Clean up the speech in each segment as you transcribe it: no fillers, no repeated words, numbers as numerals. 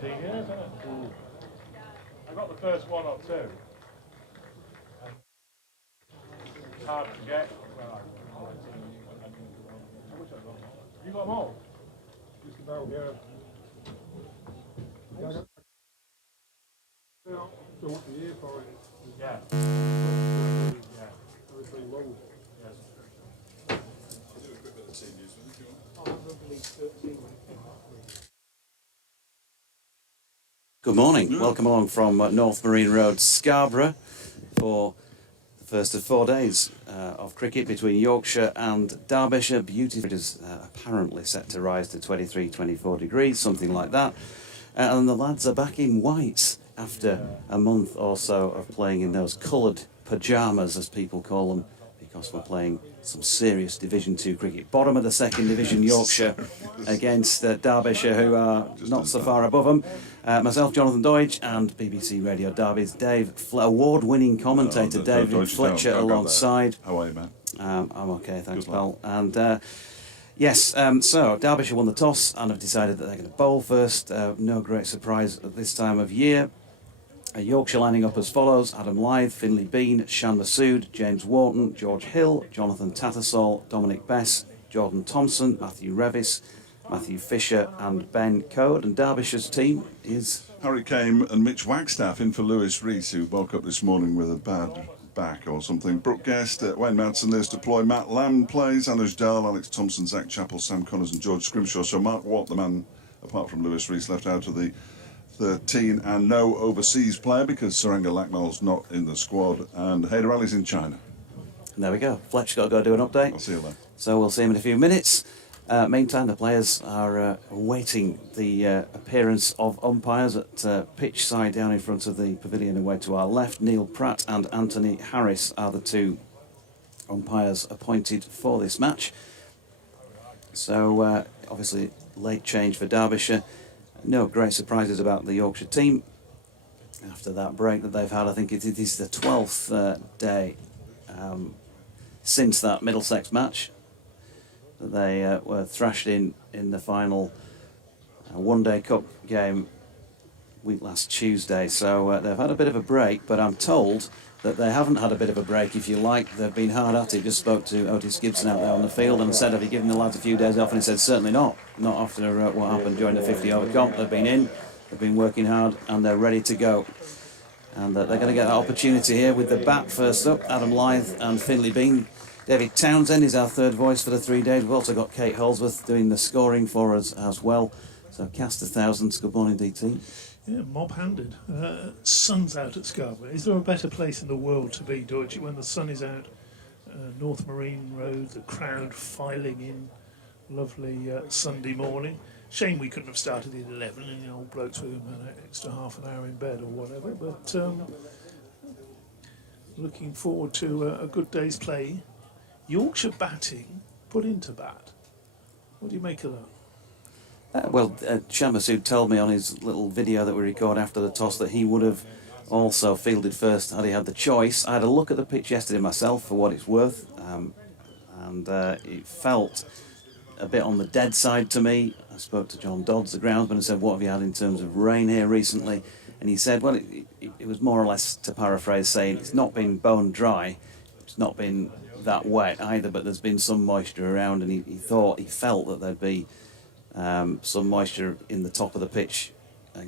17 years, isn't it? I got the first one or two. It's hard to get. You got them all? Just about, yeah. So what the year for it? Yeah. Yeah. Obviously low. Yes. I'll do a quick bit of team news if you want. Oh, rugby 13. Good morning. Welcome along from North Marine Road, Scarborough, for the first of 4 days of cricket between Yorkshire and Derbyshire. Beautiful. It is apparently set to rise to 23, 24 degrees, something like that. And the lads are back in white after a month or so of playing in those coloured pyjamas, as people call them, because we're playing some serious Division 2 cricket. Bottom of the second division, Yorkshire against Derbyshire, who are not so far above them. Myself, Jonathan Deutsch, and BBC Radio Derby's Dave, award-winning commentator David Fletcher alongside. How are you, man? I'm okay, thanks, pal. And yes, so Derbyshire won the toss and have decided that they're going to bowl first. No great surprise at this time of year. Yorkshire lining up as follows: Adam Lyth, Finlay Bean, Shan Masood, James Wharton, George Hill, Jonathan Tattersall, Dominic Bess, Jordan Thompson, Matthew Revis, Matthew Fisher and Ben Code. And Derbyshire's team is Harry Kame and Mitch Wagstaff in for Lewis Rees, who woke up this morning with a bad back or something. Brooke Guest, Wayne Madsen, Liz Deploy, Matt Lamb plays, Anuj Dal, Alex Thompson, Zach Chappell, Sam Connors and George Scrimshaw. So Mark Watt, the man, apart from Lewis Rees, left out of the 13, and no overseas player because Saranga Lacknell's not in the squad, and Haider Ali's in China. And there we go. Fletcher's got to go do an update. I'll see you then. So we'll see him in a few minutes. Meantime, the players are awaiting the appearance of umpires at pitch side down in front of the pavilion away to our left. Neil Pratt and Anthony Harris are the two umpires appointed for this match. So obviously late change for Derbyshire. No great surprises about the Yorkshire team after that break that they've had. I think it is the 12th day since that Middlesex match that they were thrashed in the final one-day cup game week last Tuesday. So they've had a bit of a break, but I'm told that they haven't had a bit of a break, if you like. They've been hard at it. Just spoke to Otis Gibson out there on the field and said, have you given the lads a few days off? And he said, certainly not. Not after what happened during the 50-over comp. They've been in, they've been working hard, and they're ready to go. And they're going to get that opportunity here with the bat first up, Adam Lyth and Finlay Bean. David Townsend is our third voice for the 3 days. We've also got Kate Holsworth doing the scoring for us as well. So cast a thousands. Good morning, DT. Yeah, mob-handed. Sun's out at Scarborough. Is there a better place in the world to be, Deutsche, when the sun is out? North Marine Road, the crowd filing in. Lovely Sunday morning. Shame we couldn't have started at 11 and the old blokes were an extra half an hour in bed or whatever. But looking forward to a good day's play. Yorkshire batting put into bat. What do you make of that? Shan Masood told me on his little video that we record after the toss that he would have also fielded first had he had the choice. I had a look at the pitch yesterday myself for what it's worth, and it felt a bit on the dead side to me. I spoke to John Dodds, the groundsman, and said, what have you had in terms of rain here recently? And he said, well, it was more or less, to paraphrase, saying it's not been bone dry, it's not been that wet either, but there's been some moisture around, and he felt that there'd be some moisture in the top of the pitch,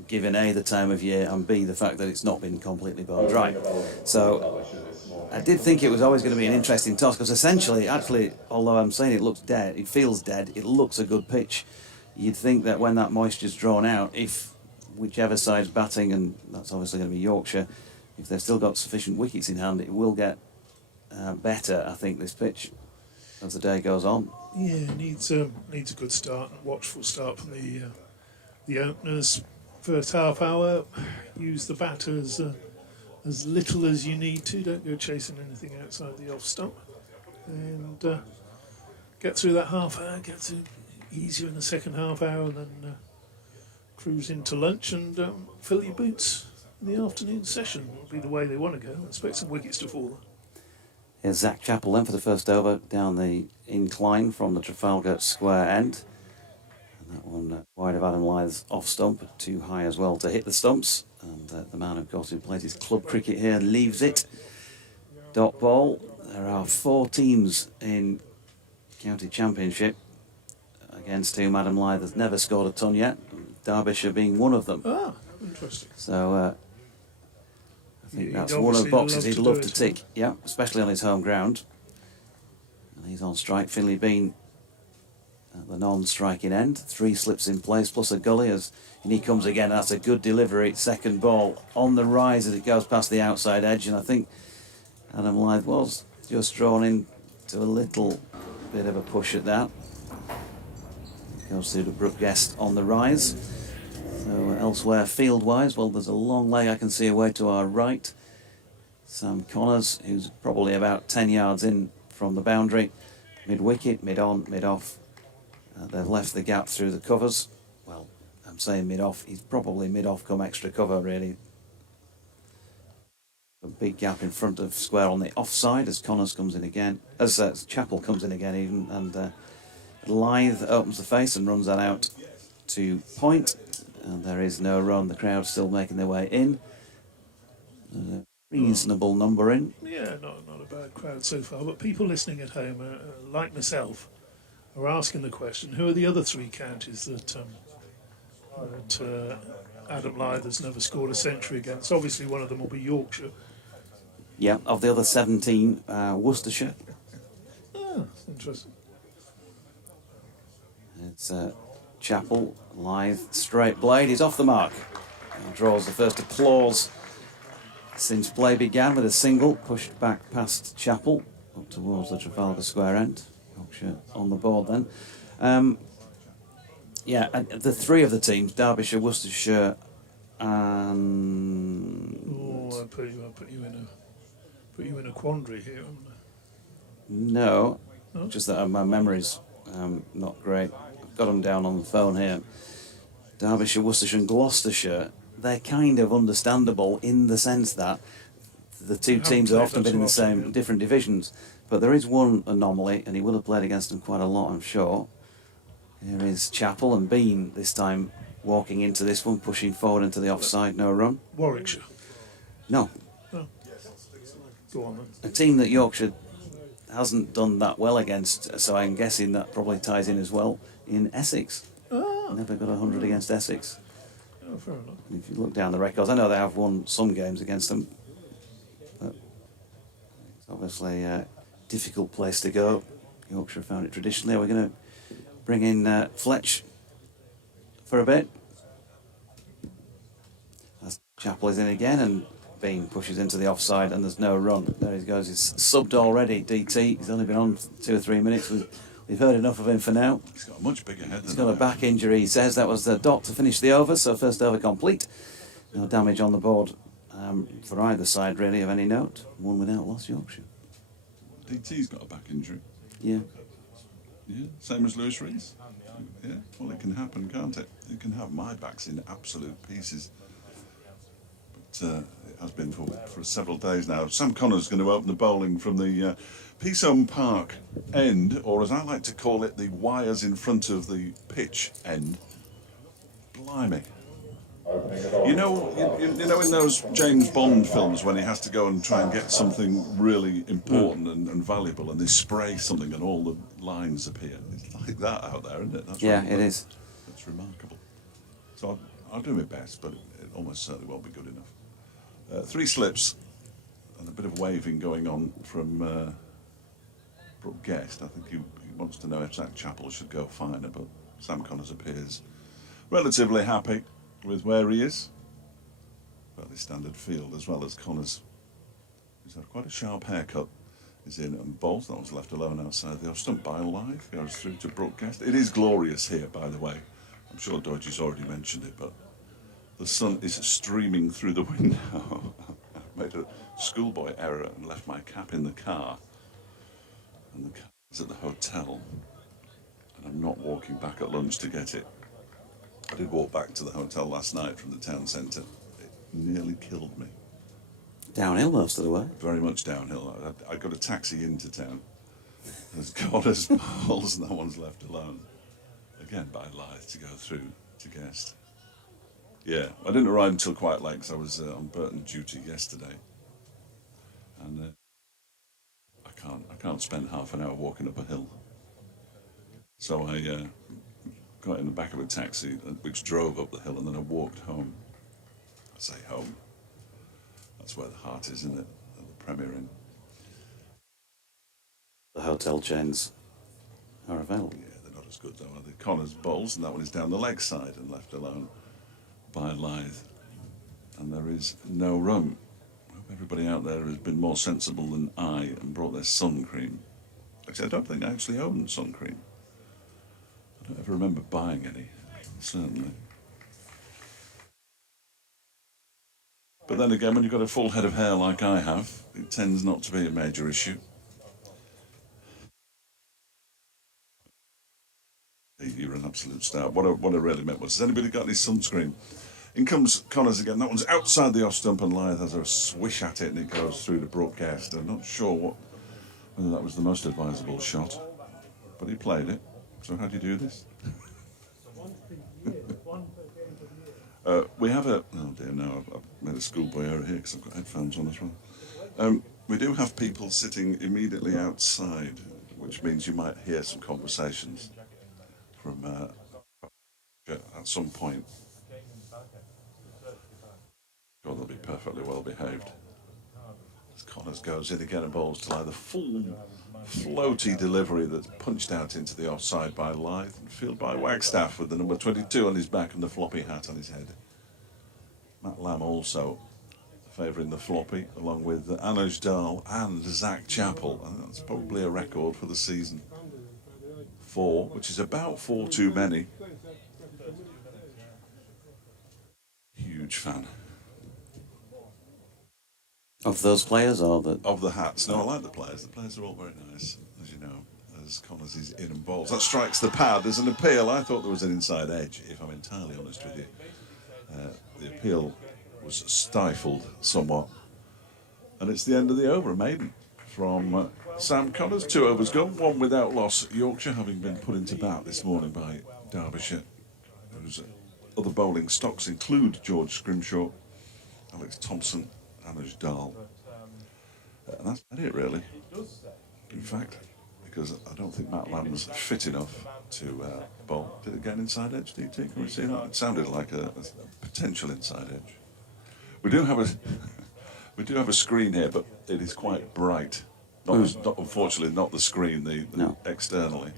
given A, the time of year, and B, the fact that it's not been completely bone dry. So I did think it was always going to be an interesting toss, because essentially, actually, although I'm saying it looks dead, it feels dead, it looks a good pitch. You'd think that when that moisture's drawn out, if whichever side's batting, and that's obviously going to be Yorkshire, if they've still got sufficient wickets in hand, it will get better, I think, this pitch, as the day goes on. Yeah, needs a good start, a watchful start from the openers. First half hour, use the bat as little as you need to. Don't go chasing anything outside the off stump, and get through that half hour. Get through easier in the second half hour, and then cruise into lunch and fill your boots in the afternoon session. Will be the way they want to go. I expect some wickets to fall. Here's Zach Chappell then for the first over down the incline from the Trafalgar Square end. And that one wide of Adam Lythe's off stump, too high as well to hit the stumps. And the man, of course, who plays his club cricket here leaves it. Dot ball. There are 4 teams in County Championship against whom Adam Lythe has never scored a ton yet, Derbyshire being one of them. Ah, interesting. So I think He'd that's one of the obviously boxes he'd love love to to do it, tick, yeah, especially on his home ground. And he's on strike, Finley Bean at the non-striking end. 3 slips in place plus a gully, and he comes again. That's a good delivery. Second ball on the rise as it goes past the outside edge, and I think Adam Lythe was just drawn in to a little bit of a push at that. Goes through to Brooke Guest on the rise. So elsewhere field-wise, well, there's a long leg I can see away to our right. Sam Connors, who's probably about 10 yards in from the boundary. Mid-wicket, mid-on, mid-off. They've left the gap through the covers. Well, I'm saying mid-off. He's probably mid-off come extra cover, really. A big gap in front of square on the offside as Connors comes in again. As Chappell comes in again even. And Lythe opens the face and runs that out to point, and there is no run. The crowd still making their way in. A reasonable number in. Yeah, not a bad crowd so far, but people listening at home, like myself, are asking the question, who are the other 3 counties that Adam Lythe has never scored a century against? Obviously one of them will be Yorkshire. Yeah, of the other 17, Worcestershire. Ah, interesting. It's Chappell, Lythe, straight blade. He's off the mark. And draws the first applause since play began with a single pushed back past Chappell up towards the Trafalgar Square end. Yorkshire on the board then. Yeah, and the 3 of the teams, Derbyshire, Worcestershire, and Oh, I put you in a quandary here, haven't I? no, Oh. just that my memory's not great. I've got them down on the phone here. Derbyshire, Worcestershire and Gloucestershire, they're kind of understandable in the sense that the 2 teams have often been in the same different divisions. But there is one anomaly, and he will have played against them quite a lot, I'm sure. Here is Chappell and Bean this time walking into this one, pushing forward into the offside, no run. Warwickshire. No, Oh. Go on then. a team that Yorkshire hasn't done that well against, so I'm guessing that probably ties in as well, in Essex. Ah, Never got 100 against Essex. oh, fair enough. If you look down the records, I know they have won some games against them, but it's obviously a difficult place to go. Yorkshire found it traditionally. We're going to bring in Fletch for a bit. As Chappell is in again, and Bean pushes into the offside, and there's no run. There he goes. He's subbed already, DT. He's only been on 2 or 3 minutes. We've heard enough of him for now. He's got a much bigger head than He's got a back injury, he says. That was the dot to finish the over, so first over complete. No damage on the board for either side, really, of any note. One without loss, Yorkshire. DT's got a back injury. Yeah. Yeah, same as Lewis Rees. Yeah, well, it can happen, can't it? It can have my backs in absolute pieces. But it has been for several days now. Sam Connor's going to open the bowling from the Peaceholm Park end, or as I like to call it, the wires in front of the pitch end. Blimey. You know in those James Bond films when he has to go and try and get something really important and valuable, and they spray something and all the lines appear. It's like that out there, isn't it? That's Yeah, really it good. is. That's remarkable. So I'll do my best, but it almost certainly won't be good enough. 3 slips and a bit of waving going on from Brooke Guest. I think he wants to know if Zach Chappell should go finer, but Sam Connors appears relatively happy with where he is. Fairly standard field, as well as Connors. He's had quite a sharp haircut. He's in and bowls. That was left alone outside the off stump by Lythe. Goes through to Brooke Guest. It is glorious here, by the way. I'm sure Dodgy's already mentioned it, but the sun is streaming through the window. I made a schoolboy error and left my cap in the car. And the car is at the hotel. And I'm not walking back at lunch to get it. I did walk back to the hotel last night from the town centre. It nearly killed me. Downhill most of the way. Very much downhill. I got a taxi into town. As God as balls, no one's left alone. Again by Lythe to go through to guest. Yeah, I didn't arrive until quite late because I was on Burton duty yesterday, and I can't spend half an hour walking up a hill. So I got in the back of a taxi which drove up the hill, and then I walked home. I say home. That's where the heart is, isn't it? At the Premier Inn. The hotel chains are available. Yeah, they're not as good though, are they? Connor's Bowls, and that one is down the lakeside and left alone by Lythe. And there is no rum. I hope everybody out there has been more sensible than I and brought their sun cream. Actually, I don't think I actually own sun cream. I don't ever remember buying any, certainly. But then again, when you've got a full head of hair like I have, it tends not to be a major issue. You're an absolute star. What I really meant was, has anybody got any sunscreen? In comes Connors again. That one's outside the off stump, and Lythe has a swish at it, and it goes through the broadcast. I'm not sure whether that was the most advisable shot, but he played it. So how do you do this? We have a... Oh dear, no, I've made a schoolboy error here because I've got headphones on as well. We do have people sitting immediately outside, which means you might hear some conversations from at some point. Sure, they'll be perfectly well behaved. As Connors goes in again and bowls to Lythe, the full floaty delivery that's punched out into the offside by Lythe and fielded by Wagstaff with the number 22 on his back and the floppy hat on his head. Matt Lamb also favouring the floppy, along with Anuj Dahl and Zach Chappell. And that's probably a record for the season. 4, which is about 4 too many. Huge fan. Of those players or the... Of the hats. No, I like the players. The players are all very nice, as you know, as Connors is in and bowls. That strikes the pad. There's an appeal. I thought there was an inside edge, if I'm entirely honest with you. The appeal was stifled somewhat. And it's the end of the over, a maiden from Sam Connors. 2 overs gone, 1 without loss. Yorkshire having been put into bat this morning by Derbyshire, whose other bowling stocks include George Scrimshaw, Alex Thompson, Anuj Dahl. And that's about it, really. In fact, because I don't think Matt Lamb's fit enough to bowl. Did it get an inside edge, DT? Can we see that? It sounded like a potential inside edge. We do have a screen here, but it is quite bright. Not unfortunately, not the screen, No. externally.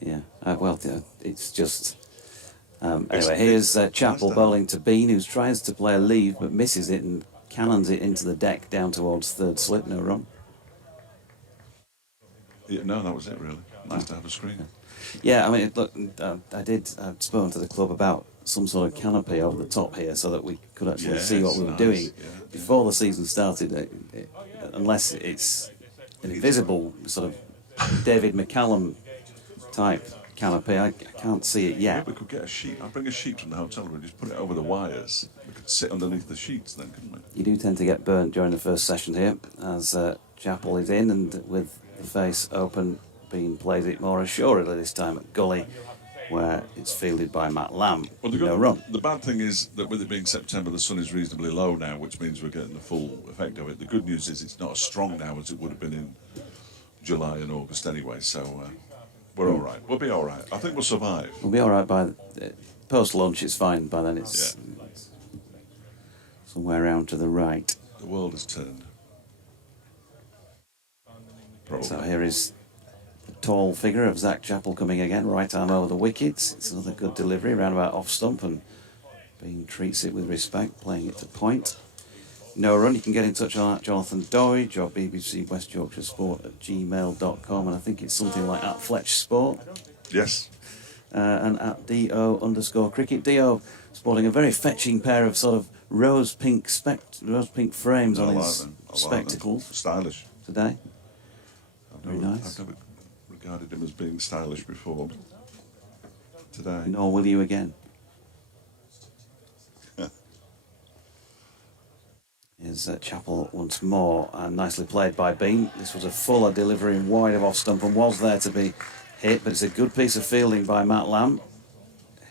Yeah, it's just... anyway, here's Chappell bowling to Bean, who tries to play a leave but misses it and cannons it into the deck down towards third slip. No run. Yeah, no, that was it, really. Nice to have a screen. Yeah, I mean, look, I'd spoken to the club about some sort of canopy over the top here so that we could actually see what we were doing before the season started. Unless it's an invisible sort of David McCallum type canopy, I can't see it yet. We could get a sheet. I'll bring a sheet from the hotel room, just put it over the wires. We could sit underneath the sheets then, couldn't we? You do tend to get burnt during the first session here, as Chappell is in, and with the face open, Bean plays it more assuredly this time at Gully, where it's fielded by Matt Lamb. Well, No run. The bad thing is that with it being September, the sun is reasonably low now, which means we're getting the full effect of it. The good news is it's not as strong now as it would have been in July and August anyway, so we're all right. We'll be all right. I think we'll survive. We'll be all right by post-lunch. It's fine by then. It's somewhere around to the right. The world has turned. Probably. So here is the tall figure of Zach Chappell coming again, right arm over the wickets. It's another good delivery, round about off stump, and Bean treats it with respect, playing it to point. No run. You can get in touch on Jonathan Doidge or BBC West Yorkshire Sport at gmail.com, and I think it's something like at Fletch Sport. Yes. And at DO_cricket. DO sporting a very fetching pair of sort of rose pink frames on his spectacles. Stylish. Today. Very nice. I've never regarded him as being stylish before, but today. Nor will you again. Here's Chappell once more, and nicely played by Bean. This was a fuller delivery wide of off stump and was there to be hit, but it's a good piece of fielding by Matt Lamb.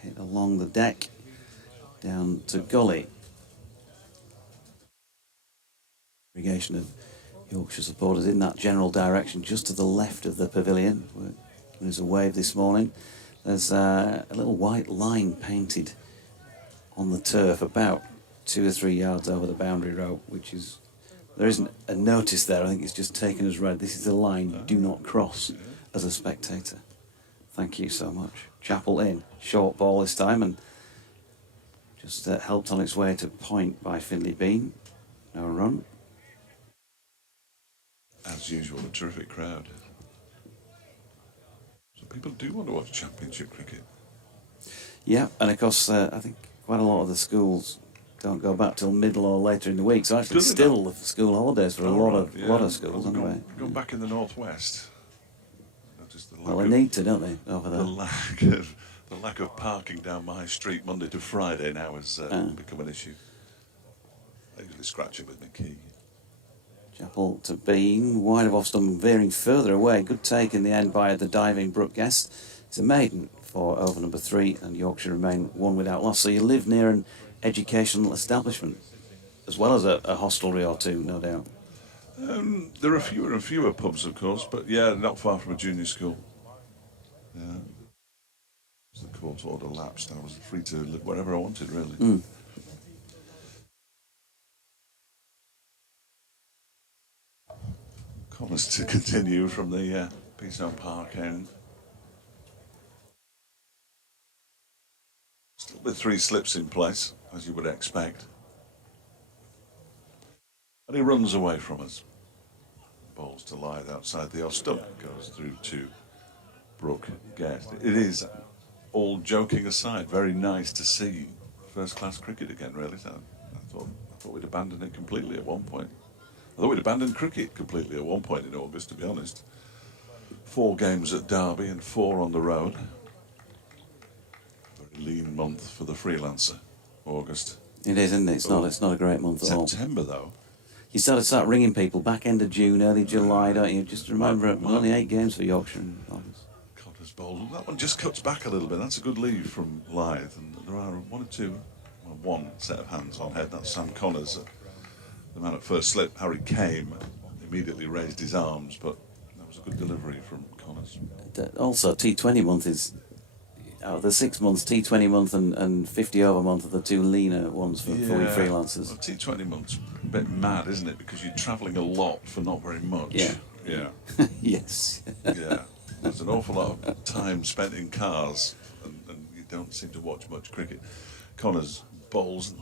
Hit along the deck, down to gully. Congregation of Yorkshire supporters in that general direction, just to the left of the pavilion. There's a wave this morning. There's a little white line painted on the turf about 2 or 3 yards over the boundary rope, which is, there isn't a notice there. I think it's just taken as read. This is the line you do not cross as a spectator. Thank you so much. Chapel in, short ball this time, and just helped on its way to point by Finley Bean. No run. As usual, a terrific crowd. So people do want to watch Championship cricket. Yeah, and of course, I think quite a lot of the schools don't go back till middle or later in the week. So actually, still the school holidays for a lot of schools anyway. Gone back in the northwest. Well, they need to, don't they, over there? The lack of parking down my street Monday to Friday now has become an issue. I usually scratch it with my key. Chapel to Bean, wide of off stump, veering further away. Good take in the end by the diving Brooke Guest. It's a maiden for over number 3, and Yorkshire remain one without loss. So you live near an educational establishment, as well as a hostelry or two, no doubt. There are fewer and fewer pubs, of course, but yeah, not far from a junior school. Yeah. The court order lapsed. I was free to live wherever I wanted, really. Connors to continue from the Peastone Park end. Still with 3 slips in place, as you would expect. And he runs away from us. Balls to Lythe outside the off stump. Goes through to Brooke Guest. It is, all joking aside, very nice to see first-class cricket again, really. I thought we'd abandoned it completely at one point. I thought we'd abandoned cricket completely at one point in August, to be honest. 4 games at Derby and 4 on the road. Very lean month for the freelancer, August. It is, isn't it? It's not a great month at all. September, though. You start ringing people back end of June, early July, don't you? Just remember, only 8 games for Yorkshire in August. Connors bowls. That one just cuts back a little bit. That's a good lead from Lythe. And there are one set of hands on head. That's Sam Connors. The man at first slip, Harry came, immediately raised his arms, but that was a good delivery from Connors. Also, T20 month is, out of the 6 months, T20 month and 50 over month are the 2 leaner ones for we freelancers. Well, T20 month's a bit mad, isn't it? Because you're travelling a lot for not very much. Yeah. Yes. Yeah. There's an awful lot of time spent in cars, and you don't seem to watch much cricket. Connors bowls.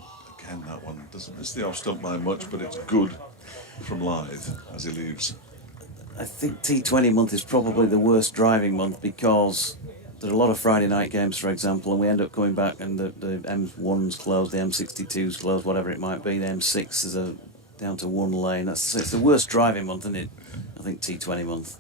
Again, that one doesn't miss the off stump by much, but it's good from Lythe as he leaves. I think T20 month is probably the worst driving month because there are a lot of Friday night games, for example, and we end up coming back and the M1's closed, the M62's closed, whatever it might be. The M6 is down to 1 lane. It's the worst driving month, isn't it? I think T20 month.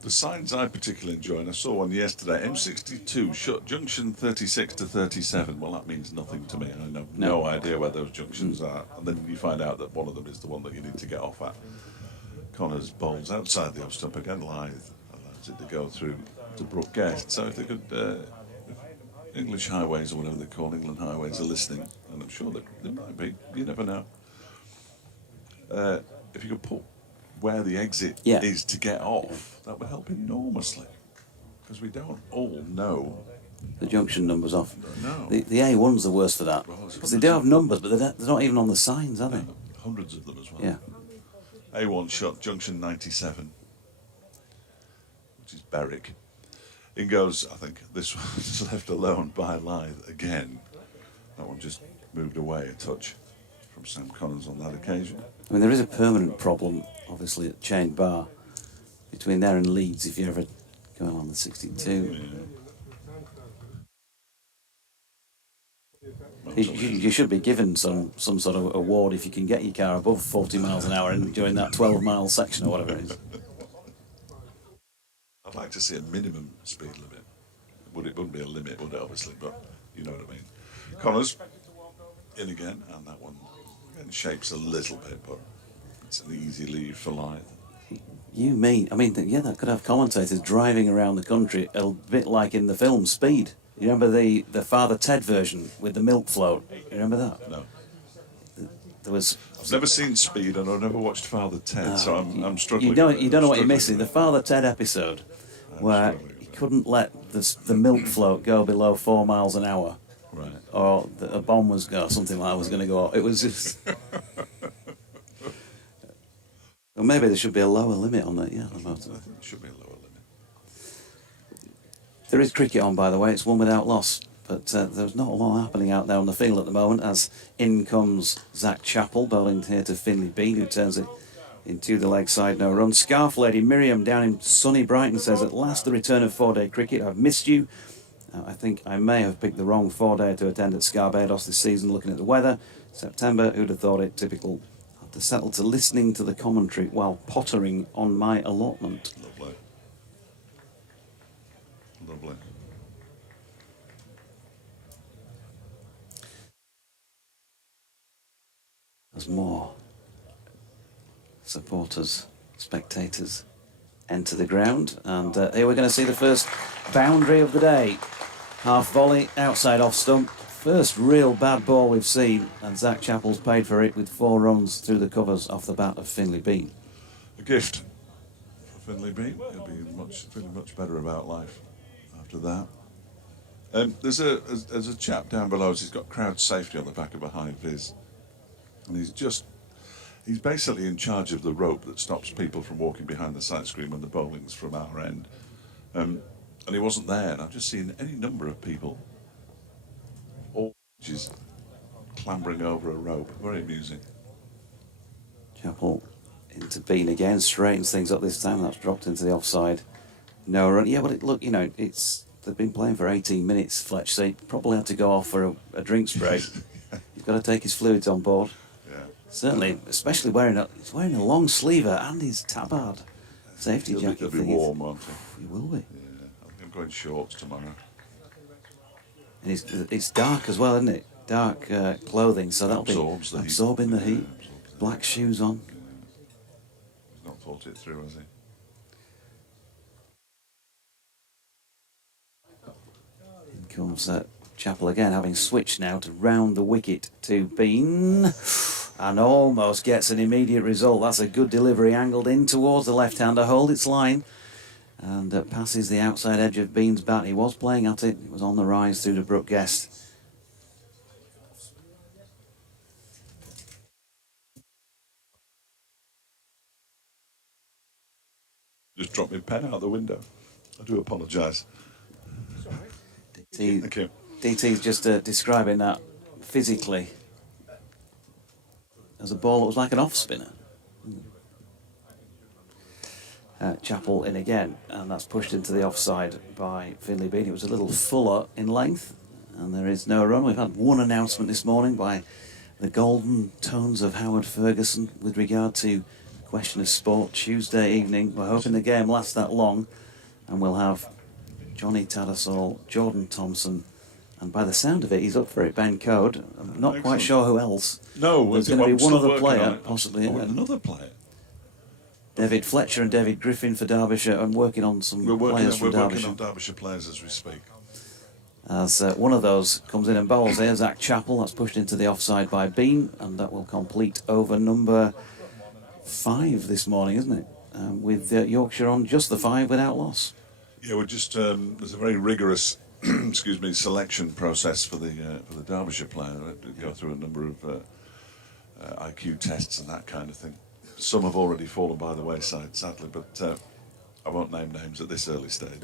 The signs I particularly enjoy, and I saw one yesterday, M62 shut junction 36 to 37. Well, that means nothing to me. I have no idea where those junctions are. And then you find out that one of them is the one that you need to get off at. Connors bowls outside the off stump again. Lythe allows it to go through to Brooke Guest. So if they could, if English Highways or whatever they call England Highways are listening, and I'm sure they might be, you never know. If you could put where the exit is to get off, that would help enormously, because we don't all know the junction numbers off. No. The A1's the worst for that, because they do have numbers, but they're not even on the signs, are they? Hundreds of them as well. Yeah. A1 shot junction 97, which is Berwick. In goes, I think this one's left alone by Lythe again. That one just moved away a touch from Sam Connors on that occasion. I mean, there is a permanent problem, obviously, at Chain Bar, between there and Leeds, if you're ever going on the 62. Yeah. You should be given some sort of award if you can get your car above 40 miles an hour and during that 12-mile section or whatever it is. I'd like to see a minimum speed limit. It wouldn't be a limit, would it, obviously, but you know what I mean. Connors, in again, and that one again shapes a little bit, but it's an easy lead for Lythe. You mean? I mean, yeah, that could have commentators driving around the country a bit like in the film Speed. You remember the Father Ted version with the milk float? You remember that? No. There was. I've never seen Speed, and I've never watched Father Ted, so I'm struggling. You don't know what you're missing. The Father Ted episode, where he couldn't let the milk float go below 4 miles an hour, Right. or a bomb was go, something like that was going to go off. It was just. Well, maybe there should be a lower limit on that. Yeah, I think there should be a lower limit. there is cricket on, by the way. It's one without loss. But there's not a lot happening out there on the field at the moment, as in comes Zach Chappell, bowling here to Finley Bean, who turns it into the leg side, no run. Scarf Lady Miriam down in sunny Brighton says, at last the return of 4-day cricket. I've missed you. I think I may have picked the wrong 4-day to attend at Scarborough this season, looking at the weather. September, who'd have thought it? Typical. I have to settle to listening to the commentary while pottering on my allotment. Lovely. Lovely. As more supporters, spectators enter the ground, and here we're going to see the first boundary of the day. Half volley, outside off stump. First real bad ball we've seen, and Zach Chappell's paid for it with 4 runs through the covers off the bat of Finley Bean. A gift for Finley Bean. He'll be feeling much better about life after that. There's a chap down below us. He's got crowd safety on the back of a high vis, and he's basically in charge of the rope that stops people from walking behind the sight screen when the bowling's from our end. And he wasn't there, and I've just seen any number of people, all ages, clambering over a rope. Very amusing. Chappell into Bean again, straightens things up this time. That's dropped into the offside. No run. Yeah, but look, they've been playing for 18 minutes, Fletch, so he probably had to go off for a drinks break. He's got to take his fluids on board. Yeah. Certainly, especially he's wearing a long sleever and his tabard safety jacket. He'll be warm, won't he? He will be. Yeah, I think I'm going shorts tomorrow. And it's dark as well, isn't it? Dark clothing, so that'll Absorbs be the heat. absorbing the heat. Yeah, Black shoes on. He's not thought it through, has he? In comes Chappell again, having switched now to round the wicket to Bean, and almost gets an immediate result. That's a good delivery, angled in towards the left-hander, hold its line, and passes the outside edge of Bean's bat. He was playing at it. It was on the rise through to Brooke Guest. Just dropped my pen out the window. I do apologise. Thank you. DT's just describing that physically as a ball that was like an off-spinner. Chappell in again, and that's pushed into the offside by Finley Bean. It was a little fuller in length, and there is no run. We've had one announcement this morning by the golden tones of Howard Ferguson with regard to Question of Sport Tuesday evening. We're hoping the game lasts that long, and we'll have Johnny Tattersall, Jordan Thompson, and by the sound of it, he's up for it, Ben Code. I'm not quite sure who else. No, there's going to be one other player, possibly. Another player. David Fletcher and David Griffin for Derbyshire. I'm working on some players from Derbyshire. We're working on Derbyshire players as we speak. As one of those comes in and bowls here, Zach Chappell. That's pushed into the offside by Bean, and that will complete over number 5 this morning, isn't it? With Yorkshire on just the 5 without loss. Yeah, we're just there's a very rigorous selection process for the Derbyshire player. We go through a number of IQ tests and that kind of thing. Some have already fallen by the wayside, sadly, but I won't name names at this early stage.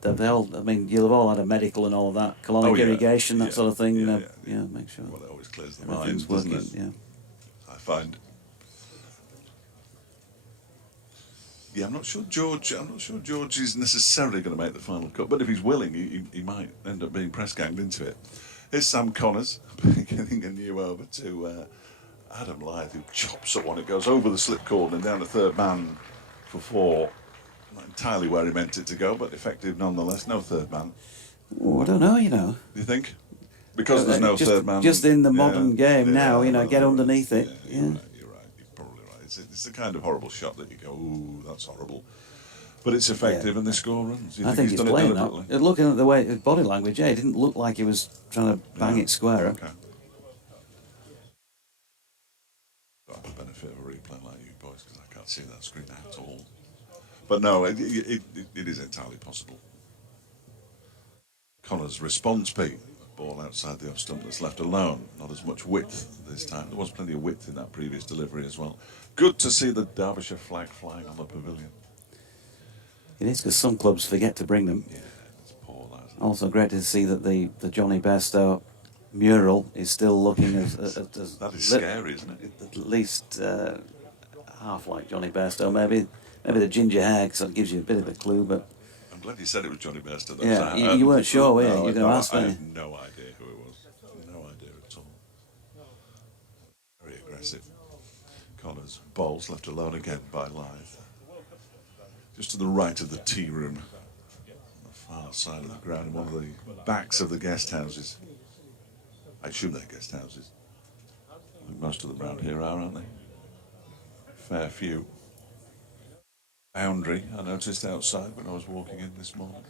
They all, I mean, you'll have all had a medical and all of that, colonic irrigation, that sort of thing. Yeah, make sure. Well, it always clears the mind, everything's doesn't working. it? Yeah. I find. Yeah, I'm not sure George is necessarily going to make the final cut, but if he's willing, he might end up being press ganged into it. Here's Sam Connors getting a new over to Adam Lyth, who chops at one. It goes over the slip cord and down the third man for 4. Not entirely where he meant it to go, but effective nonetheless. No third man. Oh, I don't know, Do you think? Because there's no third man. Just in the modern game now, get underneath it. You're right. You're probably right. It's the kind of horrible shot that you go, ooh, that's horrible. But it's effective, and they score runs. You I think he's he's done playing it deliberately? that. Looking at the way his body language, yeah, it didn't look like he was trying to bang it square up. Okay. I have the benefit of a replay like you boys because I can't see that screen at all. But no, it is entirely possible. Connor's response, Pete. Ball outside the off stump that's left alone. Not as much width this time. There was plenty of width in that previous delivery as well. Good to see the Derbyshire flag flying on the pavilion. It is because some clubs forget to bring them. Yeah, it's poor, that, isn't it? Also great to see that the Johnny Bairstow mural is still looking as That is scary, isn't it? at least half like Johnny Bairstow. Maybe the ginger hair, because that gives you a bit of a clue. But I'm glad you said it was Johnny Bairstow. yeah, you weren't sure, were you? You were going to ask me. I had no idea who it was. No idea at all. Very aggressive. Connors bowls left alone again by Lythe. Just to the right of the tea room, on the far side of the ground, in one of the backs of the guest houses. I assume they're guest houses. I think most of them around here are, aren't they? Fair few. Boundary, I noticed outside when I was walking in this morning.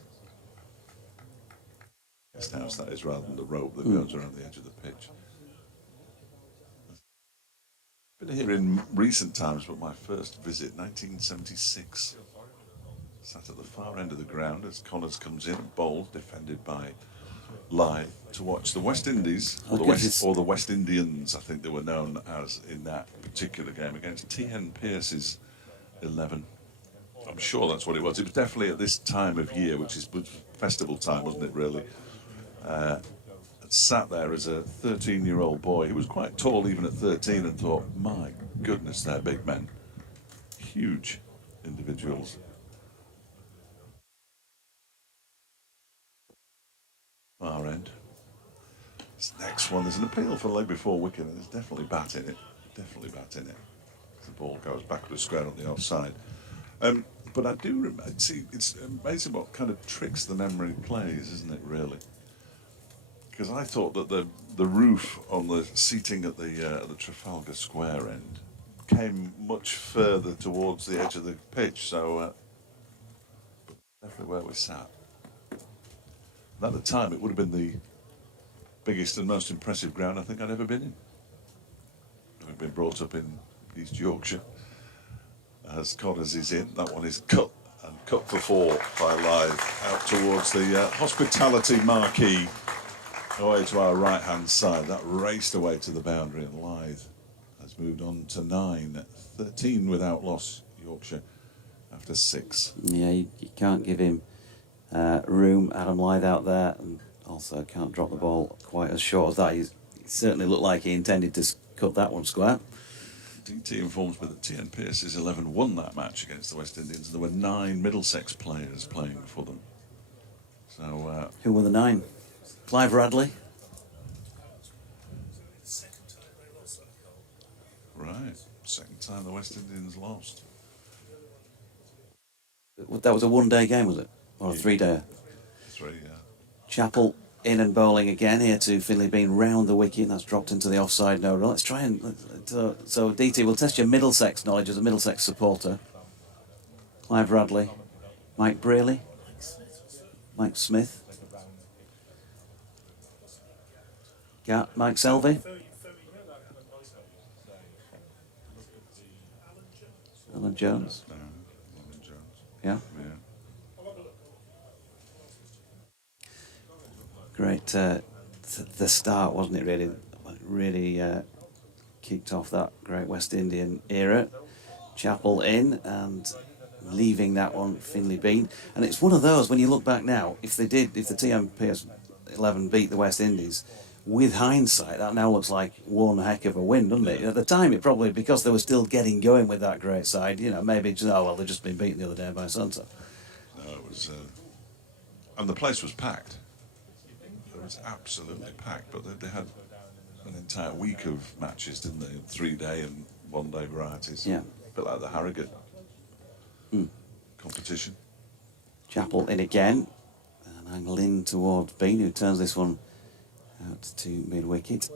Guest house, that is, rather than the rope that goes around the edge of the pitch. Been here in recent times, but my first visit, 1976. Sat at the far end of the ground as Connors comes in and bowls, defended by Lythe, to watch the West Indies, or the West Indians, I think they were known as in that particular game, against T.N. Pearce's 11. I'm sure that's what it was. It was definitely at this time of year, which was festival time, wasn't it, really? Sat there as a 13-year-old boy. He was quite tall even at 13 and thought, my goodness, they're big men. Huge individuals. Far end. This next one, there's an appeal for leg before wicket, and there's definitely bat in it. Definitely bat in it. The ball goes backwards square on the offside. But I do remember, see, it's amazing what kind of tricks the memory plays, isn't it, really? Because I thought that the roof on the seating at the Trafalgar Square end came much further towards the edge of the pitch, so definitely where we sat. And at the time, it would have been the biggest and most impressive ground I think I'd ever been in. I've been brought up in East Yorkshire. As Connors is in, that one is cut for four by Lythe out towards the hospitality marquee away to our right hand side. That raced away to the boundary, and Lythe has moved on to 13 without loss, Yorkshire after 6. Yeah, you can't give him room, Adam Lythe out there, and also can't drop the ball quite as short as that. He certainly looked like he intended to cut that one square. DT informs me that T.N. Pearce's 11 won that match against the West Indians. There were 9 Middlesex players playing for them. So who were the 9? Clive Radley. Right, second time the West Indians lost. That was a one-day game, was it? Or a 3-day? 3, yeah. Chappell in and bowling again here to Finley Bean round the wicket, and that's dropped into the offside no run. Let's try and... So DT, we'll test your Middlesex knowledge as a Middlesex supporter. Clive Radley. Mike Brearley. Mike Smith. Mike Selvey. Alan Jones. Alan Jones. Yeah. Yeah. Great, the start, wasn't it, really? Really kicked off that great West Indian era. Chappell in and leaving that one Finley Bean. And it's one of those, when you look back now, if the T.M. Pearce 11 beat the West Indies, with hindsight, that now looks like one heck of a win, doesn't it? At the time, it probably, because they were still getting going with that great side, maybe just, they've just been beaten the other day by so-and-so. No, it was... and the place was packed. It was absolutely packed, but they had an entire week of matches, didn't they? 3-day and 1-day varieties. Yeah. A bit like the Harrogate competition. Chappell in again, and angle in towards Bean, who turns this one out to mid-wicket.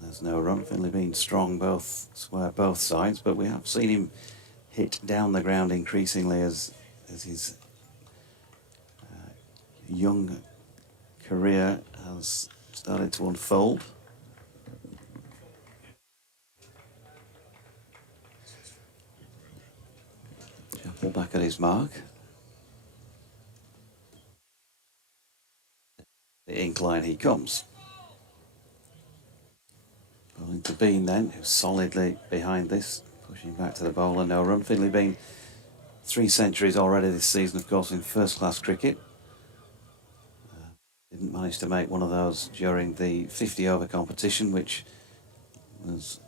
And There's no run. Finley being strong both sides, but we have seen him hit down the ground increasingly as his young career has started to unfold. Chapel back at his mark. The incline he comes. Bowling to Bean then, who's solidly behind this, pushing back to the bowler, no run. Finley Bean, 3 centuries already this season, of course, in first-class cricket. Didn't manage to make one of those during the 50-over competition, which was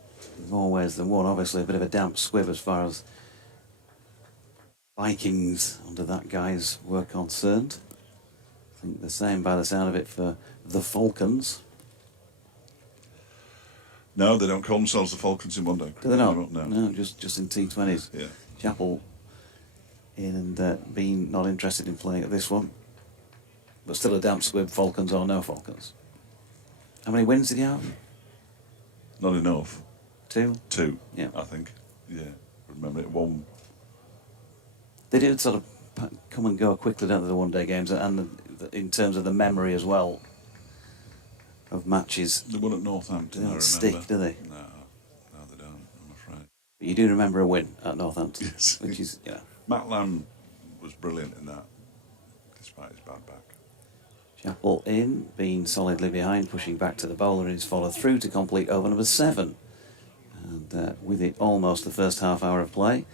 more ways than one. Obviously, a bit of a damp squib as far as Vikings under that guise were concerned. I think the same by the sound of it for the Falcons. No, they don't call themselves the Falcons in one day. Do they not? No. No, just in T20s. Yeah. Chapel in and Bean not interested in playing at this one. But still a damp squib, Falcons or no Falcons. How many wins did he have? Not enough. 2? 2, Yeah. I think. Yeah, remember it. 1. They did sort of come and go quickly, don't they, the one-day games, and in terms of the memory as well of matches. The one at Northampton, They I don't remember. stick, do they? No, they don't, I'm afraid. But you do remember a win at Northampton, Yes. which is, yeah. Matt Lamb was brilliant in that, despite his bad back. Chapel in, Bean solidly behind, pushing back to the bowler, and he's followed through to complete over number 7. And with it almost the first half hour of play,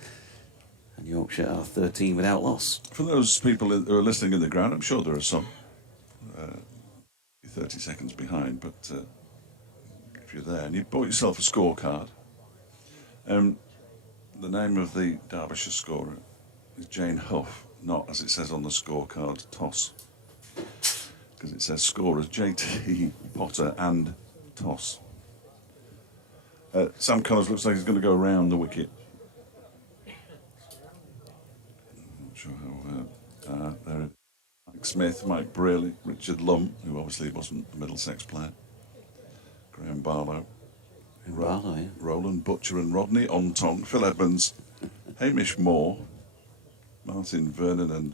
and Yorkshire are 13 without loss. For those people who are listening in the ground, I'm sure there are some 30 seconds behind, but if you're there and you bought yourself a scorecard, the name of the Derbyshire scorer is Jane Huff, not, as it says on the scorecard, Toss, because it says scorers JT, Potter and Toss. Sam Connors looks like he's going to go around the wicket. I'm not sure how there. Mike Smith, Mike Brearley, Richard Lump, who obviously wasn't a Middlesex player, Graham Barlow, Barlow, yeah. Roland Butcher and Rodney Ontong, Phil Edmonds, Hamish Moore, Martin Vernon and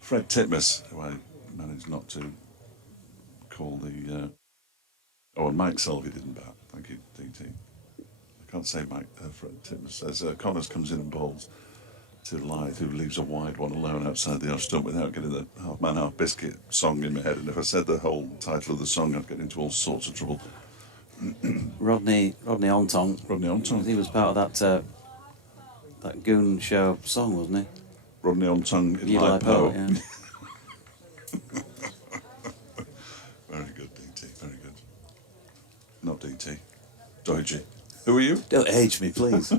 Fred Titmus, who I managed not to call the... and Mike Selvey didn't bat. Thank you, DT. I can't say Fred Titmus. As Connors comes in and bowls to Lythe, who leaves a wide one alone outside the off stump without getting the Half Man Half Biscuit song in my head. And if I said the whole title of the song, I'd get into all sorts of trouble. Rodney Ontong. Rodney Ontong. He was part of that Goon Show song, wasn't he? Rodney Ontong in Eli Light Poe. yeah. Very good, DT. Very good. Not DT. Doiji. Who are you? Don't age me, please.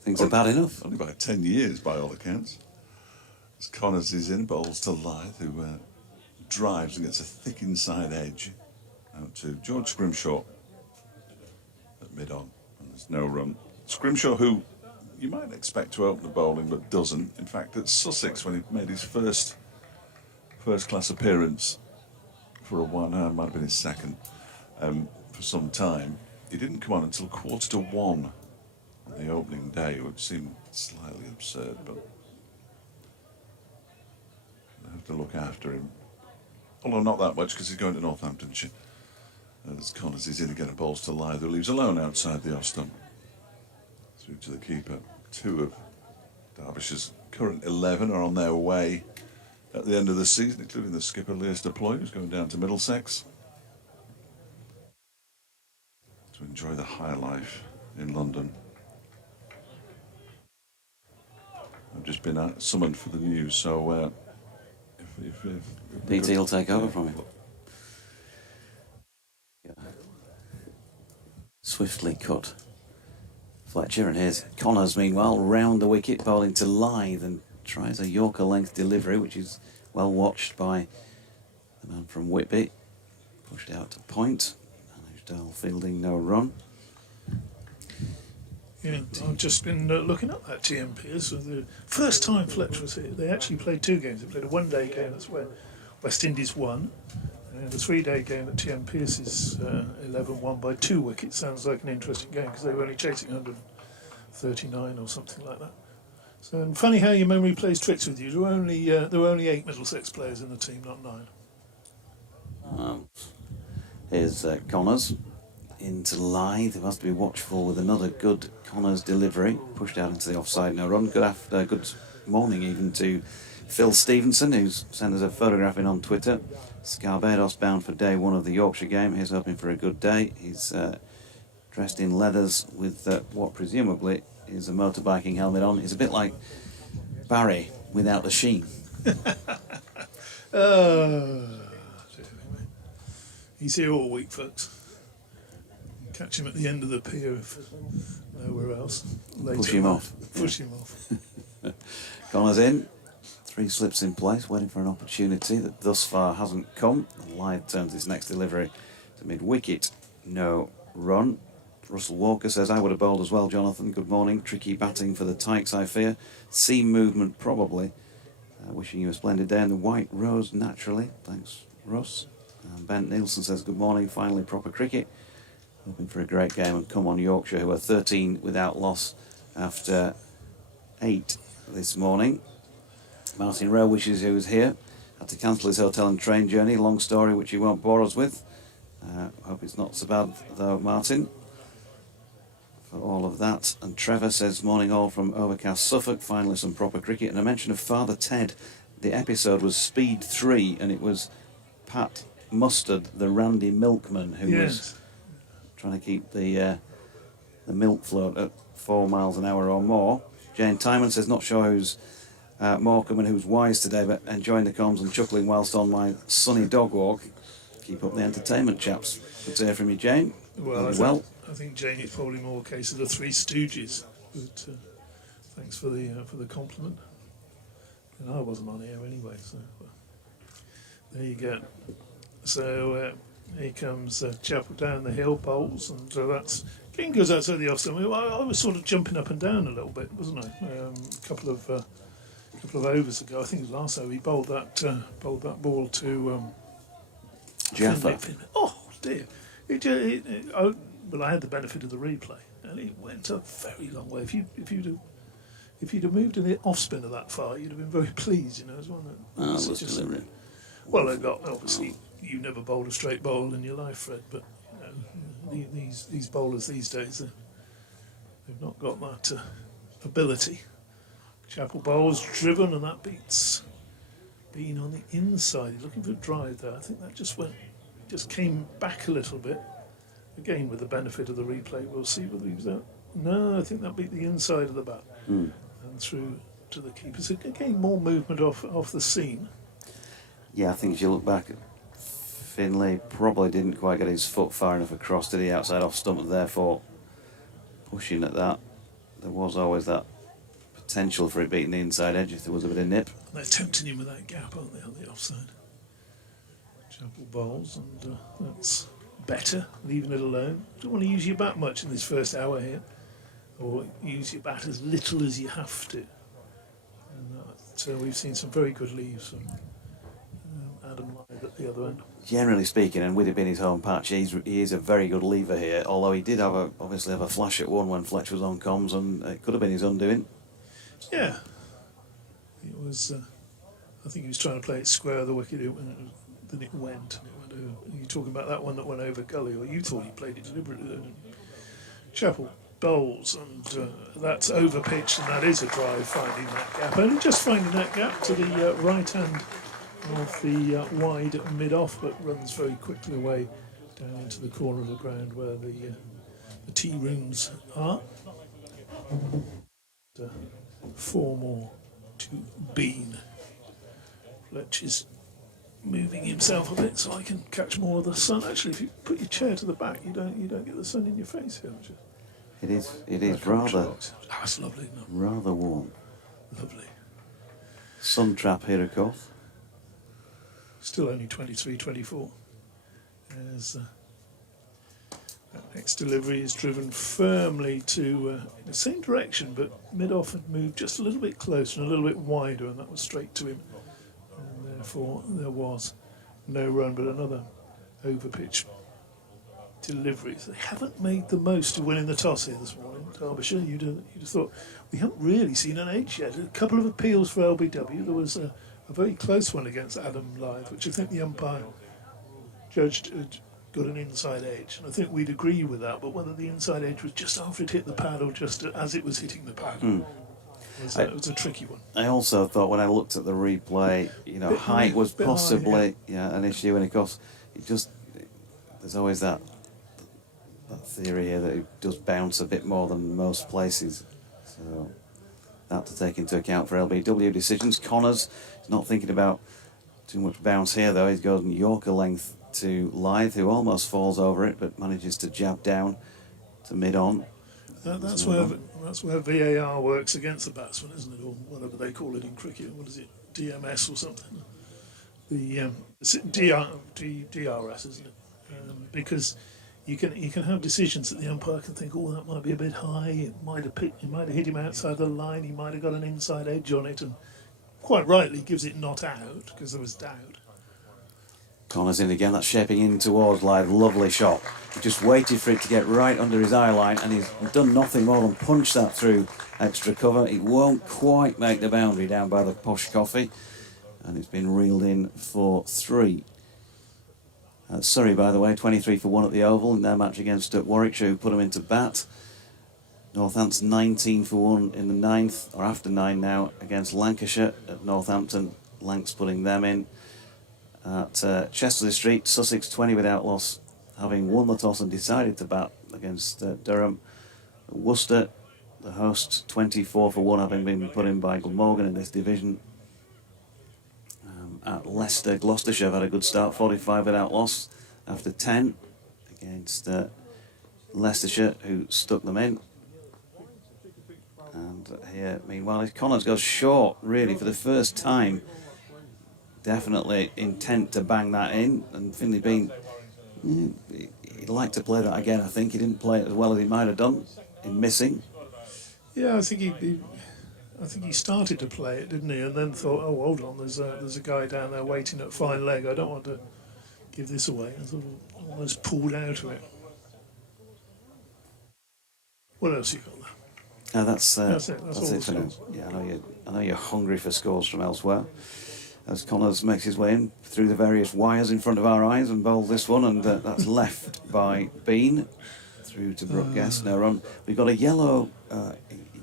Things are bad enough. Only by 10 years, by all accounts. As Connors is in, bowls to Lythe, who drives and gets a thick inside edge out to George Scrimshaw at mid-on, and there's no run. Scrimshaw, who you might expect to open the bowling, but doesn't. In fact, at Sussex, when he made his first-class appearance for a while, no, it might have been his second, for some time, he didn't come on until 1:45 on the opening day, which seemed slightly absurd, but they have to look after him. Although not that much, because he's going to Northamptonshire. As Connors is in again, and bowls to Lythe, who leaves alone outside the off stump. Through to the keeper. 2 of Derbyshire's current 11 are on their way at the end of the season, including the skipper Lewis Deploy, who's going down to Middlesex to enjoy the high life in London. I've just been summoned for the news, so if BT will take over from him. Swiftly cut. Fletcher, and here's Connors, meanwhile, round the wicket, bowling to Lythe, and tries a Yorker length delivery, which is well watched by the man from Whitby. Pushed out to point. Dahl fielding, no run. Yeah, I've just been looking up that TMP. So the first time Fletcher was here, they actually played 2 games. They played a one-day game, that's where West Indies won, And the 3-day game at TM Pearce's 11 won by 2 wickets sounds like an interesting game because they were only chasing 139 or something like that. So, and funny how your memory plays tricks with you. There were only 8 Middlesex players in the team, not 9. Here's Connors into Lythe. He has to be watchful with another good Connors delivery. Pushed out into the offside, no run. Good morning even to Phil Stevenson, who's sent us a photograph in on Twitter. Scarborough bound for day 1 of the Yorkshire game. He's hoping for a good day. He's dressed in leathers with what presumably is a motorbiking helmet on. He's a bit like Barry without the sheen. He's here all week, folks. Catch him at the end of the pier, if nowhere else. Later. Push him off. Push him off. Connors in. 3 slips in place, waiting for an opportunity that thus far hasn't come. Lythe turns his next delivery to mid-wicket. No run. Russell Walker says, I would have bowled as well, Jonathan. Good morning. Tricky batting for the Tykes, I fear. Seam movement, probably. Wishing you a splendid day. And the white rose, naturally. Thanks, Russ. Bent Nielsen says, good morning. Finally, proper cricket. Hoping for a great game. And come on, Yorkshire, who are 13 without loss after 8 this morning. Martin Rowe wishes he was here. Had to cancel his hotel and train journey. Long story, which he won't bore us with. Hope it's not so bad, though, Martin, for all of that. And Trevor says, morning all from overcast Suffolk. Finally some proper cricket. And a mention of Father Ted. The episode was Speed 3, and it was Pat Mustard, the Randy milkman, who was trying to keep the milk float at 4 miles an hour or more. Jane Timon says, not sure who's Morecambe and who's wise today, but enjoying the comms and chuckling whilst on my sunny dog walk. Keep up the entertainment, chaps. Good to hear from you, Jane. Well, I think Jane, it's probably more a case of the Three Stooges. But thanks for the compliment. And I wasn't on here anyway, so there you go. So here comes Chapel down the hill, bowls, and that's King goes outside the off stump. I was sort of jumping up and down a little bit, wasn't I? A couple of overs ago, I think it was last over, he bowled that ball to Jaffa. Oh dear! Well, I had the benefit of the replay, and it went a very long way. If you'd have moved in the off spinner that far, you'd have been very pleased. You know, as one that Delivering. Well, I got obviously you never bowled a straight bowl in your life, Fred, but you know, these bowlers these days they've not got that ability. Chapel bowls driven, and that beats being on the inside. He's looking for a drive there. I think that just came back a little bit. Again, with the benefit of the replay, we'll see whether he was out. No, I think that beat the inside of the bat and through to the keeper. So again, more movement off the seam. Yeah, I think if you look back at Finlay, probably didn't quite get his foot far enough across to the outside off stump, and therefore pushing at that. There was always that potential for it beating the inside edge if there was a bit of nip. They're tempting him with that gap, aren't they, on the offside? Chapel bowls, and that's better, leaving it alone. Don't want to use your bat much in this first hour here, or use your bat as little as you have to. And so we've seen some very good leaves from Adam Lythe at the other end. Generally speaking, and with it being his home patch, he is a very good lever here, although he did obviously have a flash at one when Fletcher was on comms, and it could have been his undoing. Yeah. It was, I think he was trying to play it square of the wicket, then it went over. You're talking about that one that went over gully, or you thought he played it deliberately. Chapel bowls, and that's over pitched, and that is a drive, finding that gap. Only just finding that gap to the right hand of the wide mid-off, but runs very quickly away down into the corner of the ground where the tea rooms are. 4 more to Bean. Fletcher's moving himself a bit so I can catch more of the sun. Actually, if you put your chair to the back, you don't get the sun in your face here, don't you? It is rather. Oh, it's lovely, isn't it? Rather warm. Lovely. Sun trap here, of course. Still only 23, 24. As that next delivery is driven firmly to the same direction, but mid-off had moved just a little bit closer and a little bit wider, and that was straight to him. And therefore, there was no run, but another over pitch delivery. So they haven't made the most of winning the toss here this morning. Derbyshire, you'd have thought we haven't really seen an edge yet. A couple of appeals for LBW. There was a very close one against Adam Lythe, which I think the umpire judged had got an inside edge, and I think we'd agree with that. But whether the inside edge was just after it hit the pad or just as it was hitting the pad, it was a tricky one. I also thought when I looked at the replay, height was possibly an issue, and of course, there's always that theory here that it does bounce a bit more than most places. So that to take into account for LBW decisions. Connors is not thinking about too much bounce here though. He's going Yorker length to Lythe, who almost falls over it but manages to jab down to mid-on. That's where VAR works against the batsman, isn't it? Or whatever they call it in cricket. What is it? DMS or something? The DRS, isn't it? Because you can have decisions that the umpire can think, oh, that might be a bit high. It might have hit him outside the line. He might have got an inside edge on it, and quite rightly gives it not out because there was doubt. Connors in again. That's shaping in towards Lythe. Lovely shot. He just waited for it to get right under his eye line, and he's done nothing more than punch that through extra cover. It won't quite make the boundary down by the posh coffee, and it's been reeled in for 3. Surrey, by the way, 23 for 1 at the Oval in their match against Warwickshire, who put them into bat. Northampton 19 for 1 in the 9th, or after 9 now, against Lancashire at Northampton. Lancs putting them in. At Chester Street, Sussex 20 without loss, having won the toss and decided to bat against Durham. Worcester, the hosts, 24 for 1, having been put in by Glamorgan in this division. At Leicester, Gloucestershire have had a good start, 45 without loss after 10 against Leicestershire, who stuck them in. And here, meanwhile, Connors goes short, really, for the first time. Definitely intent to bang that in, and Finlay Bean, he'd like to play that again. I think he didn't play it as well as he might have done in missing. Yeah, I think he started to play it, didn't he? And then thought, oh, hold on, there's a guy down there waiting at fine leg. I don't want to give this away. And sort of almost pulled out of it. What else you got there? That's it. That's it for now. Yeah, I know you're hungry for scores from elsewhere. As Connors makes his way in through the various wires in front of our eyes and bowls this one, and that's left by Bean through to Brooke Guest. No run. We've got a yellow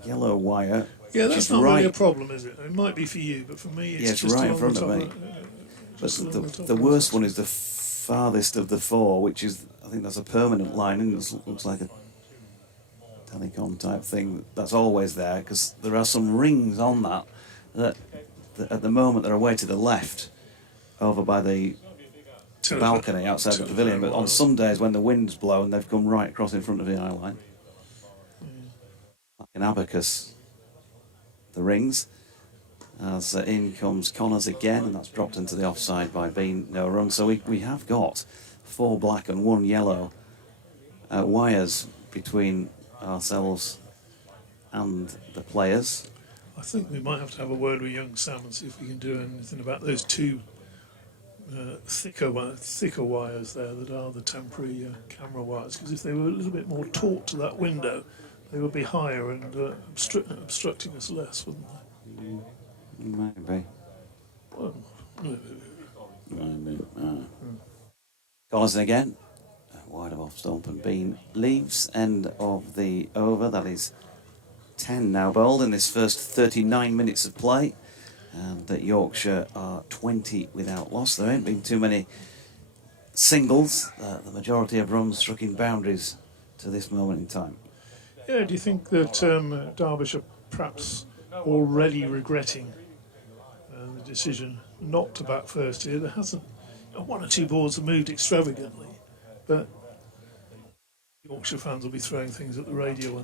wire. Yeah, that's not really a problem, is it? It might be for you, but for me, it's just right in front of me. But the worst one is the farthest of the 4, which is, I think that's a permanent line, and it looks like a telecom type thing that's always there, because there are some rings on that at the moment they're away to the left, over by the balcony outside the pavilion, but on some days when the wind's blowing, they've come right across in front of the eye line. Like an abacus, the rings. As in comes Connors again, and that's dropped into the offside by Bean, no run. So we have got 4 black and 1 yellow wires between ourselves and the players. I think we might have to have a word with young Sam and see if we can do anything about those 2 thicker wires there that are the temporary camera wires, because if they were a little bit more taut to that window, they would be higher and obstructing us less, wouldn't they? Maybe. Well, Collison again, wide of off stump, and Bean leaves. End of the over. That is 10 now bowled in this first 39 minutes of play, and that Yorkshire are 20 without loss. There ain't been too many singles. The majority of runs struck in boundaries to this moment in time. Yeah, do you think that Derbyshire perhaps already regretting the decision not to bat first here? There hasn't, 1 or 2 balls have moved extravagantly, but Yorkshire fans will be throwing things at the radio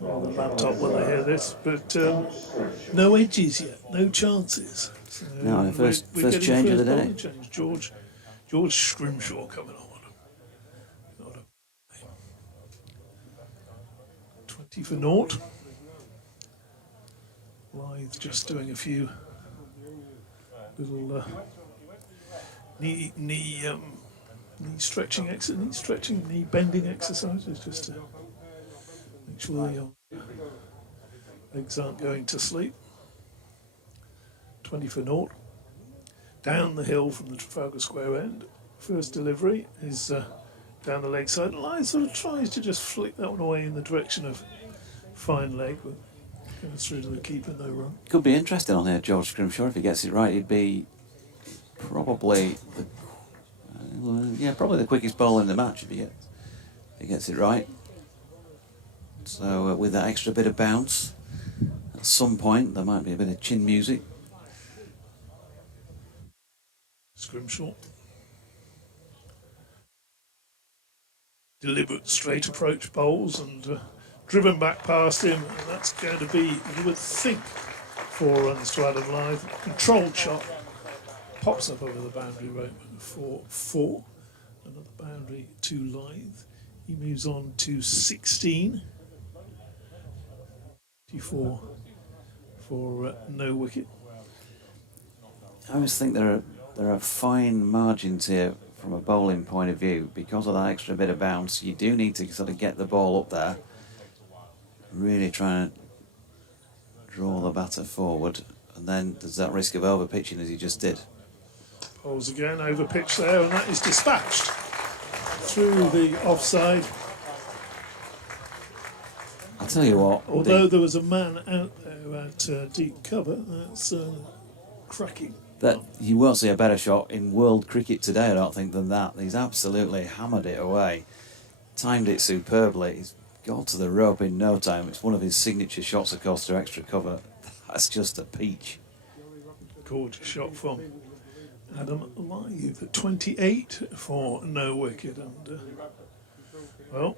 or the laptop when they hear this. But no edges yet, no chances. So no, first change of the day. Change. George Scrimshaw coming on. Not a 20 for naught. Lythe just doing a few little knee stretching, knee bending exercises, just to make sure your legs aren't going to sleep. 20 for naught. Down the hill from the Trafalgar Square end. First delivery is down the leg side. Line sort of tries to just flick that one away in the direction of fine leg, but goes through to the keeper, no run. Could be interesting on here, George Scrimshaw. If he gets it right, he'd be probably probably the quickest bowler in the match if he gets it right. So with that extra bit of bounce, at some point there might be a bit of chin music. Scrimshaw. Deliberate straight approach bowls and driven back past him, and that's going to be, you would think, 4 runs to Adam Lyth. Controlled shot, pops up over the boundary rope for 4. Another boundary to Lyth. He moves on to 16. 54 for no wicket. I always think there are fine margins here from a bowling point of view. Because of that extra bit of bounce, you do need to sort of get the ball up there, really trying to draw the batter forward, and then there's that risk of over pitching as he just did. Bowls again, over pitch there, and that is dispatched through the offside. I'll tell you what. Although there was a man out there at deep cover, that's cracking. That you won't see a better shot in world cricket today, I don't think, than that. He's absolutely hammered it away, timed it superbly. He's got to the rope in no time. It's one of his signature shots, of course, to extra cover. That's just a peach. Gorgeous shot from Adam Lyth at 28 for no wicket, and well,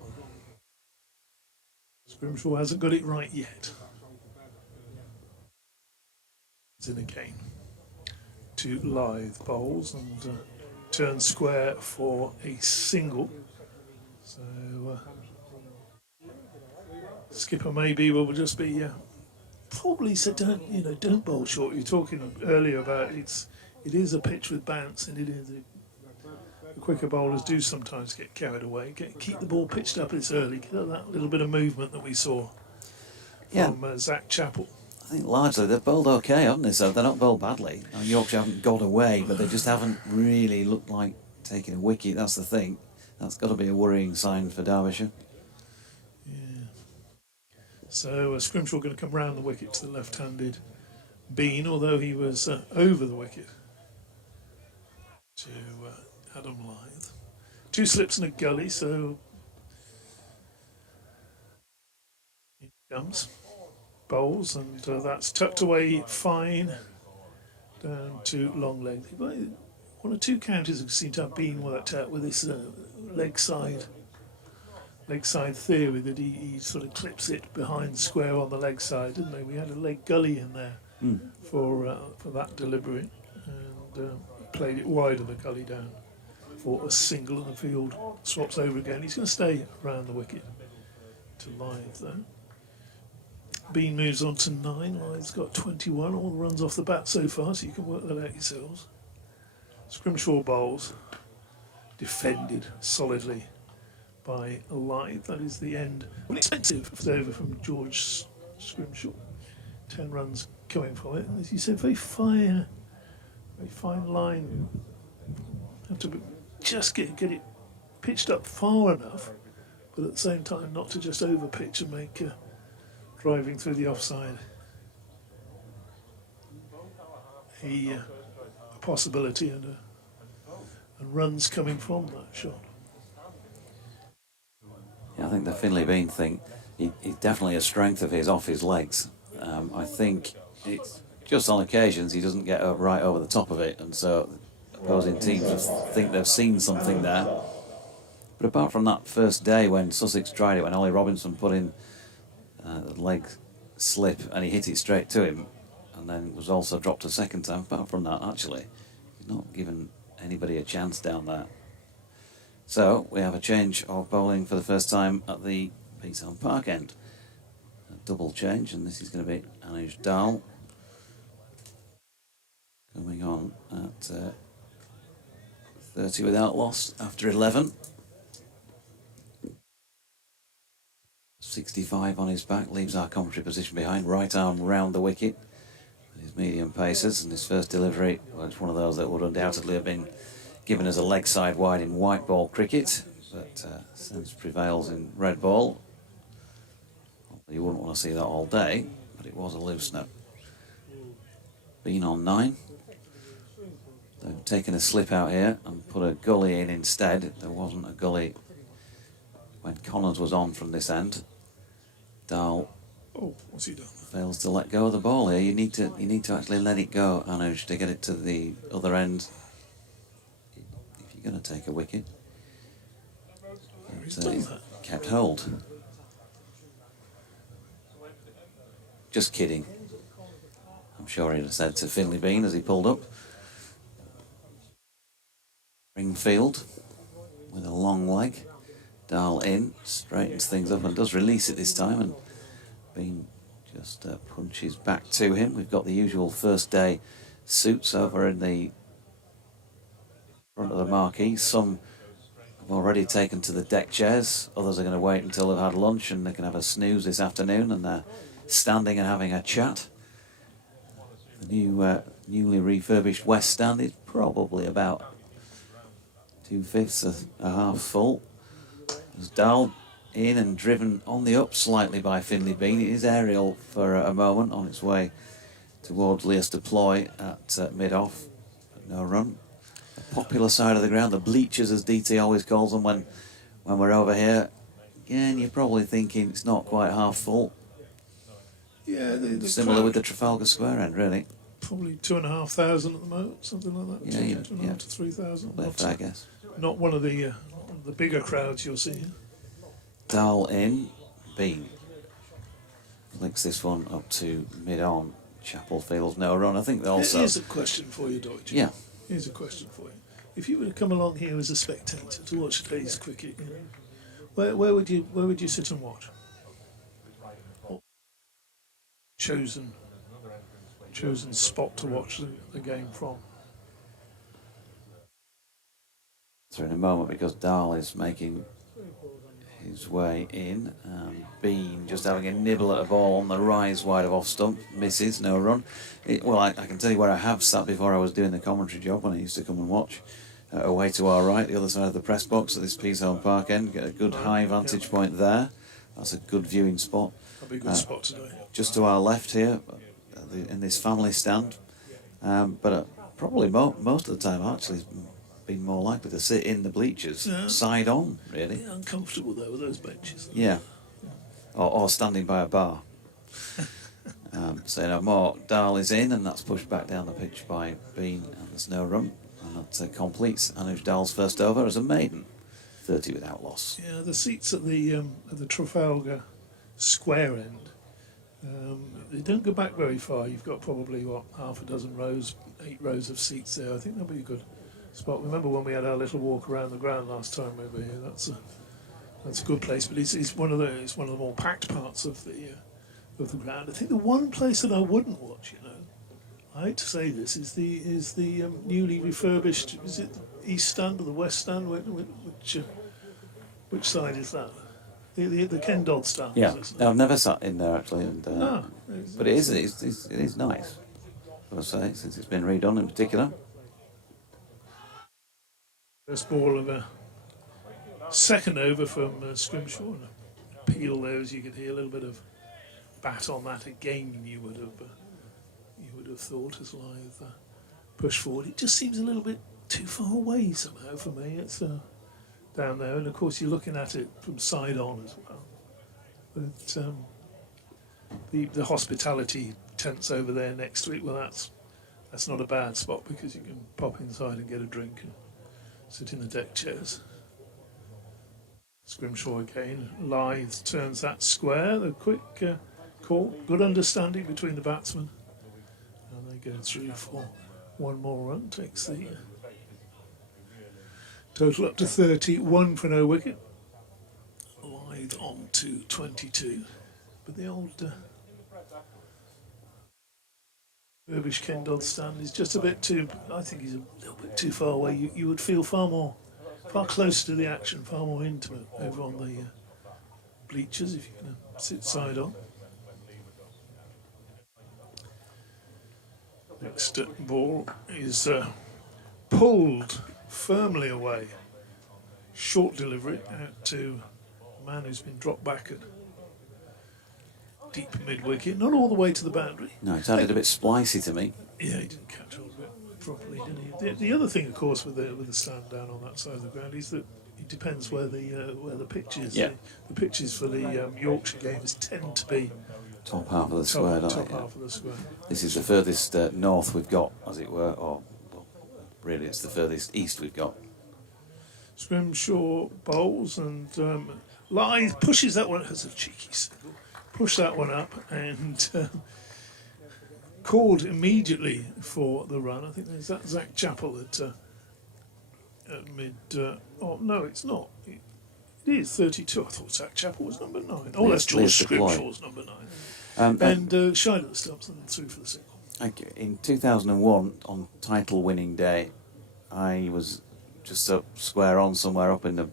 Scrimshaw hasn't got it right yet. It's in again. To Lyth bowls and turns square for a single. So skipper maybe will just be probably said don't bowl short. You're talking earlier about it is a pitch with bounce, and it is the quicker bowlers do sometimes get carried away. Keep the ball pitched up this early. Get that little bit of movement that we saw from Zach Chappell. I think largely they've bowled okay, haven't they? So they're not bowled badly. Yorkshire haven't got away, but they just haven't really looked like taking a wicket. That's the thing. That's got to be a worrying sign for Derbyshire. Yeah. So Scrimshaw going to come round the wicket to the left-handed Bean, although he was over the wicket to Adam Lyth. 2 slips and a gully, so in comes. Bowls, and that's tucked away fine down to long leg. 1 or 2 counters seem to have been worked out with this leg side theory, that he sort of clips it behind square on the leg side, didn't they? We had a leg gully in there for that delivery, and played it wide of the gully down for a single, and the field swaps over again. He's going to stay around the wicket to Lyth though. Bean moves on to 9. Lyth's got 21. All the runs off the bat so far, so you can work that out yourselves. Scrimshaw bowls, defended solidly by Lyth. That is the end. Well, expensive over from George Scrimshaw. 10 runs coming from it. And as you said, very fine line. Have to just get it pitched up far enough, but at the same time not to just over pitch and make driving through the offside a possibility, and runs coming from that shot. Yeah, I think the Finlay Bean thing, it's definitely a strength of his off his legs. I think it's just on occasions he doesn't get right over the top of it, and so opposing teams just think they've seen something there. But apart from that first day when Sussex tried it, when Ollie Robinson put in the leg slip and he hit it straight to him, and then was also dropped a second time. Apart from that, actually, he's not given anybody a chance down there. So we have a change of bowling for the first time at the Peterhouse Park end. A double change, and this is going to be Anuj Dal coming on at 30 without loss after 11. 65 on his back, leaves our commentary position behind. Right arm round the wicket. His medium paces, and his first delivery, well, it's one of those that would undoubtedly have been given as a leg side wide in white ball cricket, but sense prevails in red ball. You wouldn't want to see that all day, but it was a loose note. Been on 9. They've taken a slip out here and put a gully in instead. There wasn't a gully when Connors was on from this end. Dahl what's he done? fails to let go of the ball here. You need to actually let it go, Anuj, to get it to the other end. If you're going to take a wicket, He's done that. Kept hold. Just kidding. I'm sure he'd have said to Finley Bean as he pulled up. Ringfield with a long leg. Dahl in, straightens things up and does release it this time, and Bean just punches back to him. We've got the usual first day suits over in the front of the marquee. Some have already taken to the deck chairs, others are going to wait until they've had lunch and they can have a snooze this afternoon, and they're standing and having a chat. The new newly refurbished West Stand is probably about 2/5 a half full. As Dahl in and driven on the up slightly by Finley Bean. It is aerial for a moment on its way towards Leicester Ploy at mid-off. No run. The popular side of the ground, the bleachers as DT always calls them when we're over here. Again, you're probably thinking it's not quite half full. Yeah, the Similar crowd, with the Trafalgar Square end, really. probably 2,500 at the moment, something like that. Yeah, 2,500 to 3,000. Not fair, I guess. Not one of the bigger crowds you'll see. Dahl in, Bean flicks this one up to mid-on. Chapel Fields, no run. I think also... Here's a question for you, Deutsch. Yeah. Here's a question for you. If you were to come along here as a spectator to watch today's cricket, where would you sit and watch? What chosen spot to watch the game from? So in a moment, because Dahl is making his way in, Bean just having a nibble at a ball on the rise wide of off stump, misses, no run. I can tell you where I have sat before I was doing the commentary job when I used to come and watch. Away to our right, the other side of the press box at this Peasholm Park end, get a good high vantage point there. That's a good viewing spot. That'll be a good spot today. Just to our left here, in this family stand, but probably most of the time actually been more likely to sit in the bleachers, side on, really. Yeah, uncomfortable though with those benches. Yeah, or standing by a bar. So more Dahl is in, and that's pushed back down the pitch by Bean, and there's no run, and that completes Anuj Dahl's first over as a maiden, 30 without loss. Yeah, the seats at the Trafalgar Square end, they don't go back very far. You've got probably half a dozen rows, 8 rows of seats there. I think that'll be a good spot. Remember when we had our little walk around the ground last time over here? That's a good place, but it's one of the more packed parts of the ground. I think the one place that I wouldn't watch, I hate to say this, is the newly refurbished. Is it the East Stand or the West Stand? Which side is that? The Ken Dodd stand. Yeah, is it? I've never sat in there actually, and No, but it is nice. I would say, since it's been redone in particular. First ball of a second over from Scrimshaw. And a peel there, as you could hear, a little bit of bat on that again. You would have thought as Lyth pushed forward. It just seems a little bit too far away somehow for me. It's down there, and of course you're looking at it from side on as well. But the hospitality tents over there next to it. Well, that's not a bad spot because you can pop inside and get a drink and sit in the deck chairs. Scrimshaw again. Lyth turns that square. The quick call. Good understanding between the batsmen. And they go through for one more run. Takes the total up to 31 for no wicket. Lyth on to 22. But the old Derbyshire Ken Dodd stand is just a bit too. I think he's a little bit too far away. You would feel far closer to the action, far more intimate over on the bleachers if you can sit side on. Next ball is pulled firmly away. Short delivery out to a man who's been dropped back at deep mid-wicket, not all the way to the boundary. No, it sounded a bit splicey to me. Yeah, he didn't catch hold of it properly, did he? The other thing, of course, with the stand down on that side of the ground is that it depends where the pitch is. Yeah. The pitches for the Yorkshire games tend to be Top half of the square, don't top they? Yeah. half of the square. This is the furthest north we've got, as it were, or well, really it's the furthest east we've got. Scrimshaw bowls and lies, pushes that one, has a cheeky single, push that one up and called immediately for the run. I think there's that Zach Chappell at mid. Oh no, it's not. It is 32. I thought Zach Chappell was number 9. Oh, that's George Scrimshaw's number 9. And shied at the stumps and through for the single. Thank you. In 2001, on title winning day, I was just up square on somewhere up in the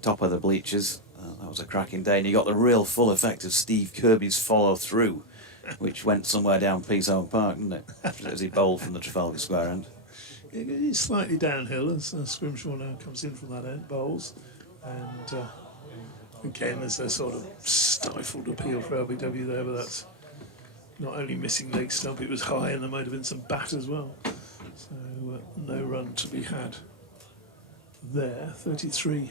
top of the bleachers. That was a cracking day, and you got the real full effect of Steve Kirby's follow through, which went somewhere down Peaceover Park, didn't it? As he bowled from the Trafalgar Square end. It is slightly downhill as Scrimshaw now comes in from that end, bowls, and again there's a sort of stifled appeal for LBW there, but that's not only missing leg stump, it was high and there might have been some bat as well. So no run to be had there. 33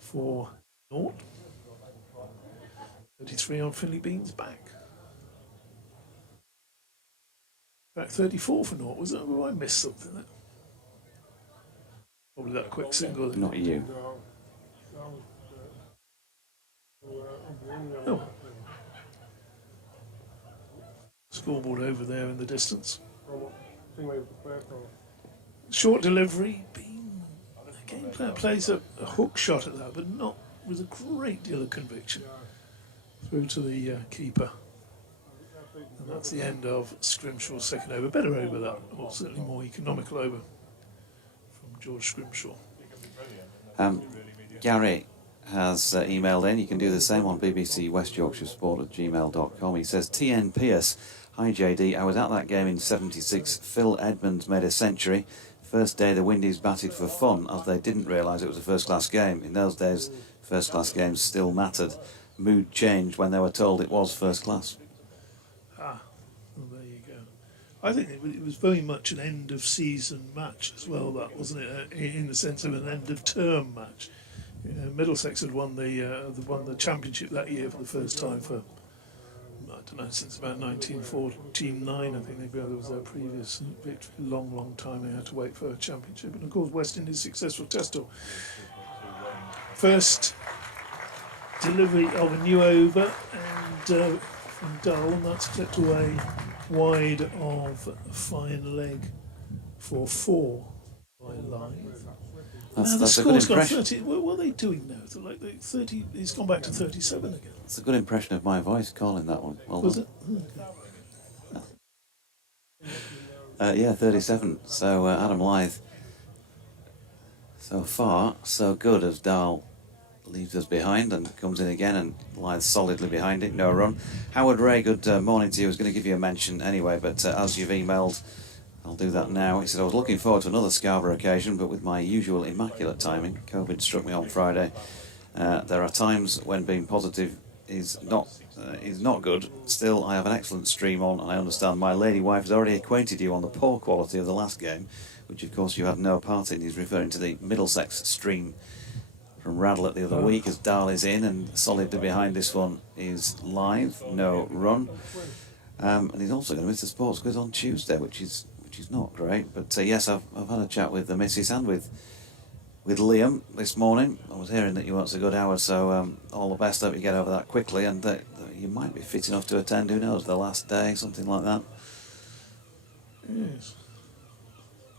for naught. 33 on Finley Bean's back. In fact, 34 for naught. Was that? Oh, I missed something there. Probably that quick single. Not you. Oh. Scoreboard over there in the distance. Short delivery. Bean again plays a hook shot at that, but not with a great deal of conviction. Through to the keeper. And that's the end of Scrimshaw's second over. Better over that, or certainly more economical over from George Scrimshaw. Gary has emailed in. You can do the same on BBC West Yorkshire Sport at gmail.com. He says, TN Pierce, hi JD, I was at that game in 76. Phil Edmonds made a century. First day the Windies batted for fun, as they didn't realise it was a first-class game. In those days, first-class games still mattered. Mood changed when they were told it was first class. Well, there you go. I think it was very much an end-of-season match as well, that wasn't it? In the sense of an end-of-term match. Middlesex had won the championship that year for the first time for, I don't know, since about 1949. I think that was their previous victory. Long time they had to wait for a championship. And of course, West Indies' successful test tour. First delivery of a new over and from Dull, and that's clipped away wide of a fine leg for 4 by Lythe. That's a good impression. 30, what are they doing now? So like 30, it's gone back to 37 again. It's a good impression of my voice calling that one. Well Was done. it? Okay. Yeah, 37. So Adam Lythe, so far, so good as Dahl leaves us behind and comes in again and lies solidly behind it, no run. Howard Ray, good morning to you. I was going to give you a mention anyway, but as you've emailed, I'll do that now. He said, I was looking forward to another Scarborough occasion, but with my usual immaculate timing, COVID struck me on Friday. There are times when being positive is not good. Still, I have an excellent stream on, and I understand my lady wife has already acquainted you on the poor quality of the last game, which of course you had no part in. He's referring to the Middlesex stream from Radlett the other week, as Dahl is in, and solidly behind this one is Lythe, no run. And he's also going to miss the sports quiz on Tuesday, which is not great. But yes, I've had a chat with the missus and with Liam this morning. I was hearing that you want a good hour, so all the best. Hope you get over that quickly, and that you might be fit enough to attend. Who knows? The last day, something like that. Yes.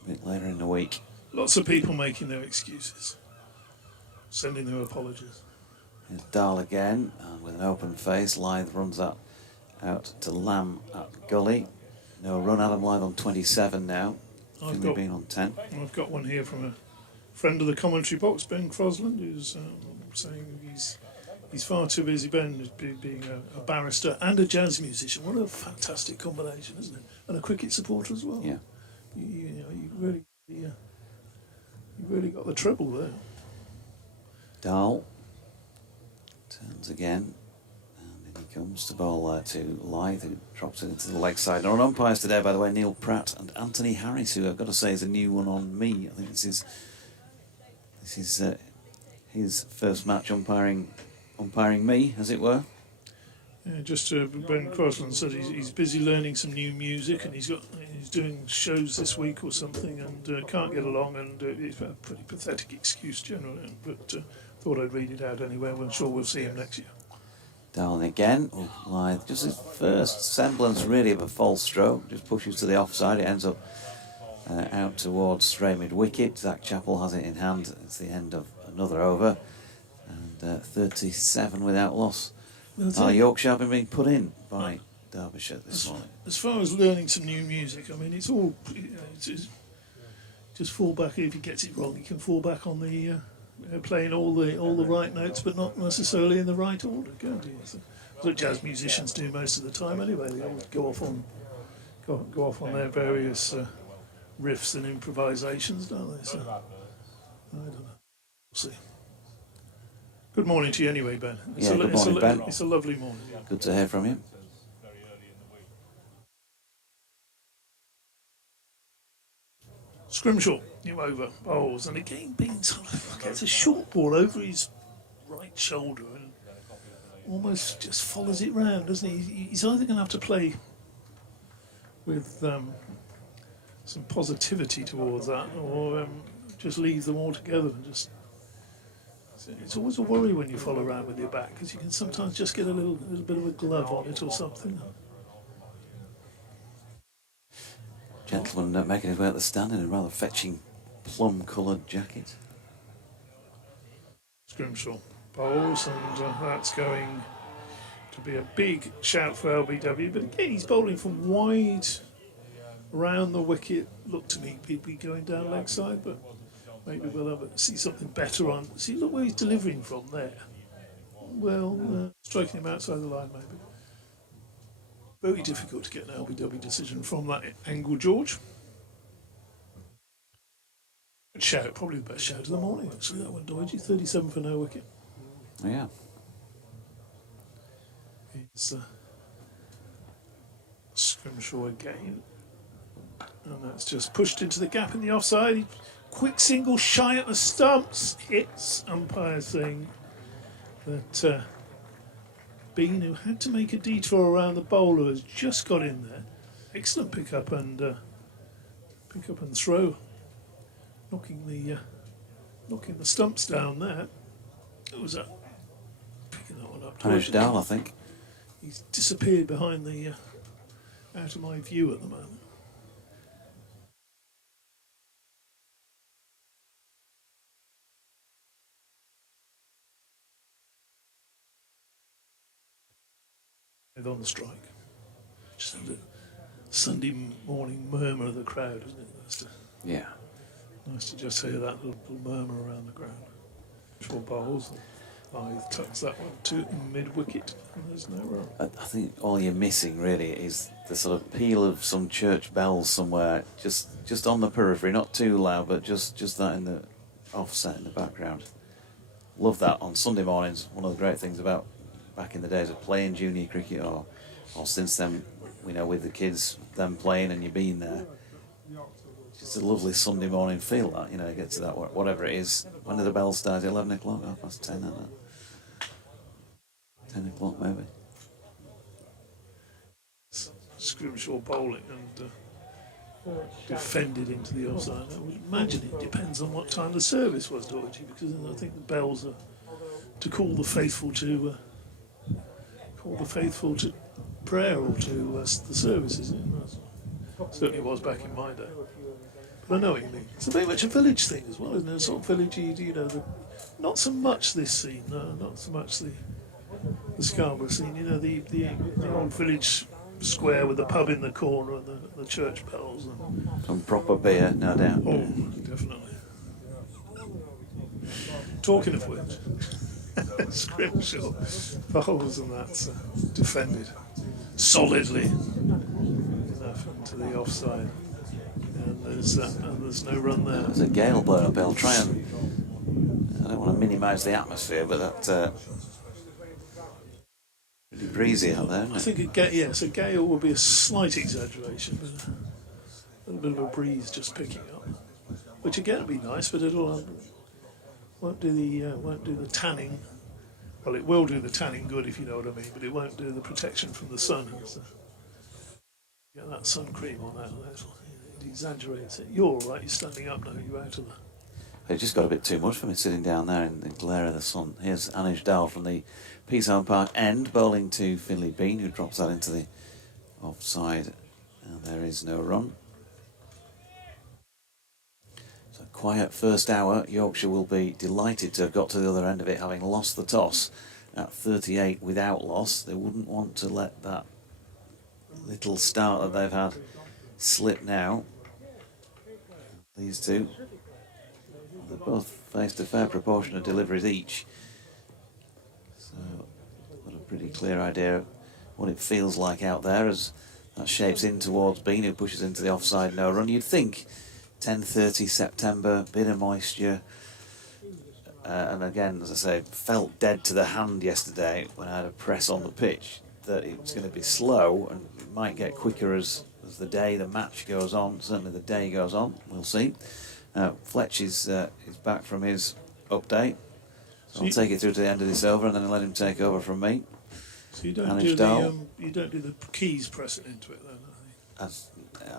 A bit later in the week. Lots of people making their excuses, sending their apologies. Here's Dahl again, and with an open face, Lythe runs that out to Lamb at Gully. No run. Adam live on 27 now. I've Finley being on 10. I've got one here from a friend of the commentary box, Ben Crosland, who's saying he's far too busy. Ben being a barrister and a jazz musician. What a fantastic combination, isn't it? And a cricket supporter as well. Yeah. You really got the treble there. Dahl turns again, and in he comes to bowl to Lythe, who drops it into the leg side. And on umpires today, by the way, Neil Pratt and Anthony Harris, who I've got to say is a new one on me. I think this is his first match umpiring me, as it were. Yeah, just Ben Crosland said he's busy learning some new music, and he's doing shows this week or something, and can't get along, and it's a pretty pathetic excuse generally, but thought I'd read it out anyway. I'm sure we'll see him next year. Down again, Lythe, just his first semblance really of a false stroke, just pushes to the offside. It ends up out towards straight mid wicket. Zach Chappell has it in hand. It's the end of another over, and 37 without loss. Yorkshire have been being put in by Derbyshire this morning. As far as learning some new music, I mean, it's all it's just fall back. If he gets it wrong, he can fall back on the playing all the right notes, but not necessarily in the right order, can't he? So, that's what jazz musicians do most of the time anyway. They all go off on their various riffs and improvisations, don't they? So I don't know. We'll see. Good morning to you anyway, Ben. Good morning, Ben. It's a lovely morning. Yeah. Good to hear from you. Scrimshaw, new over, bowls, and again being sort of gets a short ball over his right shoulder and almost just follows it round, doesn't he? He's either going to have to play with some positivity towards that, or just leave them all together and just. It's always a worry when you follow around with your back, because you can sometimes just get a little bit of a glove on it or something. Gentleman making his way up the stand in a rather fetching plum-coloured jacket. Scrimshaw bowls, and that's going to be a big shout for LBW. But again, he's bowling from wide around the wicket. Look to me, he'd be going down leg side, but maybe we'll see something better on. See, look where he's delivering from there. Well, striking him outside the line, maybe. Very difficult to get an LBW decision from that angle, George. Good shout, probably the best shout of the morning, actually, that one, Doidgy. 37 for no wicket. Oh, yeah. It's Scrimshaw again. And that's just pushed into the gap in the offside. Quick single shy at the stumps. Hits. Umpire saying that Bean, who had to make a detour around the bowler, has just got in there. Excellent pick up and throw, knocking the stumps down there. It was picking that one up. Punish down, I think. He's disappeared behind the out of my view at the moment. On the strike. Just a Sunday morning murmur of the crowd, isn't it? Yeah. Nice to just hear that little murmur around the ground. Short bowls. Lythe tucks that one to mid-wicket, and there's no run. I think all you're missing really is the sort of peal of some church bells somewhere, just on the periphery, not too loud, but just that in the offset in the background. Love that on Sunday mornings. One of the great things about back in the days of playing junior cricket, or since then, with the kids, them playing and you being there. Just a lovely Sunday morning feel, that, get to that, whatever it is. When do the bells start? 11 o'clock, 10:30, isn't it? 10 o'clock maybe. Scrimshaw bowling and defended into the offside. I would imagine it depends on what time the service was, Doidgy, because I think the bells are to call the faithful to prayer or to the services. Certainly was back in my day. But I know what you mean. It's very much a village thing as well, isn't it? Sort of villagey, not so much this scene, not so much the Scarborough scene. The old village square with the pub in the corner and the church bells. And, Some proper beer, no doubt. oh, definitely. Talking of which, Scrimshaw, Fowles and that's defended solidly enough into the offside. And there's no run there. There's a gale blowing up. I'll try and... I don't want to minimise the atmosphere, but that... pretty breezy out there, isn't I it? think a gale will be a slight exaggeration, but a little bit of a breeze just picking up, which again will be nice, but it'll won't do the tanning. Well, it will do the tanning good, if you know what I mean, but it won't do the protection from the sun. So get that sun cream on that. It exaggerates it. You're all right. You're standing up now. You're out of the... It just got a bit too much for me sitting down there in the glare of the sun. Here's Anish Dal from the Peasholm Park end, bowling to Finley Bean, who drops that into the offside, and there is no run. So quiet first hour. Yorkshire will be delighted to have got to the other end of it, having lost the toss at 38 without loss. They wouldn't want to let that little start that they've had slip now. These two, they both faced a fair proportion of deliveries each, so got a pretty clear idea of what it feels like out there as that shapes in towards Bean, who pushes into the offside, no run. You'd think 10:30 September, bit of moisture, and again, as I say, felt dead to the hand yesterday when I had a press on the pitch that it was going to be slow and it might get quicker as the match goes on. Certainly the day goes on, we'll see. Fletch is back from his update, so I'll take it through to the end of this over and then I'll let him take over from me. So you don't do the keys pressing into it then?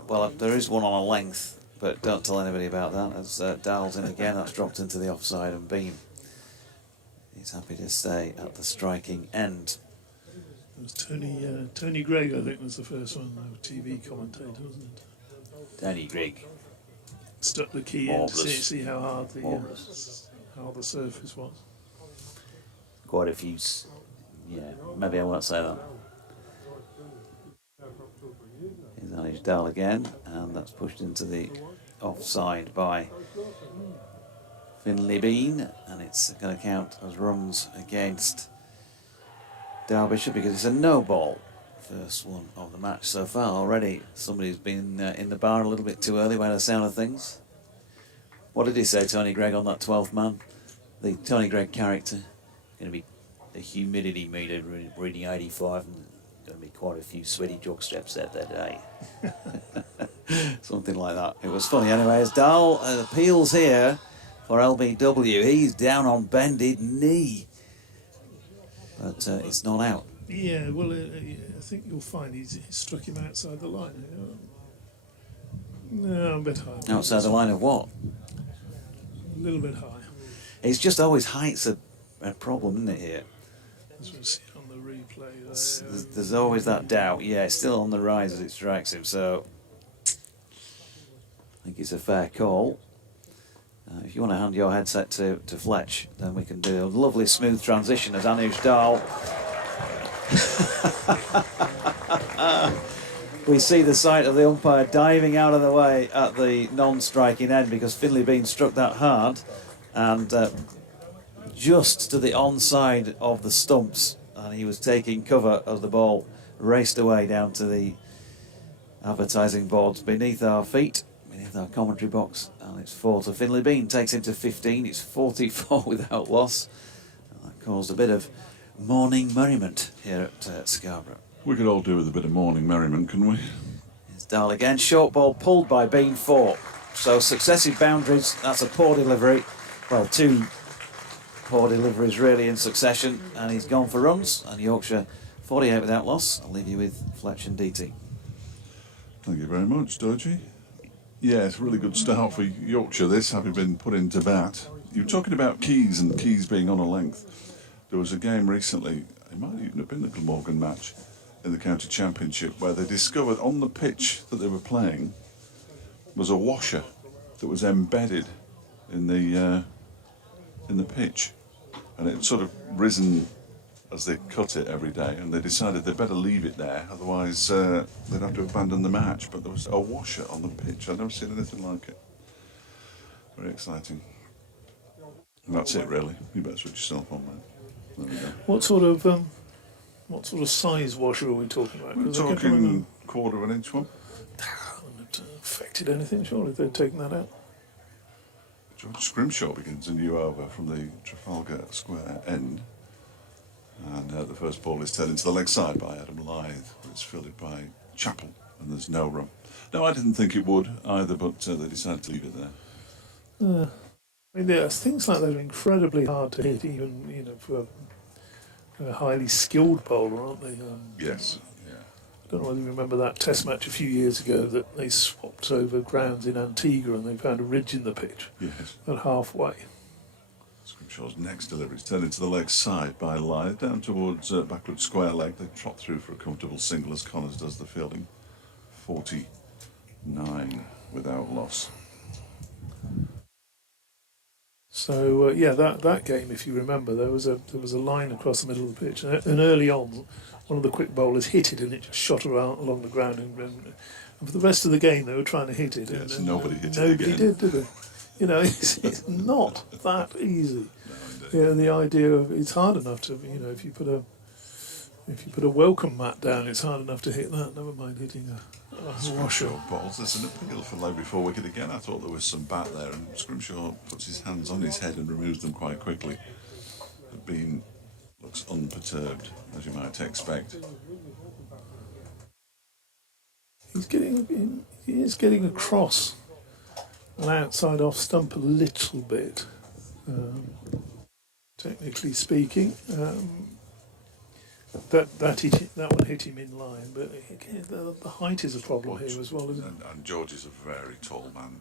Well, there is one on a length, but don't tell anybody about that. As Dahl's in again, that's dropped into the offside, and Beam, he's happy to stay at the striking end. It was Tony Gregg, I think, was the first one, TV commentator, wasn't it? Tony Gregg. Stuck the key in to see how hard the surface was. Quite a few. Yeah, maybe I won't say that. Here's Anish Dal again, and that's pushed into the offside by Finley Bean, and it's going to count as runs against Derbyshire because it's a no ball. First one of the match so far already. Somebody's been in the bar a little bit too early by the sound of things. What did he say, Tony Gregg, on that 12th man? The Tony Gregg character. Going to be the humidity meter reading 85 and going to be quite a few sweaty jog steps out there today. Something like that. It was funny anyway. As Dahl appeals here for LBW, he's down on bended knee. But it's not out. Yeah, well, I think you'll find he's struck him outside the line. No, a bit high. Outside the line of what? A little bit high. It's just always height's a problem, isn't it, here? As we see on the replay there. There's always that doubt. Yeah, it's still on the rise as it strikes him, so I think it's a fair call. If you want to hand your headset to Fletch, then we can do a lovely smooth transition as Anish Dahl. We see the sight of the umpire diving out of the way at the non-striking end because Finley Bean struck that hard and just to the onside of the stumps, and he was taking cover as the ball raced away down to the advertising boards beneath our feet, beneath our commentary box, and it's 4 to Finley Bean, takes him to 15. It's 44 without loss, and that caused a bit of morning merriment here at Scarborough. We could all do with a bit of morning merriment, couldn't we? Here's Dahl again, short ball pulled by Bean, 4. So successive boundaries, that's a poor delivery. Well, 2 poor deliveries really in succession, and he's gone for runs, and Yorkshire 48 without loss. I'll leave you with Fletch and DT. Thank you very much, Doji. Yeah, it's a really good start for Yorkshire, this, having been put into bat. You were talking about keys and keys being on a length. There was a game recently, it might even have been the Glamorgan match in the county championship, where they discovered on the pitch that they were playing was a washer that was embedded in the pitch, and it had sort of risen as they cut it every day, and they decided they'd better leave it there, otherwise they'd have to abandon the match. But there was a washer on the pitch. I've never seen anything like it. Very exciting. And that's it, really. You better switch yourself on, mate. There we go. What sort of size washer are we talking about? We're 'Cause I kept talking wondering, quarter of an inch one. hadn't it affected anything, surely, if they'd taken that out? George Scrimshaw begins a new over from the Trafalgar Square end. And the first ball is turned into the leg side by Adam Lythe. It's fielded by Chappell, and there's no run. No, I didn't think it would either, but they decided to leave it there. I mean, things like that are incredibly hard to hit, even for a highly skilled bowler, aren't they? Yes. Yeah. I don't know whether you remember that Test match a few years ago that they swapped over grounds in Antigua and they found a ridge in the pitch Yes. at halfway. Scrimshaw's next delivery is turned into the leg side by Lythe, down towards backward square leg. They trot through for a comfortable single as Connors does the fielding. 49 without loss. So that game, if you remember, there was a line across the middle of the pitch, and early on, one of the quick bowlers hit it, and it just shot around along the ground. And for the rest of the game, they were trying to hit it. Yes, and nobody hit it Nobody again. did they? It's not that easy. No, indeed. The idea of it's hard enough to if you put a welcome mat down, it's hard enough to hit that. Never mind hitting a washer. Scrimshaw balls. There's an appeal for leg before wicket again. I thought there was some bat there, and Scrimshaw puts his hands on his head and removes them quite quickly. The bean looks unperturbed, as you might expect. He is getting across an outside off stump a little bit, technically speaking. That one hit him in line, but again, the height is a problem here as well, isn't it? And George is a very tall man.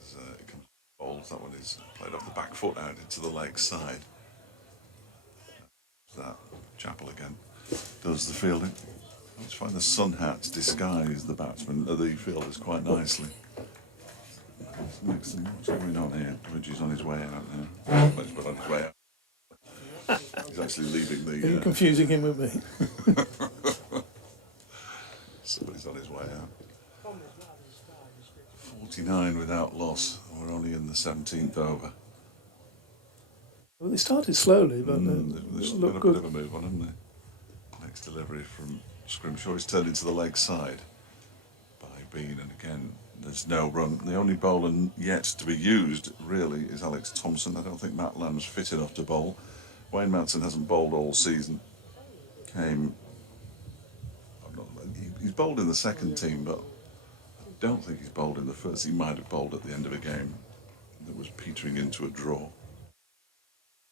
As it comes to balls, that one is played off the back foot out into the leg side. That Chappell again does the fielding. I just find the sun hats disguise the the fielders quite nicely. What's going on here? George is on his way out now. Well, he's on his way out. He's actually leaving the. Are you confusing him with me? Somebody's on his way out. 49 without loss. We're only in the 17th over. Well, they started slowly, but There's they got look a good. bit of a move on, haven't they? Next delivery from Scrimshaw is turned into the leg side by Bean, and again there's no run. The only bowler yet to be used really is Alex Thompson. I don't think Matt Lamb's fit enough to bowl. Wayne Madsen hasn't bowled all season. He's bowled in the second team, but I don't think he's bowled in the first. He might have bowled at the end of a game that was petering into a draw.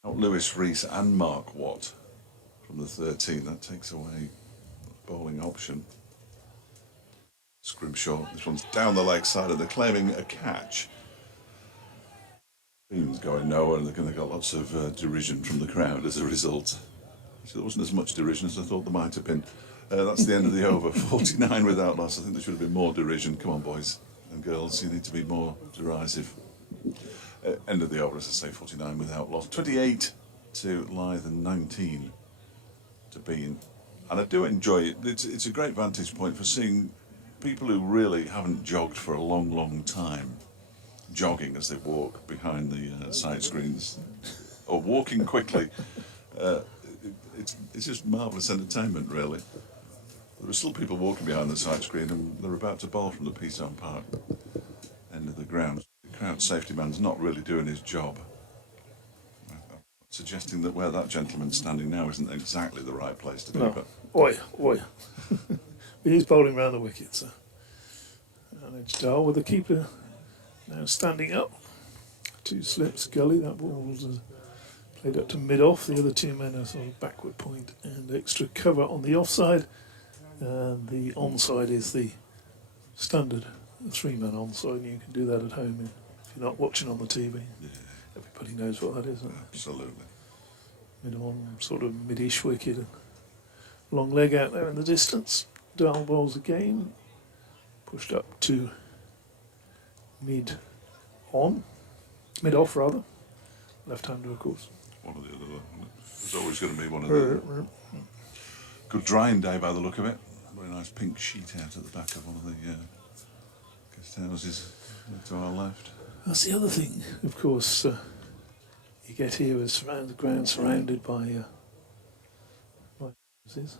Out Lewis Rees and Mark Watt from the 13. That takes away the bowling option. Scrimshaw, this one's down the leg side, and they're claiming a catch. Bean's going nowhere, and they're going to get lots of derision from the crowd as a result. So there wasn't as much derision as I thought there might have been. That's the end of the over. 49 without loss. I think there should have been more derision. Come on, boys and girls, you need to be more derisive. End of the over, as I say, 49 without loss. 28 to Lythe and 19 to Bean. And I do enjoy it. It's a great vantage point for seeing people who really haven't jogged for a long, long time jogging as they walk behind the side screens or walking quickly. It's just marvellous entertainment, really. There are still people walking behind the side screen, and they're about to bowl from the Peacedown Park end of the ground. The crowd safety man's not really doing his job. I'm suggesting that where that gentleman's standing now isn't exactly the right place to be. No. But Oi. He's bowling round the wicket, so. And it's Dahl with the keeper now standing up. Two slips, gully, that ball was played up to mid-off. The other two men are sort of backward point and extra cover on the offside. And the onside is the standard 3-man onside. You can do that at home if you're not watching on the TV. yeah, Everybody knows what that is. Isn't it? absolutely. Mid-on, sort of mid-ish wicket. And long leg out there in the distance. Dahl bowls again. Pushed up to mid-off rather. Left-hander, of course. one or the other. It's always going to be one of the. Good drying day by the look of it. Very nice pink sheet out at the back of one of the guest houses to our left. That's the other thing, of course. You get here with the ground surrounded by houses.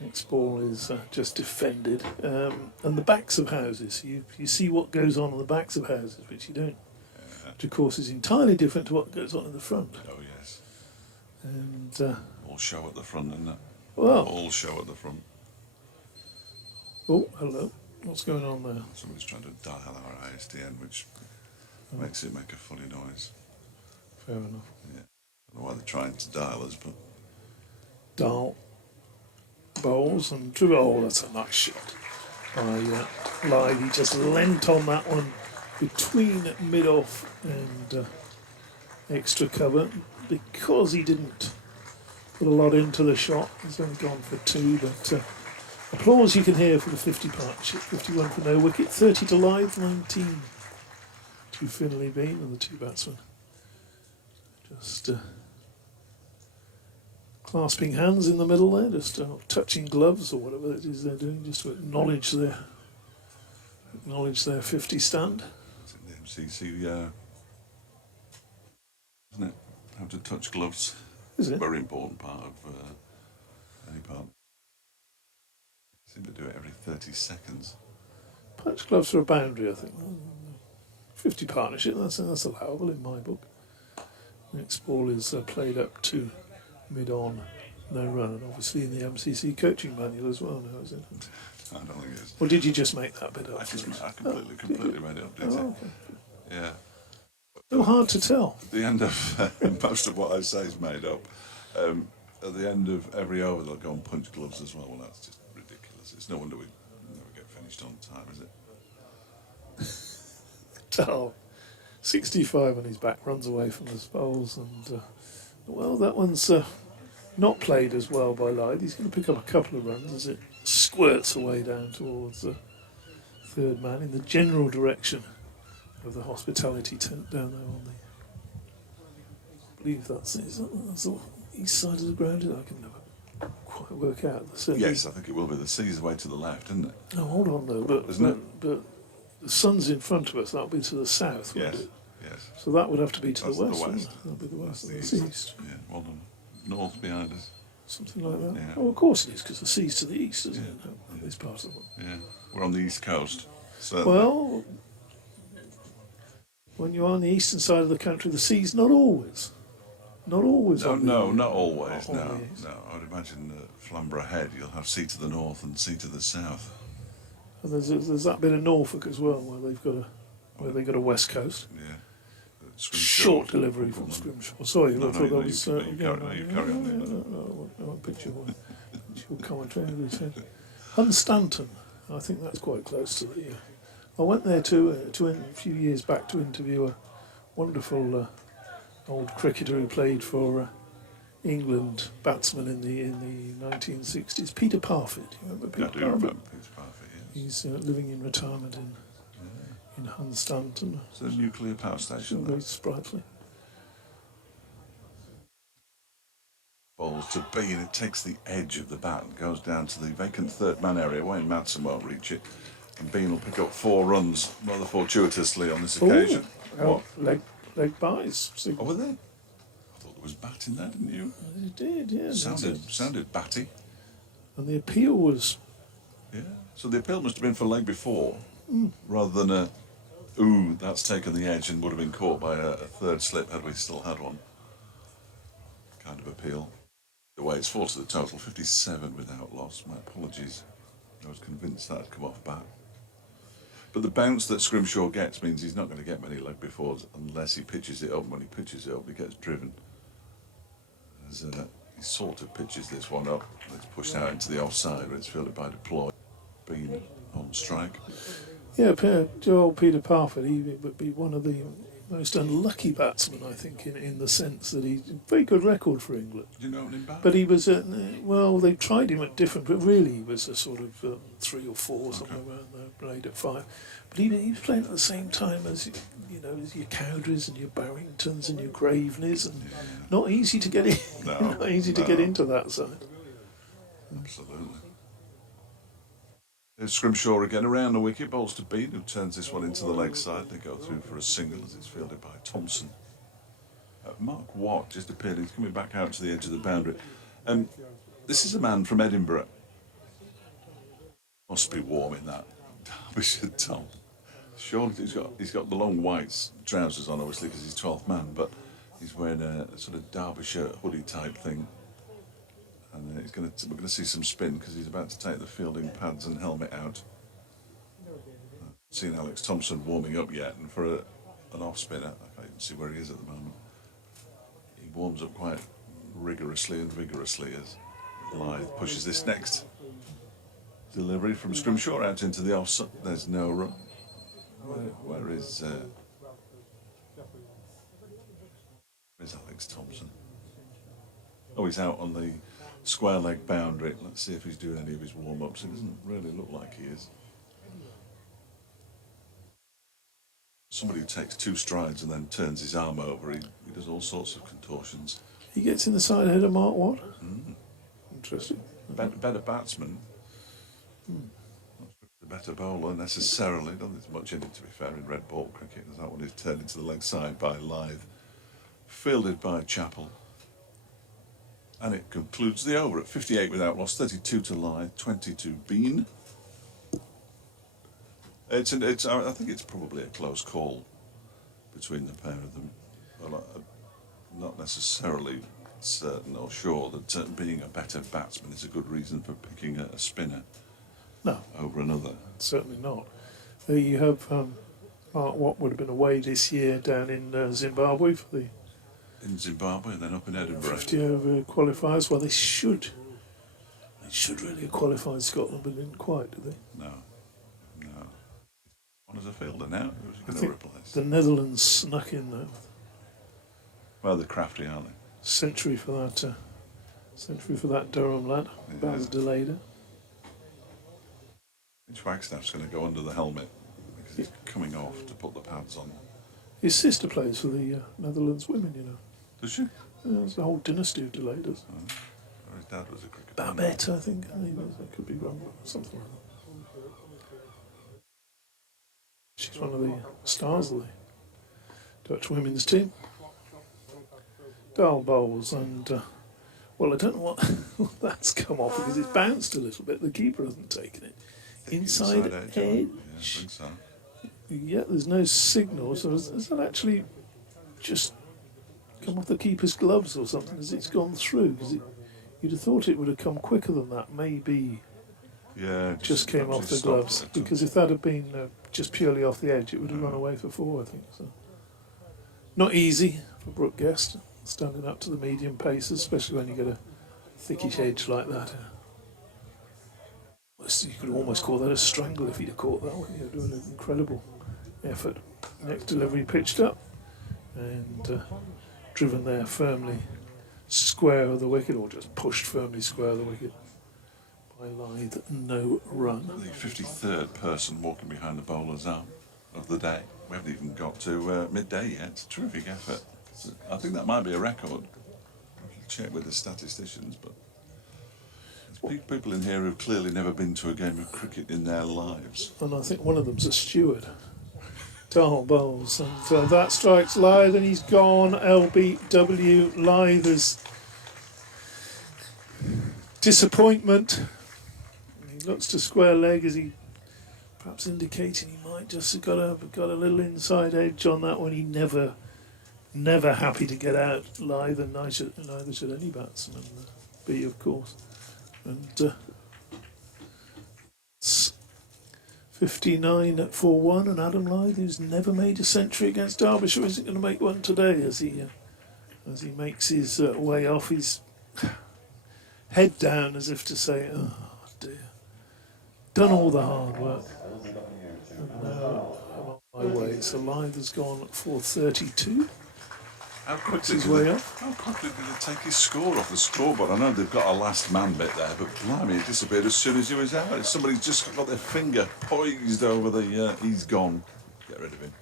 Next ball is just defended, and the backs of houses. You see what goes on the backs of houses, which you don't. Which of course is entirely different to what goes on in the front. Oh yes. And all show at the front, isn't it? well, All show at the front. oh hello, what's going on there? Somebody's trying to dial our ISDN, which makes it make a funny noise. Fair enough. Yeah. I don't know why they're trying to dial us, but Dial bowls and true. Oh, that's a nice shot by Lyde. He just leant on that one between mid-off and extra cover because he didn't put a lot into the shot. He's only gone for 2, but applause you can hear for the 50 partnership. 51 for no wicket, 30 to Lyde, 19 to Finlay Bean, and the 2 batsmen just clasping hands in the middle there, just touching gloves or whatever it is they're doing, just to acknowledge their 50 stand. it's in the MCC, isn't it? Have to touch gloves. Is it? Very important part of any part. Seem to do it every 30 seconds. Patch gloves for a boundary, I think. 50 partnership, that's allowable in my book. Next ball is played up to mid-on, no run, and obviously in the MCC coaching manual as well now, is it? I don't think it is. Or did you just make that bit up? I completely made it up, didn't I? Okay. Yeah. So hard to tell. At the end of most of what I say is made up. At the end of every over, they'll go and punch gloves as well. Well, that's just ridiculous. It's no wonder we never get finished on time, is it? Oh, 65 on his back, runs away from the bowls, and well, that one's not played as well by Lyde. He's going to pick up a couple of runs as it squirts away down towards the third man in the general direction of the hospitality tent down there on the. I believe that's the east side of the ground. I can never quite work out. Yes, I think it will be. The sea's away to the left, isn't it? No, hold on though. But the sun's in front of us. That'll be to the south. Yes. It? Yes. So that would have to be to That's the west. the west. That'll be the west and That's the the east. Yeah, well done. North behind us. Something like that. Yeah. Oh, of course it is, because the sea's to the east, isn't Yeah. it? This part of the world. Yeah, we're on the east coast. Certainly. Well, when you're on the eastern side of the country, the sea's not always. Not always No, on no, the, not always. on No, the east. no. I would imagine Flamborough Head, you'll have sea to the north and sea to the south. And there's that bit of Norfolk as well, where they've got a west coast. Yeah. Short delivery from Scrimshaw. Sorry, No, I thought no, that was. you carry on. I won't picture your commentary. Hunstanton, I think that's quite close to the. I went there a few years back to interview a wonderful old cricketer who played for England, batsman in the 1960s, Peter Parfitt. You remember Peter I do Parfitt? remember Peter Parfitt, yes. He's living in retirement in Hunstanton. Is there a nuclear power station Very there? sprightly. Balls to Bean, it takes the edge of the bat and goes down to the vacant third man area. Wayne Madsen won't reach it. And Bean will pick up 4 runs rather fortuitously on this occasion. Oh, leg buys. Oh, were they? I thought there was bat in there, didn't you? It did, yeah. Sounded batty. And the appeal was. Yeah. So the appeal must have been for leg before, rather than ooh, that's taken the edge and would have been caught by a third slip had we still had one. Kind of appeal. The way it's 4 to the total, 57 without loss. My apologies. I was convinced that had come off bat. But the bounce that Scrimshaw gets means he's not going to get many leg befores unless he pitches it up. When he pitches it up, he gets driven. As he sort of pitches this one up. It's pushed out into the offside, but it's fielded by Deploy. Bean on strike. Yeah, Joe Peter Parfitt, he would be one of the most unlucky batsman, I think, in the sense that he's a very good record for England. Did you know him back? But he was well, they tried him at different, but really he was a sort of 3 or 4, somewhere around there, played at 5. But he was playing at the same time as, you know, as your Cowdreys and your Barringtons and your Graveneys, and not easy to get in, not easy to get into that side. Absolutely. Here's Scrimshaw again around the wicket, bowls to Bean, who turns this one into the leg side. They go through for a single as it's fielded by Thompson. Mark Watt just appeared. He's coming back out to the edge of the boundary. This is a man from Edinburgh. Must be warm in that Derbyshire top. Surely he's got the long white trousers on, obviously, because he's 12th man, but he's wearing a sort of Derbyshire hoodie type thing. And we're going to see some spin because he's about to take the fielding pads and helmet out. Seen Alex Thompson warming up yet, and for an off spinner, I can't even see where he is at the moment. He warms up quite rigorously and vigorously as Lyth pushes this next delivery from Scrimshaw out into the off. There's no run. Where is Alex Thompson? Oh, he's out on the square leg boundary. Let's see if he's doing any of his warm-ups. It doesn't really look like he is. Somebody who takes 2 strides and then turns his arm over, he does all sorts of contortions. He gets in the side ahead of Mark Watt. Interesting. Better batsman. Not a better bowler necessarily. Don't think there's much in it, to be fair, in red ball cricket. That one is turned into the leg side by Lyth. Fielded by Chappell. And it concludes the over at 58 without loss, 32 to Lyth, 20 to Bean. I think it's probably a close call between the pair of them. Well, I'm not necessarily certain or sure that being a better batsman is a good reason for picking a spinner over another. Certainly not. You have Mark Watt would have been away this year down in Zimbabwe for the and then up in Edinburgh. 50 over qualifiers. Well, they should really have qualified Scotland, but didn't quite, did they? No. On as a fielder now, who's he going to replace? The Netherlands snuck in there. Well, they're crafty, aren't they? Century for that Durham lad. Baz Deleda. Which Wagstaff's going to go under the helmet because he's coming off to put the pads on. His sister plays for the Netherlands women, you know. Does she? There's a whole dynasty of Deledas. His dad was a cricketer. Babette, I think. I could be wrong, something like that. She's one of the stars of the Dutch women's team. Dahl bowls and, well, I don't know what that's come off because it's bounced a little bit. The keeper hasn't taken it. Inside edge. Yeah, I think so. Yeah, there's no signal. So has that actually just come off the keeper's gloves or something as it's gone through? Because you'd have thought it would have come quicker than that. Maybe just came off the gloves. Because if that had been just purely off the edge, it would have run away for 4, I think. So not easy for Brooke Guest, standing up to the medium paces, especially when you get a thickish edge like that. You could almost call that a strangle if he'd have caught that one. You're doing an incredible effort. Next delivery pitched up and driven there firmly square of the wicket, or just pushed firmly square of the wicket by Lyth. No run. The 53rd person walking behind the bowler's arm of the day. We haven't even got to midday yet. It's a terrific effort. I think that might be a record. I'll check with the statisticians, but there's people in here who've clearly never been to a game of cricket in their lives. And I think one of them's a steward. Dahl bowls, and that strikes Lyth, and he's gone. LBW. Lyth's disappointment. He looks to square leg as he perhaps indicating he might just have got a little inside edge on that one. He never happy to get out. Lyth, and neither should any batsman be, of course. And 59 for 1, and Adam Lyth, who's never made a century against Derbyshire, isn't going to make one today as he makes his way off, his head down as if to say, oh dear, done all the hard work, and now I'm on my way. So Lythe has gone for 32. How Works quickly, his way up. how quickly did they take his score off the scoreboard? I know they've got a last man bit there, but blimey, it disappeared as soon as he was out. Somebody's just got their finger poised over the. He's gone. Get rid of him.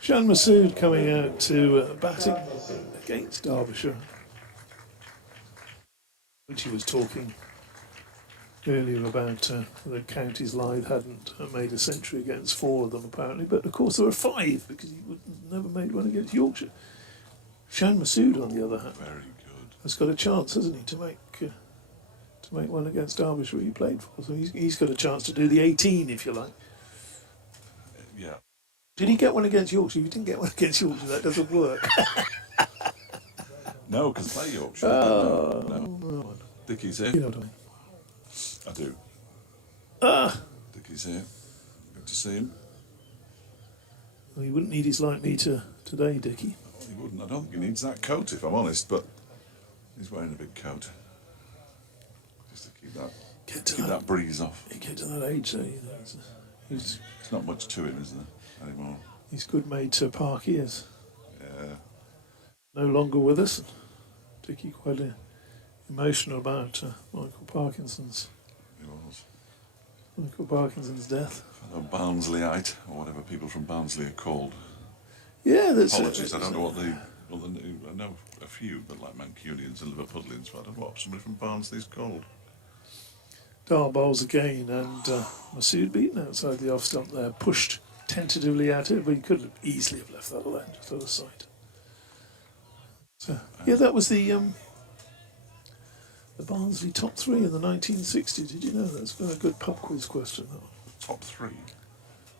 Shan Masood coming out to batting against Derbyshire, which he was talking earlier about the counties Lythe hadn't made a century against 4 of them apparently, but of course there were 5 because he would never made one against Yorkshire. Shan Masood, on the other hand, Very good. has got a chance, hasn't he, to make one against Derbyshire he played for. So he's got a chance to do the 18, if you like. Yeah. Did he get one against Yorkshire? If he didn't get one against Yorkshire, that doesn't work. No, because play Yorkshire. No. Dickie's here. You know what I mean? I do. Dickie's here. Good to see him. Well, he wouldn't need his like me today, Dickie. He wouldn't. I don't think he needs that coat, if I'm honest, but he's wearing a big coat. Just to keep that breeze off. He get to that age, though. He's There's not much to him, is there, anymore? he's good made to park ears. Yeah. No longer with us. Dickie quite emotional about Michael Parkinson's death. Fellow Barnsleyite, or whatever people from Barnsley are called. Yeah, that's Apologies, I don't know what I know a few, but like Mancunians and Liverpudlians, but I don't know what somebody from Barnsley's called. Dar bowls again, and Masood beaten outside the off stump there, pushed tentatively at it, but he could have easily have left that alone, just out of sight. So, yeah, that was the Barnsley top 3 in the 1960s. Did you know that? It's a good pub quiz question, that one. Top 3?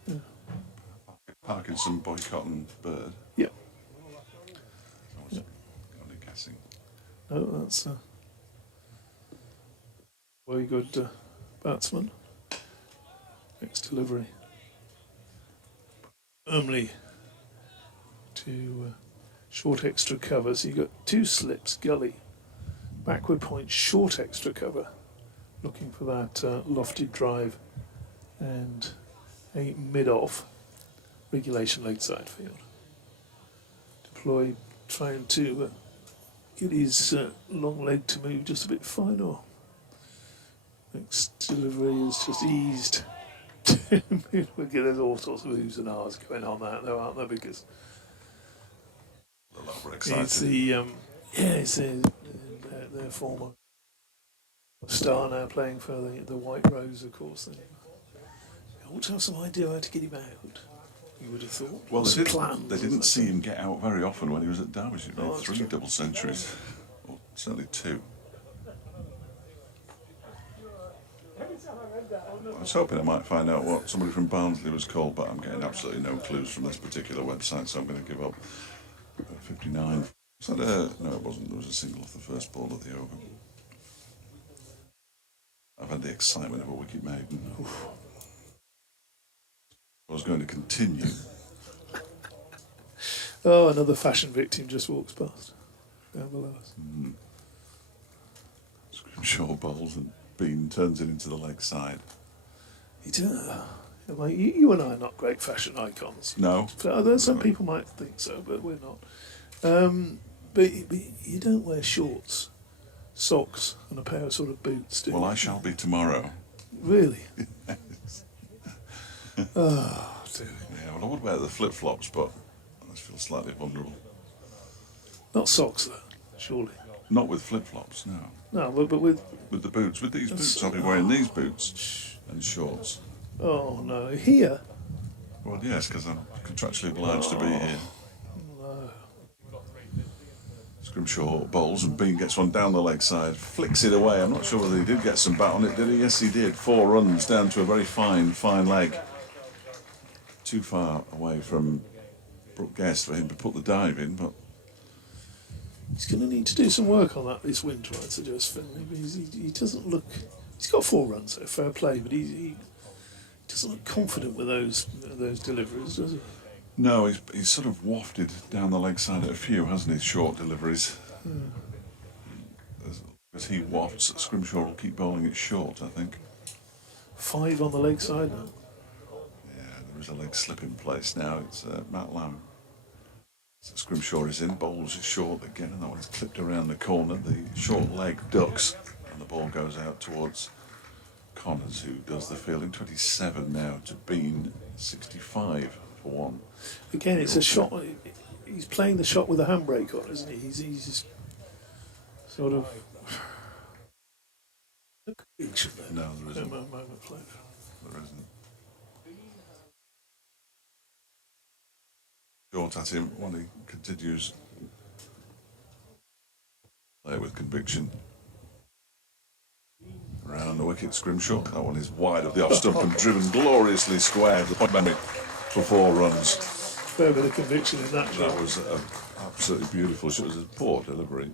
Yeah. Parkinson, Boycott and Bird. Yeah. I was only guessing. No, that's a very good batsman. Next delivery. Firmly to short extra cover. So you've got 2 slips, gully, backward point, short extra cover. Looking for that lofted drive and a mid-off regulation leg side field. Deploy trying to get his long leg to move just a bit finer. Next delivery is just eased. There's all sorts of oohs and ahs going on there, though, aren't there? Because A little overexcited. it's it's their former star now playing for the White Rose, of course. They ought to have some idea how to get him out. You would have thought. Well, Some they plans, didn't see him get out very often when he was at Derbyshire. He Oh, made that's 3 true. double centuries, or certainly 2. I was hoping I might find out what somebody from Barnsley was called, but I'm getting absolutely no clues from this particular website, so I'm going to give up. 59. Was that no, it wasn't. There was a single off the first ball of the over. I've had the excitement of a wicket maiden. I was going to continue. Oh, another fashion victim just walks past down below us. Scrimshaw bowls and Bean turns it into the leg side. You and I are not great fashion icons. No. So, some people might think so, but we're not. But you don't wear shorts, socks, and a pair of sort of boots, do you? Well, I shall be tomorrow. Really? Oh, dear. Yeah, well, I would wear the flip-flops, but I just feel slightly vulnerable. Not socks, though, surely. Not with flip-flops, no. No, but with... With the boots. With these boots, I'll be wearing these boots and shorts. Oh, no. Here? Well, yes, because I'm contractually obliged to be here. No. Scrimshaw bowls and Bean gets one down the leg side, flicks it away. I'm not sure whether he did get some bat on it, did he? Yes, he did. 4 runs down to a very fine leg. Too far away from Brooke Guest for him to put the dive in, but He's going to need to do some work on that this winter, I'd suggest, Finley, because he doesn't look... He's got 4 runs, so fair play, but he doesn't look confident with those deliveries, does he? no, he's sort of wafted down the leg side at a few, hasn't he? Short deliveries. As he wafts, Scrimshaw will keep bowling it short, I think. 5 on the leg side now. Yeah, was a leg slip in place now. It's Matt Lamb. So Scrimshaw is in, Bowles is short again, and that one's clipped around the corner. The short leg ducks, and the ball goes out towards Connors, who does the fielding. 27 now to Bean, 65 for 1. Again, it's a shot. He's playing the shot with a handbrake on, isn't he? He's just sort of. Conviction there. No, there isn't. Moment, Fleck. There isn't. Short at him while he continues play with conviction. Around the wicket, Scrimshaw. That one is wide of the off stump and driven gloriously square. The point man for 4 runs. Fair bit of conviction in that shot. That was absolutely beautiful. It was a poor delivery.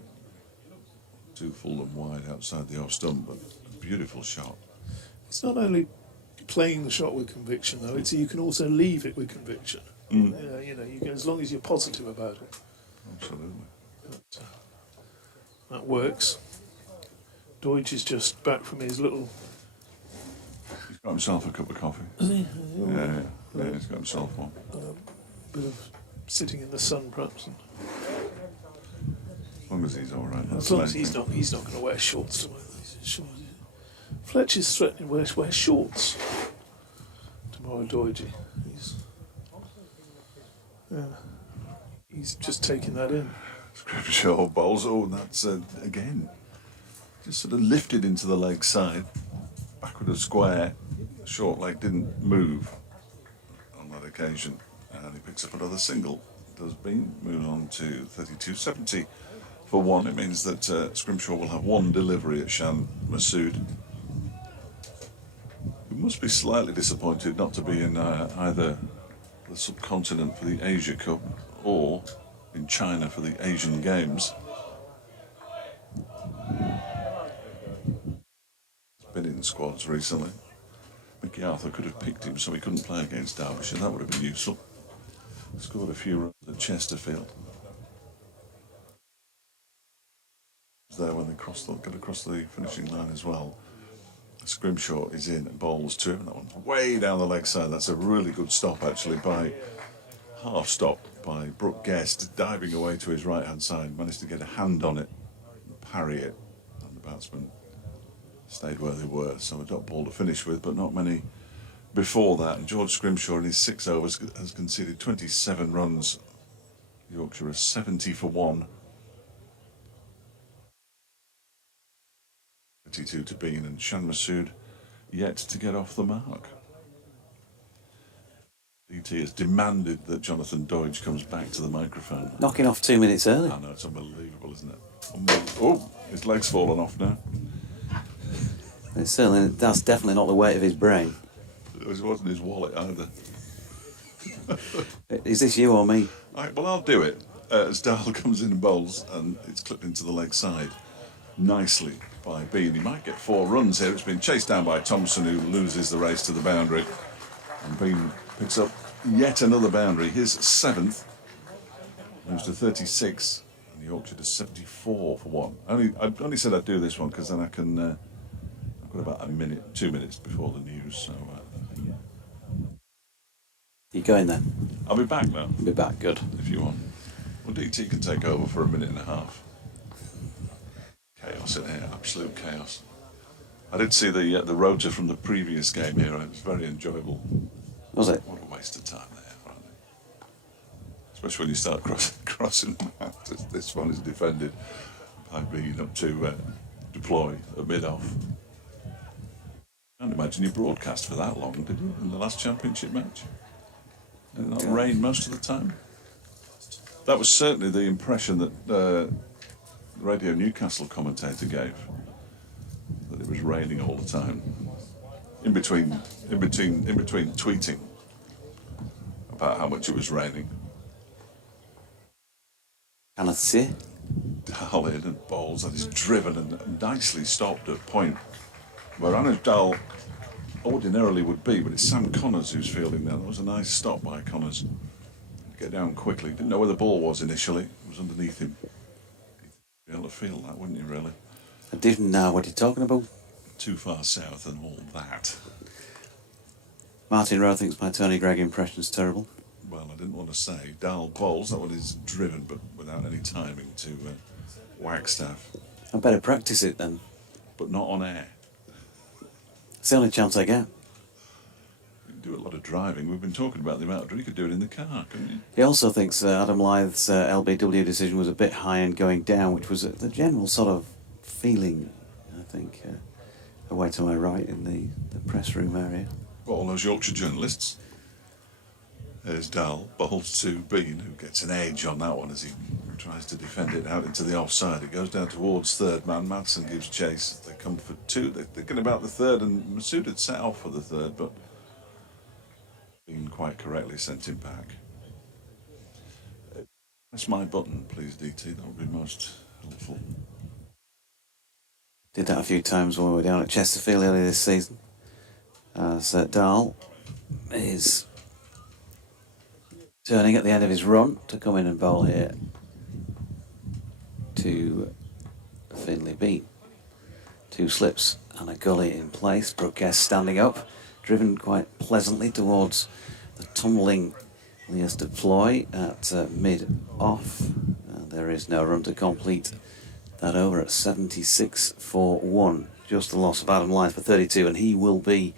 Too full and wide outside the off stump, but a beautiful shot. It's not only playing the shot with conviction, though. It's you can also leave it with conviction. You know, you can, as long as you're positive about it. Absolutely. But, that works. Deutsch is just back from his little. He's got himself a cup of coffee. Yeah, he's got himself one. Bit of sitting in the sun, perhaps. As long as he's all right. As long as he's not going to wear shorts tomorrow. Fletcher's threatening to wear shorts tomorrow. Deutsche. He's just taking that in. Scrimshaw bowls. Oh, that's again just sort of lifted into the leg side, backward of square. Short leg didn't move on that occasion, and he picks up another single. Does Bean move on to 32.70 for 1? It means that Scrimshaw will have 1 delivery at Shan Masood. He must be slightly disappointed not to be in either the subcontinent for the Asia Cup or in China for the Asian Games. He's been in squads recently. Mickey Arthur could have picked him so he couldn't play against Derbyshire. That would have been useful. Scored a few runs at Chesterfield. He was there when they got across the finishing line as well. Scrimshaw is in and bowls to him. That one's way down the leg side. That's a really good stop, actually, by half stop by Brooke Guest, diving away to his right hand side. Managed to get a hand on it, and parry it, and the batsman stayed where they were. So a dot ball to finish with, but not many before that. And George Scrimshaw in his 6 overs has conceded 27 runs. Yorkshire are 70 for 1. 32 to Bean, and Shan Masood yet to get off the mark. DT has demanded that Jonathan Deutsch comes back to the microphone. Knocking off 2 minutes early. I know, it's unbelievable, isn't it? Oh, his leg's fallen off now. That's definitely not the weight of his brain. It wasn't his wallet either. Is this you or me? Right, well, I'll do it. As Dahl comes in and bowls, and it's clipped into the leg side nicely by Bean. He might get 4 runs here. It's been chased down by Thompson, who loses the race to the boundary. And Bean picks up yet another boundary, his 7th. Moves to 36, and Yorkshire to 74 for 1. I only said I'd do this one because then I can. I've got about a minute, 2 minutes before the news, so. You going then? I'll be back now. Be back, good. If you want. Well, DT can take over for a minute and a half. Chaos in here, absolute chaos. I did see the rota from the previous game here. It was very enjoyable. Was it? What a waste of time there, frankly. Especially when you start crossing them out. This one is defended by being up to deploy at mid-off. I can't imagine you broadcast for that long, did you, in the last championship match? Did it not rain most of the time? That was certainly the impression that the Radio Newcastle commentator gave, that it was raining all the time. In between tweeting about how much it was raining. Can I see? Dahl in and bowls, and is driven and nicely stopped at point where Anuj Dahl ordinarily would be, but it's Sam Connors who's fielding now. That was a nice stop by Connors. Get down quickly. Didn't know where the ball was initially. It was underneath him. You'd be able to feel that, wouldn't you, really? I didn't know what you're talking about. Too far south and all that. Martin Rowe thinks my Tony Gregg impression's terrible. Well, I didn't want to say. Dahl bowls, that one is driven, but without any timing to Wagstaff. I better practice it then. But not on air. It's the only chance I get. You can do a lot of driving. We've been talking about the amount of... You could do it in the car, couldn't you? He also thinks Adam Lyth's LBW decision was a bit high and going down, which was the general sort of feeling, I think, away to my right in the press room area. Well, all those Yorkshire journalists. There's Dahl, bowls to Bean, who gets an edge on that one as he tries to defend it out into the offside. It goes down towards third man. Madsen gives chase. They come for two. They're thinking about the third, and Masood had set off for the third, but Bean quite correctly sent him back. Press my button, please, DT. That would be most helpful. Did that a few times when we were down at Chesterfield earlier this season. So Dahl is turning at the end of his run to come in and bowl here to Finlay Bean. 2 slips and a gully in place. Brookguest standing up, driven quite pleasantly towards the tumbling Leas deploy at mid-off. There is no run to complete that over at 76 for 1. Just the loss of Adam Lyth for 32, and he will be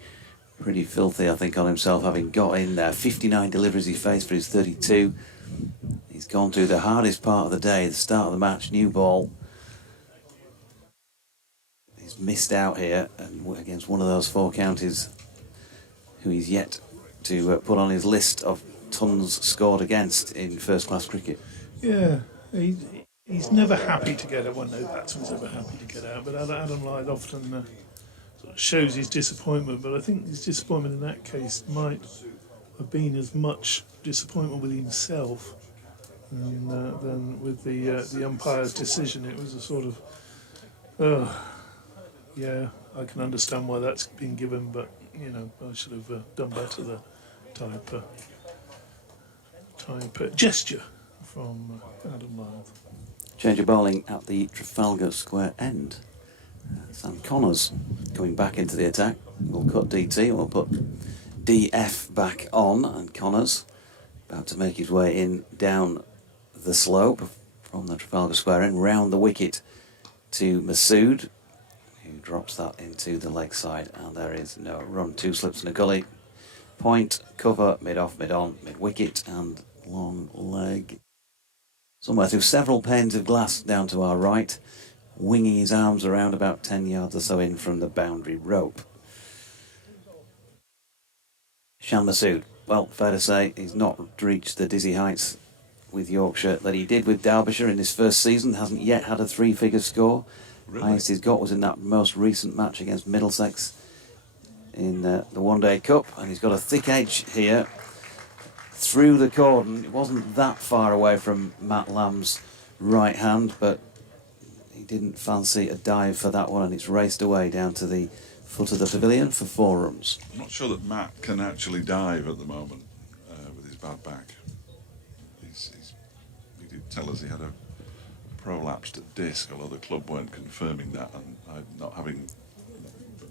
pretty filthy, I think, on himself, having got in there. 59 deliveries he faced for his 32. He's gone through the hardest part of the day, the start of the match, new ball. He's missed out here and against one of those 4 counties who he's yet to put on his list of tons scored against in first-class cricket. Yeah, he's never happy to get out. Well, no batsman's ever happy to get out, but Adam Lyth often sort of shows his disappointment, but I think his disappointment in that case might have been as much disappointment with himself than with the umpire's decision. It was a sort of, yeah, I can understand why that's been given, but, you know, I should have done better there type gesture from Adam Lyth. Change of bowling at the Trafalgar Square end. Sam Connors coming back into the attack. We'll cut DT and we'll put DF back on, and Connors about to make his way in down the slope from the Trafalgar Square end, round the wicket to Masood, who drops that into the leg side, and there is no run. 2 slips and a gully. Point, cover, mid-off, mid-on, mid-wicket, and long leg. Somewhere through several panes of glass down to our right, winging his arms around about 10 yards or so in from the boundary rope. Shan Masood, well, fair to say, he's not reached the dizzy heights with Yorkshire that he did with Derbyshire in his first season. Hasn't yet had a 3-figure score. Really? Highest he's got was in that most recent match against Middlesex in the One Day Cup, and he's got a thick edge here through the cordon. It wasn't that far away from Matt Lamb's right hand, but he didn't fancy a dive for that one, and it's raced away down to the foot of the pavilion for 4 runs. I'm not sure that Matt can actually dive at the moment with his bad back. He did tell us he had a prolapsed disc, although the club weren't confirming that, and not having,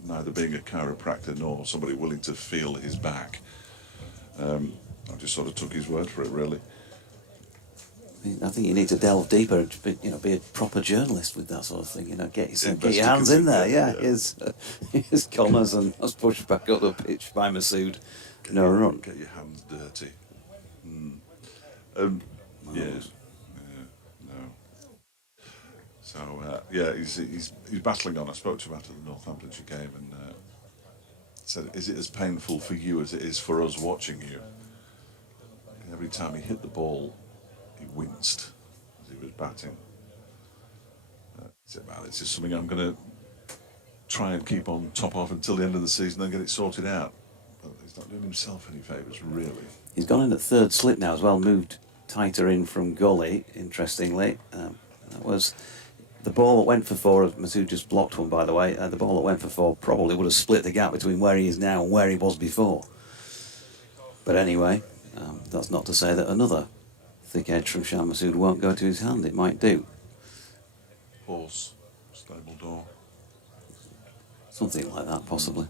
neither being a chiropractor nor somebody willing to feel his back. I just sort of took his word for it, really. I think you need to delve deeper, be a proper journalist with that sort of thing. Get your hands in there. Yeah, here's Connors, and that's pushed back up the pitch by Masood. No run. Get your hands dirty. No. So he's battling on. I spoke to him after the Northamptonshire game and said, "Is it as painful for you as it is for us watching you?" Every time he hit the ball, he winced as he was batting. He said, "Well, it's just something I'm going to try and keep on top of until the end of the season and get it sorted out." But he's not doing himself any favours, really. He's gone in at 3rd slip now as well, moved tighter in from gully, interestingly. That was the ball that went for 4. Masood just blocked one, by the way. The ball that went for 4 probably would have split the gap between where he is now and where he was before. But anyway, that's not to say that another thick edge from Shan Masood won't go to his hand. It might do. Horse, stable door. Something like that, possibly.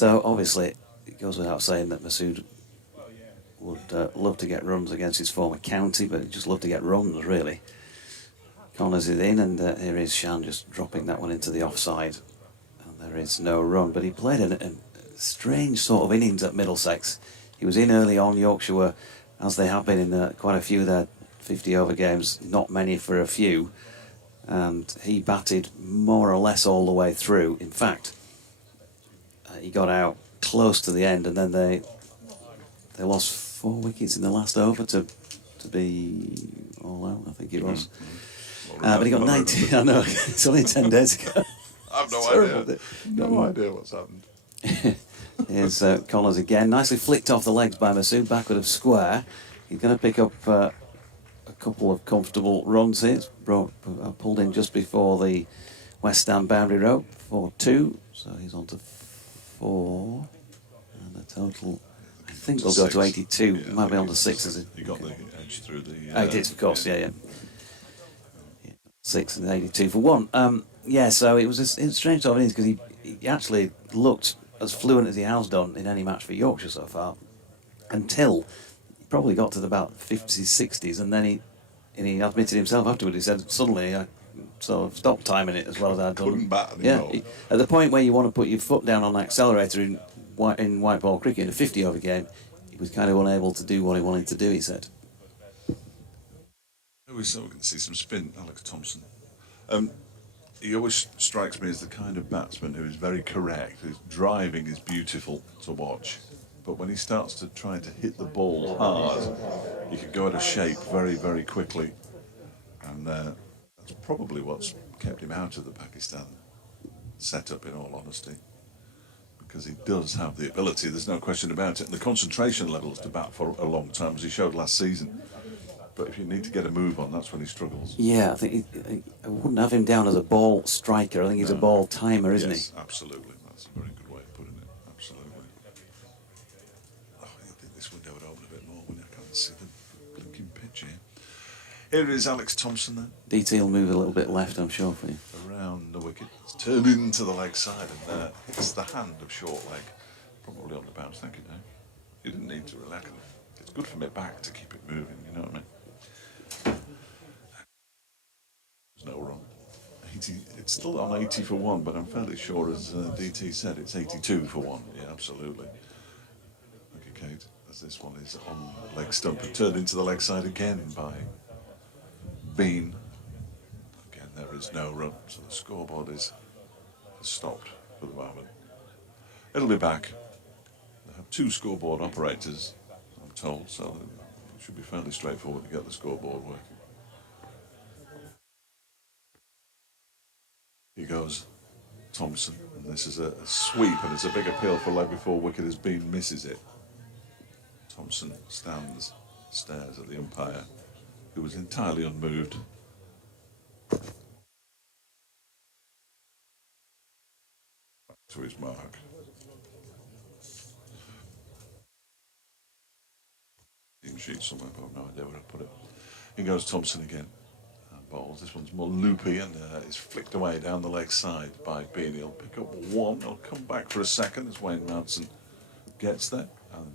So obviously, it goes without saying that Masood would love to get runs against his former county, but he'd just love to get runs, really. Connors is in, and here is Shan just dropping that one into the offside. And there is no run, but he played a strange sort of innings at Middlesex. He was in early on. Yorkshire were, as they have been in quite a few of their 50-over games, not many for a few. And he batted more or less all the way through. In fact, he got out close to the end, and then they lost 4 wickets in the last over to be all out, I think it was. But he got 90. I know, it's only 10 days ago. I have no idea. No idea what's happened. Here's Connors again. Nicely flicked off the legs by Masood, backward of square. He's going to pick up a couple of comfortable runs here. It's pulled in just before the West Stand boundary rope for 2. So he's on to 4. And the total, I think, will go to 82. Yeah, he might be on to 6, is it? He got the edge through the... Oh, he did, of course, yeah. 6 and 82 for 1. Yeah, so it was a strange sort of innings because he actually looked as fluent as he has done in any match for Yorkshire so far, until he probably got to about 50s, 60s, and then he admitted himself afterwards. He said, suddenly I sort of stopped timing it as well as I'd done. Couldn't bat anymore. Yeah, at the point where you want to put your foot down on the accelerator in white ball cricket in a 50-over game, he was kind of unable to do what he wanted to do, he said. We can see some spin, Alex Thompson. He always strikes me as the kind of batsman who is very correct, whose driving is beautiful to watch. But when he starts to try to hit the ball hard, he can go out of shape very, very quickly. And that's probably what's kept him out of the Pakistan setup, in all honesty. Because he does have the ability, there's no question about it. And the concentration levels to bat for a long time, as he showed last season. But if you need to get a move on, that's when he struggles. Yeah, I think I wouldn't have him down as a ball striker. I think he's a ball timer, isn't he? Yes, absolutely. That's a very good way of putting it. Absolutely. Oh, I think this window would open a bit more when I can't see the blinking pitch here. Here is Alex Thompson then. DT will move a little bit left, I'm sure, for you. Around the wicket. It's turned into the leg side and hits the hand of short leg. Probably on the bounce. Thank you, Dave. You didn't need to relax it. It's good for me back to keep it moving, you know what I mean? There's no run. 80, it's still on 80 for 1, but I'm fairly sure, as DT said, it's 82 for 1. Yeah, absolutely. Okay, Kate, as this one is on leg stump and turned into the leg side again by Bean. Again, there is no run, so the scoreboard is stopped for the moment. It'll be back. They have 2 scoreboard operators, I'm told, so it should be fairly straightforward to get the scoreboard working. Here goes Thompson, and this is a sweep, and it's a big appeal for leg before wicket as Bean misses it. Thompson stares at the umpire, who was entirely unmoved. Back to his mark. Team sheet somewhere, but I've no idea where to put it. Here goes Thompson again. Balls. This one's more loopy and is flicked away down the leg side by Bean. He'll pick up 1. He'll come back for a second as Wayne Mountain gets there, and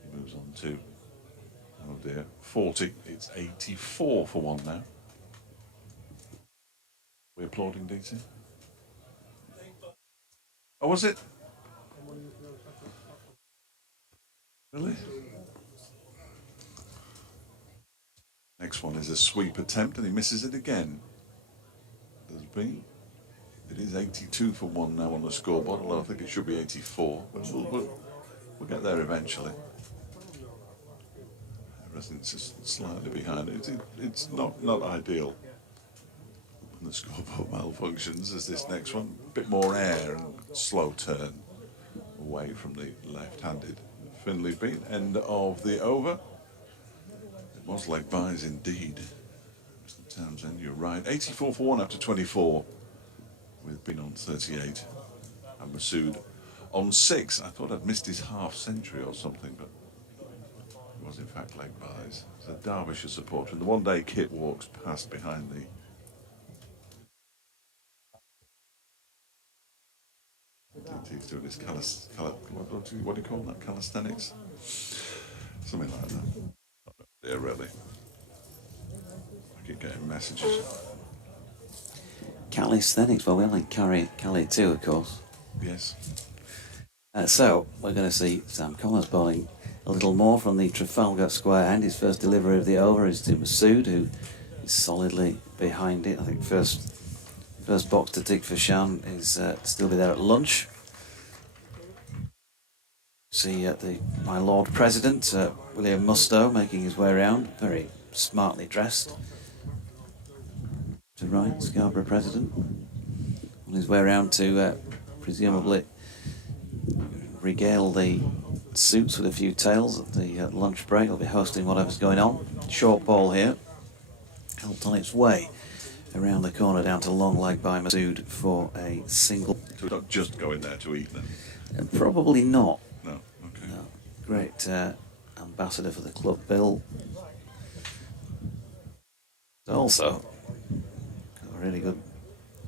he moves on to, oh dear, 40. It's 84 for 1 now. We applauding DT? Oh, was it? Really? Next one is a sweep attempt, and he misses it again. There's been. It is 82 for 1 now on the scoreboard, although I think it should be 84. But we'll get there eventually. Everything's just slightly behind it. It's not ideal when the scoreboard malfunctions, as this next one. A bit more air and slow turn away from the left-handed Finley Bean. End of the over. Was leg buys indeed. Mr. Townsend, you're right. 84 for 1 after 24. With Bean on 38. And Masood on 6. I thought I'd missed his half century or something, but it was in fact leg buys. It's a Derbyshire supporter. And the one-day kit walks past behind the He's doing his what do you call that? Calisthenics? Something like that. Yeah, really. I keep getting messages. Calisthenics, well, we only carry Cali too, of course. Yes. So, we're going to see Sam Connors bowling a little more from the Trafalgar Square end. His first delivery of the over is to Masood, who is solidly behind it. I think first box to tick for Shan is to still be there at lunch. See my Lord President, William Mustoe, making his way around, very smartly dressed. To right, Scarborough President, on his way around to presumably regale the suits with a few tales at the lunch break. He'll be hosting whatever's going on. Short ball here, helped on its way around the corner down to long leg by Masood for a single. So we're not just going there to eat then? Probably not. No, okay. No. Great ambassador for the club, Bill. Also, got a really good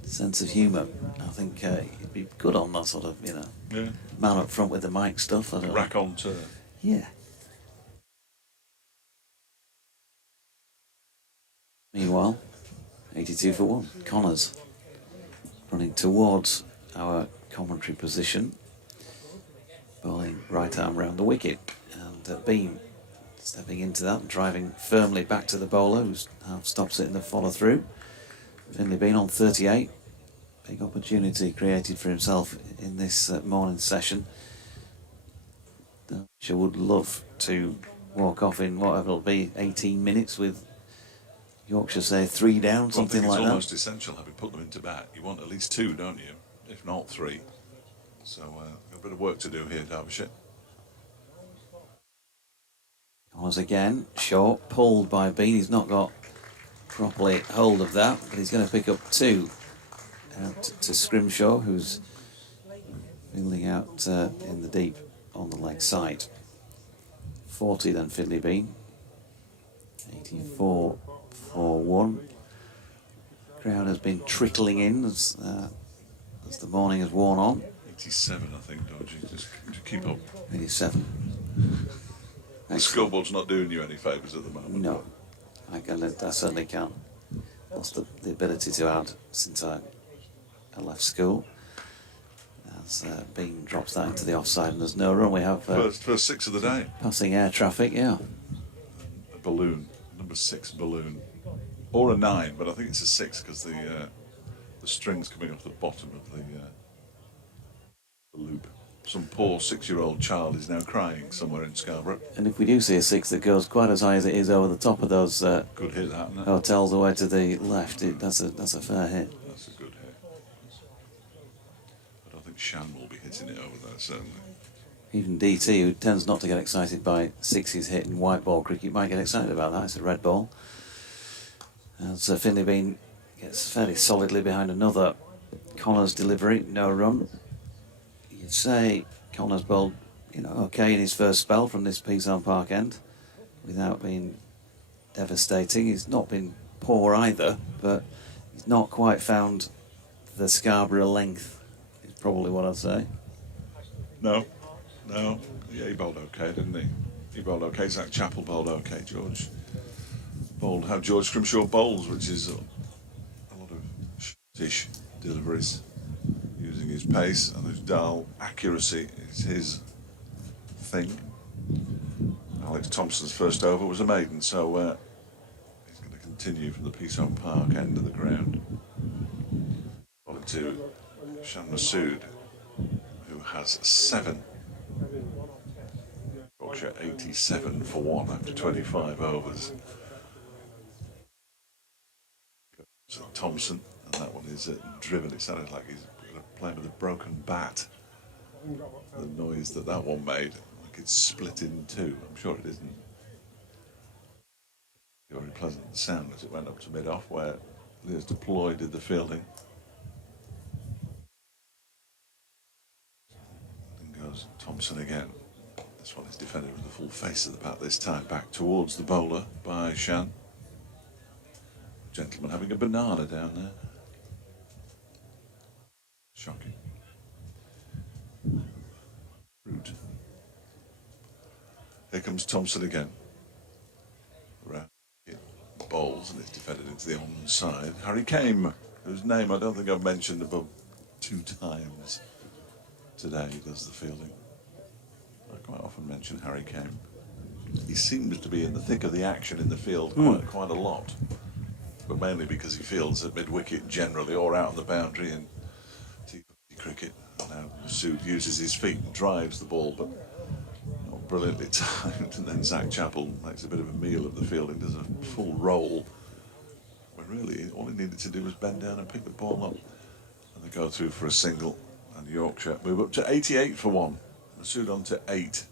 sense of humour. I think he'd be good on that sort of, Yeah. man up front with the mic stuff. I don't know. Rack on to. Yeah. Meanwhile, 82 for 1. Connors running towards our commentary position, bowling right arm round the wicket, and Beam stepping into that and driving firmly back to the bowler, who half stops it in the follow through. Finley Bean on 38. Big opportunity created for himself in this morning session. Derbyshire would love to walk off in whatever it'll be, 18 minutes with Yorkshire, say, 3 down, something like that. It's almost essential having put them into bat. You want at least 2, don't you? If not 3. So a bit of work to do here, Derbyshire. Connors again, short, pulled by Bean. He's not got properly hold of that, but he's going to pick up 2 out to Scrimshaw, who's fielding out in the deep on the leg side. 40 then Finley Bean. 84 for 1. Crowd has been trickling in as the morning has worn on. 87, I think, don't you? Just to keep up. 87. The scoreboard's not doing you any favours at the moment. No, I certainly can't. Lost the ability to add since I left school. As Bean drops that into the offside and there's no run. We have first 6 of the day. passing air traffic, yeah. A balloon, number 6 balloon, or a 9, but I think it's a 6 because the string's coming off the bottom of the loop. Some poor 6-year-old child is now crying somewhere in Scarborough. And if we do see a 6 that goes quite as high as it is over the top of those Good hit, that, isn't it? hotels away to the left, that's a fair hit. That's a good hit. But I think Shan will be hitting it over there, certainly. Even DT, who tends not to get excited by 6s hit in white ball cricket, might get excited about that. It's a red ball. As Finley Bean gets fairly solidly behind another Connors delivery, no run. You'd say Connors bowled, okay in his first spell from this piece on Park End, without being devastating. He's not been poor either, but he's not quite found the Scarborough length, is probably what I'd say. No. Yeah, he bowled okay, didn't he? He bowled okay. Zach Chappell bowled okay. George bowled how George Scrimshaw bowls, which is a lot of shortish deliveries, using his pace, and his dial accuracy is his thing. Alex Thompson's first over was a maiden, so he's going to continue from the Peaceown Park end of the ground. On to Shan Masood, who has 7. Yorkshire 87 for 1 after 25 overs. So Thompson, and that one is driven. It sounded like he's playing with a broken bat. The noise that one made, like it's split in 2. I'm sure it isn't. Very pleasant sound as it went up to mid-off, where Liz Deploy did the fielding. And goes Thompson again. This one is defended with the full face of the bat this time, back towards the bowler by Shan. Gentleman having a banana down there. Shocking. Here comes Thompson again. Around bowls, and it's defended into the onside. Harry Kame, whose name I don't think I've mentioned above 2 times today, does the fielding. I quite often mention Harry Kame. He seems to be in the thick of the action in the field quite a lot, but mainly because he fields at mid-wicket generally, or out on the boundary in T20 cricket. Now Masood uses his feet and drives the ball, but not brilliantly timed. And then Zach Chappell makes a bit of a meal of the field and does a full roll, when really all he needed to do was bend down and pick the ball up. And they go through for a single, and Yorkshire move up to 88 for 1. Masood on to 8.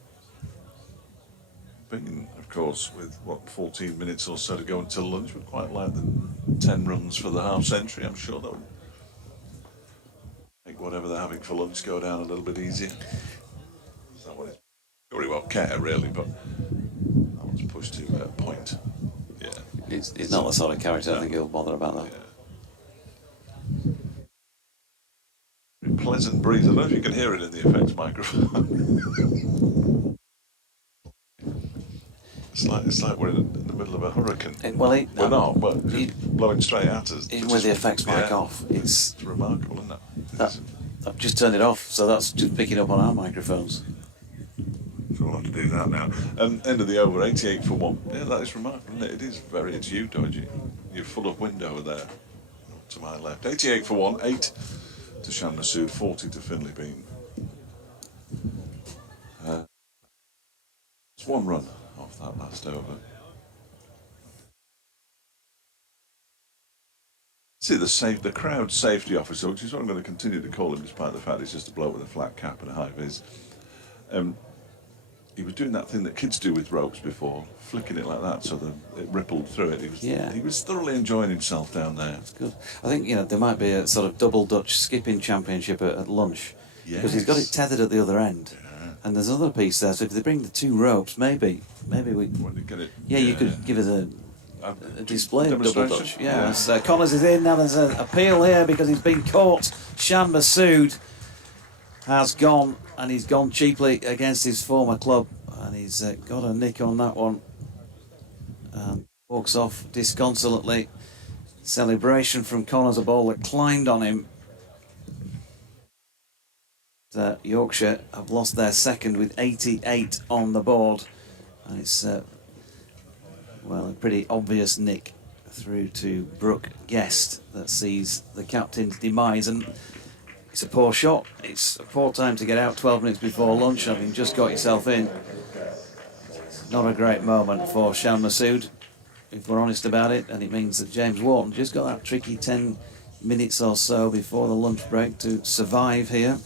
Been, of course, with 14 minutes or so to go until lunch, would quite like the 10 runs for the half century. I'm sure that would make whatever they're having for lunch go down a little bit easier. Is that what it's? Very well care, really, but that one's pushed to point. Yeah. He's not the sort of character I think he'll bother about that. Yeah. Very pleasant breeze. I don't know if you can hear it in the effects microphone. It's like we're in the middle of a hurricane. We're not, but it's blowing straight at us. Even with the effects mic off, it's remarkable, isn't it? I've just turned it off, so that's just picking up on our microphones. So we'll have to do that now. End of the over, 88 for 1. Yeah, that is remarkable, isn't it? It is very. It's you, Dodgy. You're full of window there, to my left. 88 for 1, 8 to Shan Masood, 40 to Finlay Bean. It's 1 run off that last over. See the crowd safety officer, which is what I'm going to continue to call him, despite the fact he's just a bloke with a flat cap and a high vis. He was doing that thing that kids do with ropes before, flicking it like that so that it rippled through it. He was thoroughly enjoying himself down there. That's good. I think there might be a sort of double Dutch skipping championship at lunch, because he's got it tethered at the other end. And there's another piece there, so if they bring the 2 ropes, maybe we... you could give us a display of double Dutch. Yes. Connors is in, now there's an appeal here because he's been caught. Shan Masood has gone, and he's gone cheaply against his former club, and he's got a nick on that one. And walks off disconsolately. Celebration from Connors, a ball that climbed on him. Yorkshire have lost their second with 88 on the board, and it's a pretty obvious nick through to Brooke Guest that sees the captain's demise, and it's a poor shot. It's a poor time to get out 12 minutes before lunch, having just got yourself in. It's not a great moment for Shan Masood, if we're honest about it, and it means that James Wharton just got that tricky 10 minutes or so before the lunch break to survive here.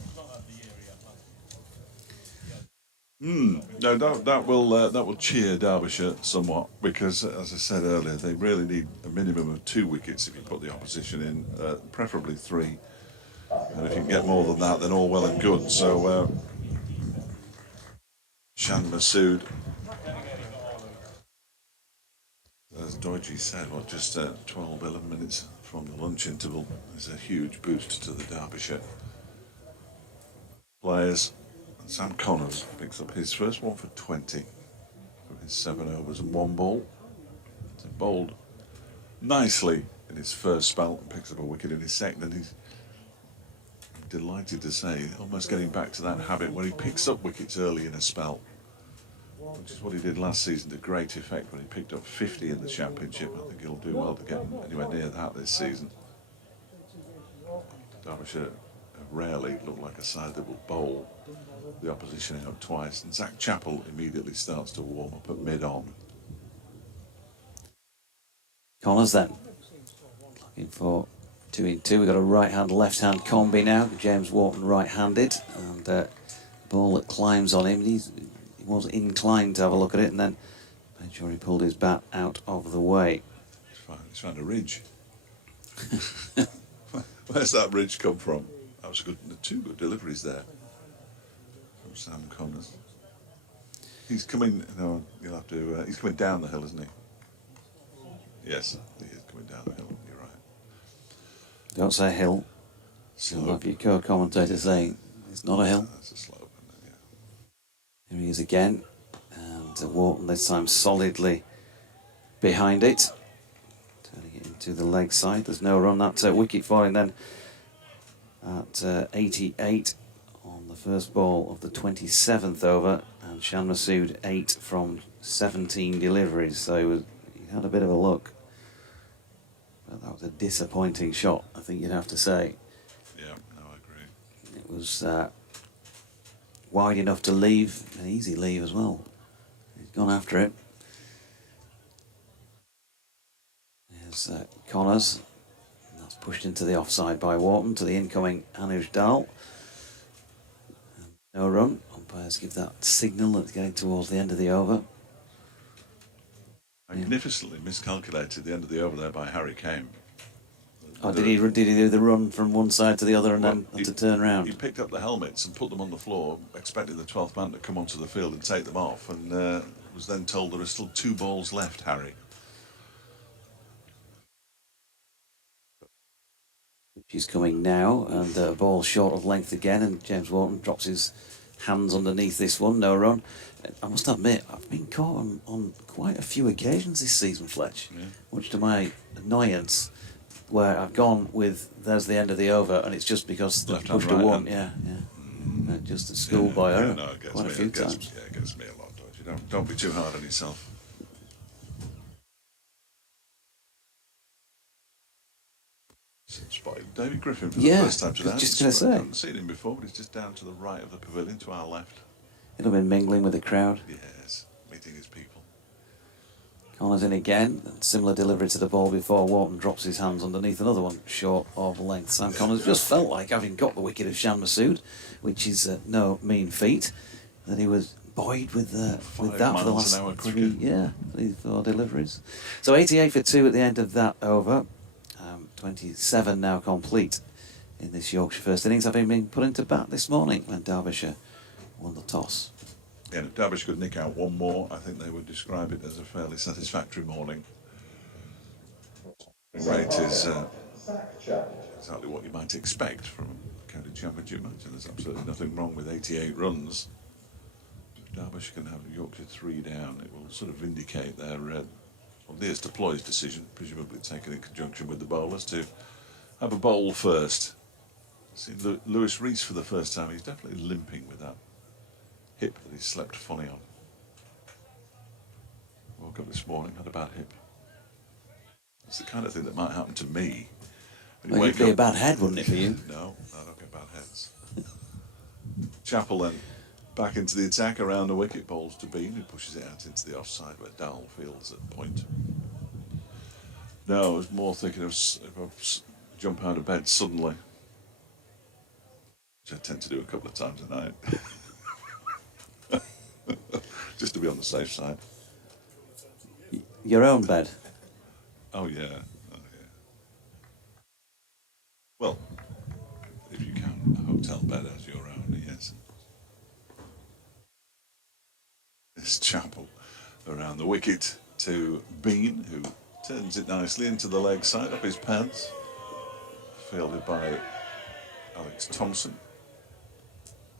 No, that will cheer Derbyshire somewhat, because, as I said earlier, they really need a minimum of 2 wickets if you put the opposition in, preferably 3. And if you can get more than that, then all well and good. So, Shan Masood, as Doidgy said, just 12, 11 minutes from the lunch interval is a huge boost to the Derbyshire players. Sam Connors picks up his first one for 20 from his 7 overs and 1 ball. He bowled nicely in his first spell and picks up a wicket in his second, and he's delighted to say, almost getting back to that habit where he picks up wickets early in a spell, which is what he did last season to great effect when he picked up 50 in the championship. I think he'll do well to get anywhere near that this season. Derbyshire rarely look like a side that will bowl the opposition out twice, and Zach Chappell immediately starts to warm up at mid-on. Connors then looking for 2 in 2. We've got a right-hand, left-hand combi now. James Wharton right-handed, and ball that climbs on him. He was inclined to have a look at it, and then made sure he pulled his bat out of the way. He's found a ridge. Where's that ridge come from? That was 2 good deliveries there from Sam Connors. He's coming. No, you'll have to. He's coming down the hill, isn't he? Yes, he is coming down the hill. You're right. Don't say hill. You'll have your co-commentator saying it's not a hill. That's a slope, isn't it? Yeah. Here he is again, and Wharton this time solidly behind it. Turning it into the leg side. There's no run. That wicket falling then at 88 on the first ball of the 27th over. And Shan Masood 8 from 17 deliveries. So he had a bit of a look. But that was a disappointing shot, I think you'd have to say. Yeah, no, I agree. It was wide enough to leave, an easy leave as well. He's gone after it. There's Connors. That's pushed into the offside by Wharton to the incoming Anuj Dal. No run. Umpires give that signal that it's getting towards the end of the over. Magnificently miscalculated the end of the over there by Harry Kane. Oh, did he do the run from one side to the other and then have to turn round? He picked up the helmets and put them on the floor, expecting the 12th man to come onto the field and take them off, and was then told there are still 2 balls left, Harry. She's coming now, and a ball short of length again, and James Wharton drops his hands underneath this one. No run. I must admit, I've been caught on quite a few occasions this season, Fletch, much to my annoyance, where I've gone with there's the end of the over, and it's just because they've pushed a one. Yeah. Just a schoolboy error. No, quite a few times. Yeah, it gets me a lot, don't be too hard on yourself. Spotted David Griffin for the first time today. Just going to say. I haven't seen him before, but he's just down to the right of the pavilion, to our left. He'll have been mingling with the crowd. Yes, meeting his people. Connors in again. Similar delivery to the ball before. Wharton drops his hands underneath. Another one short of length. Sam Connors just felt like, having got the wicket of Shan Masood, which is no mean feat, that he was buoyed with that for the last 4 deliveries. So 88 for 2 at the end of that over. 27 now complete in this Yorkshire first innings, having been put into bat this morning when Derbyshire won the toss. Yeah, if Derbyshire could nick out one more, I think they would describe it as a fairly satisfactory morning. Rate is exactly what you might expect from a county championship match, and there's absolutely nothing wrong with 88 runs. If Derbyshire can have Yorkshire 3 down, it will sort of vindicate their nearest to Ploy's decision, presumably taken in conjunction with the bowlers, to have a bowl first. See Lewis Rees for the first time. He's definitely limping with that hip that he slept funny on. Woke up this morning, had a bad hip. It's the kind of thing that might happen to me. Well, it'd be a bad head, wouldn't it, for you? No, I don't get bad heads. Chappell then back into the attack around the wicket, bowls to Bean, who pushes it out into the offside where Dowell fields at point. No, I was more thinking of if I jump out of bed suddenly, which I tend to do a couple of times a night, just to be on the safe side. Your own bed? Oh yeah. Well, if you count a hotel bed as your own, yes. This Chappell around the wicket to Bean, who turns it nicely into the leg side, up his pads, fielded by Alex Thompson.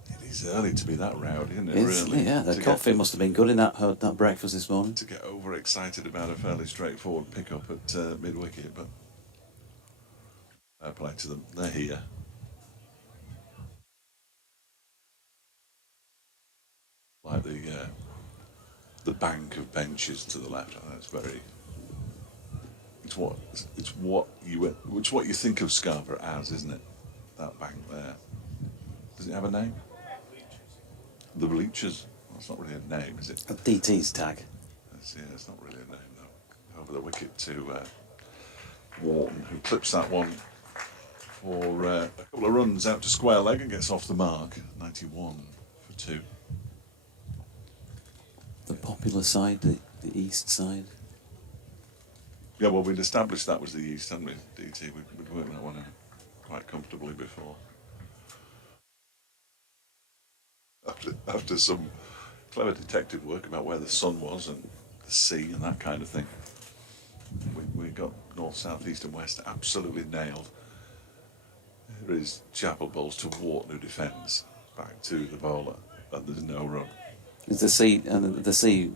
It is early to be that rowdy, isn't it? Really? Yeah, the coffee must have been good in that breakfast this morning. To get overexcited about a fairly straightforward pick-up at mid-wicket, but fair play to them. They're here. Like the bank of benches to the left. That's very. It's what you think of Scarborough as, isn't it? That bank there. Does it have a name? The Bleachers. Well, it's not really a name, is it? A DT's tag. It's not really a name though. Over the wicket to Wharton, who clips that one for a couple of runs out to square leg and gets off the mark. 91 for 2. The popular side, the east side. Yeah, well, we'd established that was the east, hadn't we, DT? We'd worked that one out quite comfortably before. After some clever detective work about where the sun was and the sea and that kind of thing, we got north, south, east and west absolutely nailed. There is Chappell bowls to Wharton, who defends back to the bowler, and there's no run. Is the sea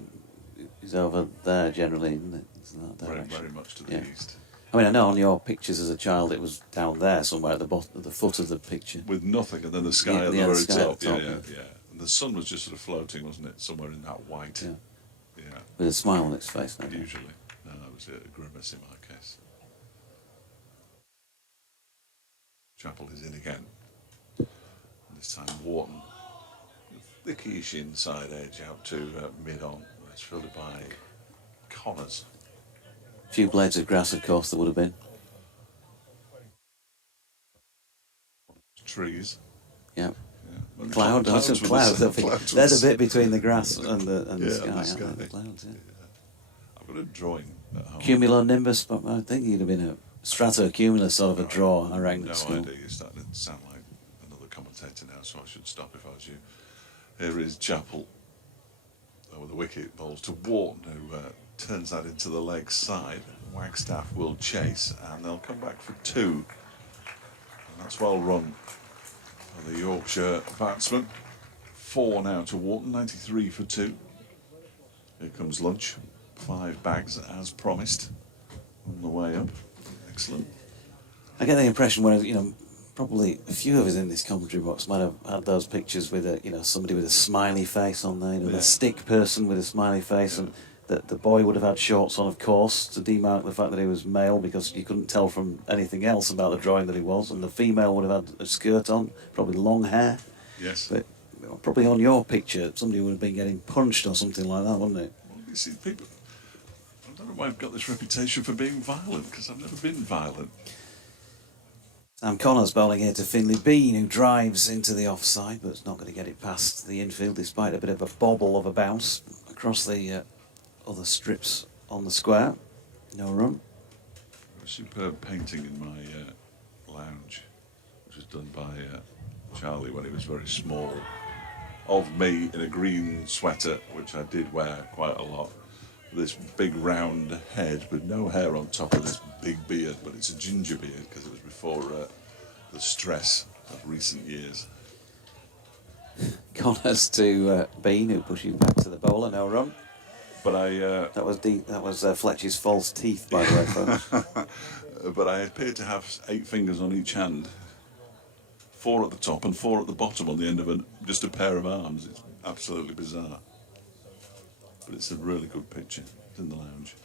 is over there generally, isn't it? It's in that Very, direction. very much to the Yeah. east. I mean, I know on your pictures as a child it was down there somewhere at the bottom, at the foot of the picture. With nothing, and then the sky Yeah, at the yeah, the very sky at top. the Yeah, top, yeah, yeah. And the sun was just sort of floating, wasn't it? Somewhere in that white. Yeah. Yeah, With a smile on its face. No doubt. usually. No, that was a grimace in my case. Chapel is in again. This time Wharton. Thickish inside edge out to mid-on. It's filled by Connors. A few blades of grass, of course, there would have been. Trees. Yeah. Yeah. Well, the Cloud, clouds lots of were clouds. the- I think. clouds were They're the the bit between the grass and the Yeah, sky, and the aren't sky. they? The clouds, yeah. I've got a drawing at home. Cumulonimbus, but I think you'd have been a stratocumulus sort of a draw, I reckon, No at school. idea. You're starting to sound like another commentator now, so I should stop if I was you. Here is Chapel with the wicket, balls to Wharton, who turns that into the leg side. Wagstaff will chase, and they'll come back for 2. And that's well run by the Yorkshire batsman. 4 now to Wharton, 93 for 2. Here comes lunch. 5 bags as promised on the way up. Excellent. I get the impression when, probably a few of us in this commentary box might have had those pictures with somebody with a smiley face on there, Yeah. the stick person with a smiley face, and that the boy would have had shorts on, of course, to demark the fact that he was male, because you couldn't tell from anything else about the drawing that he was, and the female would have had a skirt on, probably long hair. Yes. But probably on your picture, somebody would have been getting punched or something like that, wouldn't it? Well, you see, people. I don't know why I've got this reputation for being violent, because I've never been violent. Sam Connors bowling here to Finlay Bean, who drives into the offside, but it's not going to get it past the infield, despite a bit of a bobble of a bounce across the other strips on the square. No run. A superb painting in my lounge, which was done by Charlie when he was very small, of me in a green sweater, which I did wear quite a lot. This big round head with no hair on top of this big beard, but it's a ginger beard because it was before the stress of recent years. Connors to Bean, who pushes back to the bowler. No run. But That was Fletcher's false teeth, by the way, folks. but I appear to have 8 fingers on each hand, 4 at the top and 4 at the bottom on the end of just a pair of arms. It's absolutely bizarre. But it's a really good picture. It's in the lounge.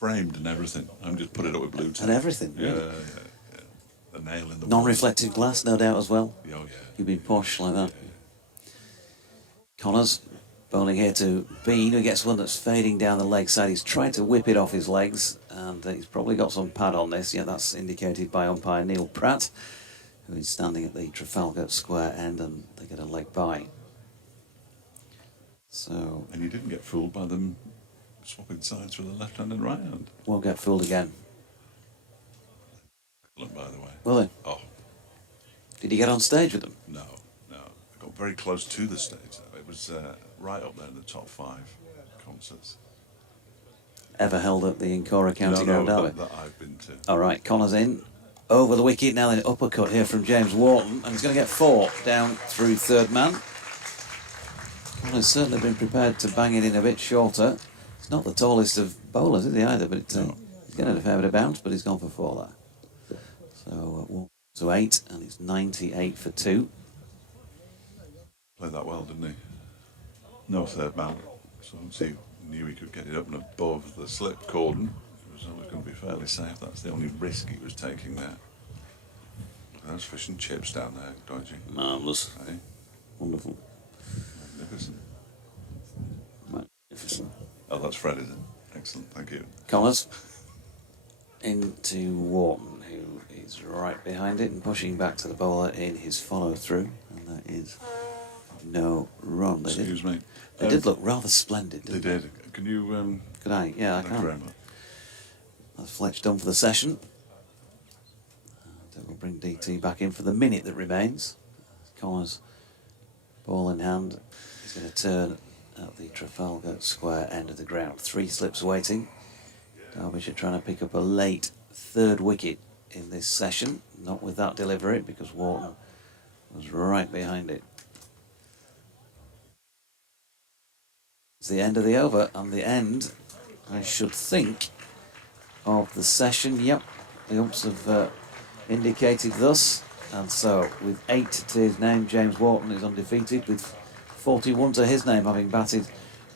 Framed and everything. I'm just put it up with blue tape. And everything, Yeah, really. yeah. A nail in the Non-reflective glass, no doubt, as well. wall. Oh, yeah. You've been posh like that. Connors bowling here to Bean, who gets one that's fading down the leg side. He's trying to whip it off his legs, and he's probably got some pad on this. Yeah, that's indicated by umpire Neil Pratt, who is standing at the Trafalgar Square end, and they get a leg by. So, And you didn't get fooled by them swapping sides with the left hand and right hand. won't get fooled again. Excellent, by the way. Will he? Oh, Did he get on stage with them? no. I got very close to the stage, though. It was right up there in the top 5 concerts. Ever held at the Incora County No, Ground Derby? that I've been to. All right, Connors in. Over the wicket, now an uppercut here from James Wharton, and he's going to get 4 down through third man. Connors certainly been prepared to bang it in a bit shorter. He's not the tallest of bowlers, is he, either, but No. he's getting a fair bit of bounce, but he's gone for 4 there. So, 1 to 8, and it's 98 for 2. Played that well, didn't he? No third man. So once he knew he could get it up and above the slip cordon, it was always going to be fairly safe. That's the only risk he was taking there. Look at those fish and chips down there, don't you? Marvellous. Hey, Wonderful. magnificent. Magnificent. Oh, that's Fred, is it? Excellent, thank you. Connors into Wharton, who is right behind it and pushing back to the bowler in his follow-through, and that is no run. Excuse me. They did look rather splendid, They didn't did. Can you... Could I? Yeah, I thank you very can. much. That's Fletch done for the session. And we'll bring DT back in for the minute that remains. Connors, ball in hand, he's going to turn at the Trafalgar Square end of the ground. 3 slips waiting. Derbyshire trying to pick up a late 3rd wicket in this session. Not with that delivery, because Wharton was right behind it. It's the end of the over and the end, I should think, of the session. Yep, the umps have indicated thus. And so, with 8 to his name, James Wharton is undefeated, with 41 to his name, having batted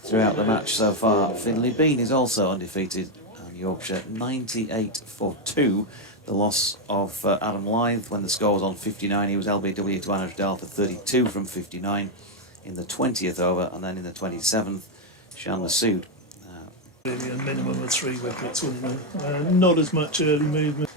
throughout the match so far. Finley Bean is also undefeated, and Yorkshire 98 for 2. The loss of Adam Lyth when the score was on 59. He was LBW to Anders Dahl for 32 from 59 in the 20th over, and then in the 27th, Shan Masood. Really a minimum of 3 wickets, wouldn't it? Not as much early movement.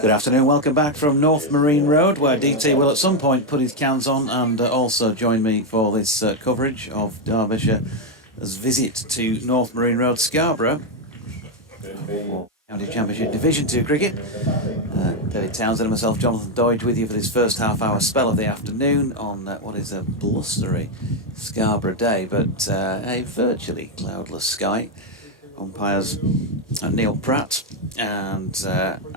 Good afternoon, welcome back from North Marine Road, where DT will at some point put his cans on and also join me for this coverage of Derbyshire's visit to North Marine Road, Scarborough, for County Championship Division 2 cricket. David Townsend and myself, Jonathan Doidge, with you for this first half-hour spell of the afternoon on what is a blustery Scarborough day, but a virtually cloudless sky. Umpires Neil Pratt and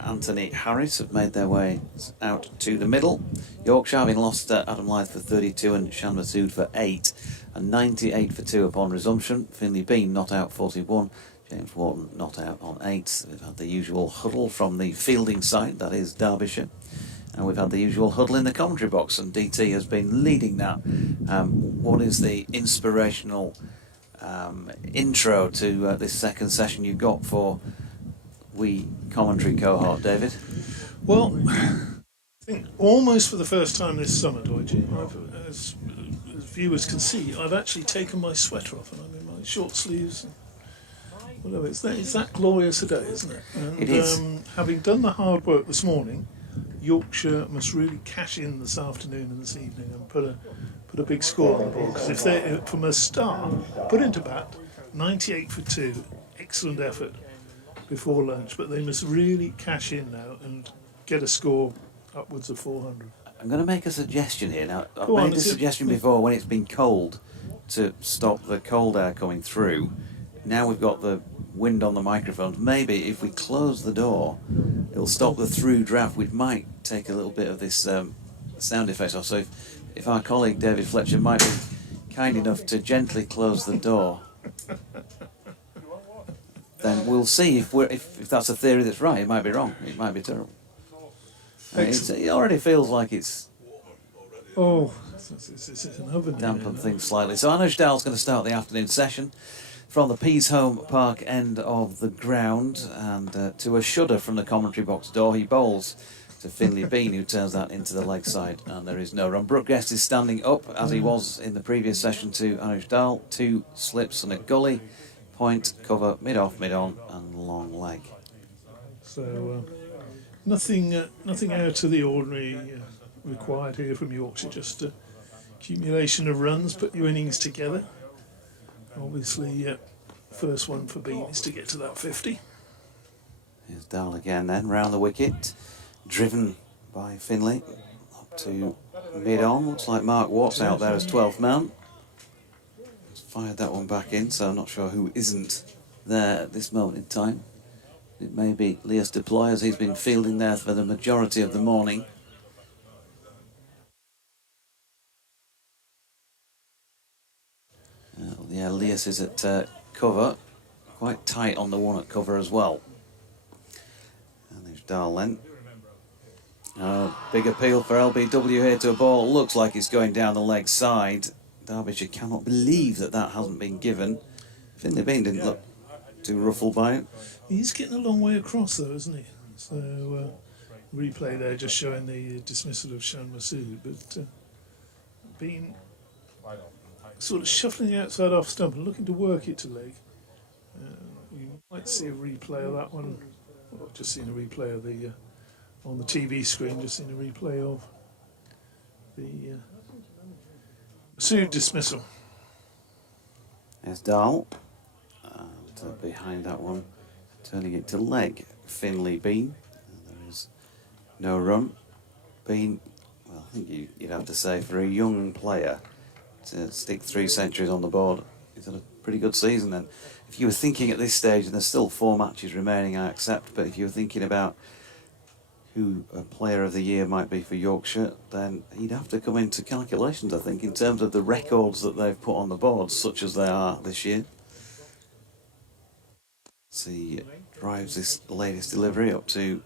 Anthony Harris have made their way out to the middle. Yorkshire having lost Adam Lyth for 32 and Shan Masood for 8, and 98 for 2 upon resumption. Finley Bean not out 41, James Wharton not out on 8. We've had the usual huddle from the fielding side, that is Derbyshire, and we've had the usual huddle in the commentary box, and DT has been leading that. What is the inspirational intro to this second session you've got for we commentary cohort, David? Well, I think almost for the first time this summer, Doidge, as viewers can see, I've actually taken my sweater off and I'm in my short sleeves. Whatever, it's that glorious a day, isn't it? And, it is. Having done the hard work this morning, Yorkshire must really cash in this afternoon and this evening and put a big score on the board, because if they, from a start, put into bat 98 for 2, excellent effort before lunch, but they must really cash in now and get a score upwards of 400. I'm going to make a suggestion here. Now, I've made this suggestion before when it's been cold to stop the cold air coming through. Now we've got the wind on the microphones. Maybe if we close the door, it'll stop the through draft. We might take a little bit of this sound effect off. So if our colleague David Fletcher might be kind enough to gently close the door, then we'll see if that's a theory that's right. It might be wrong. It might be terrible. It already feels like it's it's an oven. Dampened things slightly. So Anuj Dal's going to start the afternoon session from the Peashome Park end of the ground, and to a shudder from the commentary box door, he bowls to Finley Bean, who turns that into the leg side, and there is no run. Brooke Guest is standing up, as he was in the previous session to Anuj Dal. 2 slips and a gully, point, cover, mid-off, mid-on, and long leg. So nothing out of the ordinary required here from Yorkshire, just accumulation of runs, put your innings together. Obviously, first one for Bean is to get to that 50. Here's Dal again then, round the wicket, driven by Finley, up to mid-on. Looks like Mark Watt's out there as 12th man. He's fired that one back in, so I'm not sure who isn't there at this moment in time. It may be Leas Deploy, as he's been fielding there for the majority of the morning. Yeah, Leas is at cover, quite tight on the one at cover as well. And there's Dahl then. Big appeal for LBW here to a ball. Looks like it's going down the leg side. Derbyshire cannot believe that hasn't been given. Finley Bean didn't look too ruffled by it. He's getting a long way across though, isn't he? So replay there just showing the dismissal of Shan Masood, but Bean sort of shuffling the outside off stump and looking to work it to leg. You might see a replay of that one. Well, I've just seen a replay of the on the TV screen. Just seen a replay of the Masood dismissal. There's Dahl, and behind that one, turning it to leg, Finley Bean. And there is no run. Bean, well, I think you'd have to say, for a young player to stick 3 centuries on the board, he's had a pretty good season then. If you were thinking at this stage, and there's still 4 matches remaining, I accept, but if you were thinking about who a player of the year might be for Yorkshire, then he'd have to come into calculations, I think, in terms of the records that they've put on the board, such as they are this year. So he drives this latest delivery up to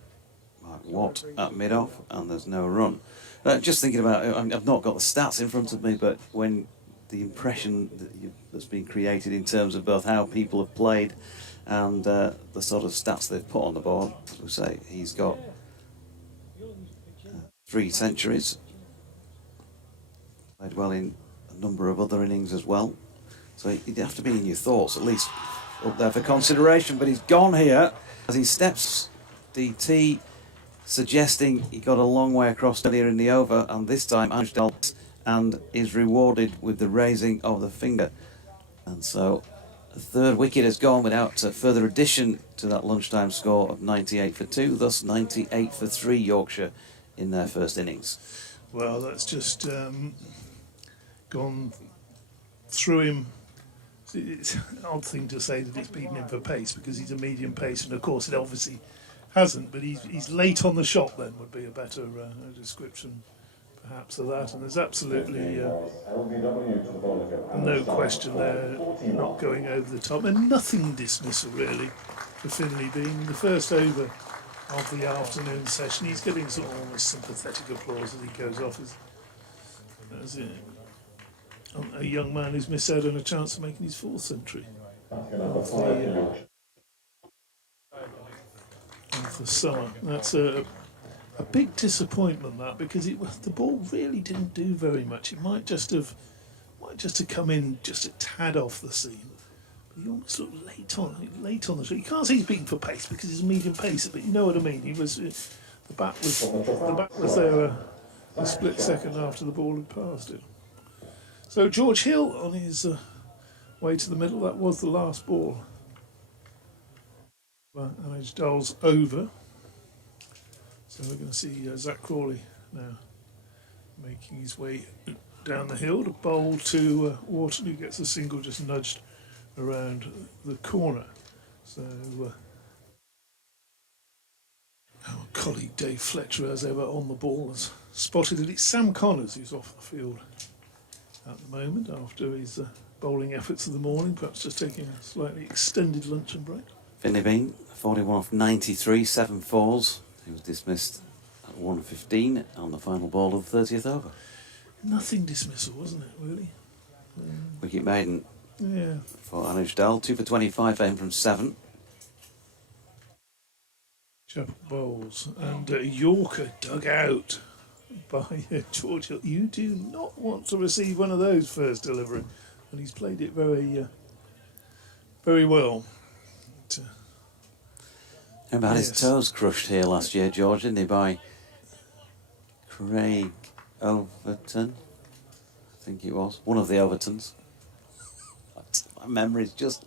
Mark Watt at mid-off, and there's no run. Just thinking about it, I've not got the stats in front of me, but when the impression that's been created in terms of both how people have played and the sort of stats they've put on the board, as we say, he's got 3 centuries, played well in a number of other innings as well, so he'd have to be in your thoughts at least up there for consideration. But he's gone here as he steps DT, suggesting he got a long way across earlier in the over, and this time Amsdale and is rewarded with the raising of the finger. And so the third wicket has gone without further addition to that lunchtime score of 98 for 2, thus 98 for 3 Yorkshire in their first innings. Well, that's just gone through him. It's an odd thing to say that it's beaten him for pace, because he's a medium pace, and of course it obviously hasn't, but he's late on the shot, then would be a better description perhaps of that. And there's absolutely no question there, not going over the top, and nothing dismissal really for Finley Bean. The first over of the afternoon session, he's getting sort of almost sympathetic applause as he goes off as a young man who's missed out on a chance of making his 4th century of the summer. That's a big disappointment, that, because the ball really didn't do very much. It might just have come in just a tad off the seam. But he almost looked late on the shot. You can't say he's beaten for pace because he's a medium pacer, but you know what I mean. The bat was there a split second after the ball had passed it. So George Hill on his way to the middle. That was the last ball. Amsdale's over. So we're going to see Zach Crawley now making his way down the hill to bowl to Wharton, who gets a single just nudged around the corner. So our colleague Dave Fletcher, as ever on the ball, has spotted it. It's Sam Connors who's off the field at the moment after his bowling efforts of the morning, perhaps just taking a slightly extended luncheon break. Finley Bean, 41 off 93, 7 fours. He was dismissed at 1:15 on the final ball of the 30th over. Nothing dismissal, wasn't it, really? Wicket maiden Yeah. for Amsdale, 2 for 25 for him from 7. Chapel bowls, and Yorker dug out by George Hill. You do not want to receive one of those first delivery, and he's played it very well. Remember, had his toes crushed here last year, George, didn't he, by Craig Overton? I think it was. One of the Overtons. My memory's just...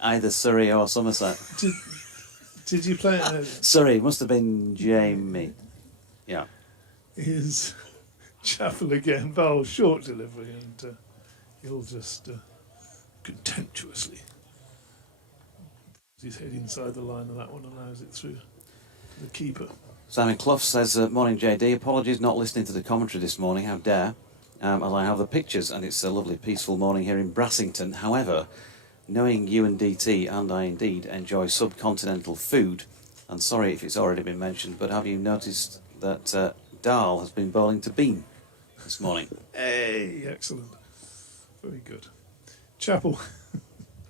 either Surrey or Somerset. Did you play it? Surrey, it must have been Jamie. Yeah. Is Chapel again, bowl short delivery, and he'll just contemptuously his head inside the line, and that one allows it through the keeper. Simon Clough says, morning JD, apologies not listening to the commentary this morning, how dare, as I have the pictures, and it's a lovely peaceful morning here in Brassington. However, knowing you and DT, and I indeed, enjoy subcontinental food, and sorry if it's already been mentioned, but have you noticed that Dahl has been bowling to Bean this morning? Hey, excellent. Very good. Chapel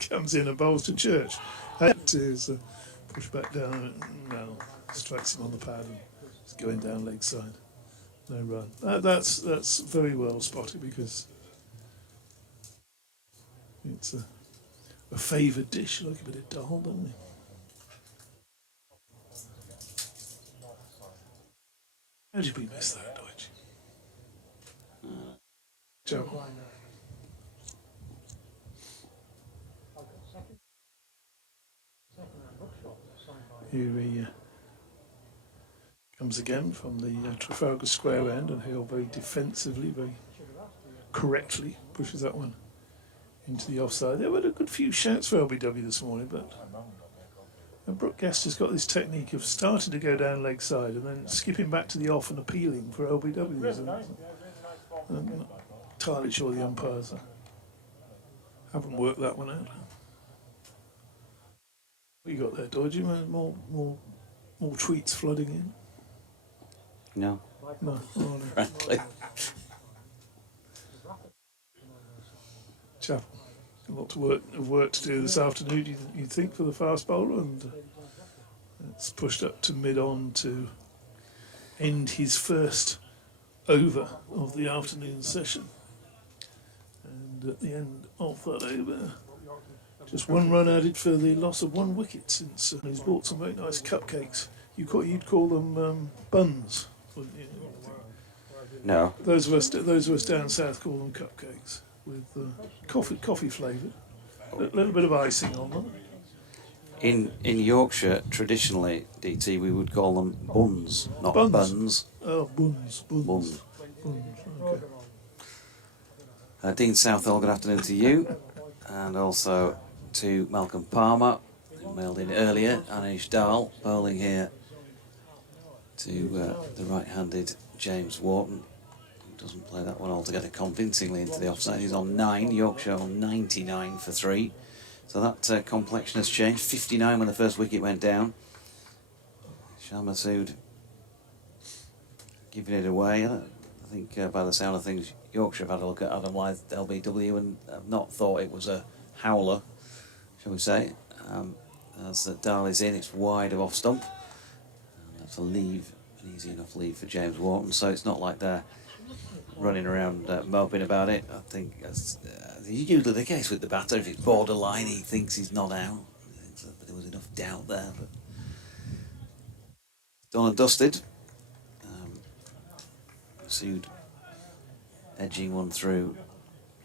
comes in and bowls to Church. That is pushed back down, no, strikes him on the pad and it's going down leg side. No run. That's very well spotted, because it's a favoured dish. Like a bit of Dahl, don't we? How did we miss that, Deutsch? Chapel. Here he comes again from the Trafalgar Square end, and Hale very defensively, very correctly pushes that one into the offside. There were a good few shouts for LBW this morning, but Brooke Guest has got this technique of starting to go down leg side and then skipping back to the off and appealing for LBWs. I'm not entirely sure the umpires haven't worked that one out. What you got there, Dodgy? More tweets flooding in? No. No. Oh, no. Frankly. Chapel, a lot of work to do this afternoon, you think, for the fast bowler, and it's pushed up to mid-on to end his first over of the afternoon session. And at the end of that over, Just one run added for the loss of 1 wicket since he's bought some very nice cupcakes. You'd call them buns, wouldn't you? No. Those of us down south call them cupcakes with coffee flavoured. A little bit of icing on them. In Yorkshire, traditionally, DT, we would call them buns, not Buns. buns. Oh, buns. Buns. Okay. Dean Southall, good afternoon to you, and also to Malcolm Palmer, who mailed in earlier. Anish Dahl bowling here to the right-handed James Wharton, who doesn't play that one altogether convincingly into the offside. He's on 9, Yorkshire on 99 for 3. So that complexion has changed. 59 when the first wicket went down. Shah Massoud giving it away. I think by the sound of things, Yorkshire have had a look at Adam Lyth's LBW and have not thought it was a howler, shall we say. As Dahl is in, it's wide of off stump. And that's a leave, an easy enough leave for James Wharton. So it's not like they're running around moping about it. I think that's usually the case with the batter. If it's borderline, he thinks he's not out. But there was enough doubt there. But done and dusted. Masood edging one through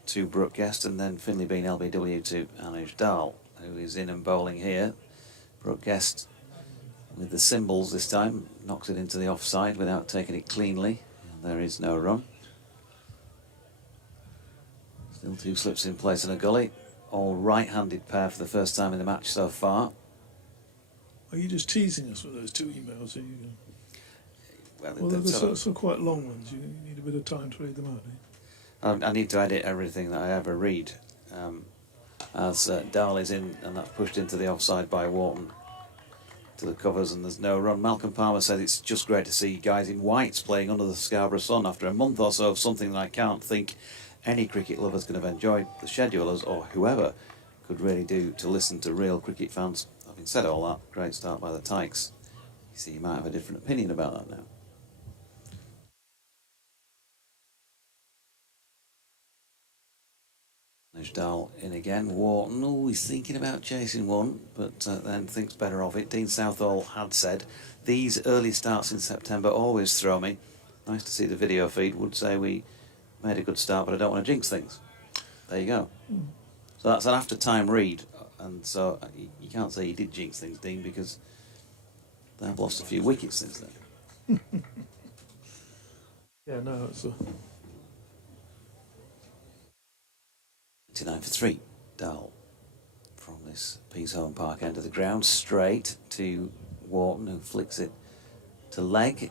to Brooke Guest, and then Finley Bean LBW to Anuj Dahl, who is in and bowling here. Brooke Guest with the symbols this time, knocks it into the offside without taking it cleanly. And there is no run. Still 2 slips in place in a gully. All right-handed pair for the first time in the match so far. Are you just teasing us with those 2 emails? Are you? Well, they're some quite long ones. You need a bit of time to read them out. Eh? I need to edit everything that I ever read. As Dahl is in, and that's pushed into the offside by Wharton to the covers, and there's no run. Malcolm Palmer said it's just great to see guys in whites playing under the Scarborough sun after a month or so of something that I can't think any cricket lovers could have enjoyed. The schedulers, or whoever, could really do to listen to real cricket fans. Having said all that, great start by the Tykes. You see, you might have a different opinion about that now. Dahl in again. Wharton, oh, he's thinking about chasing one, but then thinks better of it. Dean Southall had said, these early starts in September always throw me. Nice to see the video feed. Would say we made a good start, but I don't want to jinx things. There you go. So that's an after-time read, and so you can't say you did jinx things, Dean, because they've lost a few wickets since then. Yeah, no, it's 29 for 3, Dahl from this Peace Home Park end of the ground, straight to Wharton, who flicks it to leg,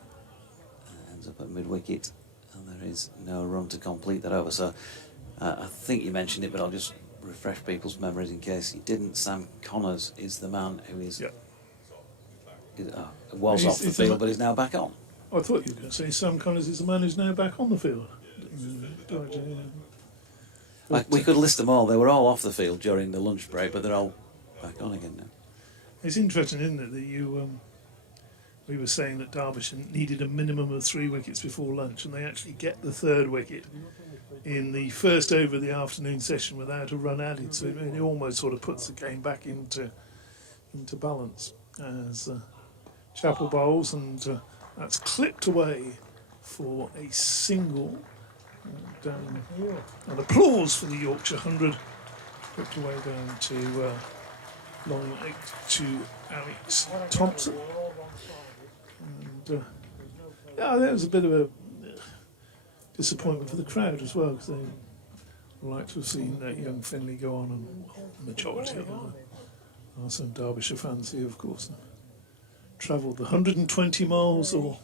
ends up at mid-wicket, and there is no run to complete that over. So I think you mentioned it, but I'll just refresh people's memories in case you didn't. Sam Connors is the man who is was off the field, but is now back on. I thought you were going to say Sam Connors is the man who's now back on the field. We could list them all. They were all off the field during the lunch break, but they're all back on again now. It's interesting, isn't it, that we were saying that Derbyshire needed a minimum of 3 wickets before lunch, and they actually get the 3rd wicket in the first over of the afternoon session without a run added. So it almost sort of puts the game back into balance as Chapel bowls, and that's clipped away for a single. And applause for the Yorkshire 100. Clipped away down to long leg to Alex Thompson. And yeah, there was a bit of a disappointment for the crowd as well, because they would like to have seen that young Finley go on, and the majority are some Derbyshire fans here, of course. Travelled the 120 miles or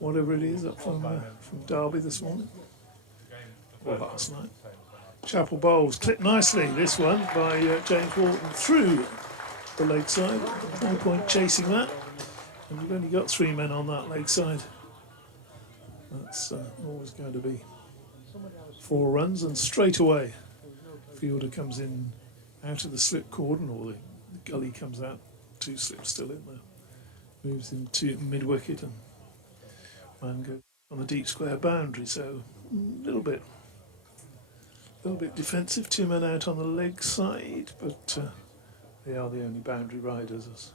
whatever it is up from Derby this morning. Or last night. Chapel bowls clipped nicely, this one by James Wharton through the leg side. No point chasing that, and you've only got 3 men on that leg side. That's always going to be 4 runs, and straight away fielder comes in out of the slip cordon, or the gully comes out, 2 slips still in there, moves into mid-wicket, and man goes on the deep square boundary. So a little bit A little bit defensive, 2 men out on the leg side, but they are the only boundary riders as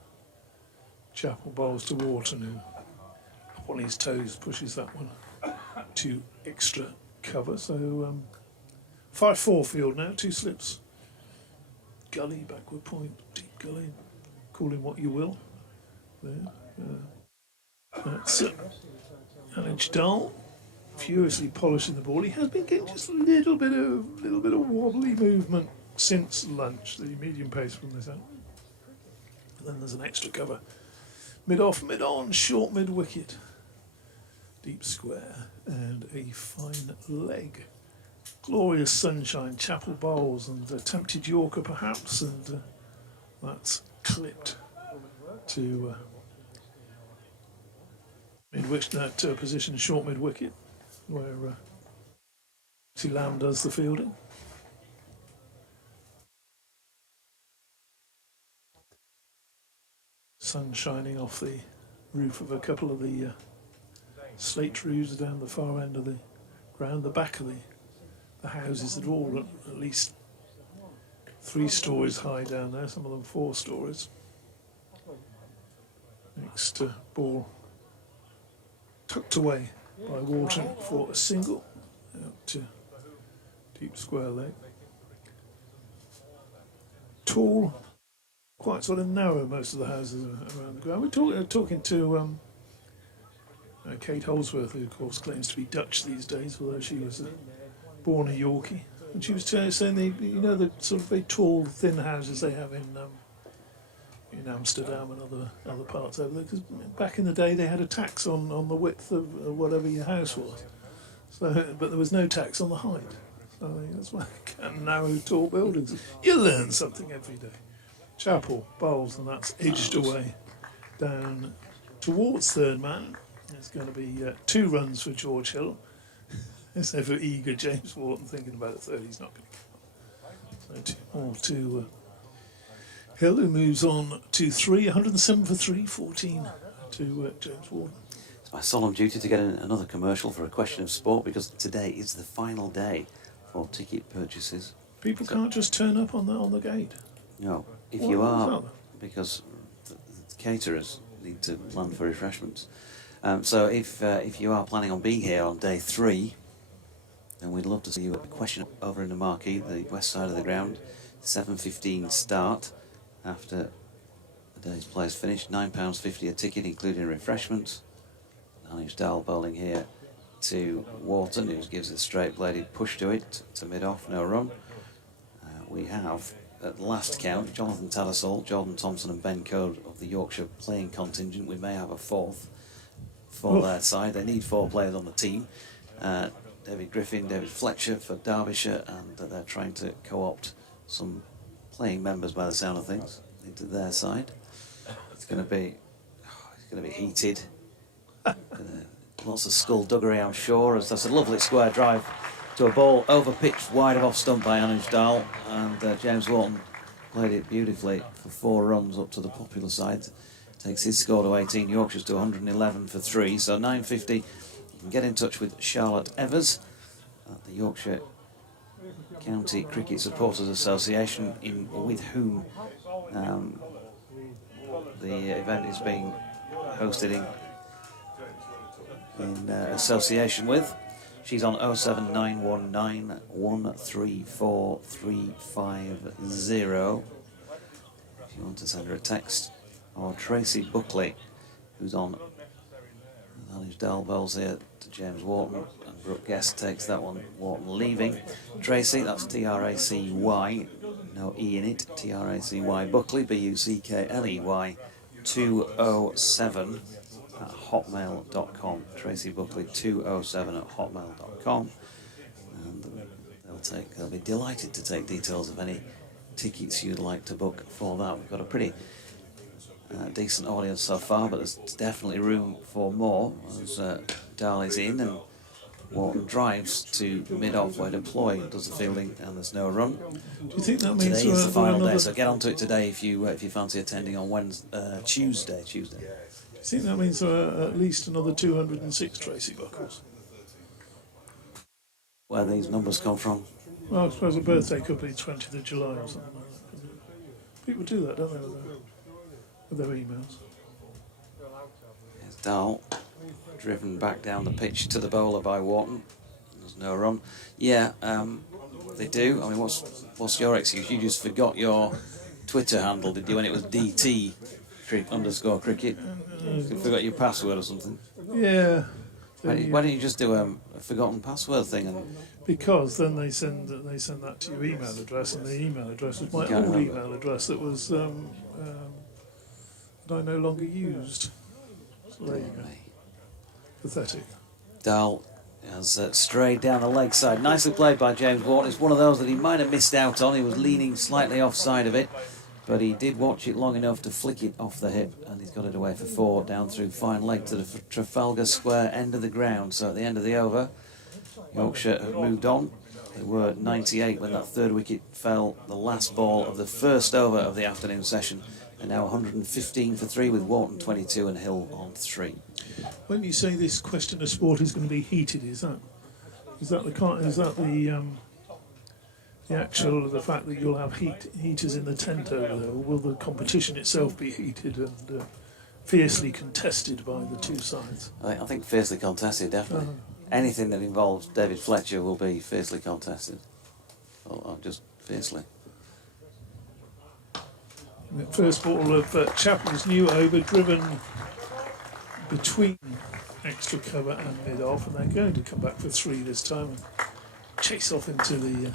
Chapel bowls to Wharton, who up on his toes pushes that one to extra cover. So 5-4 field now, 2 slips. Gully, backward point, deep gully, call him what you will. There. That's Anage Dahl furiously polishing the ball. He has been getting just a little bit of wobbly movement since lunch, the medium pace from this out. And then there's an extra cover. Mid off, mid on, short mid wicket. Deep square and a fine leg. Glorious sunshine, Chapel bowls and attempted Yorker perhaps, and that's clipped to that position, short mid wicket, where Lamb does the fielding. Sun shining off the roof of a couple of the slate roofs down the far end of the ground, the back of the houses that are all at least 3 stories high down there, some of them 4 stories. Next ball tucked away by Wharton for a single out to deep square leg. Tall, quite sort of narrow, most of the houses around the ground. We're talking to Kate Holsworth, who of course claims to be Dutch these days, although she was born a Yorkie. And she was saying the sort of very tall, thin houses they have in Amsterdam and other parts over there. Because back in the day they had a tax on the width of whatever your house was. So, but there was no tax on the height. So I think that's why you can narrow tall buildings. You learn something every day. Chapel bowls, and that's edged away down towards third man. It's going to be 2 runs for George Hill. It's ever eager James Wharton thinking about a third. He's not going to come. So 2 more to Hill, who moves on to 3, 107 for 3, 14 to James Wharton. It's my solemn duty to get another commercial for A Question of Sport, because today is the final day for ticket purchases. People can't just turn up on the gate. No, if What you is are, that? because the caterers need to land for refreshments. So if you are planning on being here on day 3, then we'd love to see you at A Question over in the marquee, the west side of the ground. 7:15 start after the day's play is finished. £9.50 a ticket, including refreshments. Anage Dahl bowling here to Wharton, who gives a straight-bladed push to it to mid-off, no run. We have, at last count, Jonathan Tattersall, Jordan Thompson and Ben Code of the Yorkshire playing contingent. We may have a 4th for their side. They need 4 players on the team. David Griffin, David Fletcher for Derbyshire, and they're trying to co-opt some playing members by the sound of things into their side. It's going to be heated. Lots of skullduggery, I'm sure, as that's a lovely square drive to a ball over pitch, wide of off stump by Anage Dahl, and James Wharton played it beautifully for 4 runs up to the popular side. Takes his score to 18, Yorkshire's to 111 for 3, so 9.50. You can get in touch with Charlotte Evers at the Yorkshire County Cricket Supporters Association, with whom the event is being hosted in association with. She's on 07919 134 350 if you want to send her a text. Or Tracy Buckley, who's on Anage Dahl bowls here to James Wharton, and Brooke Guest takes that one, Wharton leaving. Tracy, that's Tracy, no E in it, Tracy Buckley, Buckley, 207 at hotmail.com. Tracy Buckley 207 at hotmail.com, and they'll be delighted to take details of any tickets you'd like to book for that. We've got a pretty decent audience so far, but there's definitely room for more as Dahl is in and Wharton drives to mid-off where Deploy does the fielding, and there's no run. Do you think that means today is the final day, so get onto it today if you fancy attending on Tuesday. Do you think that means at least another 206 Tracy Buckles? Where these numbers come from, Well, I suppose a birthday could be 20th of July or something like that. couldn't it? People do that, don't they, with their emails? Here's Dahl, driven back down the pitch to the bowler by Wharton. There's no run. Yeah, they do. I mean, what's your excuse? You just forgot your Twitter handle, did you, when it was DT _ cricket? You forgot your password or something? Yeah. Why don't you just do a forgotten password thing? And Because then they send that to your email address, and the email address was my Can't old remember. email address that was that I no longer used. So there you go. Pathetic. Dahl has strayed down the leg side. Nicely played by James Wharton. It's one of those that he might have missed out on. He was leaning slightly offside of it, but he did watch it long enough to flick it off the hip, and he's got it away for 4 down through fine leg to the Trafalgar Square end of the ground. So at the end of the over, Yorkshire have moved on. They were 98 when that third wicket fell, the last ball of the first over of the afternoon session. And now 115 for 3 with Wharton 22 and Hill on 3. When you say this question of sport is going to be heated, is that the fact that you'll have heaters in the tent over there, or will the competition itself be heated and fiercely contested by the two sides? I think fiercely contested, definitely. Anything that involves David Fletcher will be fiercely contested. Or just fiercely. The first ball of Chappell's new over, driven between extra cover and mid-off, and they're going to come back for 3 this time and chase off into the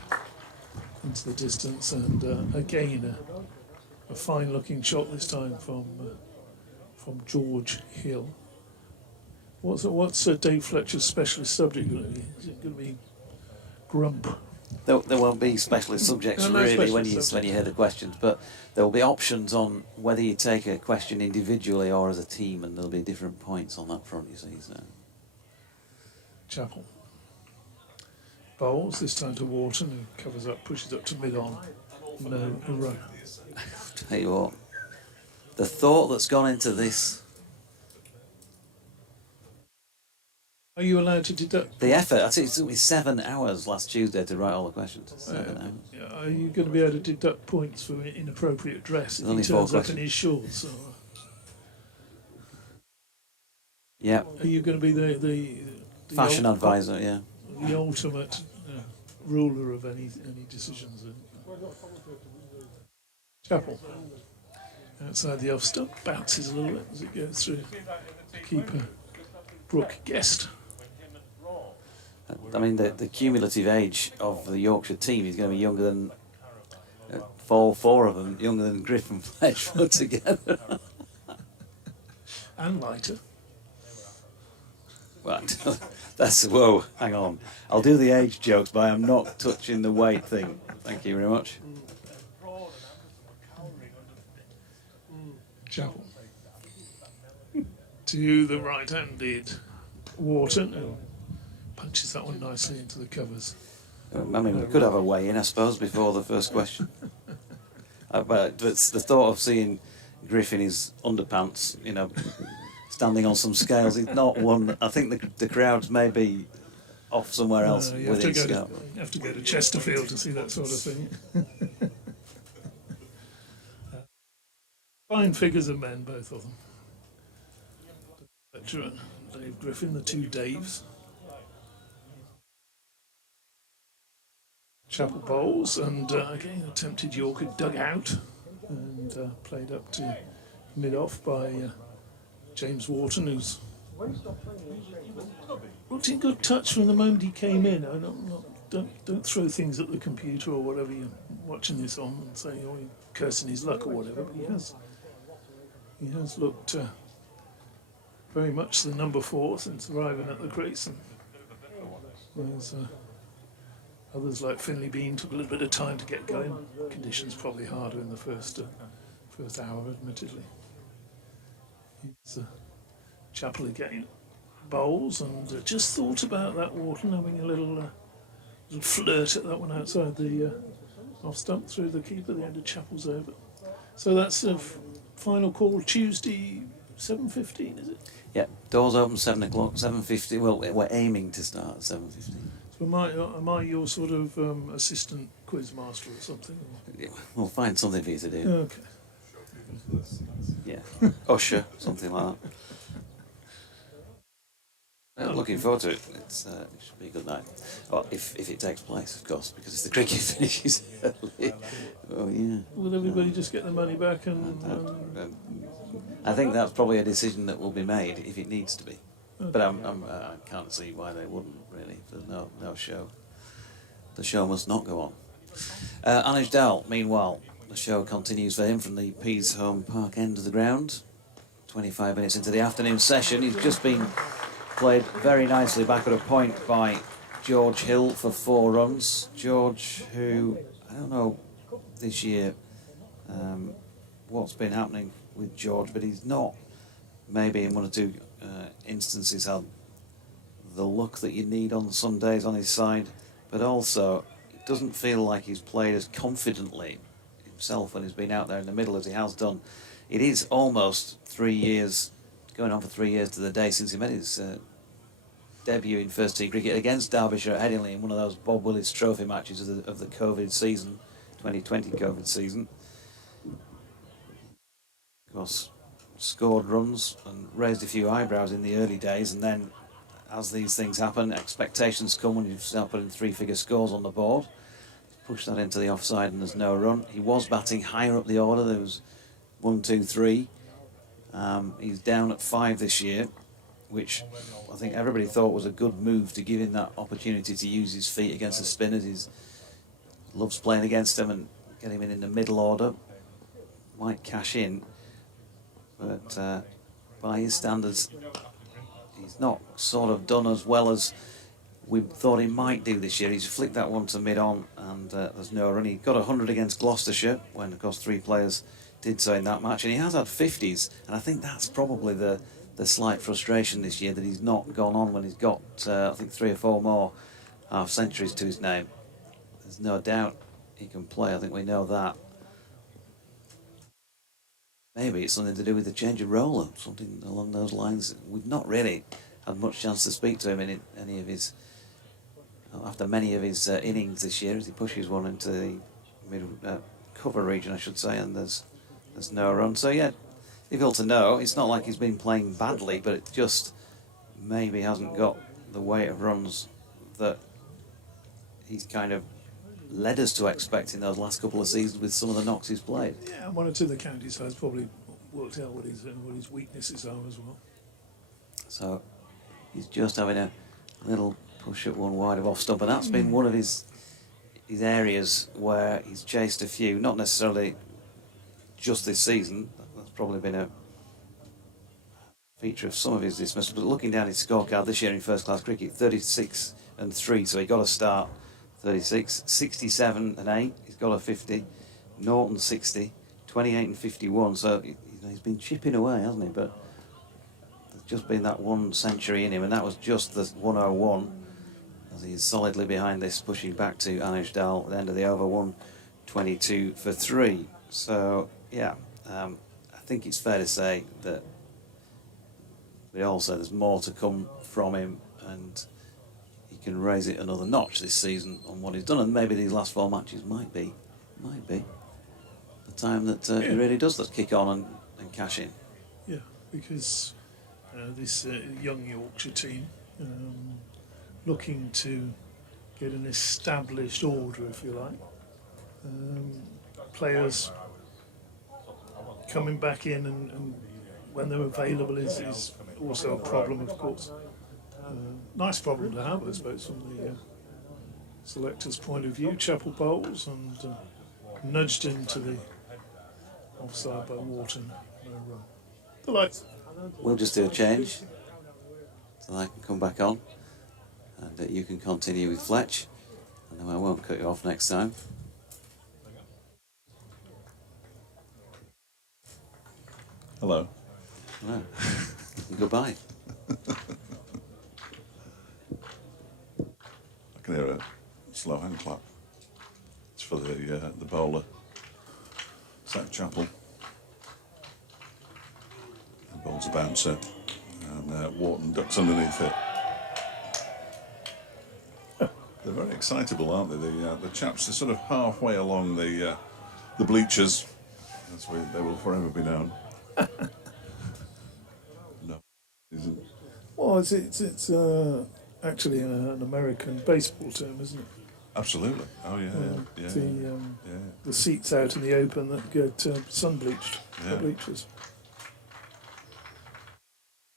distance. And again, a fine-looking shot this time from George Hill. What's Dave Fletcher's specialist subject going to be? Is it going to be grump? There won't be specialist subjects No really specialist when you subject. hear the questions, but there will be options on whether you take a question individually or as a team, and there'll be different points on that front, you see. So. Chappell bowls, this time to Wharton, who covers up, pushes up to mid-on. No run. Tell you what, the thought that's gone into this, Are you allowed to deduct? the effort, I think it took me 7 hours last Tuesday to write all the questions. 7 hours. Are you going to be able to deduct points for inappropriate dress if he Only 4 turns up in questions. his shorts? Or Yeah, are you going to be the fashion advisor, yeah. the ultimate ruler of any decisions? Chappell outside the off stump, bounces a little bit as it goes through. Keeper Brooke Guest. I mean, the cumulative age of the Yorkshire team is going to be younger than four of them, younger than Griff and Fletch put together. And lighter. Well, that's, whoa, hang on. I'll do the age jokes, but I'm not touching the weight thing. Thank you very much. Chappell. To the right-handed Wharton, who punches that one nicely into the covers. I mean, we could have a weigh-in, I suppose, before the first question. But it's the thought of seeing Griff in his underpants, standing on some scales, is not one. I think the crowds may be off somewhere else You within scope. have to go to Chesterfield to see that sort of thing. Fine figures of men, both of them. Fletcher and Dave Griffin, the two Daves. Chappell bowls, and again attempted Yorker dug out and played up to mid-off by James Wharton, who's looked in good touch from the moment he came in. Don't throw things at the computer or whatever you're watching this on and say, oh, you're cursing his luck or whatever, but he has looked very much the number 4 since arriving at the crease. And there's others like Finley Bean took a little bit of time to get going. Conditions probably harder in the first hour, admittedly. He's Chappell again bowls, and just thought about that Wharton having a little flirt at that one outside the off stump through the keeper at the end of Chappell's over. So that's a final call Tuesday, 7:15, is it? Yeah, doors open 7 o'clock, 7:50. Well, we're aiming to start at 7:15. So am I your sort of assistant quiz master or something? Yeah, we'll find something for you to do. Okay. Yeah, usher, something like that. Looking forward to it. It should be a good night. Well, if it takes place, of course, because the cricket finishes early. Oh yeah. Will everybody just get the money back I think that's probably a decision that will be made if it needs to be. But I can't see why they wouldn't really. There's no show. The show must not go on. Anish Dal, meanwhile, the show continues for him from the Pease Home Park end of the ground. 25 minutes into the afternoon session, he's just been played very nicely back at a point by George Hill for 4 runs. George, who, I don't know this year what's been happening with George, but he's not maybe in 1 or 2 instances had the luck that you need on some days on his side, but also it doesn't feel like he's played as confidently himself when he's been out there in the middle as he has done. It is almost 3 years, going on for 3 years to the day since he made his debut in first team cricket against Derbyshire at Headingley in one of those Bob Willis Trophy matches of the COVID season, 2020 COVID season. Of course, scored runs and raised a few eyebrows in the early days, and then as these things happen, expectations come when you start putting 3-figure scores on the board. Push that into the offside and there's no run. He was batting higher up the order. There was 1, 2, 3. He's down at 5 this year, which I think everybody thought was a good move to give him that opportunity to use his feet against the spinners. He loves playing against them and get him in the middle order. Might cash in, but by his standards, he's not sort of done as well as we thought he might do this year. He's flicked that one to mid-on and there's no run. He got 100 against Gloucestershire when, of course, 3 players did so in that match, and he has had 50s, and I think that's probably the slight frustration this year, that he's not gone on when he's got I think 3 or 4 more half centuries to his name. There's no doubt he can play, I think we know that. Maybe it's something to do with the change of role or something along those lines. We've not really had much chance to speak to him in any of his, after many of his innings this year, as he pushes one into the middle cover region, I should say, and there's no run. So yeah, difficult to know. It's not like he's been playing badly, but it just maybe hasn't got the weight of runs that he's kind of led us to expect in those last couple of seasons with some of the knocks he's played. Yeah, 1 or 2 of the county sides probably worked out what his weaknesses are as well. So he's just having a little push at one wide of off stump, and that's been one of his areas where he's chased a few, not necessarily just this season. That's probably been a feature of some of his dismissals, but looking down his scorecard this year in first class cricket, 36 and 3, so he got a start. 36, 67 and 8, he's got a 50, Norton 60, 28 and 51, so he's been chipping away, hasn't he? But there's just been that 1 century in him, and that was just the 101, as he's solidly behind this, pushing back to Anish Dal at the end of the over, 122 for 3. So yeah, I think it's fair to say that we all say there's more to come from him, and he can raise it another notch this season on what he's done, and maybe these last 4 matches might be the time that he really does that kick on and cash in. Yeah, because this young Yorkshire team looking to get an established order, if you like. Players coming back in and when they're available is also a problem, of course. Nice problem to have, I suppose, from the selector's point of view. Chapel bowls and nudged into the offside by Wharton. The lights. We'll just do a change so I can come back on, and you can continue with Fletch, and then I won't cut you off next time. Hello. Hello. Goodbye. I can hear a slow hand clap. It's for the bowler, Zach Chappell. The bowl's a bouncer, and Wharton ducks underneath it. They're very excitable, aren't they? The chaps are sort of halfway along the bleachers. That's where they will forever be known. No, isn't. Well, it's actually an American baseball term, isn't it? Absolutely. Oh yeah. The seats out in the open that get sun bleached. Yeah. Bleachers.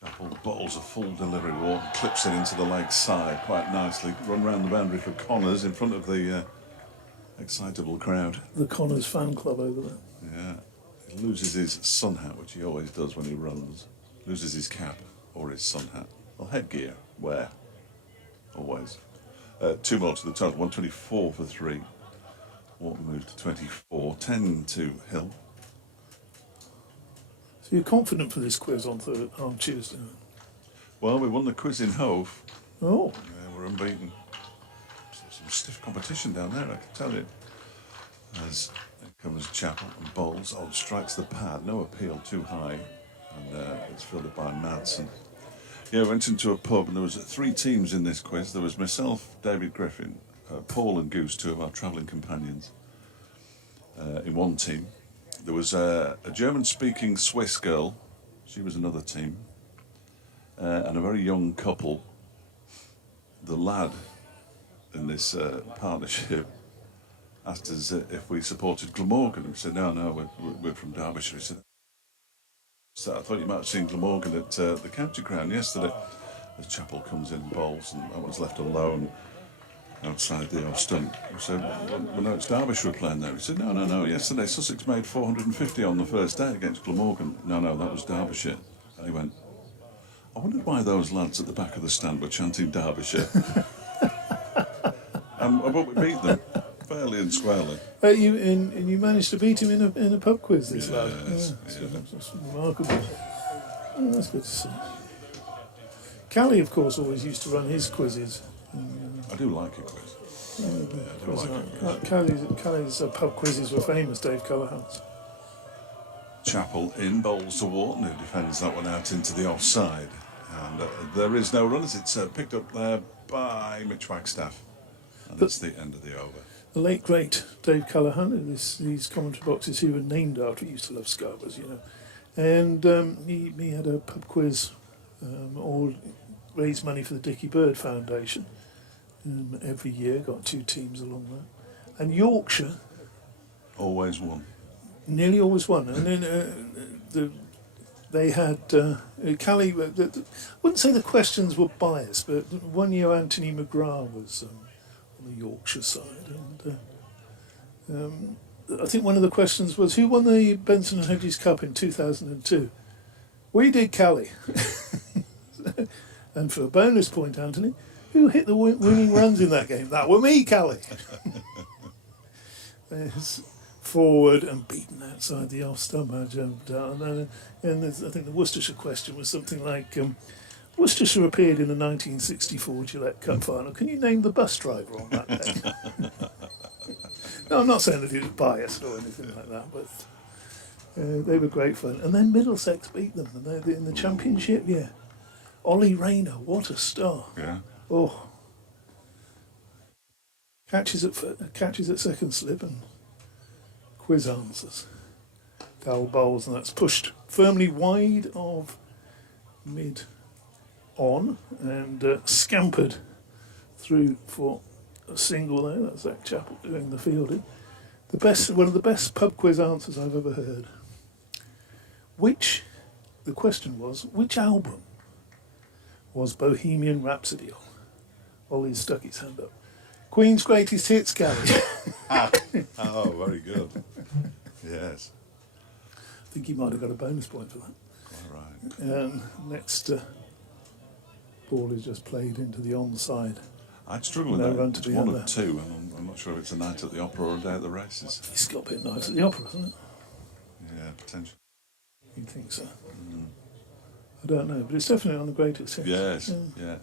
Chapel bottles a full delivery walk, clips it into the leg side quite nicely. Run round the boundary for Connors in front of the excitable crowd. The Connors fan club over there. Yeah. He loses his sun hat, which he always does when he runs. Loses his cap or his sun hat. Well, headgear, wear. Always. 2 more to the total, 124 for 3. Walton moved to 24, 10 to Hill. So you're confident for this quiz on Tuesday? Well, we won the quiz in Hove. Oh. Yeah, we're unbeaten. Some stiff competition down there, I can tell you. As it comes Chapel and bowls. Old strikes the pad, no appeal too high. And it's fielded by Madsen. Yeah, we went into a pub and there was 3 teams in this quiz. There was myself, David Griffin, Paul and Goose, 2 of our travelling companions, in one team. There was a German-speaking Swiss girl. She was another team. And a very young couple. The lad in this partnership asked us if we supported Glamorgan. And we said, no, we're from Derbyshire. He said, so I thought you might have seen Glamorgan at the County Ground yesterday. As Chapel comes in and bowls, and I was left alone outside the off stump. We said, well, no, it's Derbyshire we're playing there. He said, no, yesterday Sussex made 450 on the first day against Glamorgan. No, that was Derbyshire. And he went, I wondered why those lads at the back of the stand were chanting Derbyshire. But we beat them, fairly and squarely. You managed to beat him in a pub quiz, this lad. Yes. That's remarkable. Oh, that's good to see. Callie, of course, always used to run his quizzes. I do like a quiz. I do like a quiz. Callie's pub quizzes were famous, Dave Callaghan's. Chapel in, bowls to Wharton, who defends that one out into the offside. And there is no runners. It's picked up there by Mitch Wagstaff. And that's the end of the over. The late, great Dave Callaghan, these commentary boxes here were named after, he used to love Scarborough, you know. And he had a pub quiz, all raised money for the Dickie Bird Foundation. Every year, got 2 teams along that. And Yorkshire... Always won. Nearly always won. And then they had... Callie... I wouldn't say the questions were biased, but one year Anthony McGrath was on the Yorkshire side. And I think one of the questions was, who won the Benson and Hedges Cup in 2002? We did, Callie. And for a bonus point, Anthony, who hit the winning runs in that game? That were me, Callie. There's forward and beaten outside the off stump. I jumped down. And I think the Worcestershire question was something like, Worcestershire appeared in the 1964 Gillette Cup final. Can you name the bus driver on that day? No, I'm not saying that he was biased or anything like that, but they were great fun. And then Middlesex beat them in the championship, yeah. Ollie Rayner, what a star. Yeah. Oh. Catches at second slip and quiz answers. Dowell bowls, and that's pushed firmly wide of mid on and scampered through for a single there. That's Zach Chappell doing the fielding. One of the best pub quiz answers I've ever heard. The question was, which album was Bohemian Rhapsody on? Ollie stuck his hand up. Queen's Greatest Hits, Gary. Oh, very good. Yes. I think he might have got a bonus point for that. All right. Next ball is just played into the onside. I'd struggle with No that. run to It's be one had of 2, and I'm not sure if it's a night at the opera or a day at the races. It's got a bit nice at the opera, hasn't it? Yeah, potentially. You'd think so. I don't know, but it's definitely on the greatest hits. Yes, yeah.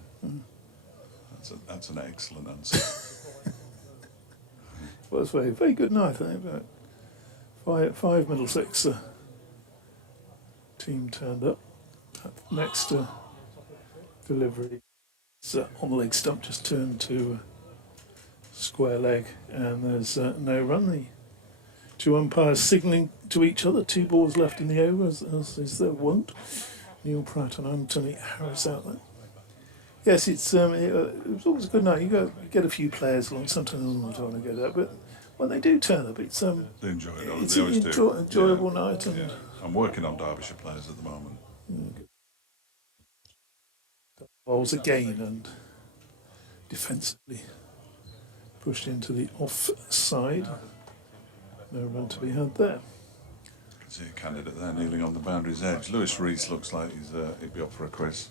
That's an excellent answer. Well, it's very, very good night, I think. About five Middlesex team turned up. Next delivery, on the leg stump, just turned to square leg, and there's no run. The two umpires signalling to each other. 2 balls left in the over, as is their wont. Neil Pratt and Anthony Harris out there. Yes, it was always a good night. You get a few players along. Sometimes I don't want to go there, but when they do turn up, it's They enjoy it. it's They an always do. enjoyable night. And Yeah. I'm working on Derbyshire players at the moment. bowls again and defensively pushed into the offside. No run to be had there. You can see a candidate there kneeling on the boundary's edge. Lewis Rees looks like he'd be up for a quiz.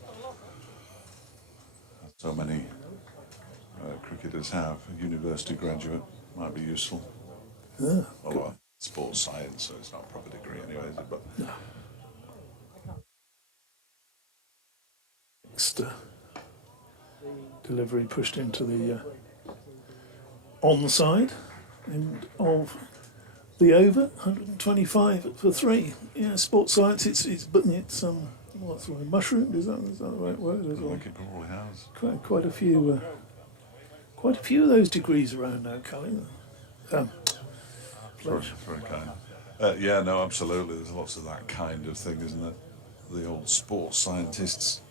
So many cricketers have. A university graduate might be useful. Yeah, Although sports science, so it's not a proper degree anyway, is it? But no. Next delivery pushed into the onside end of the over. 125 for 3. Yeah, sports science. It's what's the word? Mushroomed? Is that the right word? I As well? think it probably has. Quite a few of those degrees around now, Callie. Very, very kind. Yeah, no, absolutely. There's lots of that kind of thing, isn't there? The old sports scientists.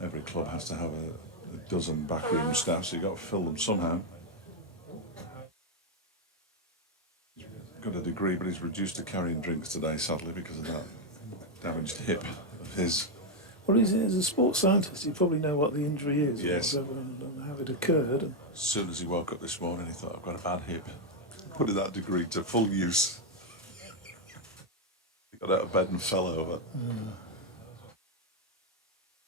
Every club has to have a dozen backroom staff, so you've got to fill them somehow. He's got a degree, but he's reduced to carrying drinks today, sadly, because of that damaged hip of his. Well, as a sports scientist, you probably know what the injury is, Yes. and how it occurred. And As soon as he woke up this morning, he thought, I've got a bad hip. Putting that degree to full use. He got out of bed and fell over.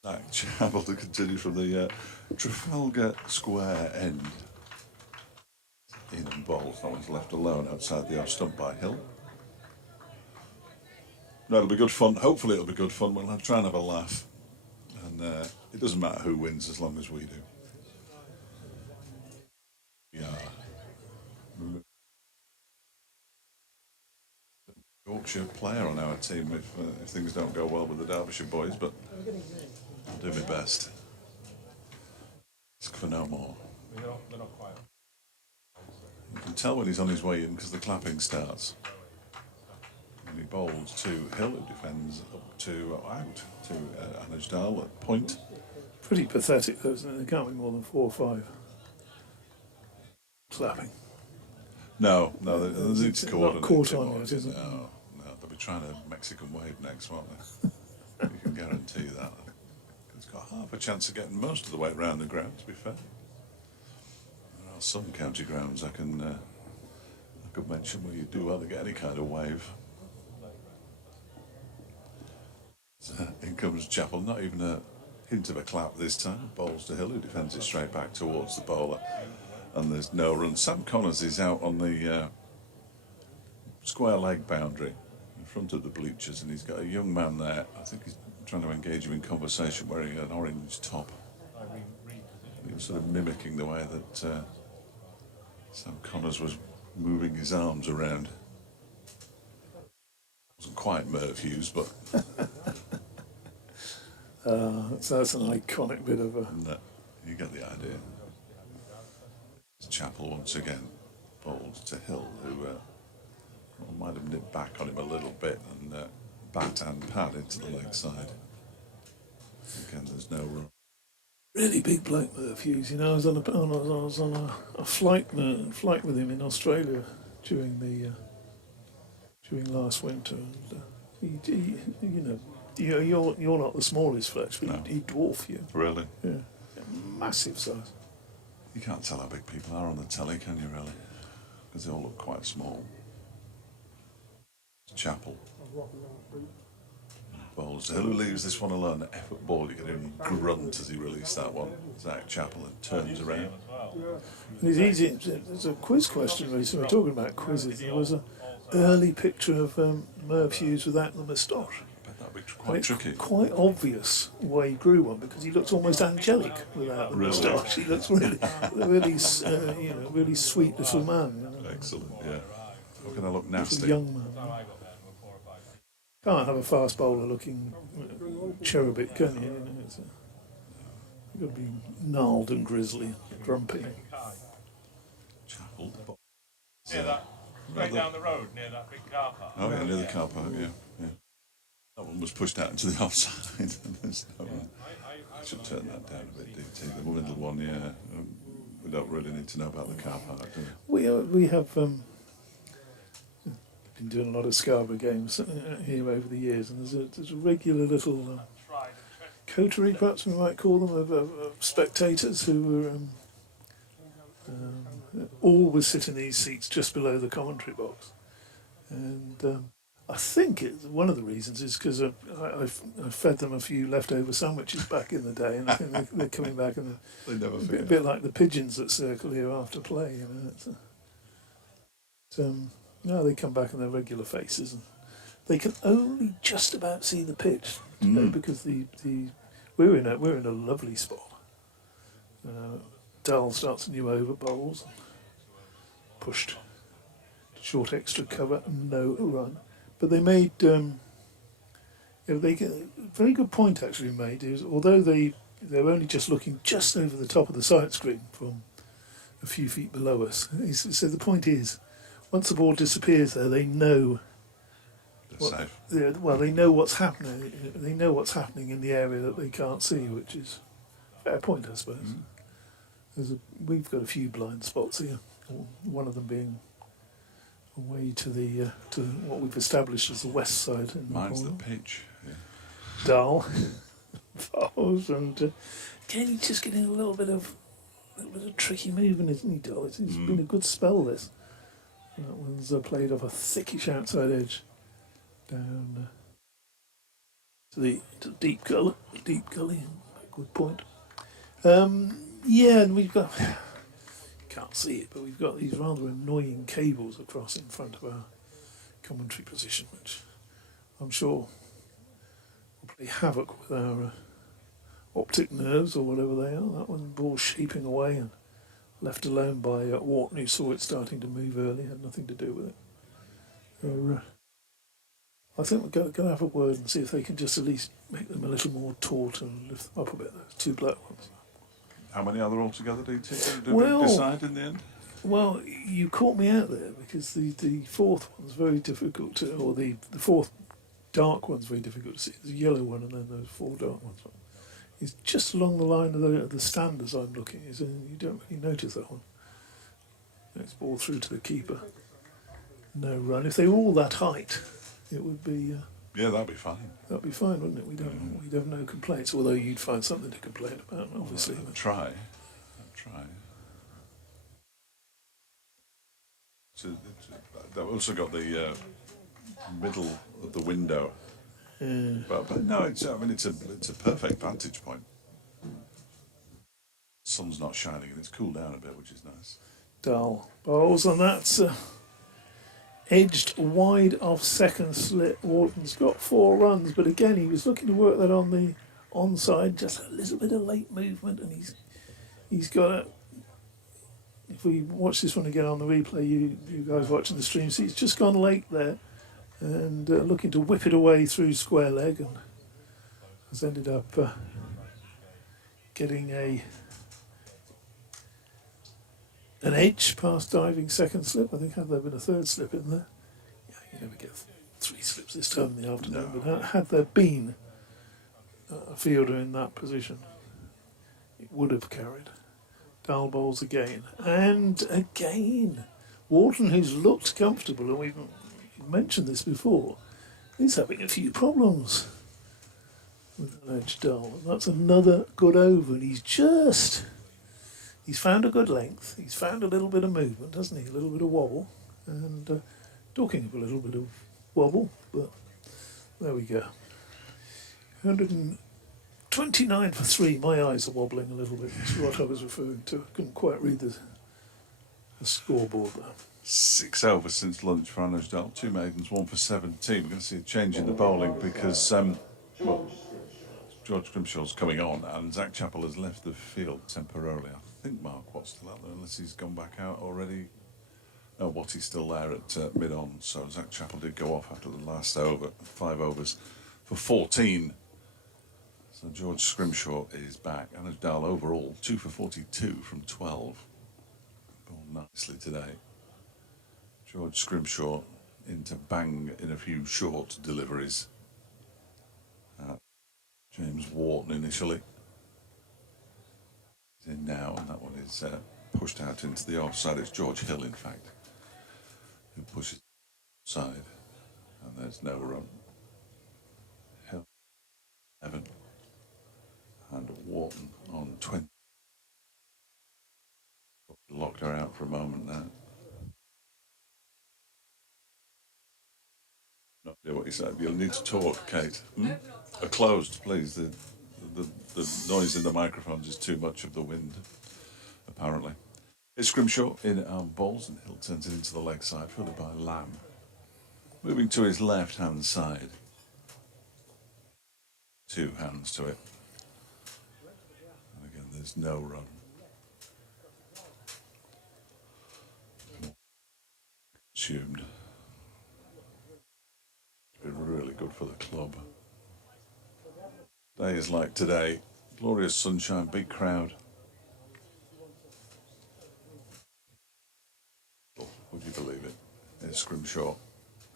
Zach Chappell to continue from the Trafalgar Square end. In and bowls. That one's left alone outside the off stump by Hill. No, it'll be good fun. Hopefully it'll be good fun. We'll try and have a laugh. And it doesn't matter who wins as long as we do. Yeah. Yorkshire player on our team if things don't go well with the Derbyshire boys, but I'll do my best. Ask for no more. You can tell when he's on his way in because the clapping starts. And he bowls to Hill, who defends up to out to Anajdal at point. pretty pathetic, though, isn't it? There can't be more than 4 or 5 clapping. No, they need to coordinate. Not caught it on more. yet, is it? No, they'll be trying a Mexican wave next, won't they? You can guarantee that. It's got half a chance of getting most of the way around the ground, to be fair. There are some county grounds I could mention where you do well to get any kind of wave. So in comes Chappell, not even a hint of a clap this time. Bowls to Hill, who defends it straight back towards the bowler. And there's no run. Sam Connors is out on the square leg boundary in front of the bleachers, and he's got a young man there. I think he's trying to engage him in conversation wearing an orange top. He was sort of mimicking the way that Sam Connors was moving his arms around. Wasn't quite Merv Hughes, but That's an iconic bit of a... no, you get the idea. Chappell once again bowled to Hill, who might have nipped back on him a little bit and bat and pad into the leg side. Again, there's no run. Really big bloke, Merv Hughes. You know, I was on a flight with him in Australia during last winter. And, you're not the smallest flesh, but No. he'd dwarf you. Really? Yeah, massive size. You can't tell how big people are on the telly, can you, really? Because they all look quite small. Chappell bowls to Hill, who leaves this one alone. Effort ball, you get him grunt as he released that one. Zach Chappell and turns around. And it's easy. There's a quiz question recently. We're talking about quizzes. There was an early picture of Merv Hughes without the moustache. But that'd be And quite it's tricky. quite obvious why he grew one, because he looks almost angelic without the Really? moustache. He looks really sweet little man. You know? Excellent, yeah. How can I look Little nasty? young man. Can't have a fast bowler looking cherubic, can you? You know, you've got to be gnarled and grisly, grumpy. pulled the ball. Near that, straight down the road, near that big car park. Oh, yeah, near the car park, yeah. That one was pushed out into the offside. There's no one. I should turn that down a bit, DT. The middle one, yeah. We don't really need to know about the car park, do we? We have been doing a lot of Scarborough games here over the years, and there's a regular little coterie, perhaps we might call them, of spectators who were always sit in these seats just below the commentary box. And I think one of the reasons is because I fed them a few leftover sandwiches back in the day, and I think they're coming back, and They never a forget. bit like the pigeons that circle here after play. No, they come back in their regular faces, and they can only just about see the pitch today because we're in a lovely spot. Dal starts a new over bowls, pushed short extra cover, no run, but they made a very good point actually made is although they were only just looking just over the top of the sight screen from a few feet below us. So the point is, once the ball disappears there, they know. Safe. They know what's happening. They know what's happening in the area that they can't see, which is a fair point, I suppose. We've got a few blind spots here. One of them being away to what we've established as the west side. Mine's the pitch. Yeah. Dull fouls, and again he's just getting a little bit of tricky movement, isn't he, Dull? It's been a good spell this. That one's played off a thickish outside edge down to the deep gully. Good point. And we've got, can't see it, but we've got these rather annoying cables across in front of our commentary position, which I'm sure will play havoc with our optic nerves or whatever they are. That one ball shaping away and left alone by Wharton, who saw it starting to move early, had nothing to do with it. So, I think we're going to have a word and see if they can just at least make them a little more taut and lift them up a bit, those two black ones. How many are there altogether, DT? Did Well- we decide in the end? Well, you caught me out there because the fourth one's very difficult to, or the fourth dark one's very difficult to see. There's a yellow one and then those four dark ones. It's just along the line of the stand as I'm looking. You don't really notice that one. Next ball through to the keeper. No run. If they were all that height, it would be. Yeah, that'd be fine. That'd be fine, wouldn't it? We'd have no complaints. Although you'd find something to complain about, obviously. I'd try. They've also got the middle of the window, but no, it's a perfect vantage point. Sun's not shining and it's cooled down a bit, which is nice. Dull bowls, and that's edged wide off second slip. Wharton's got 4 runs, but again he was looking to work that on the onside, just a little bit of late movement, and he's got a. If we watch this one again on the replay, you guys watching the stream, see he's just gone late there, and looking to whip it away through square leg, and has ended up getting an edge past diving second slip. I think had there been a third slip in there, you never get 3 slips this time in the afternoon. No. But had there been a fielder in that position, it would have carried. Dull bowls again, and again, Wharton, who's looked comfortable, and we've mentioned this before, he's having a few problems with an edge Dull. That's another good over, and he's found a good length, he's found a little bit of movement, hasn't he? A little bit of wobble, and talking of a little bit of wobble, but there we go. 129 for 3. My eyes are wobbling a little bit. That's what I was referring to. I couldn't quite read the scoreboard there. 6 overs since lunch for Annajdale. 2 maidens, 1 for 17. We're going to see a change in the bowling because George Grimshaw's coming on and Zach Chappell has left the field temporarily. I think Mark Watt's still out there unless he's gone back out already. No, Watty's still there at mid-on. So Zach Chappell did go off after the last over. 5 overs for 14. So George Scrimshaw is back. Annajdale overall 2 for 42 from 12. Ball 9. nicely today. George Scrimshaw into bang in a few short deliveries. James Wharton initially. He's in now, and that one is pushed out into the offside. It's George Hill, in fact, who pushes side, and there's no run. Hill 11 and Wharton on 20. Locked her out for a moment there. Not idea what you said. You'll need to talk, Kate. Closed, please. The noise in the microphones is too much of the wind, apparently. It's Scrimshaw in balls, and Hill turns it into the leg side, fielded by Lamb. Moving to his left-hand side. 2 hands to it. And again, there's no run. Consumed. It's been really good for the club. Days like today, glorious sunshine, big crowd. Would you believe it? There's Scrimshaw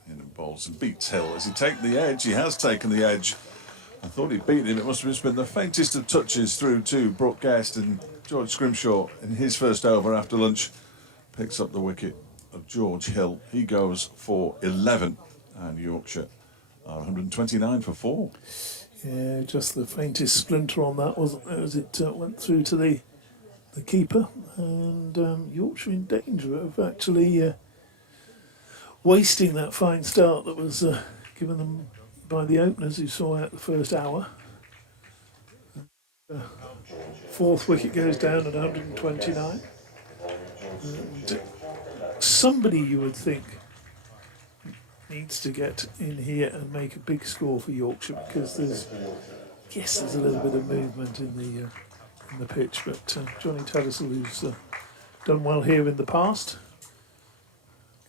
in balls and beats Hill. Has he taken the edge? He has taken the edge. I thought he beat him. It must have just been the faintest of touches through to Brooke Guest, and George Scrimshaw in his first over after lunch picks up the wicket of George Hill. He goes for 11, and Yorkshire are 129 for 4. Yeah, just the faintest splinter on that, wasn't there, as it went through to the keeper, and Yorkshire in danger of actually wasting that fine start that was given them by the openers who saw out the first hour. Fourth wicket goes down at 129. And somebody, you would think, needs to get in here and make a big score for Yorkshire, because there's a little bit of movement in the pitch, but Johnny Tattersall, who's done well here in the past,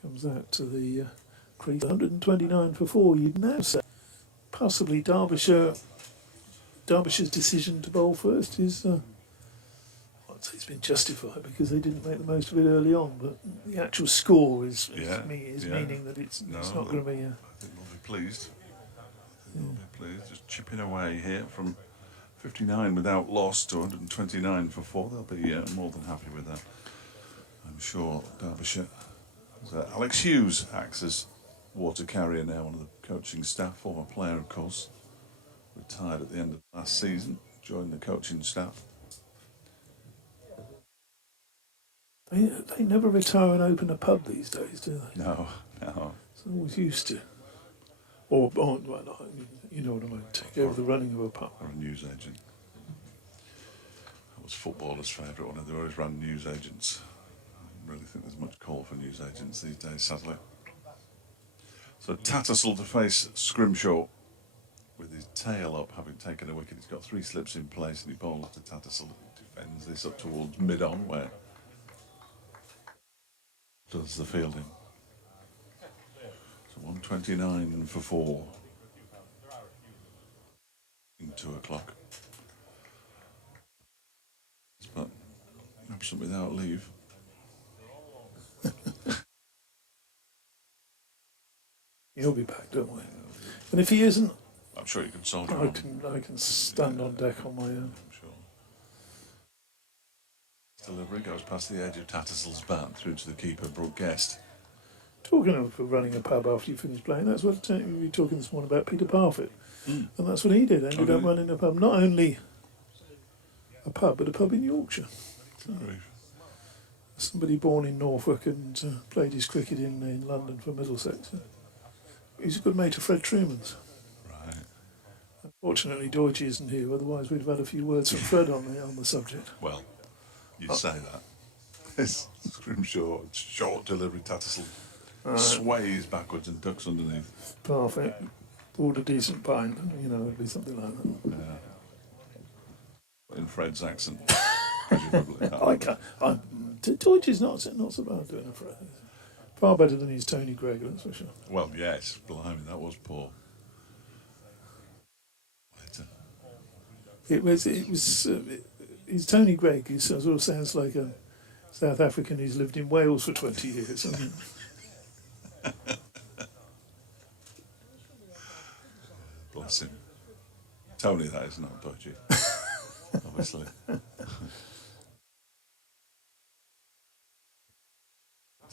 comes out to the crease. 129 for 4. You'd now say possibly Derbyshire's decision to bowl first is I'd say it's been justified, because they didn't make the most of it early on, but the actual score is meaning that it's not going to be. I think they'll be pleased. Just chipping away here from 59 without loss to 129 for 4. They'll be more than happy with that, I'm sure. Derbyshire. So Alex Hughes acts as water carrier now, one of the coaching staff, former player, of course. Retired at the end of last season, joined the coaching staff. They never retire and open a pub these days, do they? No. It's always used to. Or well, you know what I mean, take over the running of a pub. Or a news agent. That was footballers' favourite one. They always ran news agents. I don't really think there's much call for news agents these days, sadly. So Tattersall to face Scrimshaw with his tail up, having taken a wicket. He's got 3 slips in place, and he bowls to Tattersall, who defends this up towards mid-on, where does the fielding. So 129 for 4. In 2 o'clock. But absent without leave. He'll be back, don't we? And if he isn't, I'm sure you can soldier I on. can stand on deck on my own. I'm sure. Delivery goes past the edge of Tattersal's bat through to the keeper, Brooke Guest. Talking of running a pub after you finish playing, that's what we were talking this morning about Peter Parfitt. And that's what he did. Ended up running a pub, not only a pub, but a pub in Yorkshire. So, somebody born in Norfolk and played his cricket in London for Middlesex. He's a good mate of Fred Truman's. Right. Unfortunately, Deutsche isn't here, otherwise we'd have had a few words from Fred on the subject. Well, you say that. It's Scrimshaw, short delivery, Tattersall sways backwards and ducks underneath. Perfect. Poured a decent pint, it'd be something like that. Yeah. In Fred's accent, presumably. I can't. Deutsche is not so bad doing a Fred. Far better than his Tony Gregg, that's for sure. Well, yes, blimey, that was poor. Later. It was. His Tony Gregg. He sort of sounds like South African who's lived in Wales for 20 years. I mean, Bless him. Tony, that is not budgie. Obviously. To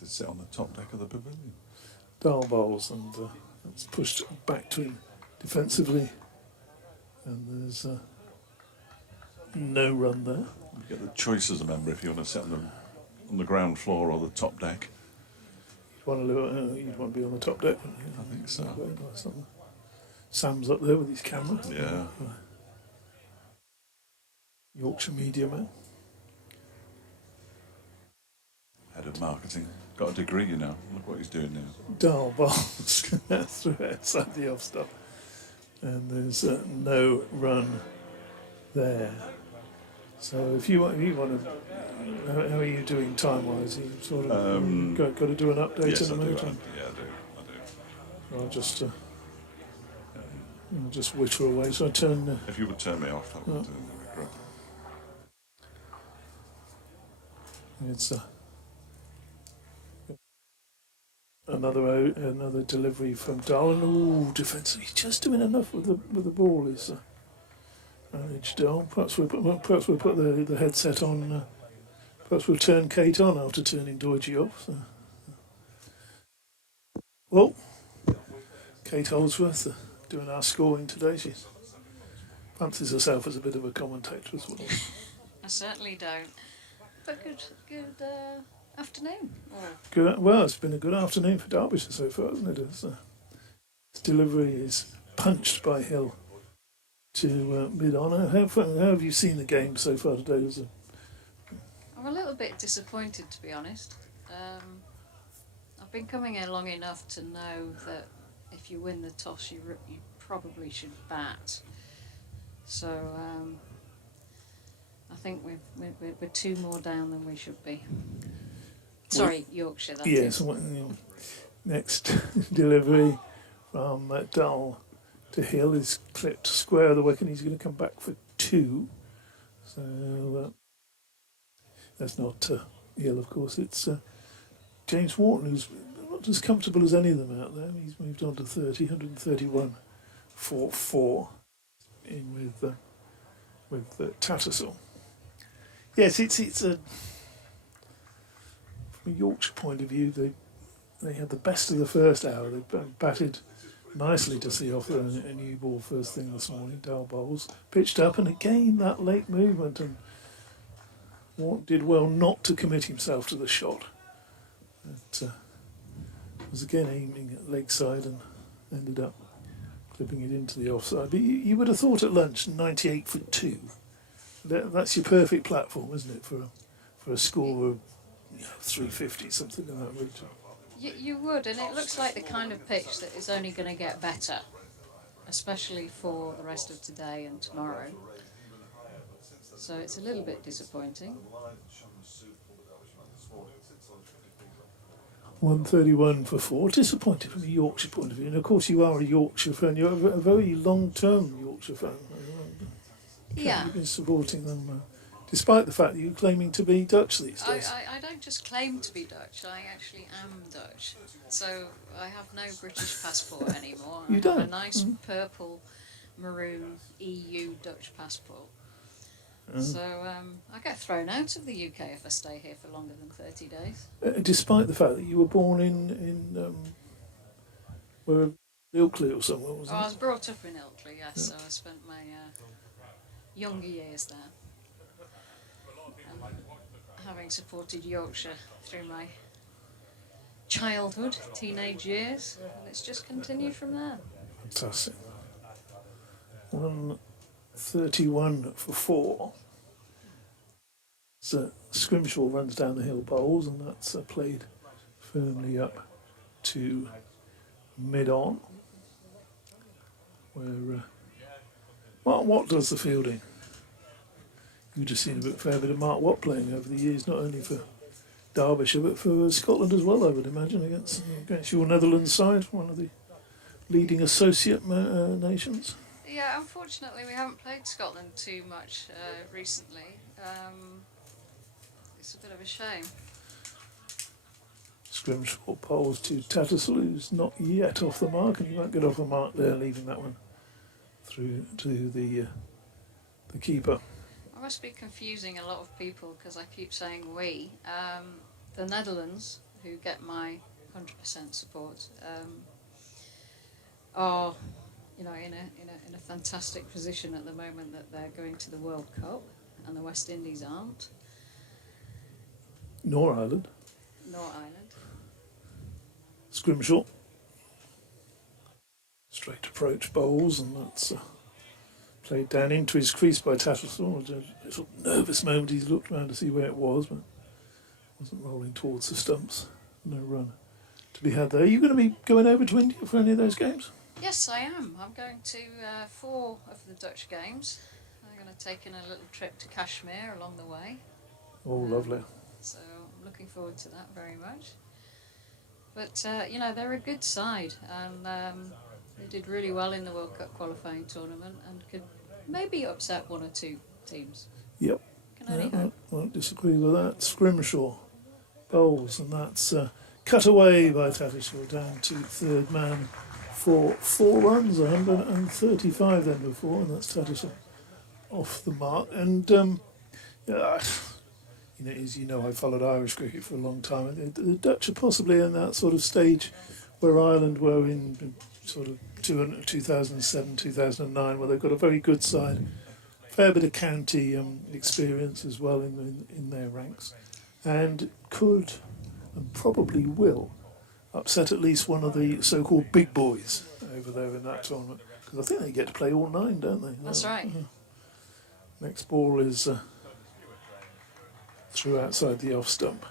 sit on the top deck of the pavilion. Darl bowls, and it's pushed back to him defensively. And there's no run there. You get the choice as a member if you want to sit on the ground floor or the top deck. You'd want to be on the top deck, wouldn't you? I think so. Nice. Sam's up there with his camera. Yeah. Yorkshire media man. Head of marketing. Got a degree, you know. Look what he's doing now. Darl bowls through outside the off stop. And there's no run there. So if you want to, how are you doing time-wise? You sort of got to do an update Yes, in a I do. minute. Yeah, I do. I'll just witter away. So I turn. If you would turn me off, that would be great. It's another delivery from Darwin. Ooh, defence. He's just doing enough with the ball. Is managed. Perhaps we'll put the headset on. Perhaps we'll turn Kate on after turning Deutsche off. So. Well, Kate Holdsworth doing our scoring today. She fancies herself as a bit of a commentator as well. I certainly don't. But good afternoon. Good. Well, it's been a good afternoon for Derbyshire so far, hasn't it? Its delivery is punched by Hill to mid-on. How have you seen the game so far today? I'm a little bit disappointed, to be honest. I've been coming here long enough to know that if you win the toss, you probably should bat. So I think we're two more down than we should be. Sorry, Yorkshire. That yes. Next delivery from Dull to Hill is clipped square of the wicket. He's going to come back for 2. So that's not Hill, of course. It's James Wharton, who's not as comfortable as any of them out there. He's moved on to 131 for 4 in with Tattersall. Yes, it's a from a Yorkshire point of view, they had the best of the first hour. They batted nicely to see off a new ball first thing this morning. Darl bowls pitched up, and again that late movement, and Wharton did well not to commit himself to the shot. It was again aiming at leg side and ended up clipping it into the offside. But you would have thought at lunch 98 for 2. That's your perfect platform, isn't it, for a score of 350, something in that region. You would, and it looks like the kind of pitch that is only going to get better, especially for the rest of today and tomorrow. So it's a little bit disappointing. 131 for 4. Disappointed from a Yorkshire point of view. And of course you are a Yorkshire fan. You're a very long-term Yorkshire fan. Yeah. You've been supporting them, despite the fact that you're claiming to be Dutch these days. I don't just claim to be Dutch, I actually am Dutch. So I have no British passport anymore. You don't? I have a nice purple, maroon EU Dutch passport. So I get thrown out of the UK if I stay here for longer than 30 days. Despite the fact that you were born in where Ilkley or somewhere, wasn't I it? was brought up in Ilkley, yes, so I spent my younger years there. Having supported Yorkshire through my childhood, teenage years, and it's just continued from there. Fantastic. 131 for 4. So Scrimshaw runs down the hill bowls, and that's played firmly up to mid-on. Where what does the fielding? You've just seen a fair bit of Mark Watt playing over the years, not only for Derbyshire but for Scotland as well, I would imagine, against your Netherlands side, one of the leading associate nations. Yeah, unfortunately we haven't played Scotland too much recently. It's a bit of a shame. Scrimshaw bowls to Tattersall, who's not yet off the mark, and he won't get off the mark there, leaving that one through to the keeper. I must be confusing a lot of people because I keep saying we. The Netherlands, who get my 100% support, are, you know, in a fantastic position at the moment that they're going to the World Cup, and the West Indies aren't. Nor Ireland. Nor Ireland. Scrimshaw. Straight approach bowls, and that's played down into his crease by Tattersall. A little nervous moment, he looked around to see where it was, but wasn't rolling towards the stumps. No run to be had there. Are you going to be going over to India for any of those games? Yes, I am. I'm going to 4 of the Dutch games. I'm going to take in a little trip to Kashmir along the way. Oh, lovely. So I'm looking forward to that very much. But, you know, they're a good side, and they did really well in the World Cup qualifying tournament and could maybe upset 1 or 2 teams. Yep. Can only I hope. won't disagree with that. Scrimshaw bowls, and that's cut away by Tattersall down to third man for 4 runs, 135 then before, and that's Tattersall off the mark. And yeah, you know, as you know, I followed Irish cricket for a long time, and the Dutch are possibly in that sort of stage where Ireland were in sort of 2007, 2009, where they've got a very good side, fair bit of county experience as well in their ranks, and could and probably will upset at least one of the so-called big boys over there in that tournament, because I think they get to play all 9, don't they? That's right. Next ball is through outside the off stump.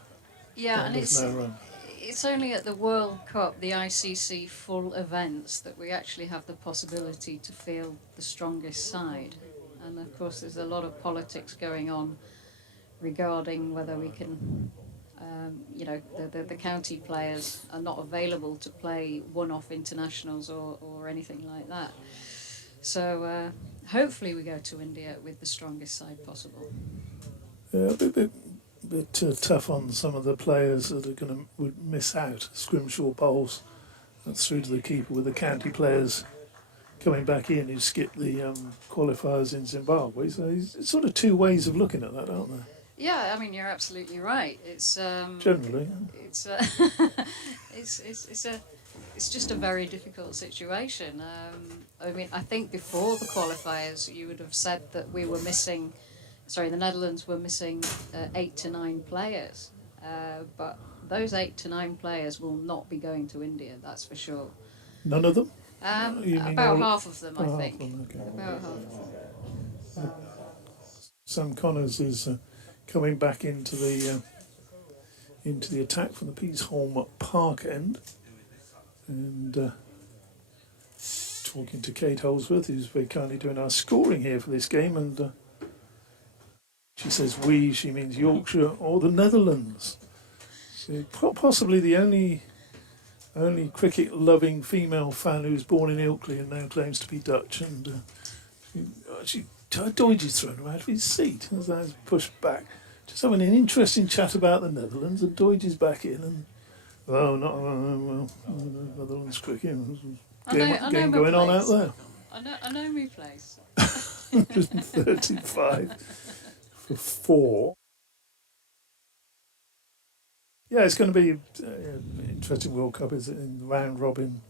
Yeah, and There's no run. it's only at the World Cup, the ICC full events, that we actually have the possibility to field the strongest side. And of course there's a lot of politics going on regarding whether we can, you know, the county players are not available to play one-off internationals or anything like that. So hopefully we go to India with the strongest side possible. Yeah, a bit tough on some of the players that are going to would miss out. Scrimshaw bowls. That's through to the keeper, with the county players coming back in who skipped the qualifiers in Zimbabwe. So it's sort of 2 ways of looking at that, aren't there? Yeah, I mean, you're absolutely right. It's Generally. it's it's just a very difficult situation. I mean, I think before the qualifiers, you would have said that we were missing. Sorry, the Netherlands were missing 8 to 9 players, but those 8 to 9 players will not be going to India. That's for sure. None of them? You mean About all- half of them, I half think. of them, okay. About half of them. Sam Connors is coming back into the attack from the Peasholm Park end, and talking to Kate Holsworth, who's very kindly doing our scoring here for this game, and she says we, she means Yorkshire or the Netherlands. So possibly the only cricket-loving female fan who's born in Ilkley and now claims to be Dutch, and Doidge's thrown him out of his seat as that is pushed back. Just having an interesting chat about the Netherlands, and Doidge's back in, and Netherlands cricket. Game going on out there. I know my place. 135 for 4. Yeah, it's going to be an interesting World Cup. Is in the round robin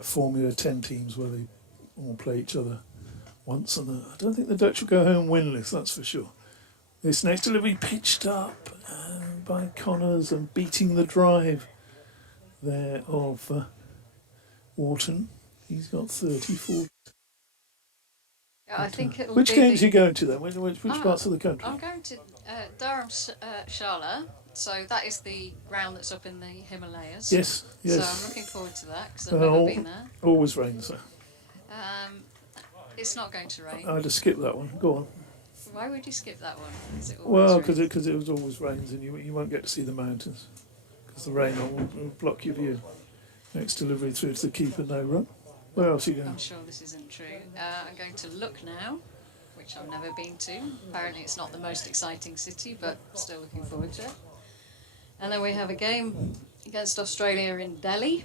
formula, 10 teams where they all play each other once, and I don't think the Dutch will go home winless. That's for sure. This next delivery pitched up by Connors and beating the drive there of Wharton. He's got 34. Yeah, I think it'll Which be games are you going to then? Which parts of the country? I'm going to Dharamshala, so that is the ground that's up in the Himalayas. Yes, yes. So I'm looking forward to that because I've never been there. Always rains there. It's not going to rain. I'd have skipped that one. Go on. Why would you skip that one? Is it always Well, rain? because it was always rains, and you won't get to see the mountains because the rain will block your view. Next delivery through to the keeper, no run. Where else are you going? I'm sure this isn't true. I'm going to look now. which I've never been to. Apparently it's not the most exciting city, but still looking forward to it. And then we have a game against Australia in Delhi,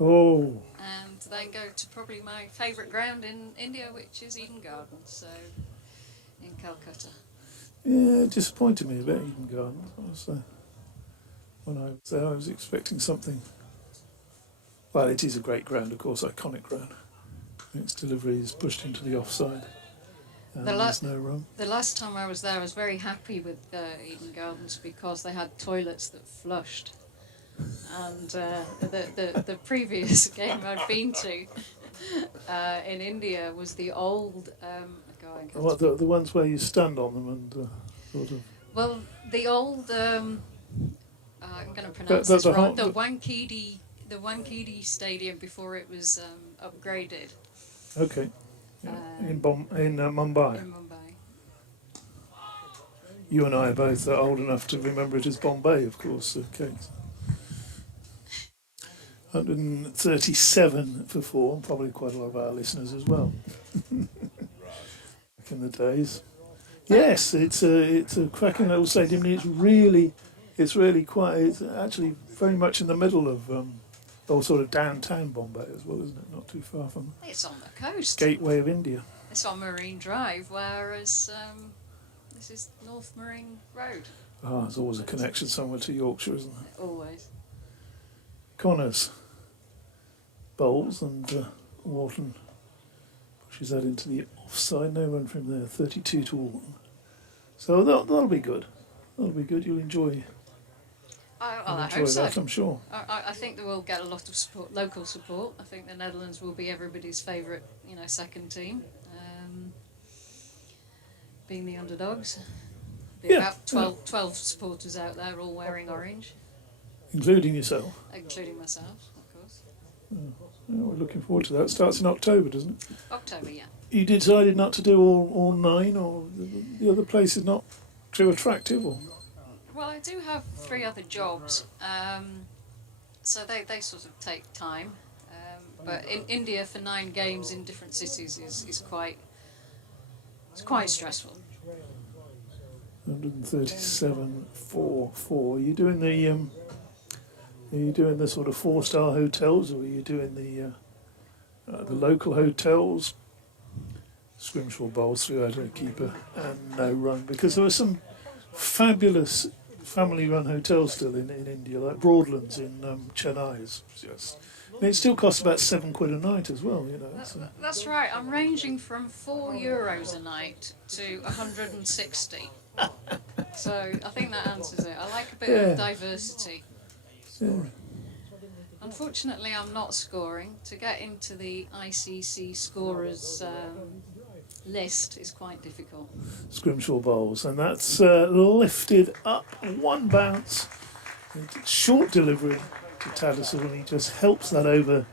Oh, and then go to probably my favourite ground in India, which is Eden Gardens, so in Calcutta. yeah, it disappointed me a bit, Eden Gardens. When I was there, I was expecting something. Well, it is a great ground, of course, iconic ground. Its delivery is pushed into the offside, and there's no run. The last time I was there, I was very happy with Eden Gardens because they had toilets that flushed. And the previous game I'd been to in India was the old. What, the ones where you stand on them and sort of. Well, the old. I'm going to pronounce this wrong. The Wankhede Stadium before it was upgraded. Okay. Yeah. In Mumbai. In Mumbai. You and I are both old enough to remember it as Bombay, of course. Okay. 137 for 4, probably quite a lot of our listeners as well. Back in the days. Yes, it's a cracking little stadium. It's really quite. It's actually very much in the middle of sort of downtown Bombay as well, isn't it? Not too far from. It's on the coast. Gateway of India. It's on Marine Drive, whereas this is North Marine Road. Ah, there's always a connection somewhere to Yorkshire, isn't there? Always. Connors bowls and Wharton pushes that into the offside. No run from there. 32 to Wharton. So that'll be good. That'll be good. You'll enjoy. I enjoy hope so. that, I'm sure. I think that we'll get a lot of support, local support. I think the Netherlands will be everybody's favourite, second team, being the underdogs. There'll be about 12 supporters out there, all wearing orange. Including yourself. Including myself, of course. Yeah, we're looking forward to that. It starts in October, doesn't it? October, yeah. You decided not to do all 9, or the other place is not too attractive, or? Well, I do have 3 other jobs, so they sort of take time. But in India, for 9 games in different cities is quite stressful. 137 for 4. Are you doing the sort of 4-star hotels, or are you doing the local hotels? Scrimshaw bowls through out a keeper and no run, because there were some fabulous family-run hotels still in India, like Broadlands in Chennai. And it still costs about £7 a night as well, That's right. I'm ranging from €4 a night to 160. So I think that answers it. I like a bit of diversity. Yeah. Unfortunately, I'm not scoring. To get into the ICC scorers list is quite difficult. Scrimshaw bowls, and that's lifted up 1 bounce. Short delivery to Tattersall, and he just helps that over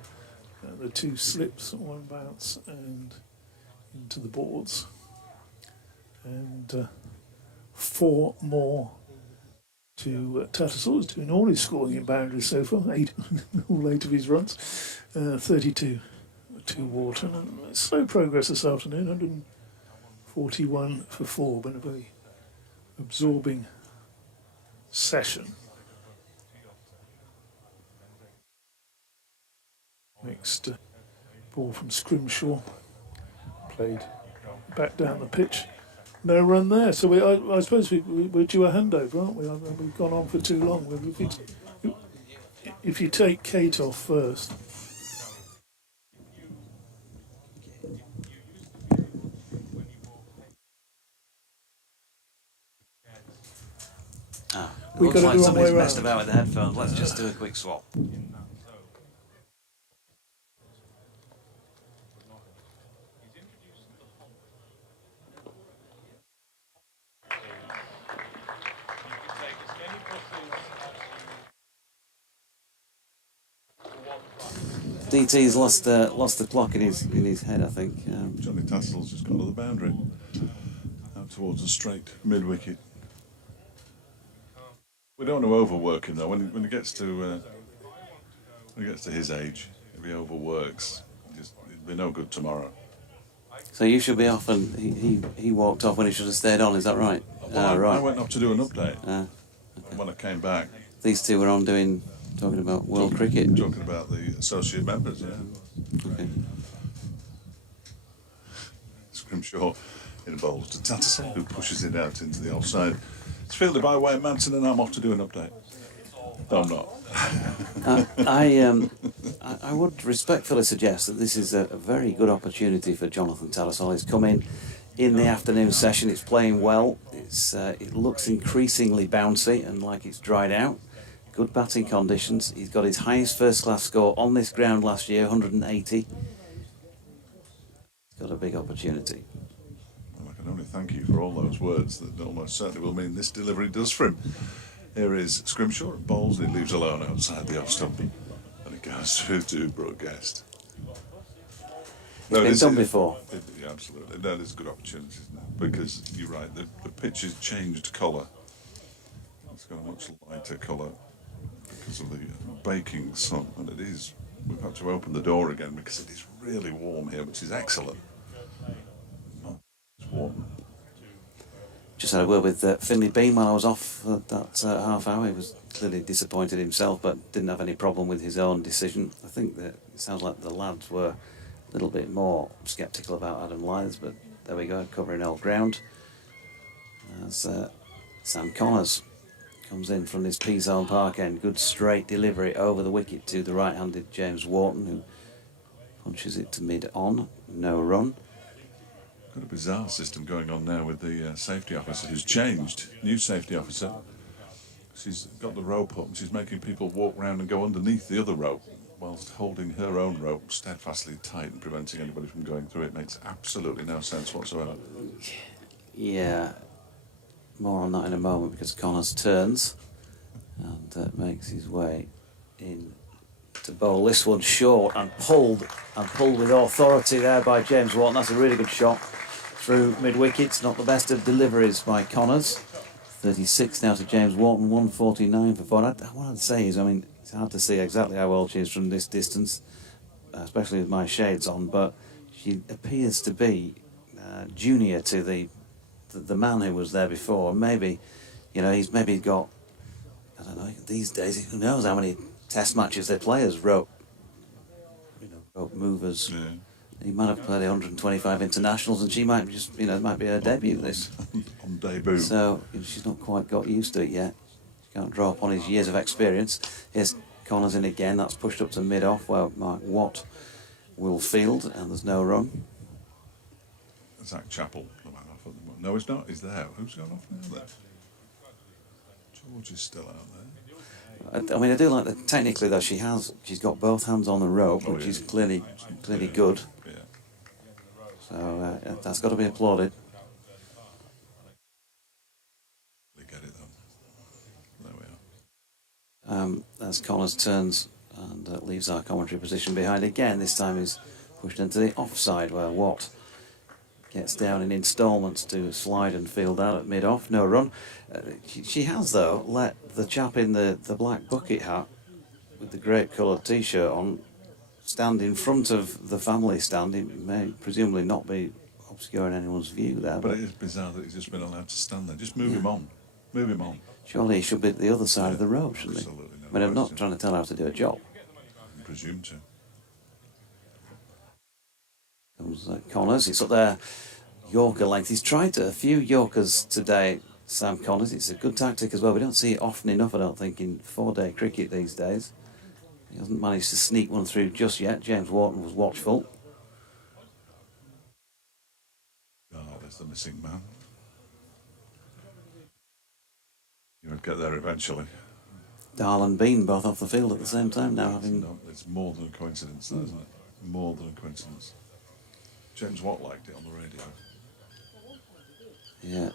the 2 slips, 1 bounce, and into the boards. And 4 more to Tattersall. He's doing all his scoring in boundaries so far, all 8 of his runs. 32 to Wharton. And slow progress this afternoon, 141 for 4, been a very absorbing session. Next ball from Scrimshaw, played back down the pitch. No run there, so I suppose we're due a handover, aren't we? We've gone on for too long. If you take Kate off first. It looks like somebody's messed about with the headphones. Let's just do a quick swap. DT's lost the clock in his head, I think. Johnny Tattersall's just got to the boundary, out towards the straight mid wicket. We don't want to overwork him though. When he gets to his age, if he overworks, it'll be no good tomorrow. So you should be off, and he walked off when he should have stayed on. Is that right? Well, Right. I went off to do an update. Okay. And when I came back, These two were on talking about world cricket. talking about the associate members, yeah. Okay. Scrimshaw in bowls to Tattersall, who pushes it out into the offside. It's fielded by Wayne Manson, and I'm off to do an update. No, I'm not. I would respectfully suggest that this is a very good opportunity for Jonathan Tattersall. He's come in the afternoon session. It's playing well. It looks increasingly bouncy and like it's dried out. Good batting conditions. He's got his highest first-class score on this ground last year, 180. He's got a big opportunity. Well, I can only thank you for all those words that almost certainly will mean this delivery does for him. Here is Scrimshaw at bowls. He leaves alone outside the off stump, and it goes through to Brooke Guest. It's been done before. Yeah, absolutely. That is a good opportunity, isn't it? Because you're right, the pitch has changed colour. It's got a much lighter colour because of the baking sun, and it is. We've had to open the door again because it is really warm here, which is excellent. It's warm. Just had a word with Finlay Bean while I was off at that half hour. He was clearly disappointed himself, but didn't have any problem with his own decision. I think that it sounds like the lads were a little bit more sceptical about Adam Lyons, but there we go, covering old ground. As Sam Connors comes in from this Peasholm Park end, good straight delivery over the wicket to the right-handed James Wharton, who punches it to mid-on, no run. Got a bizarre system going on now with the safety officer who's changed. New safety officer. She's got the rope up and she's making people walk round and go underneath the other rope whilst holding her own rope steadfastly tight and preventing anybody from going through it. Makes absolutely no sense whatsoever. Yeah, more on that in a moment because Connors turns and makes his way in to bowl this one short and pulled with authority there by James Wharton. That's a really good shot through mid-wicket. Not the best of deliveries by Connors. 36 now to James Wharton, 149 for 4. What I'd say is, I mean, it's hard to see exactly how well she is from this distance, especially with my shades on, but she appears to be junior to the man who was there before. Maybe, he's maybe got, I don't know, these days, who knows how many test matches they play as rope movers. Yeah. He might have played 125 internationals, and she might just, it might be her debut this. On debut. So she's not quite got used to it yet. She can't draw upon his years of experience. Here's Connors in again. That's pushed up to mid-off where Mark Watt will field, and there's no run. Zach Chappell. No, he's not. He's there. Who's gone off now then? George is still out there. I mean, I do like that. Technically, though, she's got both hands on the rope, which is clearly good. Yeah. So that's got to be applauded. They get it though. There we are. As Connors turns and leaves our commentary position behind again. This time he's pushed into the offside where Watt gets down in instalments to slide and field out at mid-off. No run. She has, though, let the chap in the black bucket hat with the grape-coloured T-shirt on stand in front of the family stand. He may presumably not be obscuring anyone's view there. But it is bizarre that he's just been allowed to stand there. Just move him on. Move him on. Surely he should be at the other side of the road, shouldn't he? Absolutely no I mean, I'm not question. trying to tell her how to do a job. I presume to. Comes Connors. It's up there, Yorker length. He's tried a few Yorkers today, Sam Connors. It's a good tactic as well. We don't see it often enough, I don't think, in 4-day cricket these days. He hasn't managed to sneak one through just yet. James Wharton was watchful. Oh, there's the missing man. You would get there eventually. Dahl and Bean both off the field at the same time now, having... No, it's more than a coincidence, though, isn't it? More than a coincidence. James Watt liked it on the radio. Yeah,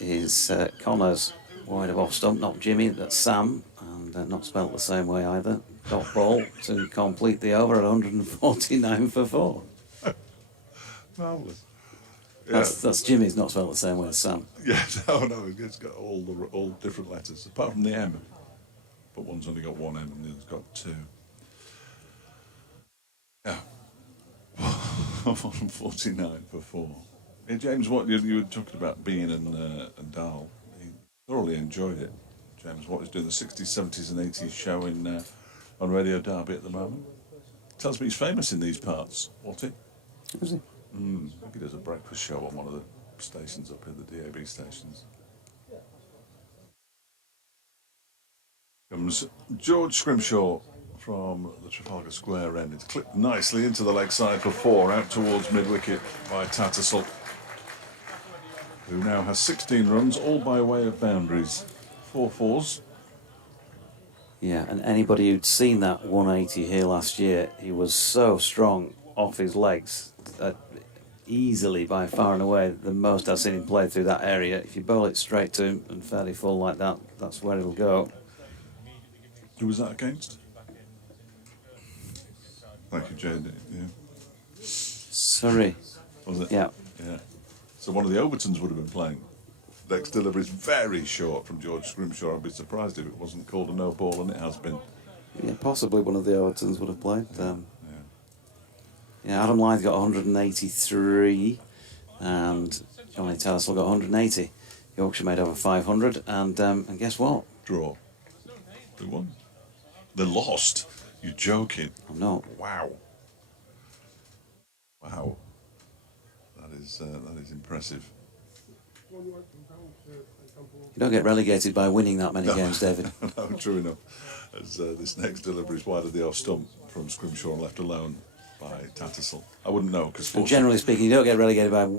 is Connors wide of off stump, not Jimmy, that's Sam, and not spelt the same way either. Dot ball to complete the over at 149 for 4. Marvellous. That's Jimmy's, not spelled the same way as Sam. Yeah, no, it's got all different letters, apart from the M. But one's only got one M and the other's got two. Yeah. 149 for 4. Hey, James, what you were talking about Bean and Dahl. He thoroughly enjoyed it. James Watt is doing the 60s, 70s, and 80s show on Radio Derby at the moment. Tells me he's famous in these parts. Watty? Is he? I think he does a breakfast show on one of the stations up here, the DAB stations. Comes George Scrimshaw from the Trafalgar Square end. It's clipped nicely into the leg side for 4, out towards mid-wicket by Tattersall, who now has 16 runs, all by way of boundaries. 4 fours. Yeah, and anybody who'd seen that 180 here last year, he was so strong off his legs. Easily, by far and away, the most I've seen him play through that area. If you bowl it straight to him and fairly full like that, that's where it'll go. Who was that against? Thank you, Jade. Yeah. Surrey. Was it? Yeah. Yeah. So one of the Overtons would have been playing. Next delivery is very short from George Scrimshaw. I'd be surprised if it wasn't called a no ball, and it has been. Yeah, possibly one of the Overtons would have played. Yeah, Adam Lyth got 183, and Johnny Tattersall got 180. Yorkshire made over 500, and guess what? Draw. They won. They lost. You're joking. I'm not. Wow. Wow. That is impressive. You don't get relegated by winning that many games, David. No, true enough. As this next delivery is wide of the off stump from Scrimshaw and left alone by Tattersall. I wouldn't know because Generally speaking, you don't get relegated by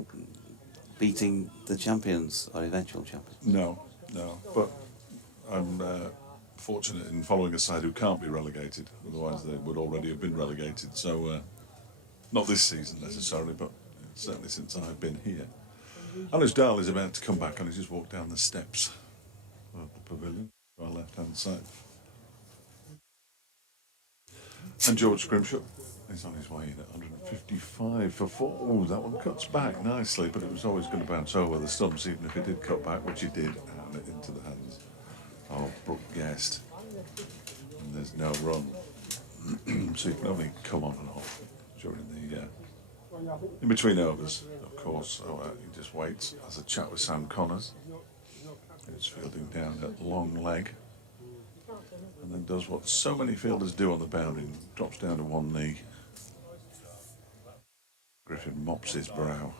beating the champions or eventual champions. No. But I'm fortunate in following a side who can't be relegated. Otherwise, they would already have been relegated. So, not this season necessarily, but certainly since I've been here. Alice Dahl is about to come back, and he's just walked down the steps of the pavilion to our left-hand side. And George Scrimshaw is on his way in at 155 for 4. Oh, that one cuts back nicely, but it was always going to bounce over the stumps, even if it did cut back, which it did, and it into the hands of Brooke Guest. And there's no run. So you can only come on and off during the in between overs, of course. So he just waits, has a chat with Sam Connors, who's fielding down at long leg, and then does what so many fielders do on the boundary, drops down to one knee. Griffin mops his brow.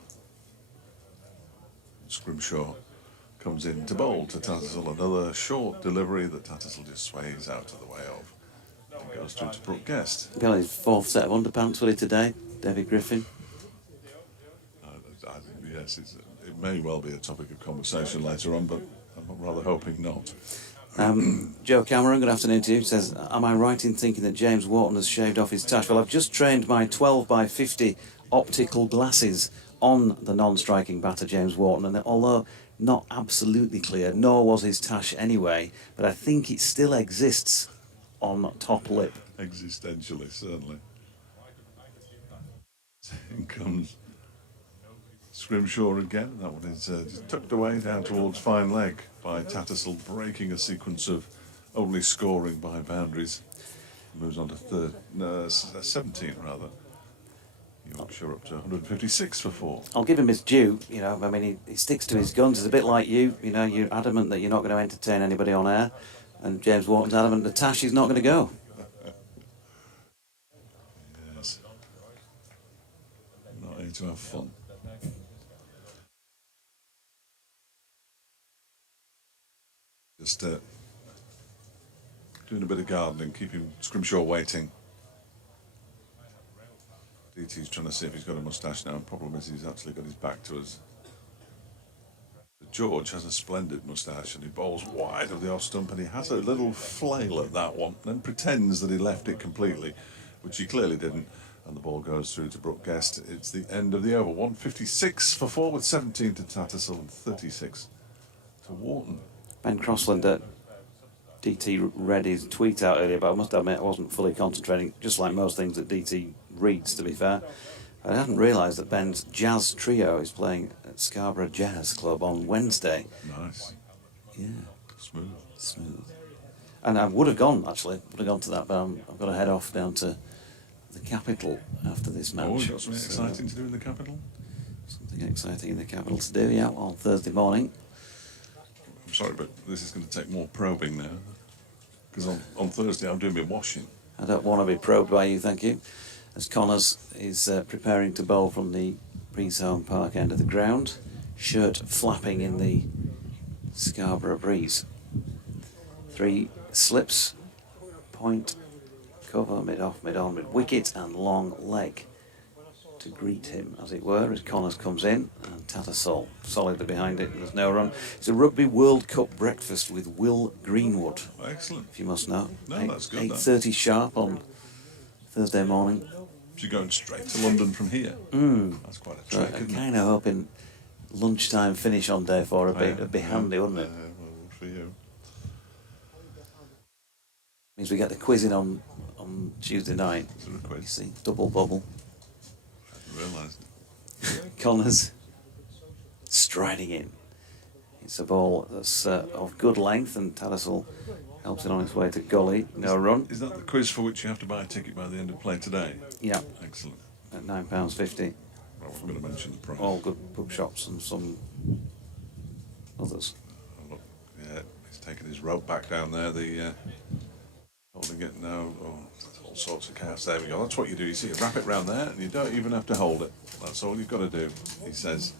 Scrimshaw comes in to bowl to Tattersall. Another short delivery that Tattersall just sways out of the way of. And goes through to Brooke Guest. He got his 4th set of underpants with it today, David Griffin. Yes, it may well be a topic of conversation later on, but I'm rather hoping not. Joe Cameron, good afternoon to you. Says, am I right in thinking that James Wharton has shaved off his tash? Well, I've just trained my 12 by 50 optical glasses on the non-striking batter James Wharton, and although not absolutely clear, nor was his tash anyway, but I think it still exists on top lip. Existentially, certainly. In comes Scrimshaw again. That one is just tucked away down towards fine leg by Tattersall, breaking a sequence of only scoring by boundaries. Moves on to 17 rather. Yorkshire up to 156 for 4. I'll give him his due, you know, I mean, he sticks to his guns. He's a bit like you know, you're adamant that you're not going to entertain anybody on air, and James Wharton's adamant the tash is not going to go. Yes. Not here to have fun. Just doing a bit of gardening, keeping Scrimshaw waiting. DT's trying to see if he's got a moustache now. The problem is he's actually got his back to us. George has a splendid moustache and he bowls wide of the off stump, and he has a little flail at that one, then pretends that he left it completely, which he clearly didn't, and the ball goes through to Brooke Guest. It's the end of the over. 156 for 4 with 17 to Tattersall and 36 to Wharton. Ben Crossland at DT read his tweet out earlier, but I must admit I wasn't fully concentrating, just like most things that DT reads, to be fair. I hadn't realised that Ben's jazz trio is playing at Scarborough Jazz Club on Wednesday. Nice. Yeah. Smooth. And I would have gone, actually, to that, but I've got to head off down to the capital after this match. Oh, we've got something So, exciting to do in the capital. something exciting in the capital to do, yeah, on Thursday morning. I'm sorry, but this is going to take more probing now. Because on Thursday I'm doing my washing. I don't want to be probed by you, thank you. As Connors is preparing to bowl from the Breezehome Park end of the ground, shirt flapping in the Scarborough breeze. 3 slips, point, cover, mid-off, mid-on, mid-wicket and long leg to greet him, as it were, as Connors comes in, and Tattersall solidly behind it, and there's no run. It's a Rugby World Cup breakfast with Will Greenwood, Excellent. if you must know. No, that's good, that. 8:30 sharp on Thursday morning. So you're going straight to London from here? That's quite a So trek, I'm isn't kind of hoping lunchtime finish on day 4 would be handy, wouldn't it? Well, for you. Means we get the quiz in on Tuesday night. It's a You quiz. see, double bubble. I realised it. Connors striding in. It's a ball that's of good length, and Tattersall helps it on its way to gully. No run. Is that the quiz for which you have to buy a ticket by the end of play today? Yeah, Excellent. at £9.50. Well, we're going to mention the price. All good bookshops and some others. Oh, look, yeah, he's taking his rope back down there. The holding it now. Oh, all sorts of chaos. There we go. That's what you do. You see, you wrap it round there, and you don't even have to hold it. That's all you've got to do. He says.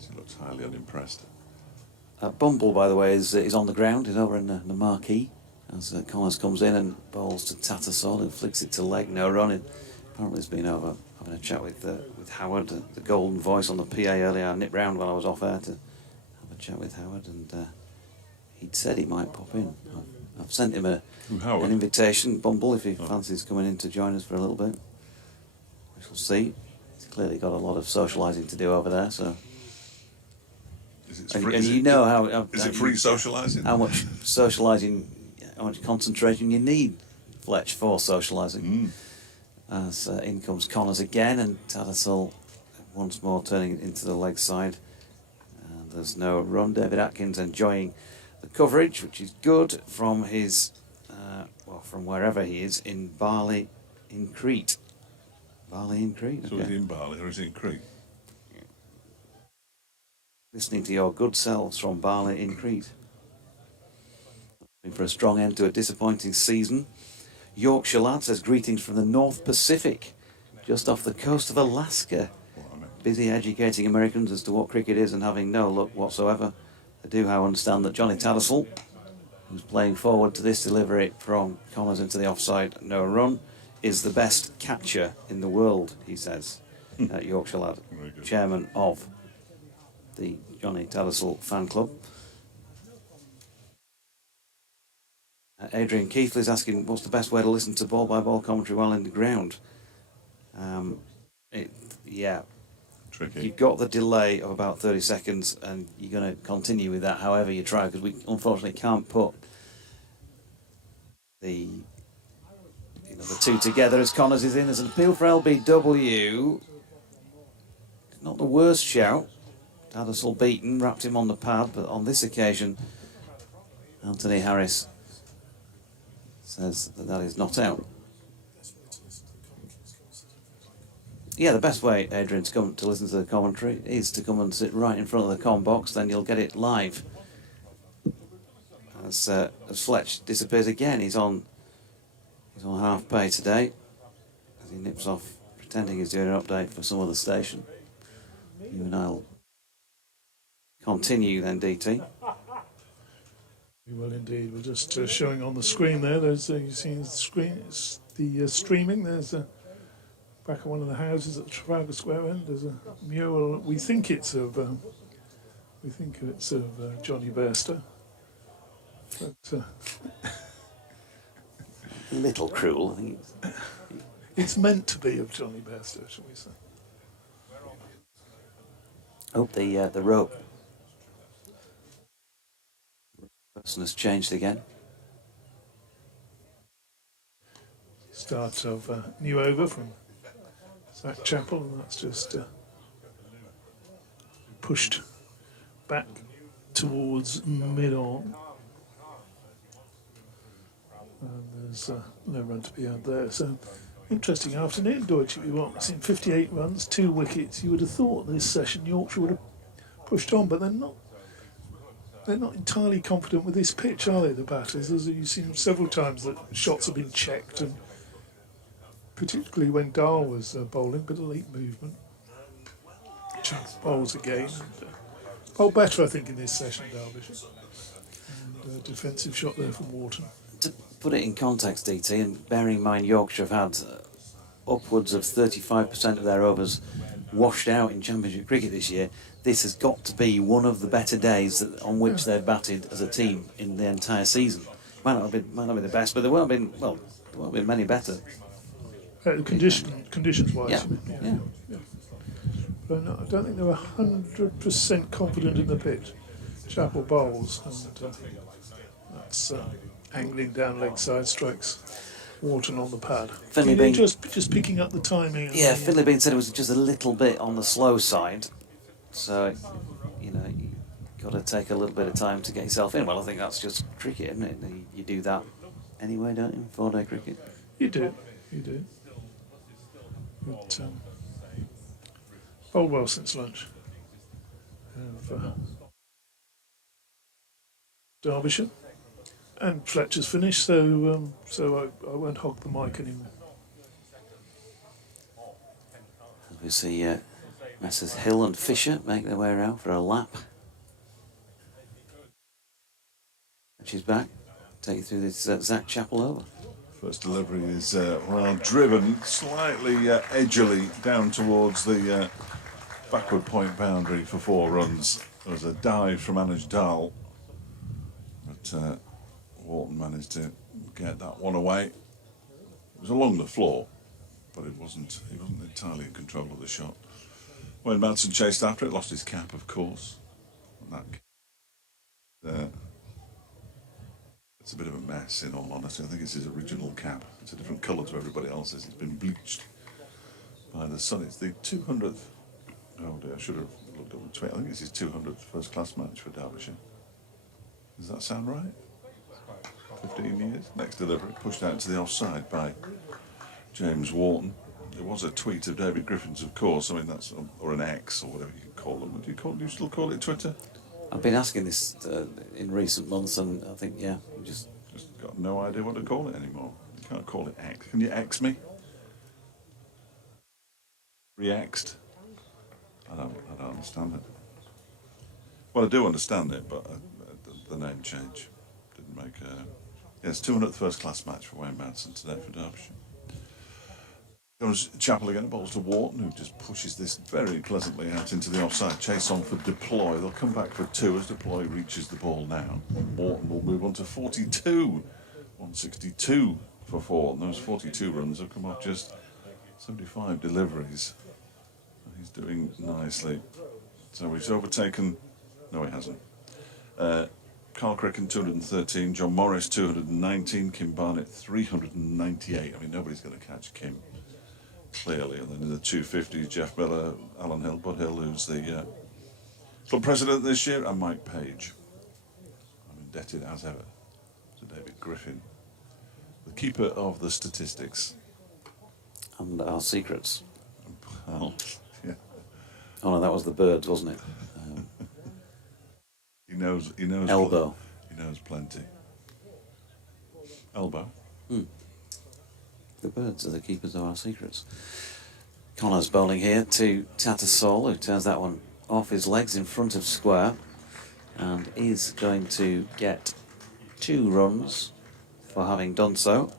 He looks highly unimpressed. Bumble, by the way, is on the ground. He's over in the marquee as Connors comes in and bowls to Tattersall and flicks it to leg. No run. Apparently, he's been over having a chat with Howard, the golden voice on the PA earlier. I nipped round while I was off air to have a chat with Howard, and he'd said he might pop in. I've sent him an invitation, Bumble, if he fancies coming in to join us for a little bit. We shall see. He's clearly got a lot of socialising to do over there, so. And you know how is it free socialising? How much socialising, how much concentration you need, Fletch, for socialising. As in comes Connors again, and Tattersall once more turning it into the leg side. And there's no run. David Atkins enjoying the coverage, which is good from his, from wherever he is in Barley in Crete. Barley in Crete. So is he in Barley or is he in Crete? Listening to your good selves from Barley in Crete. For a strong end to a disappointing season. Yorkshire lad says greetings from the North Pacific, just off the coast of Alaska. Busy educating Americans as to what cricket is and having no luck whatsoever. They do, however, understand that Johnny Tattersall, who's playing forward to this delivery from Connors into the offside, no run, is the best catcher in the world, he says. Yorkshire lad, chairman of the Johnny Tattersall fan club. Adrian Keithley is asking what's the best way to listen to ball-by-ball commentary while in the ground. Tricky. You've got the delay of about 30 seconds, and you're going to continue with that however you try, because we unfortunately can't put the two together as Connors is in. There's an appeal for LBW. Not the worst shout. Tattersall beaten, wrapped him on the pad, but on this occasion, Anthony Harris says that is not out. Yeah, the best way, Adrian, to come to listen to the commentary is to come and sit right in front of the comm box, then you'll get it live. As Fletch disappears again, he's on half pay today, as he nips off, pretending he's doing an update for some other station. You and I'll continue then, DT. We will indeed. We're just showing on the screen there. There's you've seen the screen. It's the streaming. There's back of one of the houses at the Trafalgar Square end. There's a mural. We think it's of Johnny Bairstow. But A little cruel, I think. it's meant to be of Johnny Bairstow, shall we say? Oh, the rope. Person has changed again. Start of new over from Zach Chappell, and that's just pushed back towards mid-on. and there's no run to be had there. So, interesting afternoon, Deutsche. We want seen 58 runs, 2 wickets. You would have thought this session Yorkshire would have pushed on, but they're not. They're not entirely confident with this pitch, are they, the batters? As you've seen several times that shots have been checked, and particularly when Dahl was bowling, bit of late movement. Chance bowls again. And, bowled better, I think, in this session, Derbyshire. And a defensive shot there from Wharton. To put it in context, DT, and bearing in mind Yorkshire have had upwards of 35% of their overs washed out in Championship cricket this year, this has got to be one of the better days on which they've batted as a team in the entire season. Might not be the best, but there won't have been many better. Conditions-wise, Yeah, you mean, yeah. But I don't think they were 100% confident in the pitch. Chapel bowls, and that's angling down leg side strikes. Wharton on the pad. Finley Bean, just picking up the timing. yeah, Finley Bean said it was just a little bit on the slow side, so you got to take a little bit of time to get yourself in. Well, I think that's just cricket, isn't it? You do that anyway, don't you? 4-day cricket. You do. But bowled well since lunch. Derbyshire. And Fletcher's finished, so I won't hog the mic anymore. We see Messrs Hill and Fisher make their way around for a lap. And she's back. Take you through this Zach Chappell over. First delivery is well driven, slightly edgily down towards the backward point boundary for 4 runs. There was a dive from Anuj Dahl, but Wharton managed to get that one away. It was along the floor, but he wasn't entirely in control of the shot. Wayne Madsen chased after it, lost his cap, of course. And that it's a bit of a mess, in all honesty. I think it's his original cap. It's a different colour to everybody else's. It's been bleached by the sun. It's the 200th. Oh dear, I should have looked up the tweet. I think it's his 200th first-class match for Derbyshire. Does that sound right? 15 years. Next delivery, pushed out to the offside by James Wharton. There was a tweet of David Griffin's, of course. I mean, that's, or an X, or whatever you can call them. Do you still call it Twitter? I've been asking this in recent months, and I think, yeah, we just got no idea what to call it anymore. You can't call it X. Can you X me? Re-Xed? I don't understand it. Well, I do understand it, but the name change didn't make a... Yes, 200th first-class match for Wayne Madsen today for Derbyshire. Comes Chappell again, bowls to Wharton, who just pushes this very pleasantly out into the offside. Chase on for Deploy. They'll come back for 2 as Deploy reaches the ball now. Wharton will move on to 42. 162 for 4. And those 42 runs have come off just 75 deliveries. He's doing nicely. So he's overtaken... No, he hasn't. Carl Cricken, 213. John Morris, 219. Kim Barnett, 398. I mean, nobody's going to catch Kim, clearly. And then in the 250s, Jeff Miller, Alan Hill, Bud Hill, who's the club president this year, and Mike Page. I'm indebted, as ever, to David Griffin, the keeper of the statistics. and our secrets. Well, yeah. Oh no, that was the birds, wasn't it? He knows. Elbow. He knows plenty. Elbow. The birds are the keepers of our secrets. Connor's bowling here to Tattersall, who turns that one off his legs in front of square, and is going to get 2 runs for having done so.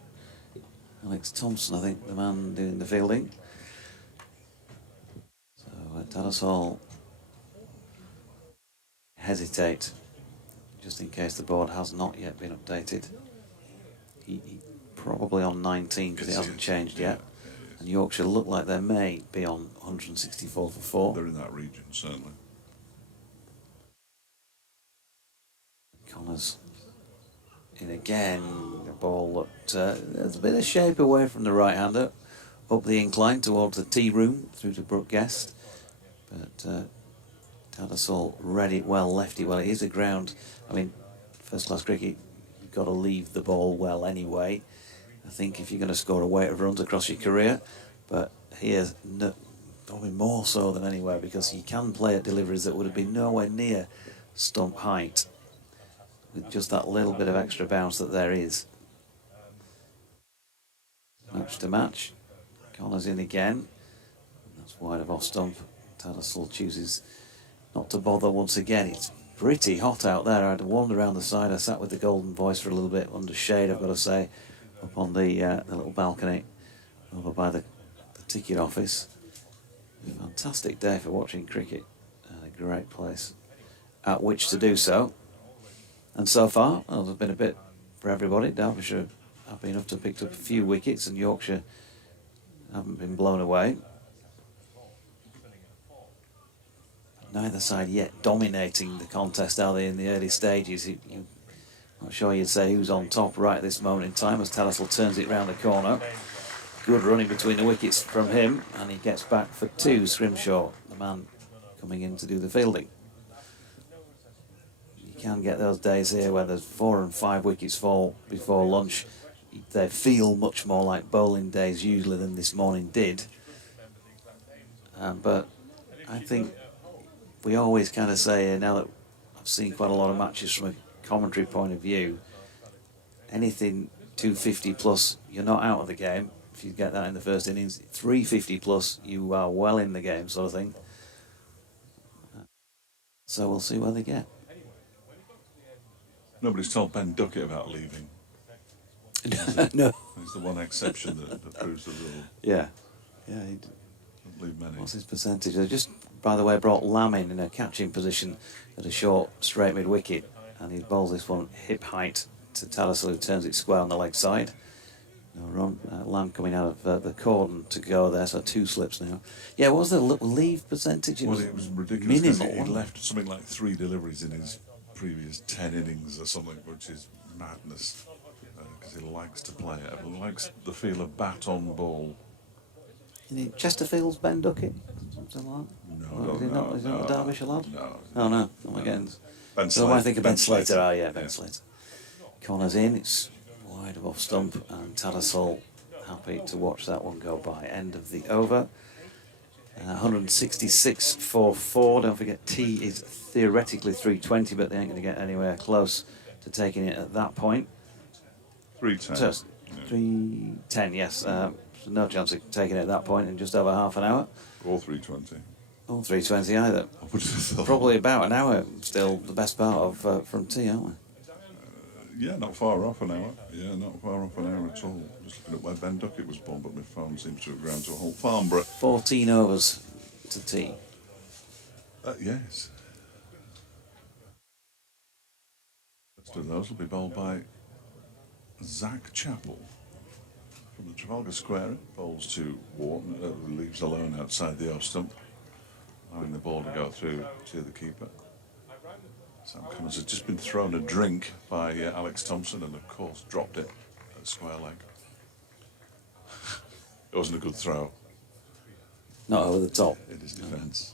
Alex Thompson, I think, the man doing the fielding. So Tattersall hesitate, just in case the board has not yet been updated. He probably on 19 because it hasn't changed yet. And Yorkshire look like they may be on 164 for 4. They're in that region, certainly. Connors in again, the ball that there's a bit of shape away from the right-hander, up the incline towards the tea room, through to Brooke Guest. But Tattersall read it well, left it well. It is a ground, I mean, first-class cricket, you've got to leave the ball well anyway. I think if you're going to score a weight of runs across your career, but here, probably more so than anywhere, because you can play at deliveries that would have been nowhere near stump height, with just that little bit of extra bounce that there is. Match to match. Connor's in again. That's wide of off stump. Tattersall chooses not to bother once again. It's pretty hot out there. I had to wander around the side. I sat with the Golden Voice for a little bit under shade, I've got to say, up on the little balcony over by the ticket office. Fantastic day for watching cricket. A great place at which to do so. And so far, well, there's been a bit for everybody. Derbyshire happy enough to have picked up a few wickets, and Yorkshire haven't been blown away. Neither side yet dominating the contest, are they, in the early stages? I'm not sure you'd say who's on top right at this moment in time as Tattersall turns it round the corner. Good running between the wickets from him, and he gets back for two. Scrimshaw, the man coming in to do the fielding. You can get those days here where there's 4 and 5 wickets fall before lunch. They feel much more like bowling days usually than this morning did. But I think we always kind of say, now that I've seen quite a lot of matches from a commentary point of view, anything 250 plus, you're not out of the game. If you get that in the first innings, 350 plus, you are well in the game, sort of thing. So we'll see where they get. Nobody's told Ben Duckett about leaving. No. He's the one exception that proves the rule. Yeah. Yeah, he Don't leave many. what's his percentage? They just, by the way, brought Lamb in a catching position at a short, straight mid-wicket, and he bowls this one hip height to Tattersall, who turns it square on the leg side. No run. Lamb coming out of the cordon to go there, so 2 slips now. Yeah, what was the leave percentage? Well, it was ridiculous because minimal. he left something like 3 deliveries in his previous 10 innings or something, which is madness. Because he likes to play it. He likes the feel of bat on ball. Chesterfield's Ben Duckett? Something like that? No, Is he not? Is he not a Derbyshire lad? No. Oh no, I'm again. Ben So I think of Ben Slater. Slater. Oh yeah, Ben Slater. Corner's in, it's wide of off stump, and Tattersall happy to watch that one go by. End of the over. 166 for 4. Don't forget T is theoretically 320, but they ain't going to get anywhere close to taking it at that point. 310. So, 310, yes. So no chance of taking it at that point in just over half an hour. Or 320. Or 320 either. I would have thought. Probably about an hour still the best part of from T, aren't we? Yeah, not far off an hour. Yeah, not far off an hour at all. Just looking at where Ben Duckett was born, but my phone seems to have ground to a whole Farnborough. 14 overs to T. Yes. Rest of those will be bowled by Zach Chappell from the Trafalgar Square. Bowls to Wharton, who leaves alone outside the off stump, allowing the ball to go through to the keeper. Sam Cummins has just been thrown a drink by Alex Thompson and, of course, dropped it at square leg. It wasn't a good throw Not over the top. in his defence.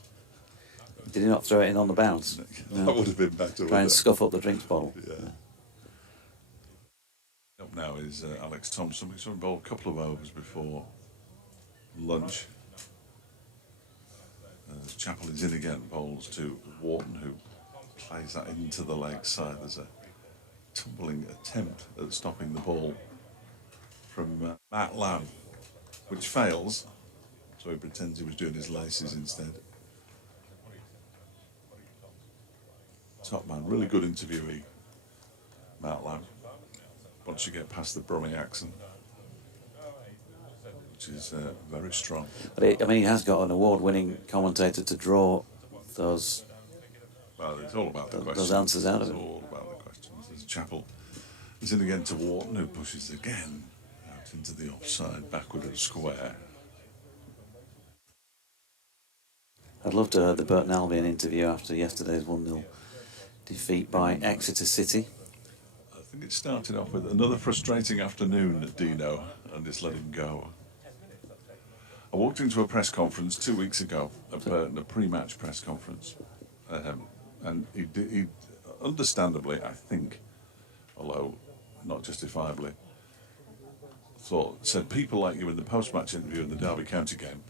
Did he not throw it in on the bounce? That would have been better. Try and wouldn't it? scuff up the drinks bottle. Yeah. Up now is Alex Thompson. We saw him bowl a couple of overs before lunch. Chappell is in again, bowls to Wharton, who plays that into the leg side. There's a tumbling attempt at stopping the ball from Matt Lamb, which fails, so he pretends he was doing his laces instead. Top man, really good interviewee, Matt Lamb. Once you get past the Brummie accent, which is very strong. But he has got an award-winning commentator to draw those Well, it's all about the questions. those answers out of It's it. all about the questions. There's Chappell. He's in again to Wharton, who pushes again out into the offside, backward at square. I'd love to hear the Burton Albion interview after yesterday's 1-0 defeat by Exeter City. I think it started off with another frustrating afternoon at Dino, and just let him go. I walked into a press conference 2 weeks ago at Burton, a pre-match press conference, and he understandably, I think, although not justifiably. Said people like you in the post-match interview in the Derby County game,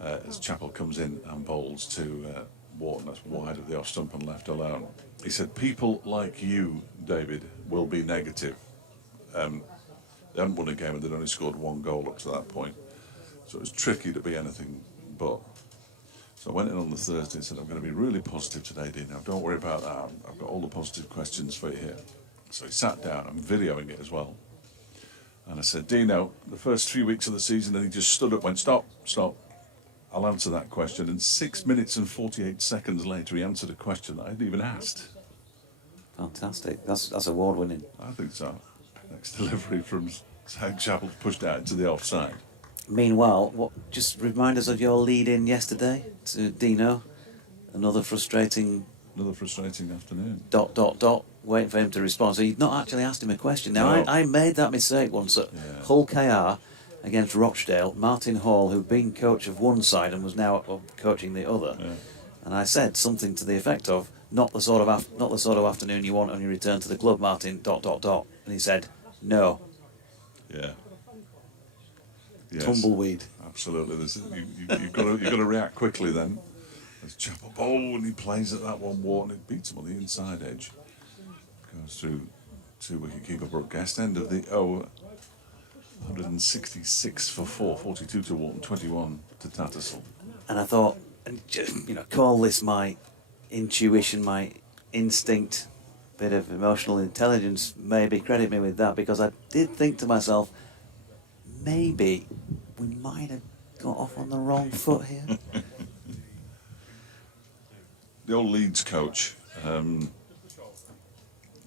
as Chappell comes in and bowls to Wharton, that's wide of the off stump and left alone. He said, people like you, David, will be negative. They hadn't won a game and they'd only scored 1 goal up to that point. So it was tricky to be anything but. So I went in on the Thursday and said, I'm going to be really positive today, Dino. Don't worry about that. I've got all the positive questions for you here. So he sat down. I'm videoing it as well. And I said, Dino, the first 3 weeks of the season, and he just stood up, went, stop. I'll answer that question. And 6 minutes and 48 seconds later, he answered a question that I hadn't even asked. Fantastic. That's award-winning. I think so. Next delivery from Zach Chappell pushed out into the offside. Meanwhile, just remind us of your lead-in yesterday to Dino. Another frustrating... afternoon. ... Waiting for him to respond. So you'd not actually asked him a question. Now, No. I made that mistake once at Hull KR against Rochdale. Martin Hall, who'd been coach of one side and was now coaching the other. Yeah. And I said something to the effect of, not the sort of afternoon you want on your return to the club, Martin, ... And he said, no. Yeah. Yes. Tumbleweed. Absolutely. You've got to react quickly then. There's Chappell, and he plays at that one Wharton. It beats him on the inside edge. Goes through to wicket-keeper Brooke Guest. End of the 166 for 4, 42 to Wharton, 21 to Tattersall. And I thought, call this my intuition, my instinct, bit of emotional intelligence, maybe credit me with that, because I did think to myself, maybe we might have got off on the wrong foot here. The old Leeds coach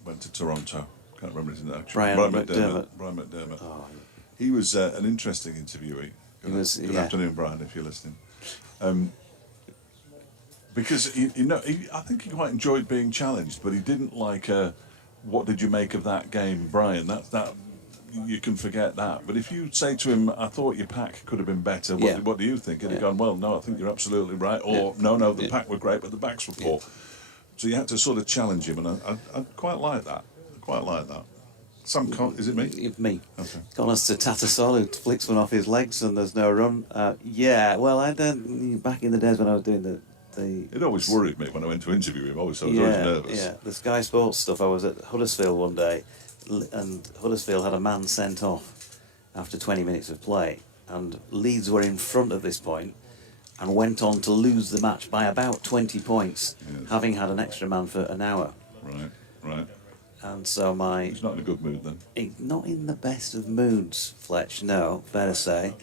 went to Toronto. Can't remember his name. Actually. Brian McDermott. Brian McDermott. Oh, He was an interesting interviewee. Good afternoon, Brian, if you're listening. Because I think he quite enjoyed being challenged, but he didn't like what did you make of that game, Brian? That you can forget that. But if you say to him, I thought your pack could have been better, what do you think? And he'd gone, well, no, I think you're absolutely right. Or, no, the pack were great, but the backs were poor. So you had to sort of challenge him, and I quite like that. Is it me? Me. Okay. Connors to Tattersall, who flicks one off his legs and there's no run. Well, I don't. Back in the days when I was doing the It always worried me when I went to interview him. I was always nervous. Yeah, the Sky Sports stuff. I was at Huddersfield one day, and Huddersfield had a man sent off after 20 minutes of play, and Leeds were in front at this point and went on to lose the match by about 20 points, having had an extra man for an hour. Right. And so He's not in a good mood then. Not in the best of moods, Fletch, no, fair to say.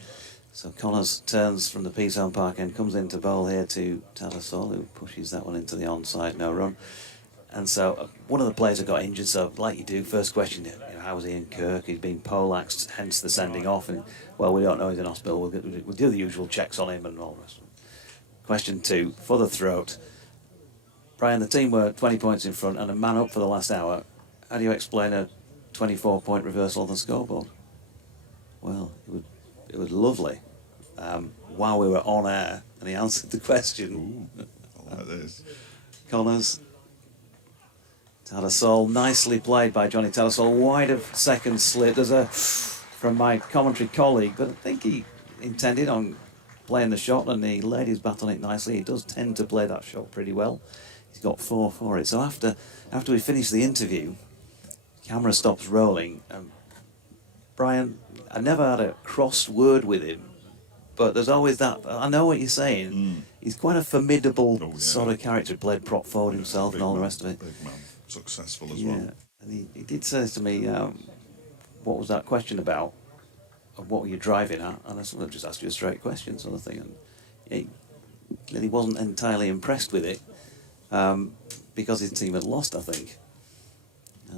So Connors turns from the Peasholm Park and comes into bowl here to Tattersall, who pushes that one into the onside, no run. And so one of the players got injured, so like you do, first question, how was Ian Kirk? He'd been poleaxed, hence the sending off. And, well, we don't know he's in hospital, we'll do the usual checks on him and all the rest of it. Question 2, for the throat. Brian, the team were 20 points in front and a man up for the last hour. How do you explain a 24-point reversal on the scoreboard? Well, it was lovely. While we were on air, and he answered the question. Ooh, I like this. Connors, Tattersall, nicely played by Johnny Tattersall. Wide of second slip. From my commentary colleague, but I think he intended on playing the shot and he laid his bat on it nicely. He does tend to play that shot pretty well. He's got 4 for it. So after we finish the interview, camera stops rolling. Brian, I never had a cross word with him, but there's always that. I know what you're saying. He's quite a formidable sort of character. Played prop forward himself and all the rest of it. Big man, successful as well. And he did say to me, what was that question about? What were you driving at? And I sort of just asked you a straight question sort of thing. And he clearly wasn't entirely impressed with it because his team had lost, I think.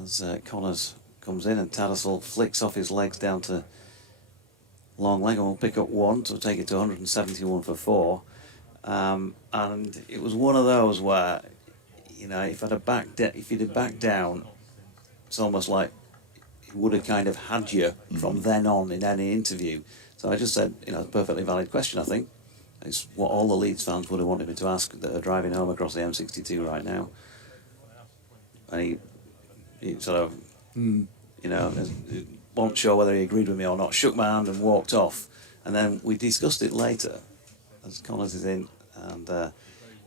As Connors comes in and Tattersall flicks off his legs down to long leg and will pick up 1 to take it to 171 for 4. And it was one of those where, if you'd have backed down, it's almost like he would have kind of had you from then on in any interview. So I just said, it's a perfectly valid question, I think. It's what all the Leeds fans would have wanted me to ask that are driving home across the M62 right now. And he sort of, you know, wasn't sure whether he agreed with me or not, shook my hand and walked off. And then we discussed it later as Connors is in and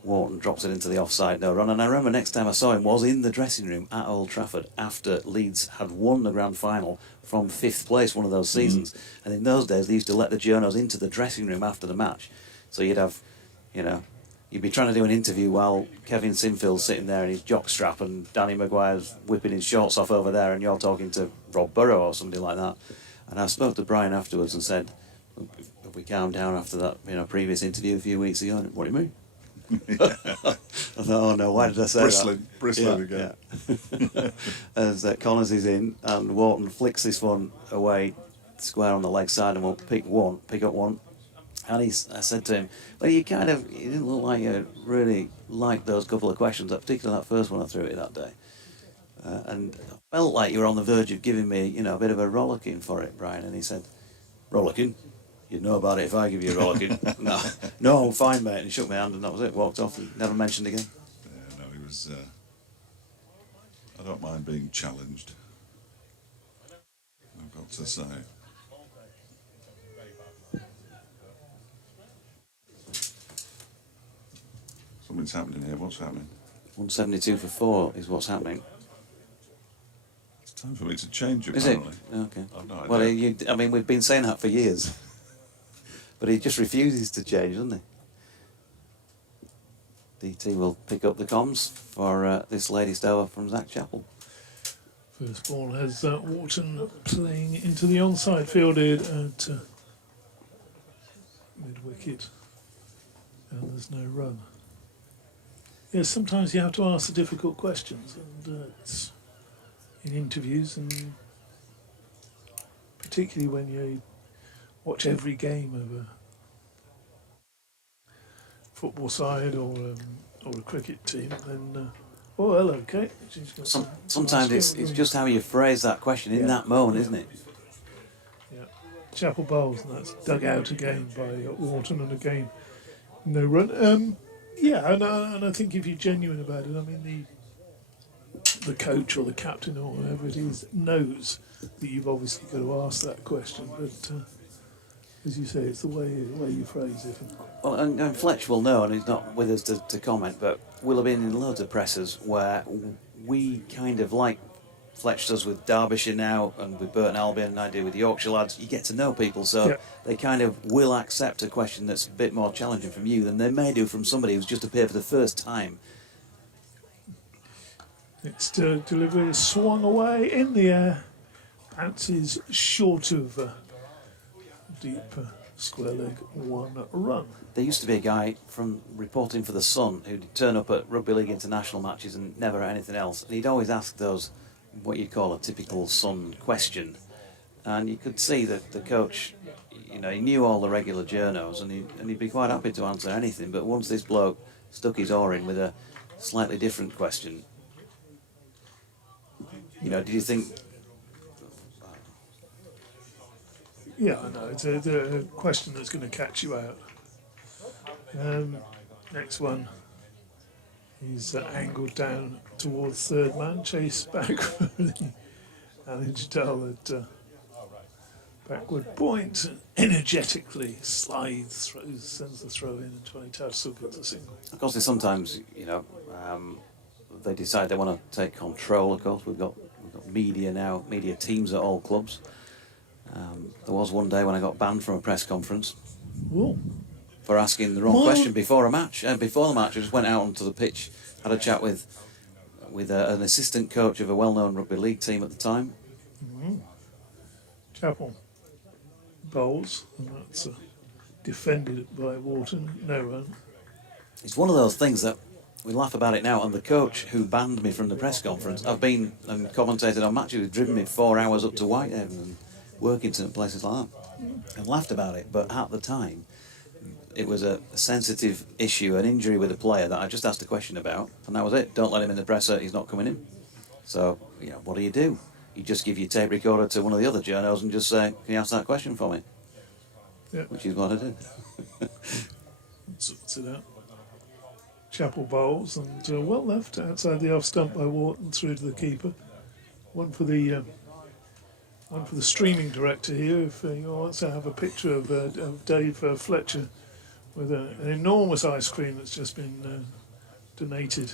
Wharton drops it into the offside no run. And I remember next time I saw him was in the dressing room at Old Trafford after Leeds had won the grand final from 5th place one of those seasons. And in those days they used to let the journos into the dressing room after the match. So you'd have, you know, you'd be trying to do an interview while Kevin Sinfield's sitting there in his jockstrap and Danny Maguire's whipping his shorts off over there and you're talking to Rob Burrow or somebody like that. And I spoke to Brian afterwards and said, have we calmed down after that, you know, previous interview a few weeks ago? And, what do you mean? I thought, oh no, why did I say Bristling again. Yeah. As Connors is in and Wharton flicks this one away square on the leg side and will pick up one. And I said to him, well, you didn't look like you really liked those couple of questions, particularly that first one I threw at you that day. And I felt like you were on the verge of giving me, you know, a bit of a rollicking for it, Brian. And he said, rollicking? You'd know about it if I give you a rollicking. No, I'm fine, mate. And he shook my hand and that was it, walked off and never mentioned again. Yeah, no, he was... I don't mind being challenged, I've got to say. Something's happening here. What's happening? 172 for 4 is what's happening. It's time for me to change it, Is it? apparently. Okay. I've no idea. Well, I mean, we've been saying that for years. But he just refuses to change, doesn't he? DT will pick up the comms for this latest over from Zach Chappell. First ball has Wharton playing into the onside fielded at mid-wicket. And there's no run. Yes, sometimes you have to ask the difficult questions, and it's in interviews, and particularly when you watch every game of a football side or a cricket team, then oh, hello, Kate. Sometimes it's just how you phrase that question in that moment, isn't it? Yeah. Chapel Bowls, and that's dug out again by Wharton, and again no run. Yeah, and I think if you're genuine about it, I mean the coach or the captain or whoever it is knows that you've obviously got to ask that question, but as you say, it's the way you phrase it. Well, and Fletch will know, and he's not with us to comment, but we'll have been in loads of presses where we kind of like Fletch does with Derbyshire now and with Burton Albion, and I do with Yorkshire lads. You get to know people, so they kind of will accept a question that's a bit more challenging from you than they may do from somebody who's just appeared for the first time. Next delivery is swung away in the air, bounces short of deep square leg, 1 run. There used to be a guy from reporting for The Sun who'd turn up at Rugby League international matches and never anything else, and he'd always ask those what you'd call a typical Sun question, and you could see that the coach, you know, he knew all the regular journos and he'd be quite happy to answer anything, but once this bloke stuck his oar in with a slightly different question, you know, do you think... Yeah, I know, it's a question that's going to catch you out. Next one. He's angled down towards third man, chased back for the Al at backward point, energetically slides, throws, sends the throw in, and 20 touch still gets a single. Of course, sometimes, you know, they decide they want to take control. Of course, we've got media now, media teams at all clubs. There was one day when I got banned from a press conference. Ooh. For asking the wrong question before a match. Before the match, I just went out onto the pitch, had a chat with an assistant coach of a well-known rugby league team at the time. Mm-hmm. Chapel bowls, and that's defended by Wharton. No run. It's one of those things that we laugh about it now, and the coach who banned me from the press conference, I've been and commentated on matches, who've driven me 4 hours up to Whitehaven and Workington and places like that, and laughed about it, but at the time, it was a sensitive issue, an injury with a player that I just asked a question about, and that was it. Don't let him in the presser, he's not coming in. So, you know, what do? You just give your tape recorder to one of the other journos and just say, can you ask that question for me? Yeah. Which is what I did. Sorts it out. Chapel bowls, and well left outside the off stump by Wharton through to the keeper. One for the One for the streaming director here, if you want to have a picture of Dave Fletcher with an enormous ice cream that's just been donated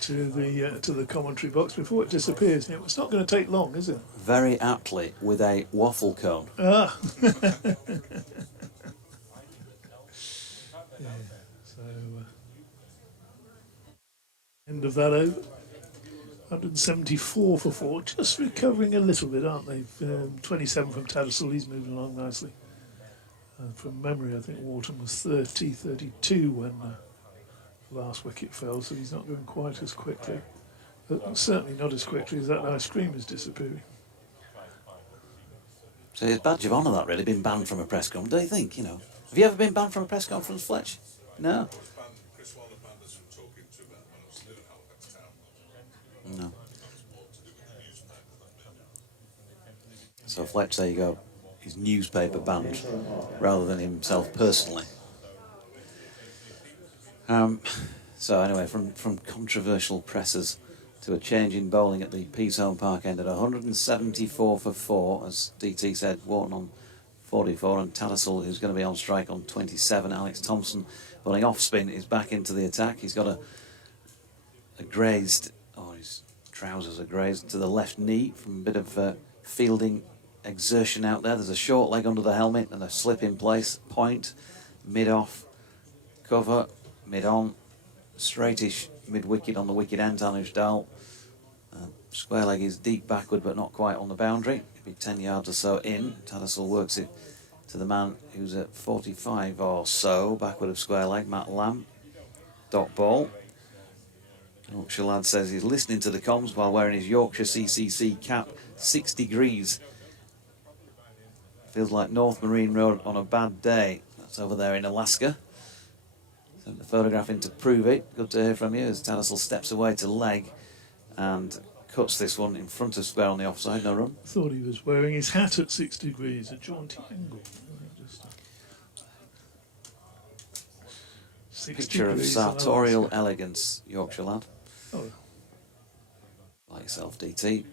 to the commentary box before it disappears. Now, it's not going to take long, is it? Very aptly with a waffle cone. Ah. Yeah. So end of that over. 174 for 4, just recovering a little bit, aren't they? 27 from Tattersall, he's moving along nicely. From memory, I think Wharton was 32 when the last wicket fell, so he's not going quite as quickly. But certainly not as quickly as that ice cream is disappearing. So his badge of honour, that really, been banned from a press conference, do you think? You know, have you ever been banned from a press conference, Fletch? No. No. So Fletch, there you go. His newspaper banned rather than himself personally. So anyway, from controversial pressers to a change in bowling at the Peasholm Park end at 174 for 4, as DT said, Wharton on 44, and Tattersall, who's going to be on strike on 27. Alex Thompson, bowling off spin, is back into the attack. He's got a grazed, his trousers are grazed to the left knee from a bit of fielding exertion out there. There's a short leg under the helmet and a slip in place, point, mid-off, cover, mid-on, straightish mid-wicket on the wicket end, Anuj Dal. Square leg is deep backward but not quite on the boundary. It'll be 10 yards or so in. Tattersall works it to the man who's at 45 or so, backward of square leg, Matt Lamb. Dot ball. Yorkshire lad says he's listening to the comms while wearing his Yorkshire CCC cap. 6 degrees. Feels like North Marine Road on a bad day. That's over there in Alaska. Sent the photograph in to prove it. Good to hear from you as Tattersall steps away to leg and cuts this one in front of square on the offside. No run. Thought he was wearing his hat at 6 degrees, a jaunty angle. Picture of sartorial elegance, Yorkshire lad. Oh. Like yourself, DT.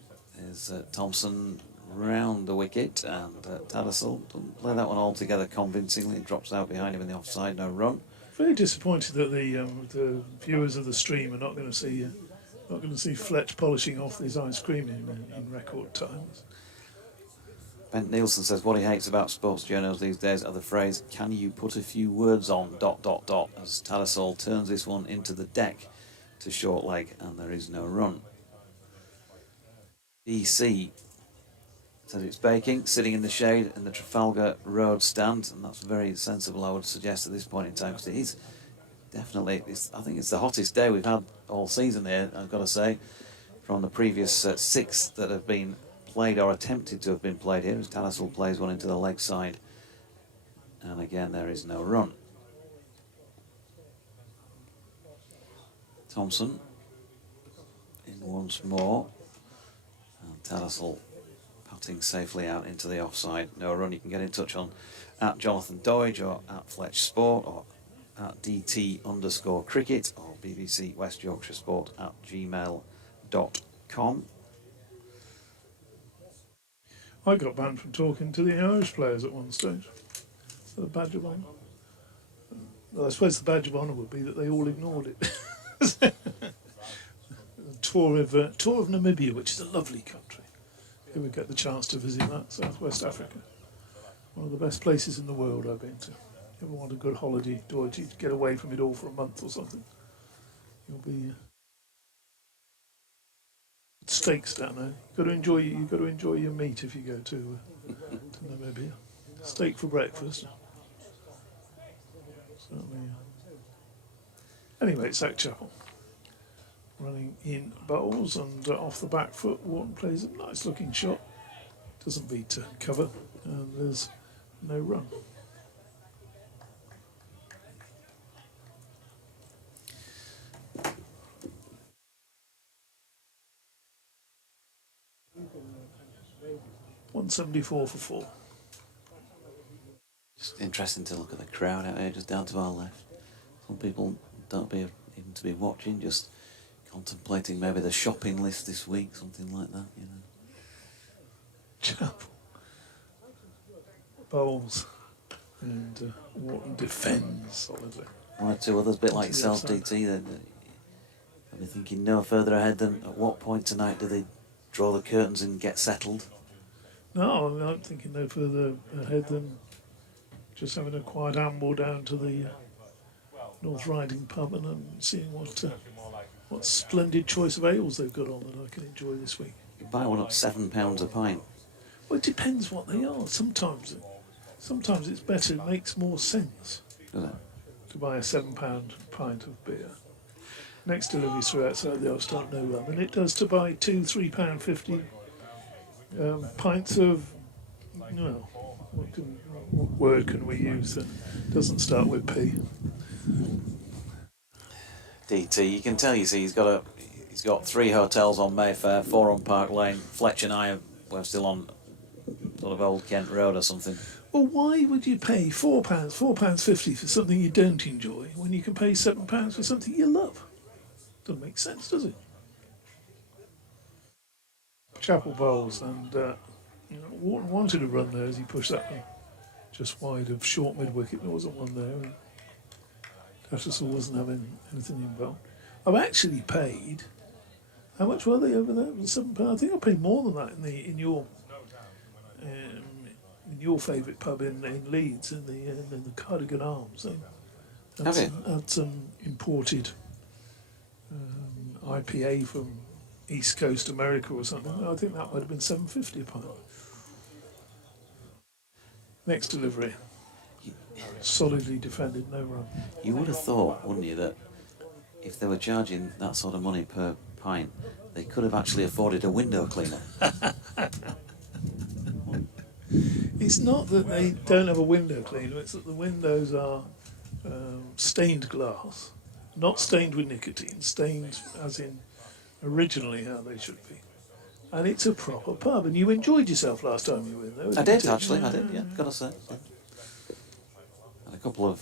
Is Thompson round the wicket, and Tattersall doesn't play that one altogether convincingly. It drops out behind him in the offside, no run. Very disappointed that the viewers of the stream are not going to see Fletch polishing off his ice cream in record times. Ben Nielsen says what he hates about sports journals these days are the phrase, "Can you put a few words on ... as Tattersall turns this one into the deck to short leg, and there is no run. DC says it's baking, sitting in the shade in the Trafalgar Road stand, and that's very sensible, I would suggest, at this point in time, because it is definitely, I think it's the hottest day we've had all season here, I've got to say, from the previous 6 that have been played or attempted to have been played here, as Tattersall plays one into the leg side, and again there is no run. Thompson in once more, and Tattersall patting safely out into the offside. No run. You can get in touch on at Jonathan Doidge or at Fletch Sport or at DT_cricket or BBC West Yorkshire Sport at gmail.com. I got banned from talking to the Irish players at one stage. So the badge of honour. Well, I suppose the badge of honour would be that they all ignored it. Tour of Namibia, which is a lovely country. If we get the chance to visit that, Southwest Africa. One of the best places in the world I've been to. If you ever want a good holiday, George, you get away from it all for a month or something. You'll be steaks down there. You've got to enjoy your meat if you go to Namibia. Steak for breakfast. Certainly. Anyway, it's Sack Chapel. Running in bowls and off the back foot. Wharton plays a nice looking shot. Doesn't beat cover, and there's no run. $174 for 4. Just interesting to look at the crowd out here just down to our left. Some people don't even to be watching, just contemplating maybe the shopping list this week, something like that, you know. Chapel bowls, and Wharton defends solidly. One or two others, a bit like To the yourself, offside. DT. I've been thinking no further ahead than at what point tonight do they draw the curtains and get settled? No, I'm thinking no further ahead than just having a quiet amble down to the North Riding pub and seeing what splendid choice of ales they've got on that I can enjoy this week. You buy one at £7 a pint. Well, it depends what they are. Sometimes it's better. It makes more sense Does it? to buy a £7 pint of beer. Next delivery through outside the house don't know that, than it does to buy £2-3.50 pints of, what word can we use that doesn't start with P? DT, you can tell, you see, he's got 3 hotels on Mayfair, 4 on Park Lane. Fletch and I we're still on sort of Old Kent Road or something. Well, why would you pay £4.50 for something you don't enjoy when you can pay £7 for something you love? Doesn't make sense, does it? Chapel Bowls, and Wharton wanted to run there as he pushed that one just wide of short mid wicket. There wasn't one there. And Tattersall wasn't having anything involved. I've actually paid. How much were they over there? It was £7. I think I paid more than that in your favourite pub in Leeds, in the Cardigan Arms. Have you? Had some imported IPA from East Coast America or something. I think that might have been £7.50 a pint. Next delivery, solidly defended, no run. You would have thought, wouldn't you, that if they were charging that sort of money per pint, they could have actually afforded a window cleaner. It's not that they don't have a window cleaner, it's that the windows are stained glass, not stained with nicotine, stained as in originally how they should be. And it's a proper pub, and you enjoyed yourself last time you were in there. I did, you? actually, I did, yeah, gotta say. Yeah. Had a couple of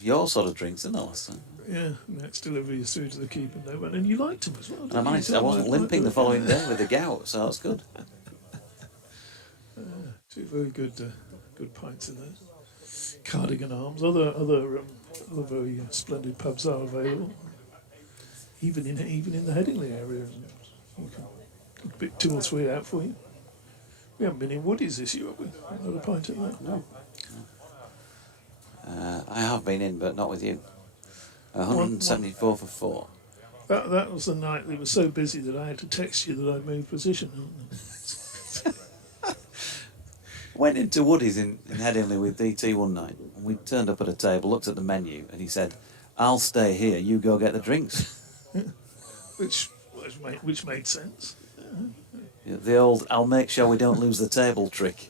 your sort of drinks, didn't I, last time? Yeah, next delivery is through to the keeper, and you liked them as well. And I didn't you? managed, So I wasn't limping the following day with the gout, so that's good. Two very good pints in there. Cardigan Arms, other very splendid pubs are available, even in the Headingley area. We can pick 2 or 3 out for you. We haven't been in Woodies this year, have we? Another pint at that. No. I have been in, but not with you. 174 for 4. That was the night they were so busy that I had to text you that I'd moved position. Went into Woodies in Headingley with DT one night, and we turned up at a table, looked at the menu, and he said, "I'll stay here, you go get the drinks." which made sense. Yeah, the old, "I'll make sure we don't lose the table" trick.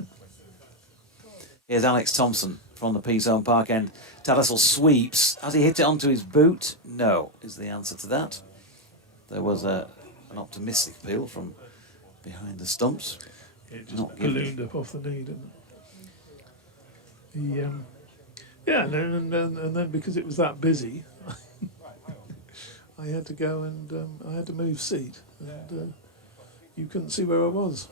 Here's Alex Thompson from the P-Zone Park end. Tattersall sweeps. Has he hit it onto his boot? No, is the answer to that. There was an optimistic appeal from behind the stumps. It just ballooned up off the knee, didn't it? And then because it was that busy, I had to go and I had to move seat, and you couldn't see where I was.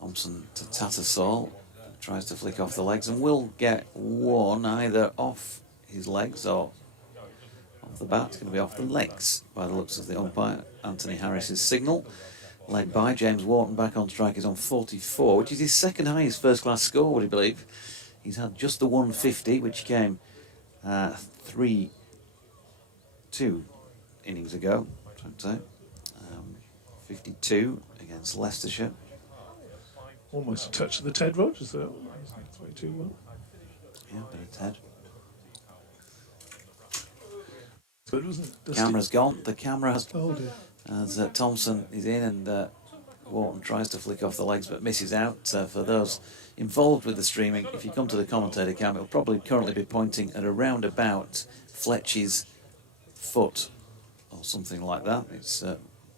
Thompson to Tattersall, tries to flick off the legs and will get one either off his legs or off the bat. It's going to be off the legs by the looks of the umpire. Anthony Harris's signal. Led by James Wharton, back on strike, is on 44, which is his second highest first-class score, would you believe? He's had just the 150, which came 3-2 innings ago, 52 against Leicestershire. Almost a touch of the Ted Rogers, though. 3-2-1. Yeah, bit of Ted. Good, wasn't it? Dusty. Camera's gone. The camera has... Oh dear. As Thompson is in, and Wharton tries to flick off the legs but misses out. For those involved with the streaming, if you come to the commentator cam, it'll probably currently be pointing at around about Fletch's foot or something like that. It's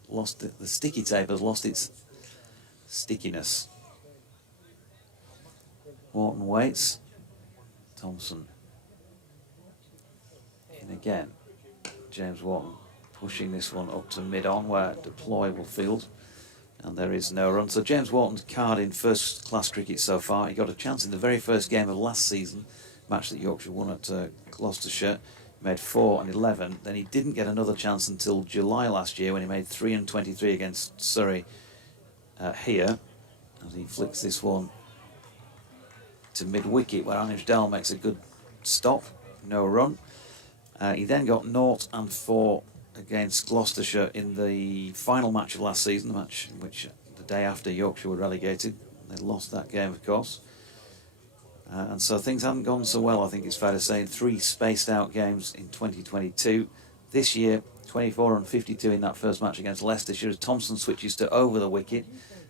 lost the sticky tape has lost its stickiness. Wharton waits. Thompson in again. James Wharton pushing this one up to mid-on where deployable field. And there is no run. So James Wharton's card in first-class cricket so far. He got a chance in the very first game of last season, match that Yorkshire won at Gloucestershire. He made 4 and 11. Then he didn't get another chance until July last year when he made 3 and 23 against Surrey here. As he flicks this one to mid-wicket where Anish Dal makes a good stop. No run. He then got 0 and 4 against Gloucestershire in the final match of last season, the match in which the day after Yorkshire were relegated. They lost that game, of course. And so things haven't gone so well, I think it's fair to say, in 3 spaced out games in 2022. This year, 24 and 52 in that first match against Leicestershire as Thompson switches to over the wicket.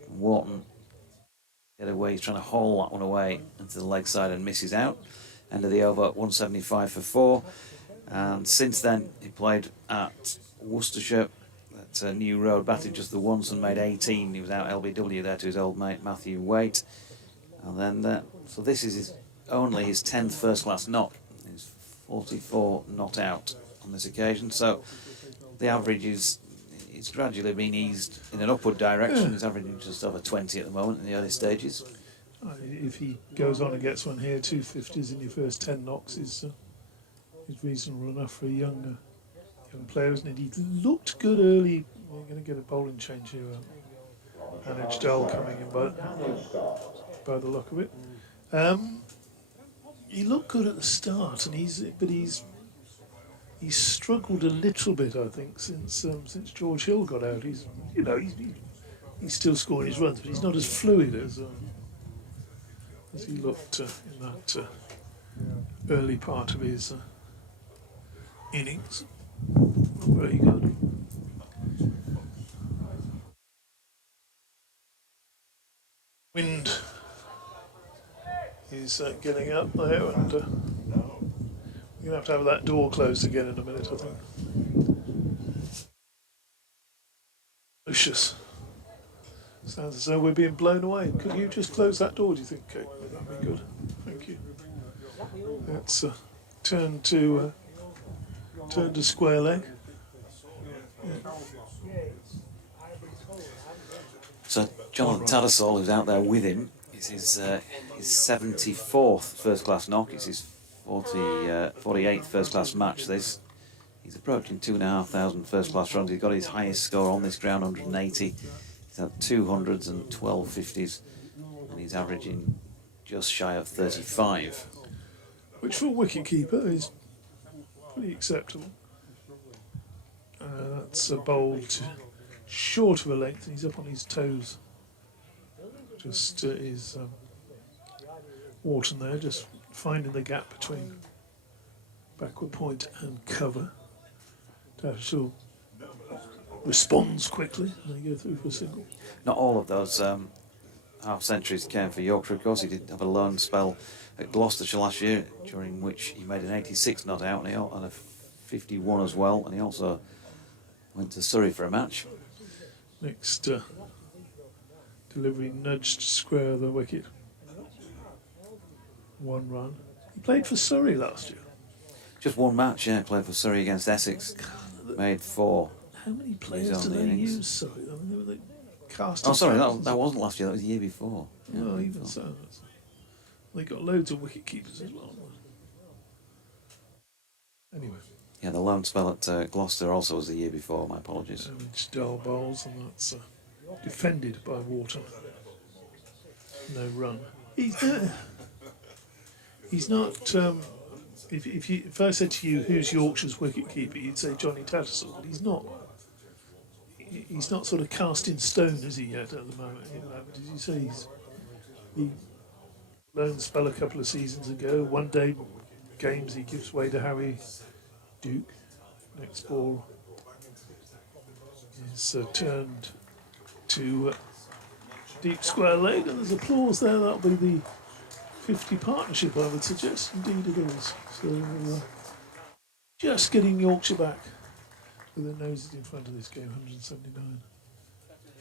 Wharton get away, he's trying to haul that one away into the leg side and misses out. End of the over, 175 for 4. And since then, he played at Worcestershire, at New Road, batted just the once and made 18. He was out LBW there to his old mate Matthew Waite. And then, so this is only his 10th first-class knock. He's 44 not out on this occasion. So the average is it's gradually been eased in an upward direction. He's averaging just over 20 at the moment in the early stages. If he goes on and gets one here, 250s in your first 10 knocks is reasonable enough for a young player, isn't it? He looked good early. We're going to get a bowling change here. Anish Dal coming in by the look of it. He looked good at the start, and he's struggled a little bit, I think, since George Hill got out. He's still scoring his runs, but he's not as fluid as he looked in that early part of his innings. Very good. Wind is getting up there, and we're going to have that door closed again in a minute, I think. Lucius. Sounds as though we're being blown away. Could you just close that door, do you think, Kate? That'd be good. Thank you. Let's turn to square leg. Yeah. So Jonathan Tattersall, who's out there with him, is his 74th first-class knock. It's his 48th first-class match. He's approaching 2,500 first-class runs. He's got his highest score on this ground, 180. He's had 200s and 12 50s, and he's averaging just shy of 35. Which for a wicket-keeper is pretty acceptable. That's bowled short of a length, and he's up on his toes. Just is Wharton there, just finding the gap between backward point and cover. Tattersall responds quickly, and they go through for a single. Not all of those half centuries came for Yorkshire, of course. He did have a loan spell at Gloucestershire last year, during which he made an 86 not out and a 51 as well, and he also went to Surrey for a match. Next delivery nudged square of the wicket. 1 run. He played for Surrey last year. Just one match, yeah, played for Surrey against Essex. Made 4. How many players do they use Surrey? I mean, they were the cast. Oh, sorry, that wasn't last year, that was the year before. Yeah, well, even so. They got loads of wicket keepers as well. Anyway. Yeah, the loan spell at Gloucester also was the year before, my apologies. Damaged Dull bowls, and that's defended by Wharton. No run. He's not. If I said to you who's Yorkshire's wicket keeper, you'd say Johnny Tattersall, but he's not. He's not sort of cast in stone, is he, yet at the moment? As you say, he loan spell a couple of seasons ago. One day games he gives way to Harry Duke. Next ball is turned to deep square leg, and there's applause there. That'll be the 50 partnership, I would suggest. Indeed it is. So just getting Yorkshire back with their noses in front of this game, 179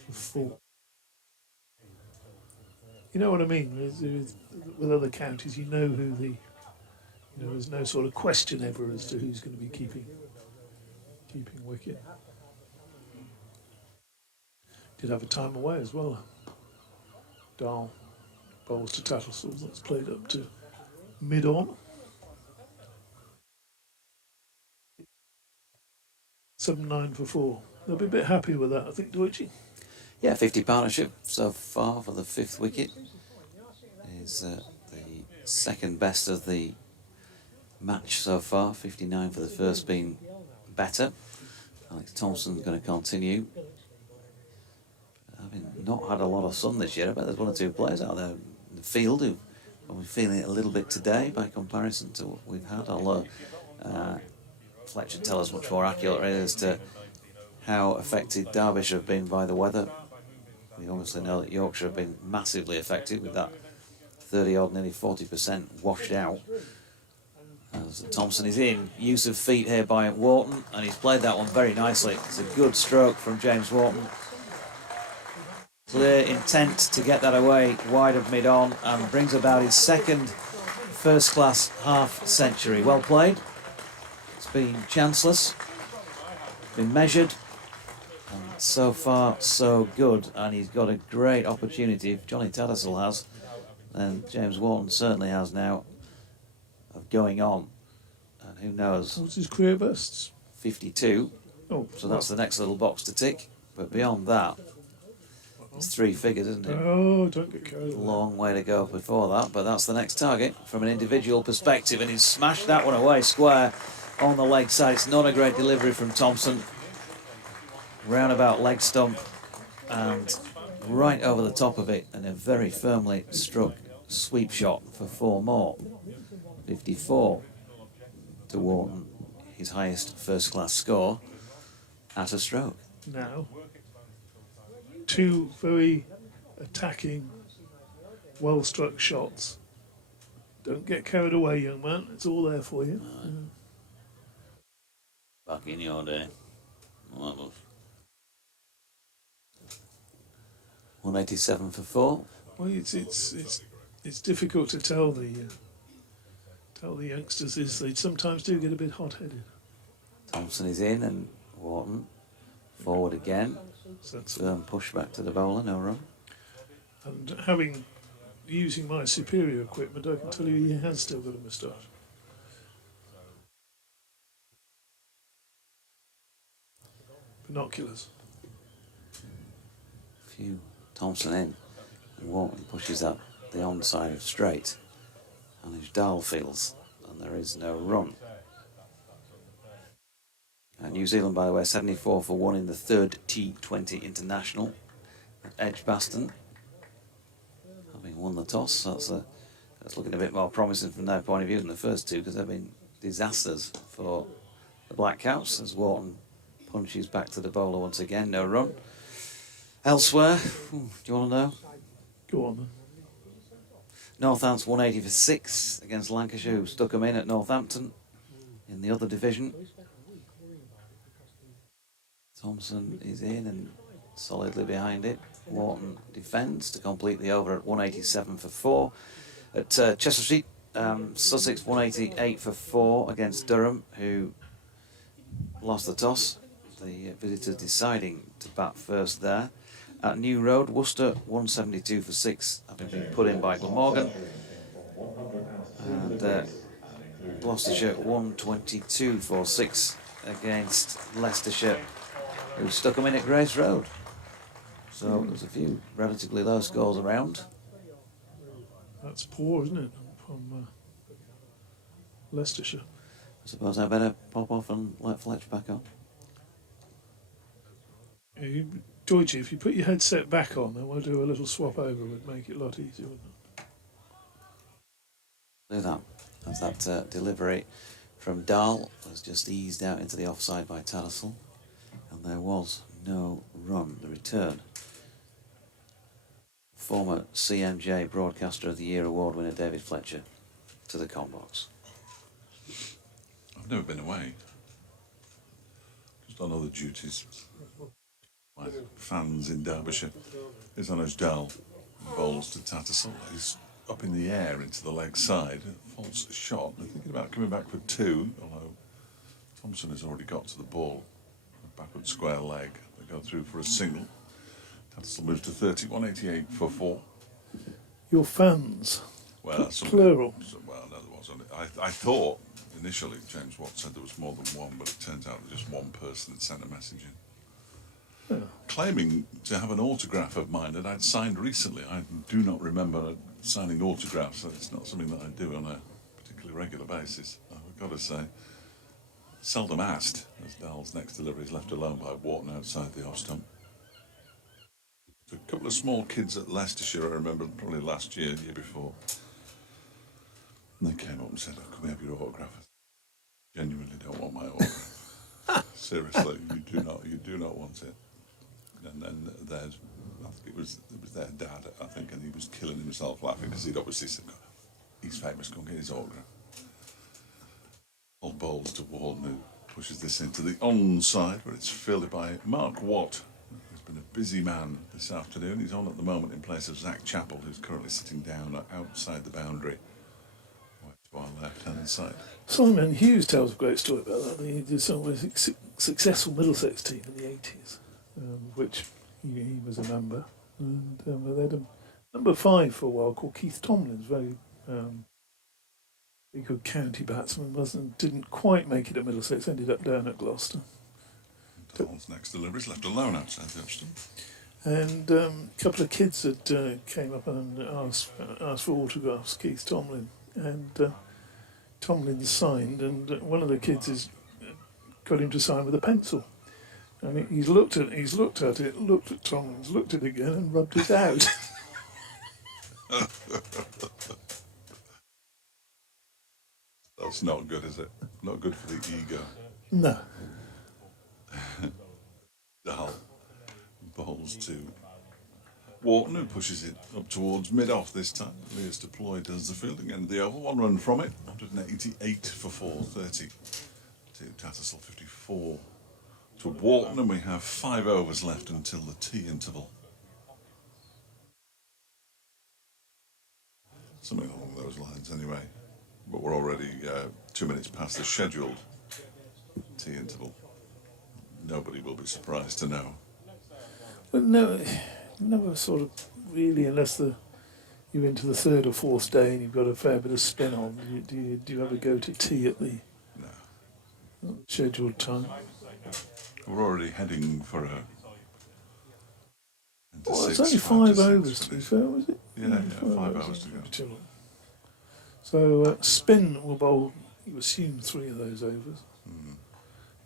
for 4. You know what I mean? With other counties, you know who there's no sort of question ever as to who's going to be keeping wicket. Did have a time away as well. Dahl bowls to Tattersall. That's played up to mid-on. 7-9 for 4. They'll be a bit happy with that, I think, Deutsche. Yeah, 50 partnership so far for the 5th wicket. Is the second best of the match so far. 59 for the first being better. Alex Thompson's going to continue. Having not had a lot of sun this year, I bet there's 1 or 2 players out there in the field who are feeling it a little bit today by comparison to what we've had. Although Fletcher tell us much more accurately as to how affected Derbyshire have been by the weather. We obviously know that Yorkshire have been massively affected with that 30-odd, nearly 40% washed out. As Thompson is in, use of feet here by Wharton, and he's played that one very nicely. It's a good stroke from James Wharton. Clear intent to get that away wide of mid-on, and brings about his second first-class half-century. Well played. It's been chanceless, been measured, and so far so good. And he's got a great opportunity. If Johnny Tattersall has, then James Wharton certainly has now, of going on. And who knows? What's his career bests? 52. Oh, So that's the next little box to tick. But beyond that, it's 3 figures, isn't it? Oh, don't get carried away. Long way to go before that, but that's the next target from an individual perspective, and he's smashed that one away square on the leg side. It's not a great delivery from Thompson. Roundabout leg stump and right over the top of it, and a very firmly struck sweep shot for 4 more. 54 to Wharton, his highest first-class score at a stroke. Now, 2 very attacking, well-struck shots. Don't get carried away, young man. It's all there for you. Back in your day. 187 for 4. Well, it's difficult to tell the youngsters is they sometimes do get a bit hot-headed. Thompson is in, and Wharton forward again. Sensible. Push back to the bowler, no run. And using my superior equipment, I can tell you he has still got a moustache. Binoculars. Few Thompson in, and Wharton pushes up the onside of straight, and his Dahl fields, and there is no run. And New Zealand, by the way, 74 for 1 in the 3rd T20 International at Edgbaston, having won the toss. So that's looking a bit more promising from their point of view than the first 2, because they've been disasters for the Black Caps, as Wharton punches back to the bowler once again, no run. Elsewhere, do you want to know? Go on then. Northants 180 for 6 against Lancashire, who stuck them in at Northampton in the other division. Thompson is in and solidly behind it. Wharton defends to complete the over at 187 for 4. At Chester Street, Sussex 188 for 4 against Durham, who lost the toss. The visitors deciding to bat first there. At New Road, Worcester 172 for 6, having been put in by Glamorgan. And Gloucestershire 122 for 6 against Leicestershire, who stuck them in at Grace Road. So there's a few relatively low scores around. That's poor, isn't it, from Leicestershire. I suppose I better pop off and let Fletch back on. Georgie, if you put your headset back on, then we'll do a little swap over. Would make it a lot easier, wouldn't it? Do that. As that delivery from Dahl was just eased out into the offside by Tattersall, and there was no run. The return. Former CMJ Broadcaster of the Year award winner David Fletcher to the com box. I've never been away. Just on other duties. My fans in Derbyshire. Here's Anuj Dahl. Bowls to Tattersall. He's up in the air into the leg side. False shot. They're thinking about coming back for 2, although Thompson has already got to the ball. A backward square leg. They go through for a single. Tattersall moves to 31.88 for 4. Your fans, Well, that's plural. well, no, there was only. I thought initially James Watt said there was more than one, but it turns out there's just one person that sent a message in. Oh. Claiming to have an autograph of mine that I'd signed recently. I do not remember signing autographs, so it's not something that I do on a particularly regular basis, I've got to say. Seldom asked, as Dal's next delivery is left alone by Wharton outside the off stump. A couple of small kids at Leicestershire, I remember, probably last year, the year before. And they came up and said, oh, can we have your autograph? I genuinely don't want my autograph. Seriously, you do not want it. And then there's, I think it was their dad, I think, and he was killing himself laughing because he'd obviously said, he's famous, go and get his autograph. Old bowls to Walton, who pushes this into the onside, where it's fielded by Mark Watt. He's been a busy man this afternoon. He's on at the moment in place of Zach Chappell, who's currently sitting down outside the boundary, right to our left-hand side. Simon Hughes tells a great story about that. He did some successful Middlesex team in the 80s, which he was a member. And they had a number 5 for a while called Keith Tomlins, very good county batsman, didn't quite make it at Middlesex, ended up down at Gloucester. Dal's next delivery is left alone outside the off stump. And a couple of kids that came up and asked for autographs, Keith Tomlin, and Tomlin signed, and one of the kids got him to sign with a pencil. And he's looked at it, looked at Tomlin's, looked at it again, and rubbed it out. That's not good, is it? Not good for the ego. No. Dal bowls to Wharton, who pushes it up towards mid-off this time. Leas Deploy does the fielding end of the over. 1 run from it. 188 for 4, 30 to Tattersall, 54 to Wharton, and we have 5 overs left until the tea interval. Something along those lines, anyway. But we're already 2 minutes past the scheduled tea interval. Nobody will be surprised to know. But no, never sort of really, unless you're into the 3rd or 4th day and you've got a fair bit of spin on. Do you ever go to tea at the scheduled time? We're already heading for a. Well, it's only 5 overs to be fair, was it? Yeah, 5 hours to go. So spin will bowl, you assume 3 of those overs.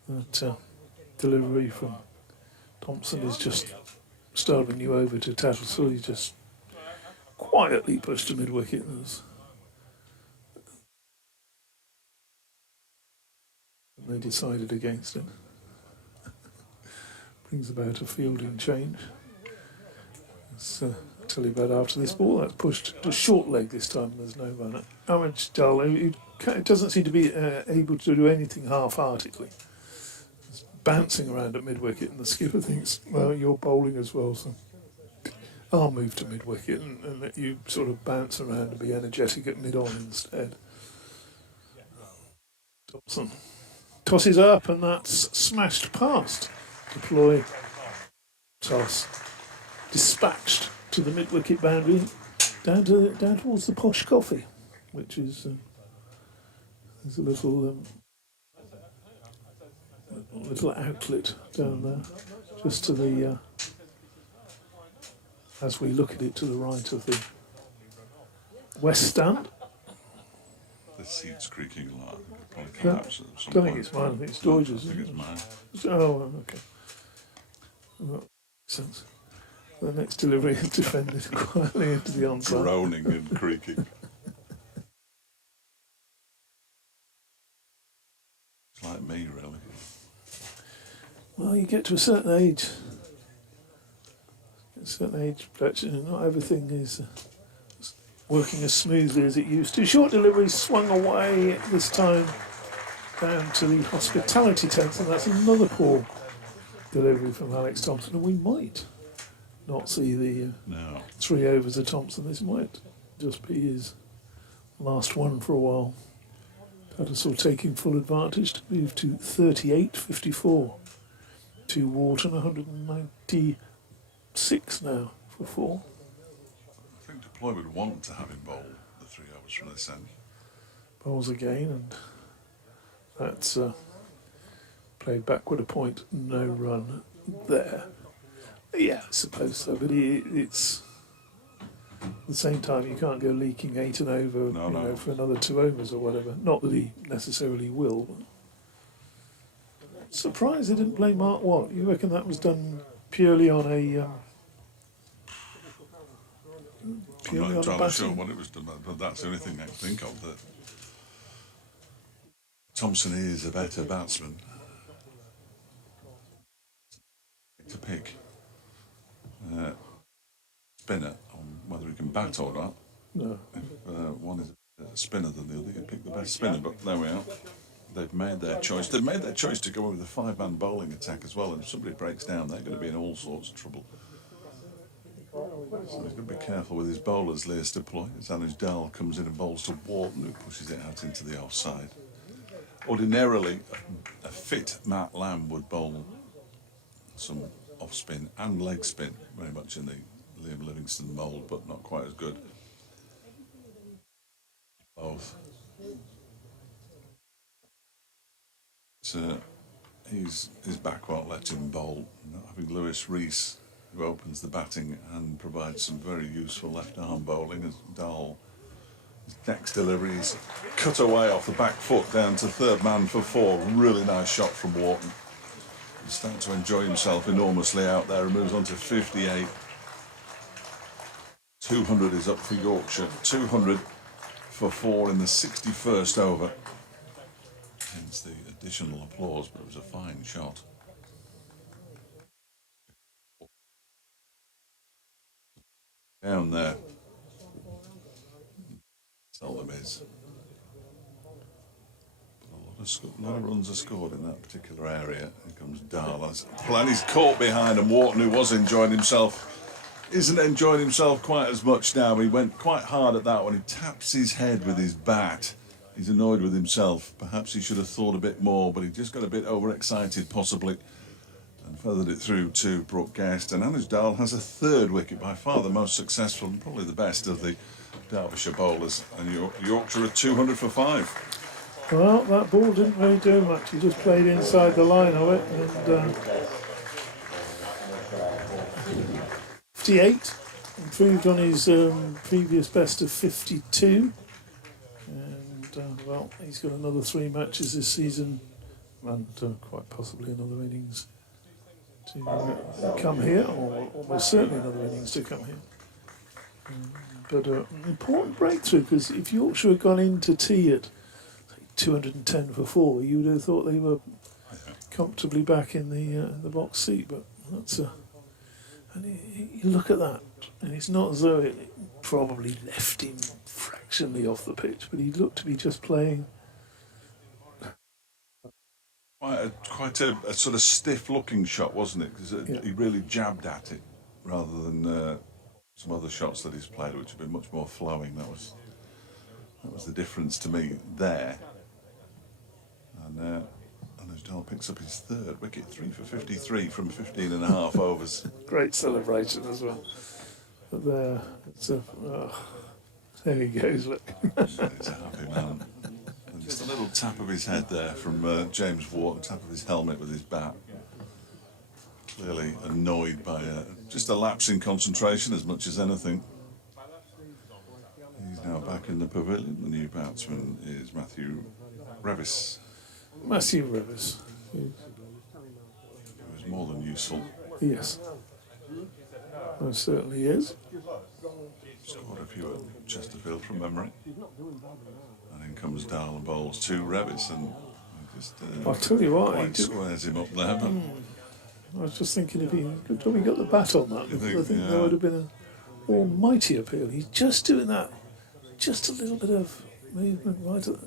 That delivery from Thompson is just starving you over to Tattersall. He just quietly pushed to mid-wicket. And they decided against him. Brings about a fielding change. I'll tell you about after this ball. That's pushed to short leg this time. There's no runner. Ahmed Dal, it doesn't seem to be able to do anything half-heartedly. It's bouncing around at mid-wicket, and the skipper thinks, well, you're bowling as well, so I'll move to mid-wicket and let you sort of bounce around and be energetic at mid-on instead. Thompson tosses up, and that's smashed past. Deploy toss dispatched to the mid-wicket boundary, down towards the Posh Coffee, which is there's a little outlet down there, just to the as we look at it, to the right of the west stand. The seat's creaking a lot. Probably collapse at some I don't point. think it's mine. I think it's George's. I think it's mine. Oh, okay. Well, that makes sense. The next delivery is defended quietly into the onside. Droning and creaking. It's like me, really. Well, you get to a certain age, and not everything is working as smoothly as it used to. Short delivery swung away this time down to the hospitality tent, and that's another poor delivery from Alex Thompson, and we might not see the 3 overs of Thompson. This might just be his last one for a while. Tattersall taking full advantage to move to 38.54 to Wharton, 190 6 now for 4. I think Deploy would want to have him bowl the 3 overs from this end. Bowls again, and that's played backward a point, no run there. Yeah, I suppose so, but it's at the same time you can't go leaking 8 and over No. for another 2 overs or whatever. Not that he necessarily will. But surprised they didn't play Mark Watt. You reckon that was done purely on a I'm purely not on a entirely sure batting? what it was done, but that's the only thing I can think of. That Thompson is a better batsman to pick spinner on whether he can bat or not. No. If one is a spinner than the other, you pick the best spinner. But there we are. They've made their choice. They've made their choice to go with a 5-man bowling attack as well. And if somebody breaks down, they're going to be in all sorts of trouble. So he's going to be careful with his bowlers, Leas Deploy. As Anuj Dal comes in and bowls to Wharton, who pushes it out into the offside. Ordinarily, a fit Matt Lamb would bowl some off spin and leg spin, very much in the Liam Livingston mould, but not quite as good. Both. So his back won't let him bowl. Not having Lewis Rees, who opens the batting and provides some very useful left arm bowling, as Dahl, his next delivery is cut away off the back foot down to 3rd man for 4. Really nice shot from Wharton. He's starting to enjoy himself enormously out there and moves on to 58. 200 is up for Yorkshire. 200 for 4 in the 61st over. Hence the additional applause, but it was a fine shot. Down there. Seldom is. A lot of runs are scored in that particular area. Here comes Darlas. He's caught behind, and Wharton, who was enjoying himself, isn't enjoying himself quite as much now. He went quite hard at that one. He taps his head with his bat. He's annoyed with himself. Perhaps he should have thought a bit more, but he just got a bit overexcited, possibly, and feathered it through to Brooke Guest. And Anuj Dal has a 3rd wicket, by far the most successful and probably the best of the Derbyshire bowlers. And Yorkshire are 200 for 5. Well, that ball didn't really do much. He just played inside the line of it, and 58, improved on his previous best of 52. Well, he's got another 3 matches this season, and quite possibly another innings to come here, or almost certainly another innings to come here. But an important breakthrough, because if Yorkshire had gone into tea at 210 for 4, you would have thought they were comfortably back in the box seat. But that's and you look at that, and it's not as though it probably left him fractionally off the pitch, but he looked to be just playing. Quite a sort of stiff-looking shot, wasn't it? Because he really jabbed at it, rather than some other shots that he's played, which have been much more flowing. That was the difference to me there. And Anuj Dal picks up his 3rd wicket, 3 for 53 from 15.5 overs. Great celebration as well. But there he goes, look. He's a happy man. And just a little tap of his head there from James Wharton, tap of his helmet with his bat. Clearly annoyed by just a lapse in concentration as much as anything. He's now back in the pavilion. The new batsman is Matthew Revis. Matthew Revis. He was more than useful. Yes. It certainly is. Scored a few at Chesterfield from memory. And in comes Dahl and bowls to Revis, and he just I'll tell you what, quite squares him up there. But I was just thinking if he could got the bat on that, think, I think there would have been an almighty appeal. He's just doing that, just a little bit of movement, right? A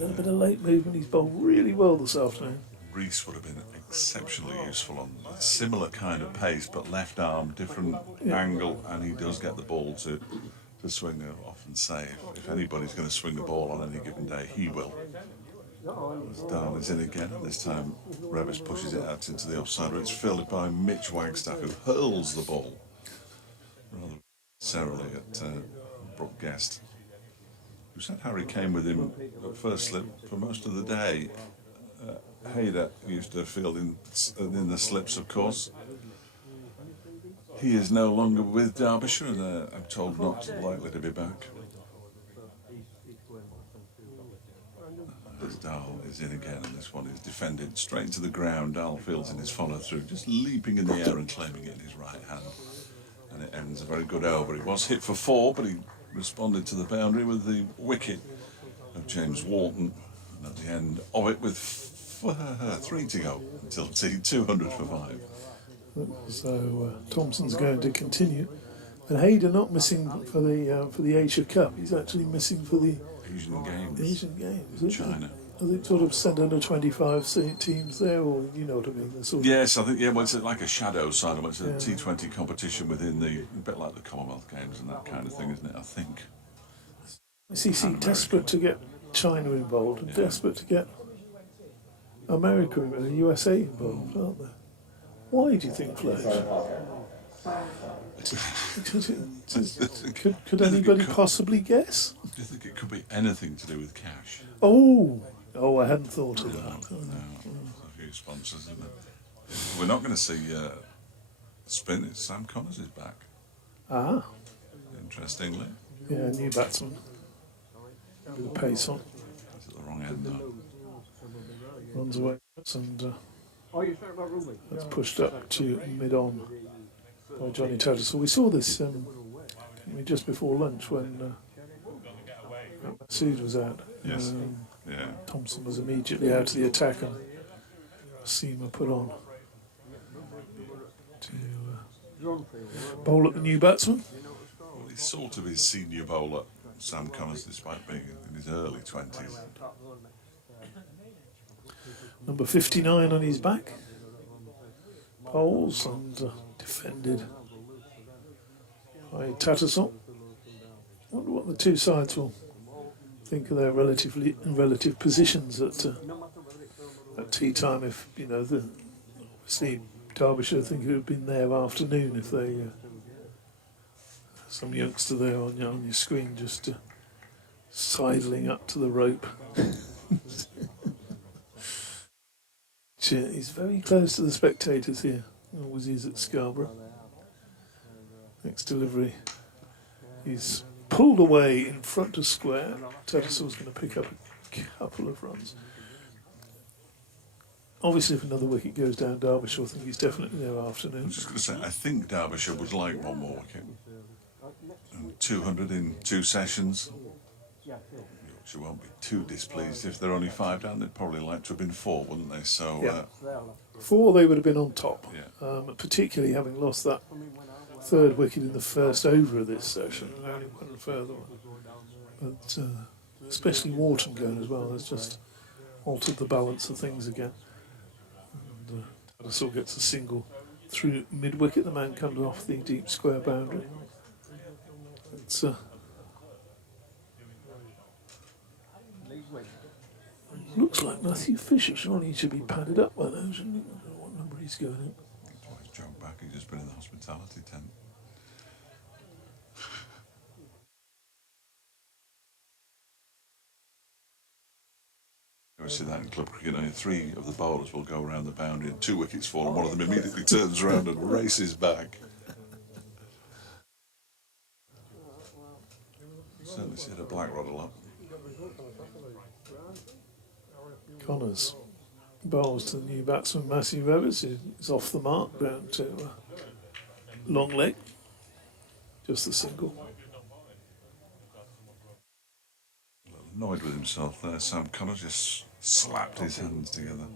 little bit of late movement. He's bowled really well this afternoon. Rees would have been exceptionally useful on a similar kind of pace, but left arm, different angle, and he does get the ball to swing. I often say, if anybody's going to swing the ball on any given day, he will. Dahl is in again, and this time Revis pushes it out into the offside, where it's fielded by Mitch Wagstaff, who hurls the ball necessarily at Brook Guest. Who said Harry came with him at first slip for most of the day. Hayder used to field in the slips, of course. He is no longer with Derbyshire, and I'm told not likely to be back. As Dahl is in again, and this one is defended straight to the ground. Dahl fields in his follow through, just leaping in the air and claiming it in his right hand. And it ends a very good over. He was hit for 4, but he responded to the boundary with the wicket of James Wharton. And at the end of it, with 3 to go until 200 for 5. So Thompson's going to continue, and Hayder not missing for the Asia Cup. He's actually missing for the Asian Games. Asian Games. China. Are they sort of sent under 25 teams there, or you know what I mean? Yes, I think, well, it's like a shadow side. It's a T20 competition within a bit like the Commonwealth Games and that kind of thing, isn't it, I think? ICC desperate to get China involved, and desperate to get America and the USA involved, aren't they? Why do you think, Fletch? Could anybody possibly guess? Do you think it could be anything to do with cash? Oh, I hadn't thought of that. No, a few sponsors, isn't there? We're not going to see spin. It's Sam Connors is back. Ah, Interestingly. yeah, new batsman. With a pace on, It's at the wrong end though. runs away, and that's pushed up to mid-on by Johnny Tattersall. We saw this just before lunch when Masood was out. Yes. Yeah. Thompson was immediately out of the attack, and Seamer put on to bowl at the new batsman. Well, he's sort of his senior bowler, Sam Connors, despite being in his early 20s. Number 59 on his back. Bowls and defended by Tattersall. Wonder what the two sides will think of their relative positions at tea time. If obviously Derbyshire think it would have been their afternoon if they some youngster there on your screen just sidling up to the rope. He's very close to the spectators here. Always is at Scarborough. Next delivery, he's pulled away in front of square. Tattersall's going to pick up a couple of runs. Obviously, if another wicket goes down, Derbyshire, I think he's definitely there I afternoon. was just going to say, I think Derbyshire would like one more wicket. And 200 in 2 sessions. Yorkshire won't be too displeased if they're only 5 down. They'd probably like to have been 4, wouldn't they? So, 4, they would have been on top. yeah. Particularly having lost that 3rd wicket in the first over of this session, and only one further one. But especially Wharton going as well has just altered the balance of things again. And Tattersall gets a single through mid-wicket. The man comes off the deep square boundary. It's looks like Matthew Fisher. Surely he should be padded up by now, shouldn't he? I don't know what number he's going in. That's why he's jumped back. He's just been in the hospitality tent. You see that in club cricket, 3 of the bowlers will go around the boundary and 2 wickets fall, and one of them immediately turns around and races back. Certainly see the black rod a lot. Connors bowls to the new batsman Matthew Roberts. He's off the mark down to long leg. Just the single. A little annoyed with himself there. Sam Connors just slapped his hands together.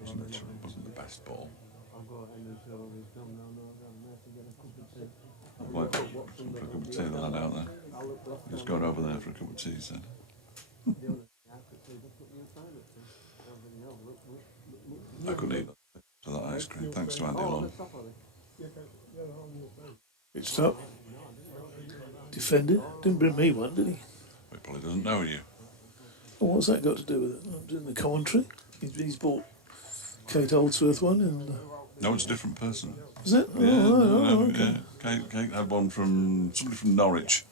Wasn't the best ball. I'd like some for a cup of tea, the lad out there. He's going over there for a cup of tea, he said. I couldn't eat that ice cream, thanks to Andy Long. Pitched up. Defended. Didn't bring me one, did he? He probably doesn't know you. Well, what's that got to do with it? I'm doing the commentary. He's bought Kate Oldsworth one, and No, it's a different person. Is it? Yeah, Oh, okay. yeah. Kate had one from somebody from Norwich.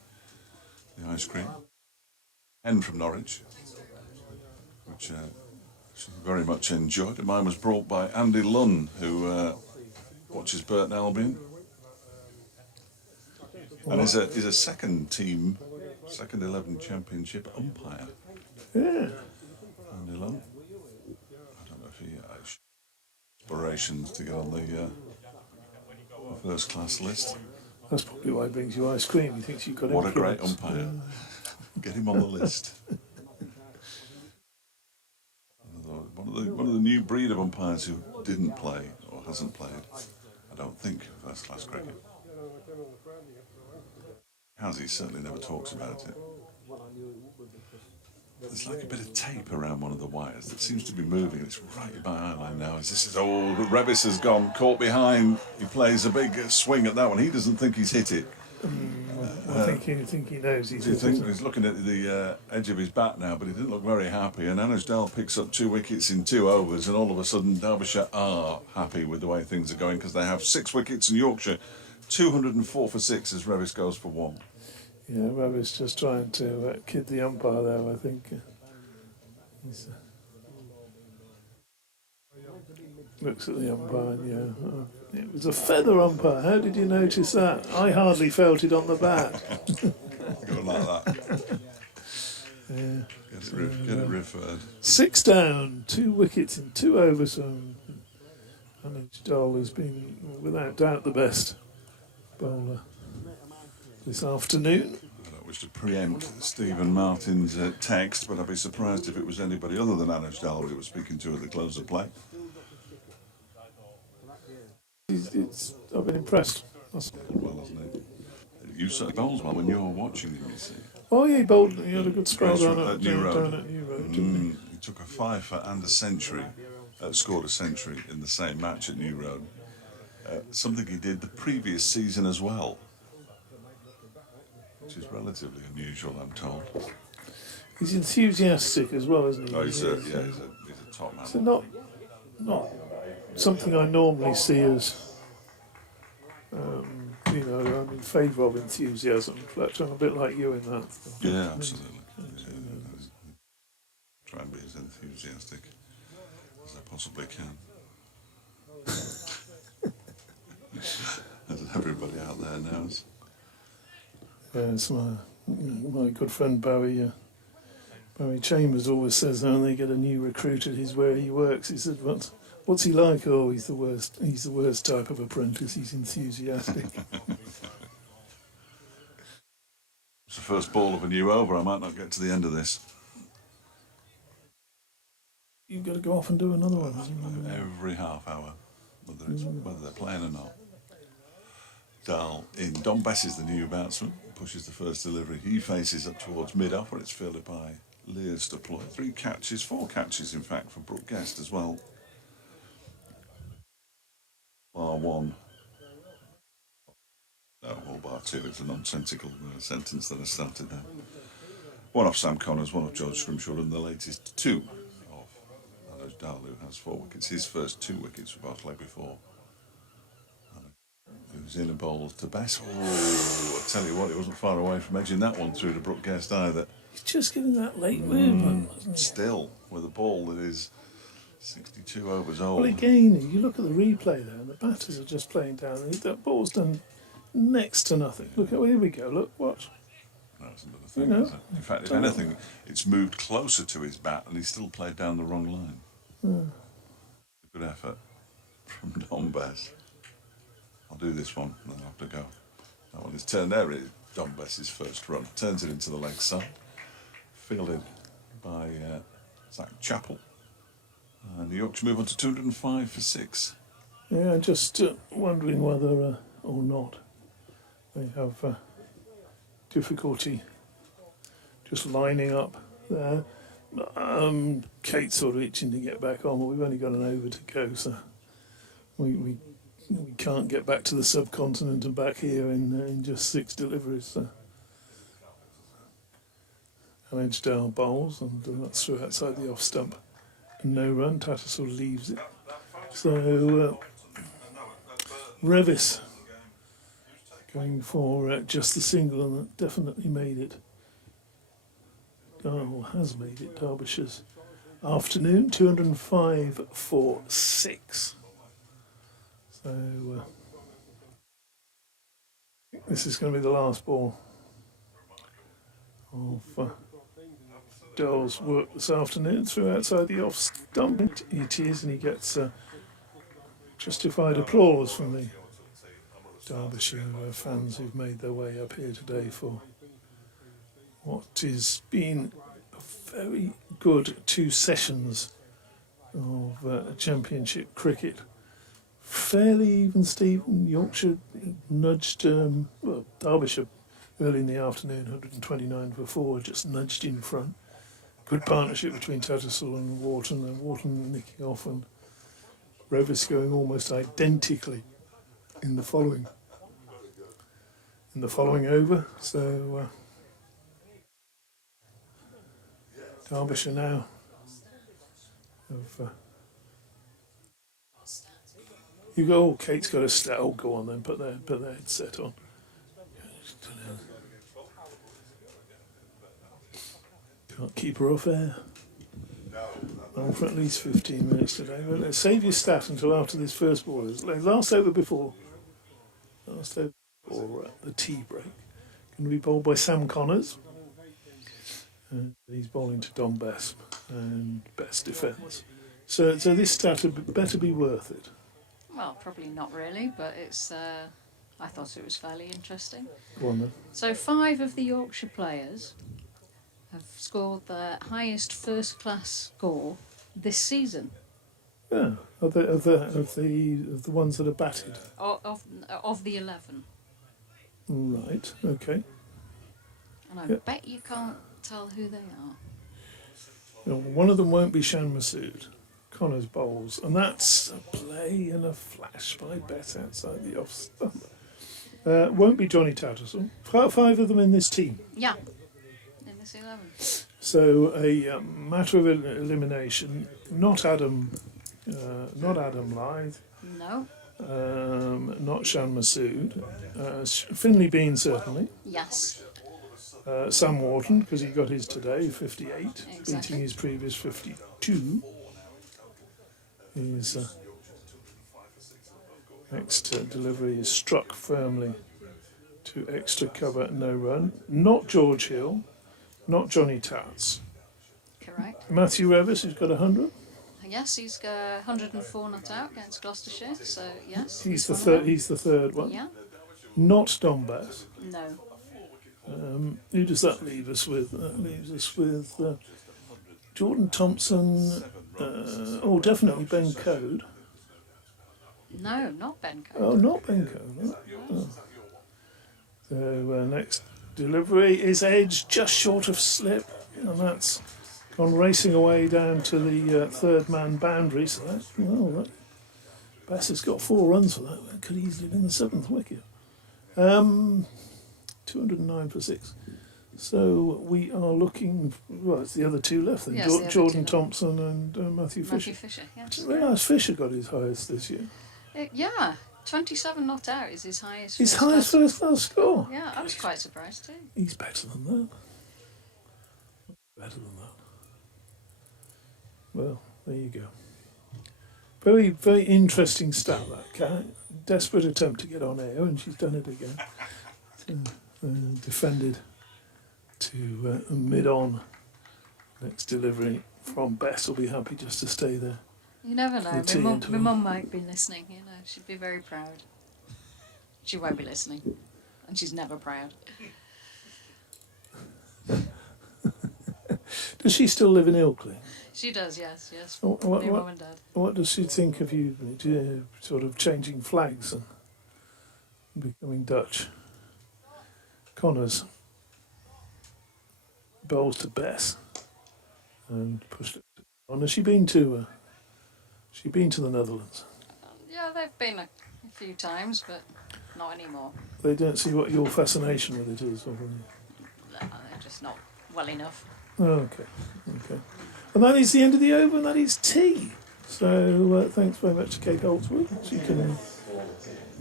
The ice cream. Hen from Norwich, which she very much enjoyed. And mine was brought by Andy Lunn, who watches Burton Albion. And is a second 11 championship umpire. Yeah. Andy Lunn. I don't know if he has aspirations to get on the first class list. That's probably why he brings you ice cream. He thinks you've got What a great influence. umpire. Get him on the list. One of the new breed of umpires who didn't play or hasn't played, I don't think, first class cricket. He certainly never talks about it. There's like a bit of tape around one of the wires that seems to be moving. It's right in my eye line now. Revis has gone, caught behind. He plays a big swing at that one. He doesn't think he's hit it. I think he knows he's hit it. He's looking at the edge of his bat now, but he didn't look very happy. And Anushdal picks up 2 wickets in 2 overs, and all of a sudden Derbyshire are happy with the way things are going because they have 6 wickets in Yorkshire, 204 for 6 as Revis goes for 1. Yeah, Ravi's just trying to kid the umpire there, I think. He's, looks at the umpire, and yeah. It was a feather umpire. How did you notice that? I hardly felt it on the bat. Go like that. Yeah. Get it referred. 6 down, 2 wickets in 2 overs. Anushdal has been, without doubt, the best bowler this afternoon. I don't wish to preempt Stephen Martin's text, but I'd be surprised if it was anybody other than Anushdal we were speaking to at the close of play. I've been impressed. Well, hasn't it? You certainly bowls well when you're watching him, you see. Oh, yeah, he bowled. He had a good spell Grace down at New Road. down at New Road, didn't He took a 5 and a century, scored a century in the same match at New Road. Something he did the previous season as well, which is relatively unusual, I'm told. he? He's enthusiastic as well, isn't he? Oh, he's a top man. So not something I normally see as, I'm in favour of enthusiasm. Fletcher, I'm a bit like you in that. Yeah, absolutely. Try and be as enthusiastic as I possibly can. As everybody out there knows. Yes, my good friend Barry Chambers always says when they get a new recruit at where he works, he said, what's he like? Oh, he's the worst. He's the worst type of apprentice. He's enthusiastic. It's the first ball of a new over. I might not get to the end of this. You've got to go off and do another one, haven't you? Every half hour, whether they're playing or not. Dahl in. Don Bess is the new batsman. Pushes the first delivery. He faces up towards mid-off where it's fielded by Lears to Ploy. 4 catches in fact for Brooke Guest as well. Bar 1. No, well, bar 2. It's a nonsensical sentence that I started there. 1 off Sam Connors, 1 off George Scrimshaw, and the latest 2 of Anushdal, who has 4 wickets. His first 2 wickets for Barclay before. Who's in a bowl to Bess. Oh, I tell you what, he wasn't far away from edging that one through to Brooke Guest either. He's just getting that late movement, wasn't he? Still, with a ball that is 62 overs old. Well, again, you look at the replay there, and the batters are just playing down. That ball's done next to nothing. Look, here we go. Look, watch. No, that's another thing, is it? In fact, if anything, it's moved closer to his bat, and he still played down the wrong line. Good effort from Don Bess. I'll do this one, and then I'll have to go. That one is turned there. Don Bess's first run turns it into the leg side, fielded by Zach Chappell, and the Yorkshire move on to 205 for 6. Yeah, just wondering whether or not they have difficulty just lining up there. Kate's sort of itching to get back on, but we've only got an over to go, so we can't get back to the subcontinent and back here in just 6 deliveries. So. Anushdal bowls, and that's through outside the off stump. No run, Tattersall leaves it. So Revis going for just the single, and that definitely made it. Oh, has made it Derbyshire's afternoon. 205 for 6. So this is going to be the last ball of Dell's work this afternoon. Through outside the off stump, it is, and he gets justified applause from the Derbyshire fans who've made their way up here today for what has been a very good 2 sessions of championship cricket. Fairly even Steven. Yorkshire nudged, Derbyshire early in the afternoon, 129 for 4, just nudged in front. Good partnership between Tattersall and Wharton, and Wharton nicking off and Revis going almost identically in the following over. So Derbyshire now have you go. Oh, Kate's got a stat. Oh, go on then. Put their headset on. Can't keep her off air. On for at least 15 minutes today. But let's save your stat until after this first ball. Last over before the tea break. Going to be bowled by Sam Connors. He's bowling to Don Best, and Best defence. So this stat had better be worth it. Well, probably not really, but it's. I thought it was fairly interesting. Go on then. So 5 of the Yorkshire players have scored their highest first-class score this season. Yeah, of the ones that are batted. Of the 11. Right. Okay. And I bet you can't tell who they are. Now, one of them won't be Shan Masood. Connors bowls, and that's a play and a flash by Bet outside the off stump. Won't be Johnny Tattersall. 5 of them in this team. Yeah, in this 11. So a matter of elimination. Not Adam Lythe. No. Not Shan Masood. Finley Bean certainly. Yes. Sam Wharton, because he got his today, 58, Exactly. beating his previous 52. His next delivery is struck firmly to extra cover, no run. Not George Hill, not Johnny Tats. Correct. Matthew Revis, who's got 100. Yes, he's got 104 not out against Gloucestershire, so yes. He's the third. He's the third one. Yeah. Not Don Bass. No. Who does that leave us with? That leaves us with Jordan Thompson. Definitely Ben Code. No, not Ben Code. Oh, not Ben Code. No. Oh. So next delivery is edge just short of slip, and that's gone racing away down to the third man boundary. So that Bass has got 4 runs for that. That could easily have been the 7th wicket. 209 for 6. So we are looking. Well, it's the other 2 left then. Yes, the other Jordan 2 Thompson and Matthew Fisher. Matthew Fisher, I yes. didn't realise Fisher got his highest this year. Yeah, 27 not out is his highest. His highest first class score. Yeah, I was quite surprised too. He's better than that. Better than that. Well, there you go. Very, very interesting stat, that cat. Desperate attempt to get on air, and she's done it again. Defended to mid-on. Next delivery from Bess will be happy just to stay there. You never know. The tea My interval. mum might be listening. You know, she'd be very proud. She won't be listening, and she's never proud. Does she still live in Ilkley? She does, yes. What, My mum and dad. what does she think of you sort of changing flags and becoming Dutch? Connors bowls to Bess and pushed it on. Has she been to? The Netherlands? Yeah, they've been a few times, but not anymore. They don't see what your fascination with it is, have they? They're just not well enough. Oh, okay. And that is the end of the over, and that is tea. So thanks very much to Kate Holdsworth.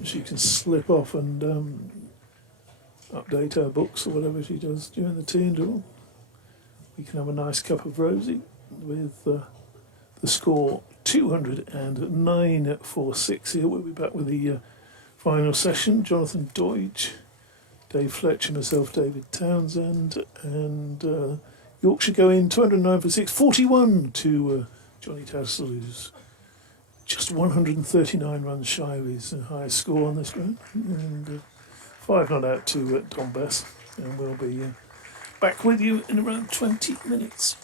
she can slip off and update her books or whatever she does during the tea interval. We can have a nice cup of rosy with the score 209-6 here. We'll be back with the final session. Jonathan Deutsch, Dave Fletcher, myself, David Townsend, and Yorkshire go in 209-6, 41 to Johnny Tassel, who's just 139 runs shy of his highest score on this round, and 5 not out to Tom Bess. And we'll be back with you in around 20 minutes.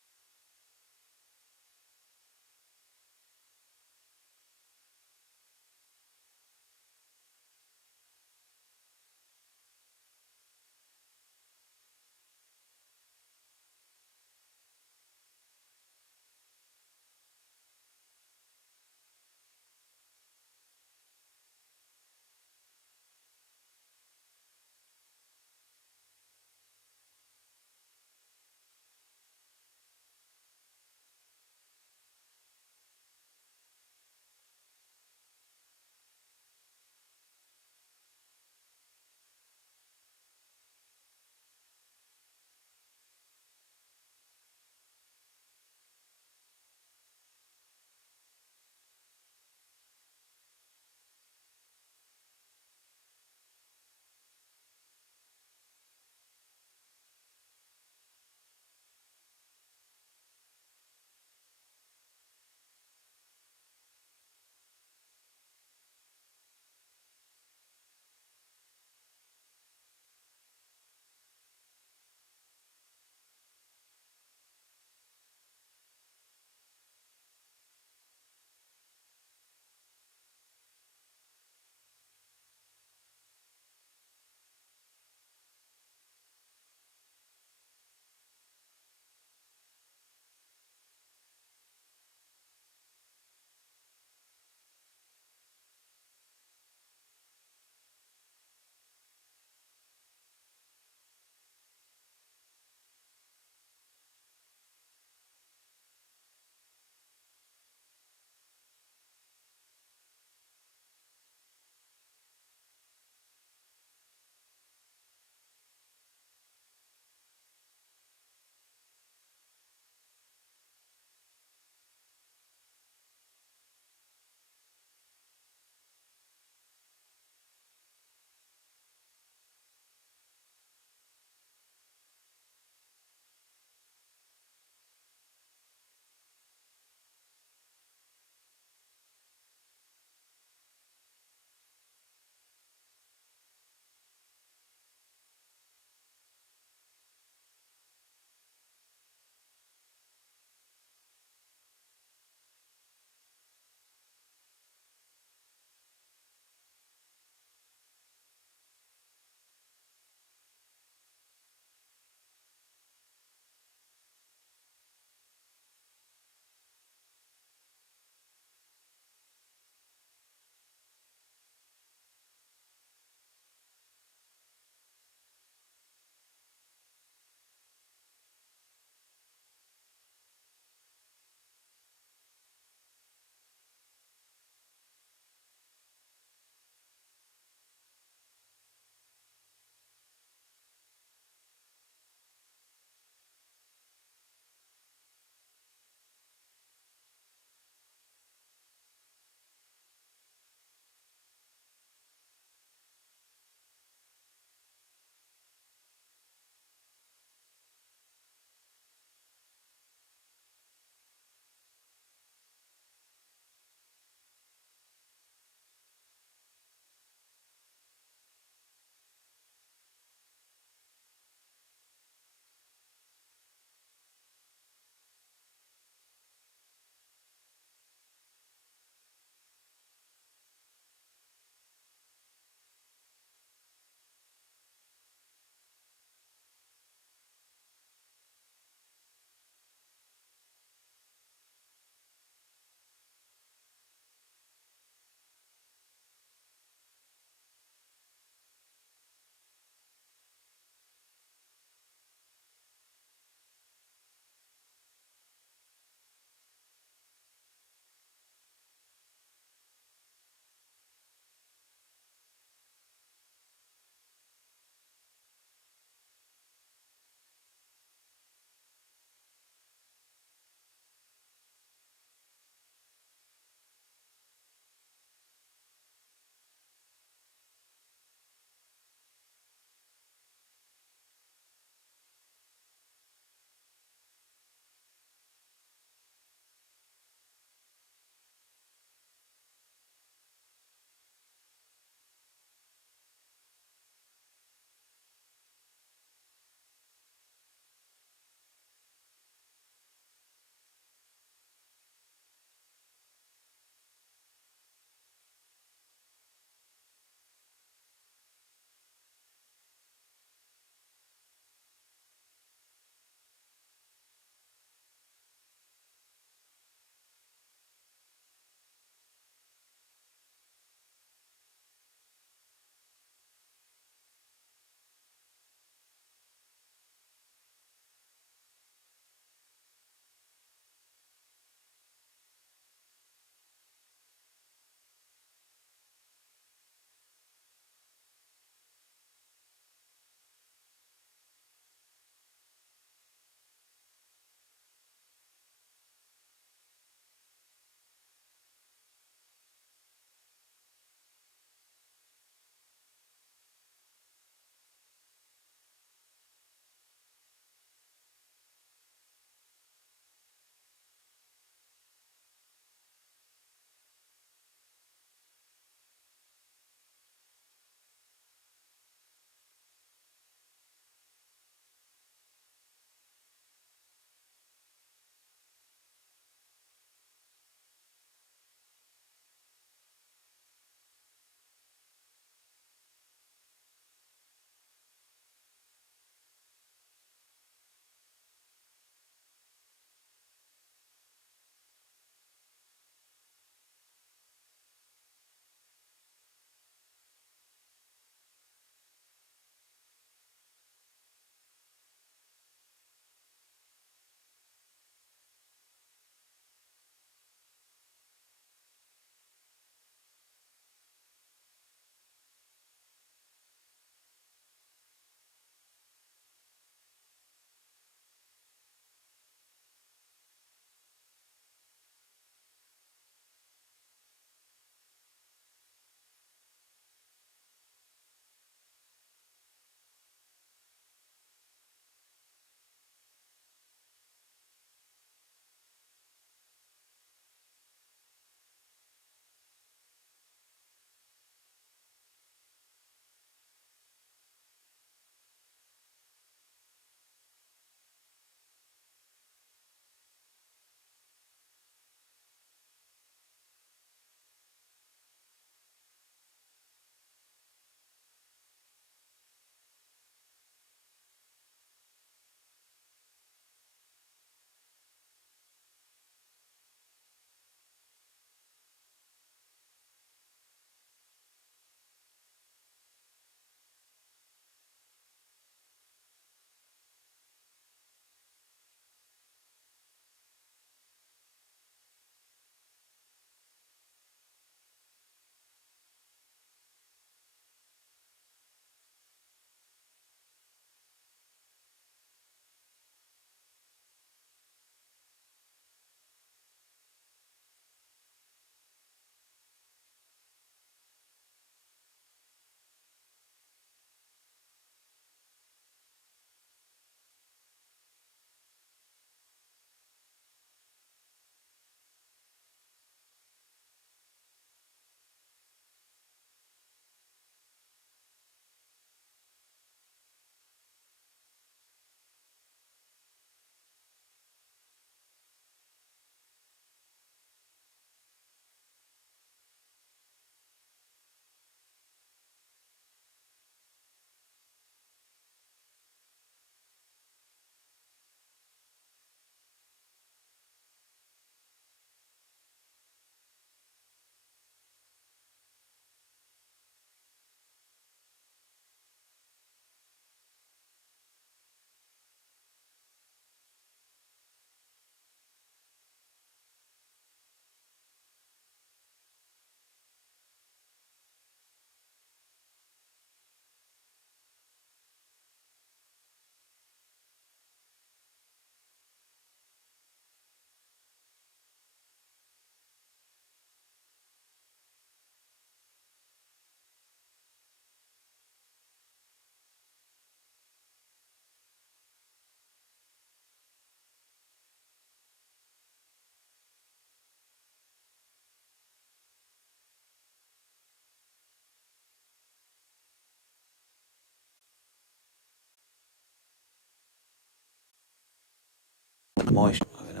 moisture. A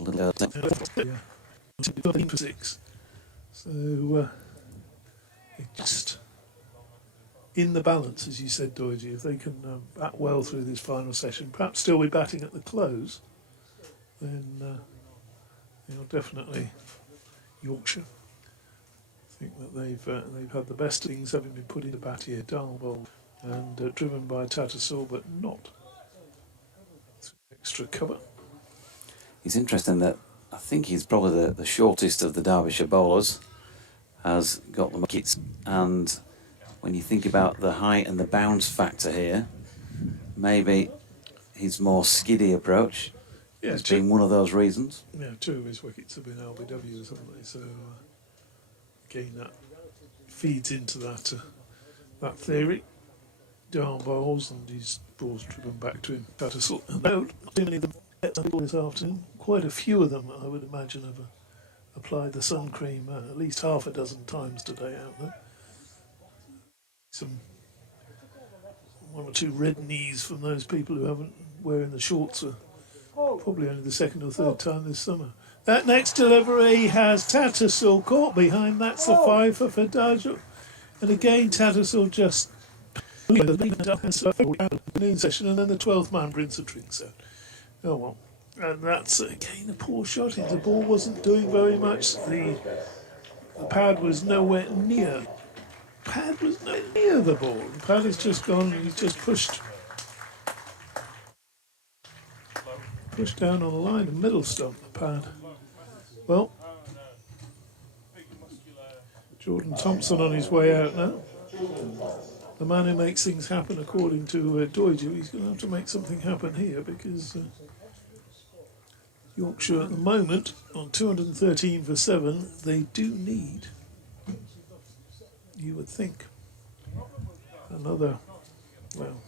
little Yeah, 13 for 6. So it just in the balance, as you said, Doidgy. If they can bat well through this final session, perhaps still be batting at the close, then definitely Yorkshire. I think that they've had the best things, having been put into bat here, Darwell, and driven by Tattersall, but not extra cover. It's interesting that I think he's probably the shortest of the Derbyshire bowlers, has got the wickets, and when you think about the height and the bounce factor here, maybe his more skiddy approach has been one of those reasons. Yeah, 2 of his wickets have been LBWs, haven't they? So again, that feeds into that theory. Down bowls and his balls driven back to him. Tattersall. Not many of them this afternoon. Quite a few of them, I would imagine, have applied the sun cream at least half a dozen times today out there. Some 1 or 2 red knees from those people who haven't wearing the shorts are probably only the 2nd or 3rd time this summer. That next delivery has Tattersall caught behind. That's the 5 for Fadaj. And again, Tattersall just noon session, and then the 12th man brings the drinks out. Oh well. And that's again a poor shot. The ball wasn't doing very much. The pad was nowhere near. Pad was nowhere near the ball. The pad has just gone. He's just pushed down on the line, the middle stump. The pad. Well, Jordan Thompson on his way out now. The man who makes things happen, according to Doidge, he's going to have to make something happen here, because Yorkshire at the moment on 213 for 7, they do need, you would think, another, well,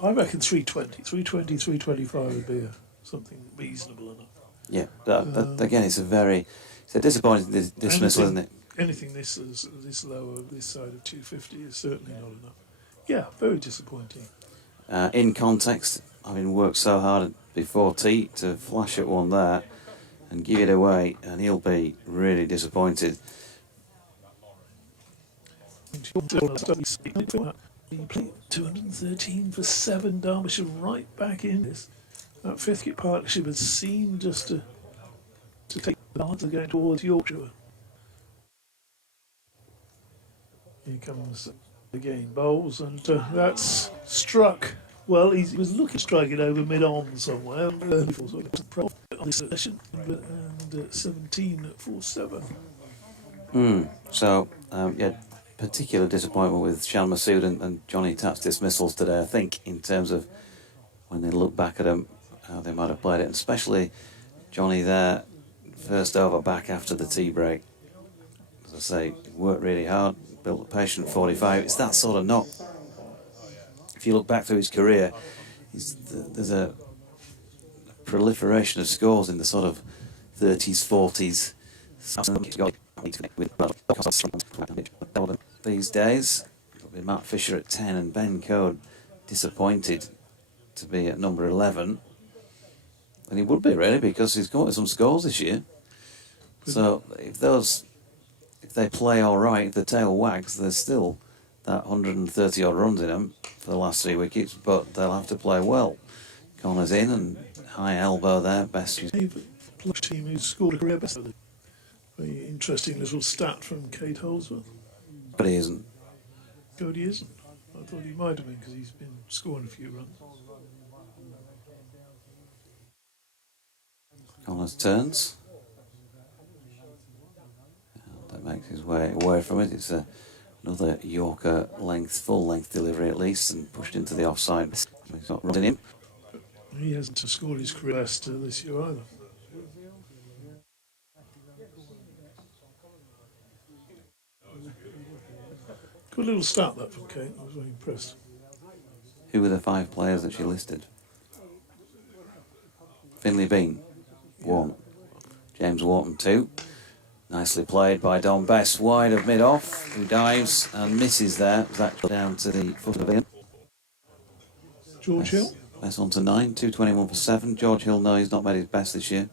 I reckon 325 would be something reasonable enough. Yeah, again, it's a disappointing dismissal, isn't it? Anything this low, this side of 250 is certainly not enough. Yeah, very disappointing. In context, having worked so hard before tea to flash at one there and give it away, and he'll be really disappointed. 213 for 7, Derbyshire right back in this. That 5th wicket partnership has seemed just to take the balance again towards Yorkshire. Here comes again bowls, and that's struck. Well, he was looking to strike it over mid-on somewhere. On this session, and 17 for 7. So, yeah, particular disappointment with Shan Masood and Johnny Tatt's dismissals today, I think, in terms of when they look back at them, how they might have played it, and especially Johnny there, first over back after the tea break. As I say, worked really hard, built a patient 45. It's that sort of knock. If you look back through his career, there's a proliferation of scores in the sort of 30s, 40s. These days, it'll be Matt Fisher at 10 and Ben Code disappointed to be at number 11. And he would be, really, because he's got some scores this year. So if they play all right, if the tail wags, there's still that 130 odd runs in them for the last 3 wickets, but they'll have to play well. Connor's in and high elbow there, best. Plush team who scored a career best. Very interesting little stat from Kate Holdsworth. But he isn't. God, he isn't. I thought he might have been, because he's been scoring a few runs. Connor's turns. That makes his way away from it. It's another Yorker full length delivery at least, and pushed into the offside. He's not running in. He hasn't scored his career best this year either. Good little start that from Kate. I was very impressed. Who were the 5 players that she listed? Finley Bean, 1. James Wharton, 2. Nicely played by Don Best, wide of mid-off, who dives and misses there. It was actually down to the foot of the George Hill. Bess on to 9, 221 for 7. George Hill, no, he's not made his best this year.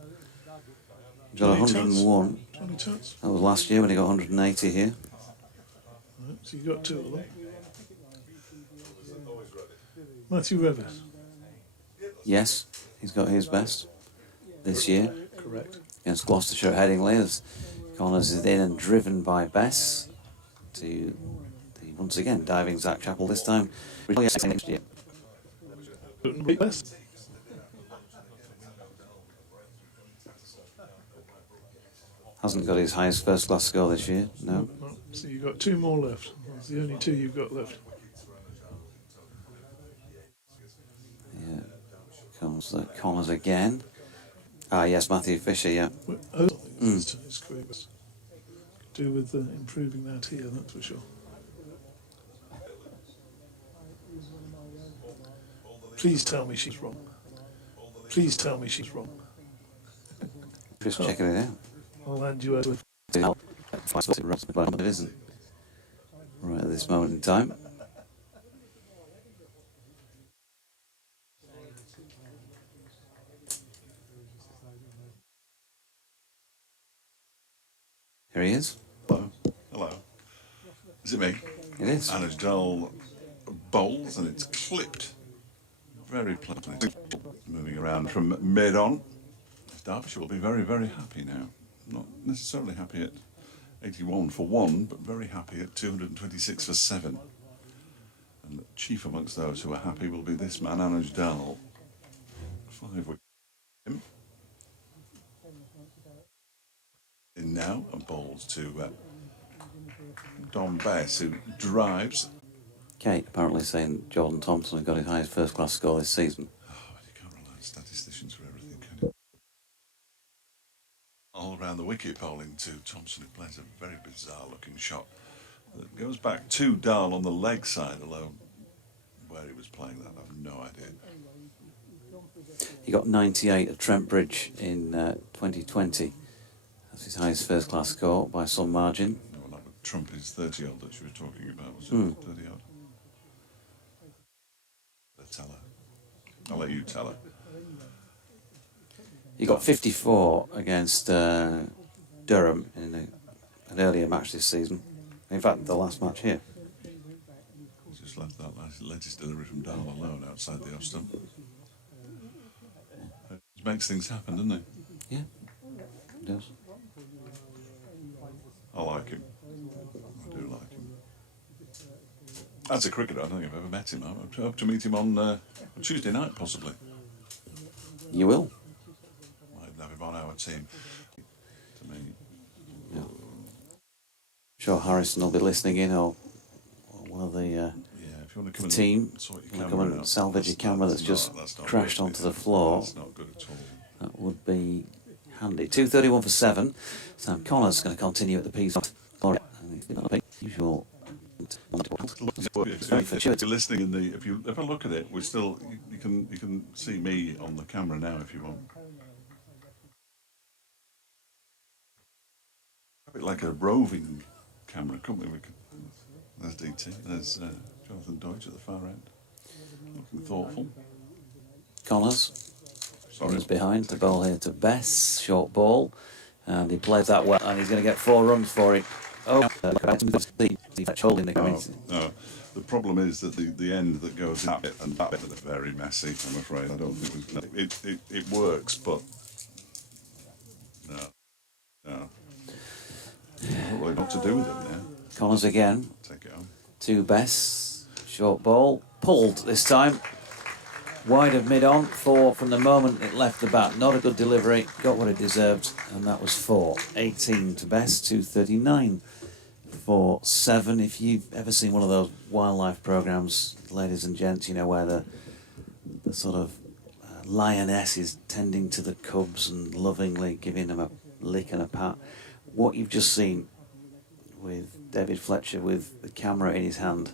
He's got Johnny Tuts. 101. Johnny Tuts. That was last year when he got 180 here. Right, so you got two of them. Matthew Revis. Yes, he's got his best this year Correct. against Gloucestershire at Headingley, as Connors is in and driven by Bess to the, once again, diving Zach Chappell this time. Next year. Best. Hasn't got his highest first class score this year, no. No, so you've got two more left. That's the only two you've got left. Yeah, comes the Connors again. Ah, yes, Matthew Fisher, yeah. His career best. Could do with improving that here, that's for sure. Please tell me she's wrong. Please tell me she's wrong. Just checking it out. I'll hand you over. But it isn't. Right at this moment in time. Here he is. Hello. Hello. Is it me? It is. Anna's Dull bowls and it's clipped very pleasantly. Moving around from mid on. Derbyshire will be very, very happy now. Not necessarily happy at 81 for 1, but very happy at 226 for 7. And chief amongst those who are happy will be this man, Anaj Dal. 5 wickets. In now and bowls to Don Bess, who drives. Kate apparently saying Jordan Thompson got his highest first class score this season. Oh, you can't rely on statisticians for everything, can you? All around the wicket bowling to Thompson, who plays a very bizarre looking shot that goes back to Dahl on the leg side, although where he was playing that, I have no idea. He got 98 at Trent Bridge in 2020. That's his highest first class score by some margin. No, well, that would trump his 30 odd that you were talking about, was it? 30 odd. Tell her. I'll let you tell her. He got 54 against Durham in an earlier match this season. In fact, the last match here. Just left that latest delivery from Dahl alone outside the off stump. It makes things happen, doesn't it? Yeah, it does. I like him. I do like him. As a cricketer, I don't think I've ever met him. I hope to meet him on Tuesday night, possibly. You will. Might have him on our team. To me. Yeah. Sure Harrison will be listening in, or one of the Yeah, if you want to come team. and sort your Come camera and out. salvage your camera that's just not crashed good. onto the floor. That's not good at all. That would be handy. 231 for 7. Sam Connors going to continue at the piece. Usual. If you're listening in the, if you look at it, we're still, you can see me on the camera now if you want. A bit like a roving camera, couldn't we? There's DT, there's Jonathan Deutsch at the far end, looking thoughtful. Connors. Sorry. Connors behind, the ball here to Bess, short ball, and he plays that well, and he's going to get 4 runs for it. Oh, holding the No. The problem is that the end that goes that bit and that bit are very messy, I'm afraid. I don't think it works, but no. I don't really know what to do with it now. Connors again. Take it home. To Bess, short ball, pulled this time. Wide of mid-on, 4 from the moment it left the bat. Not a good delivery, got what it deserved, and that was 4. 18 to Bess, 239 for 7. If you've ever seen one of those wildlife programmes, ladies and gents, you know, where the sort of lioness is tending to the cubs and lovingly giving them a lick and a pat. What you've just seen with David Fletcher with the camera in his hand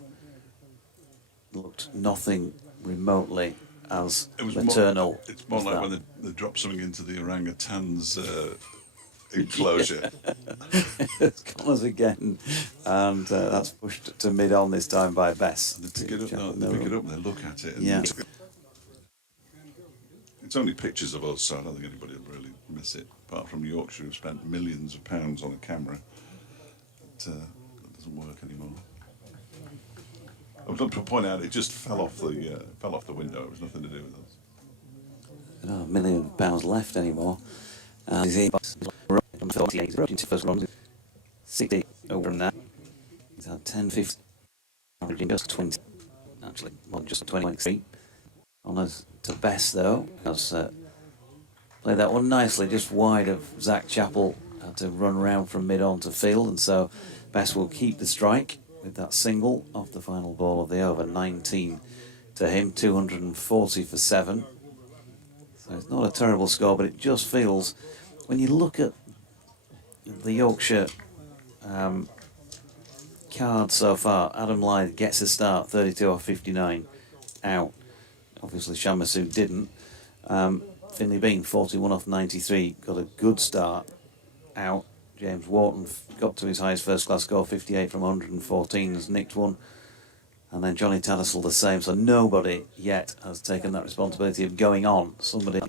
looked nothing remotely as maternal. It's more like when they drop something into the orangutan's enclosure. Connors again, and that's pushed to mid-on this time by Bess. They pick it up, they pick it up, they look at it. And it's only pictures of us, so I don't think anybody will really miss it, apart from Yorkshire, who've spent millions of pounds on a camera. That doesn't work anymore. I would like to point out it just fell off the window. It was nothing to do with us. Not £1 million left anymore. He's here, into first run, 60 over from that. He's had 10, 15, averaging just 20, actually, well, just 23. Honours to Bess though, has played that one nicely, just wide of Zach Chappell. Had to run round from mid-on to field, and so Bess will keep the strike with that single off the final ball of the over. 19 to him, 240 for 7. So it's not a terrible score, but it just feels, when you look at the Yorkshire card so far, Adam Lyth gets a start, 32 off 59, out. Obviously Shamasu didn't. Finley Bean, 41 off 93, got a good start, out. James Wharton got to his highest first class score, 58 from 114, has nicked one. And then Johnny Tattersall the same, so nobody yet has taken that responsibility of going on. Somebody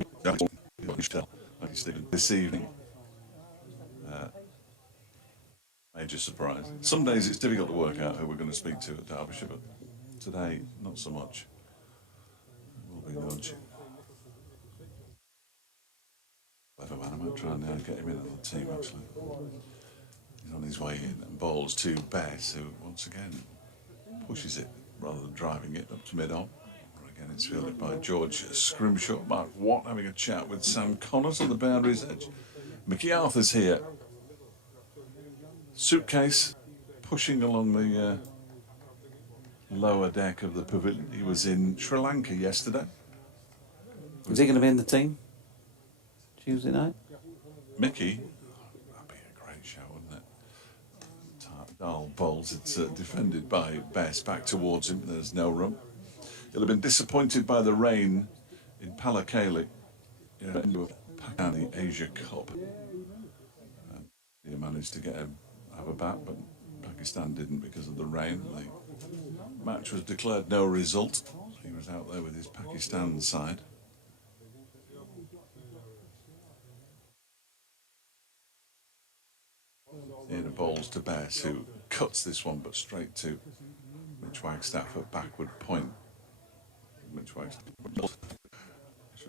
this evening. Major surprise. Some days it's difficult to work out who we're going to speak to at Derbyshire, but today, not so much. Will be Nudge. Clever man, I might try and get him in on the team, actually. He's on his way in and bowls to Bess, who once again pushes it rather than driving it up to mid-on. Again, it's fielded by George Scrimshaw. Mark Watt having a chat with Sam Connors on the boundaries edge. Mickey Arthur's here. Suitcase pushing along the lower deck of the pavilion. He was in Sri Lanka yesterday. is he going to be in the team Tuesday night? Mickey, that'd be a great show, wouldn't it? Dahl bowls, it's defended by Bess, back towards him, there's no room. He'll have been disappointed by the rain in Pallekele in the Pakistani Asia Cup. He managed to have a bat, but Pakistan didn't because of the rain. The match was declared no result. He was out there with his Pakistan side. In a bowls to Bess, who cuts this one but straight to Mitch Wagstaff at backward point. Mitch Wagstaff, which was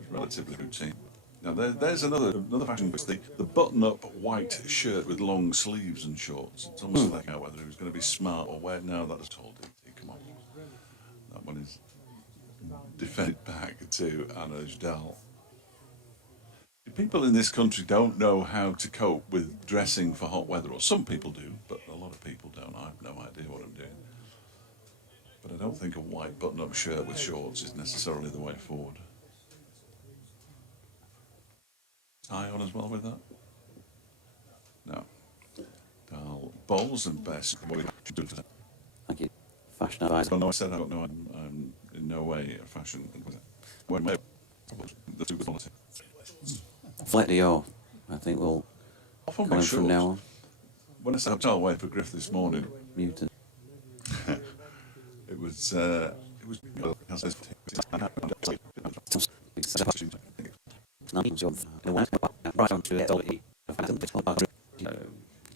relatively routine. Now there's another fashion, the button-up white shirt with long sleeves and shorts. It's almost like whether he was going to be smart or where. No, that is told DT. Come on, that one is defended back to Anuj Dal. People in this country don't know how to cope with dressing for hot weather, or some people do, but a lot of people don't. I have no idea what I'm doing. But I don't think a white button-up shirt with shorts is necessarily the way forward. Tie on as well with that? No. Dahl bowls and Bess. Thank you. Fashion advisor. No, I said I don't know. I'm in no way a fashion advisor. The two quality. Flight Dior, I think will come in from now on. When I sat hotel waiting for Griff this morning, Mutant. it was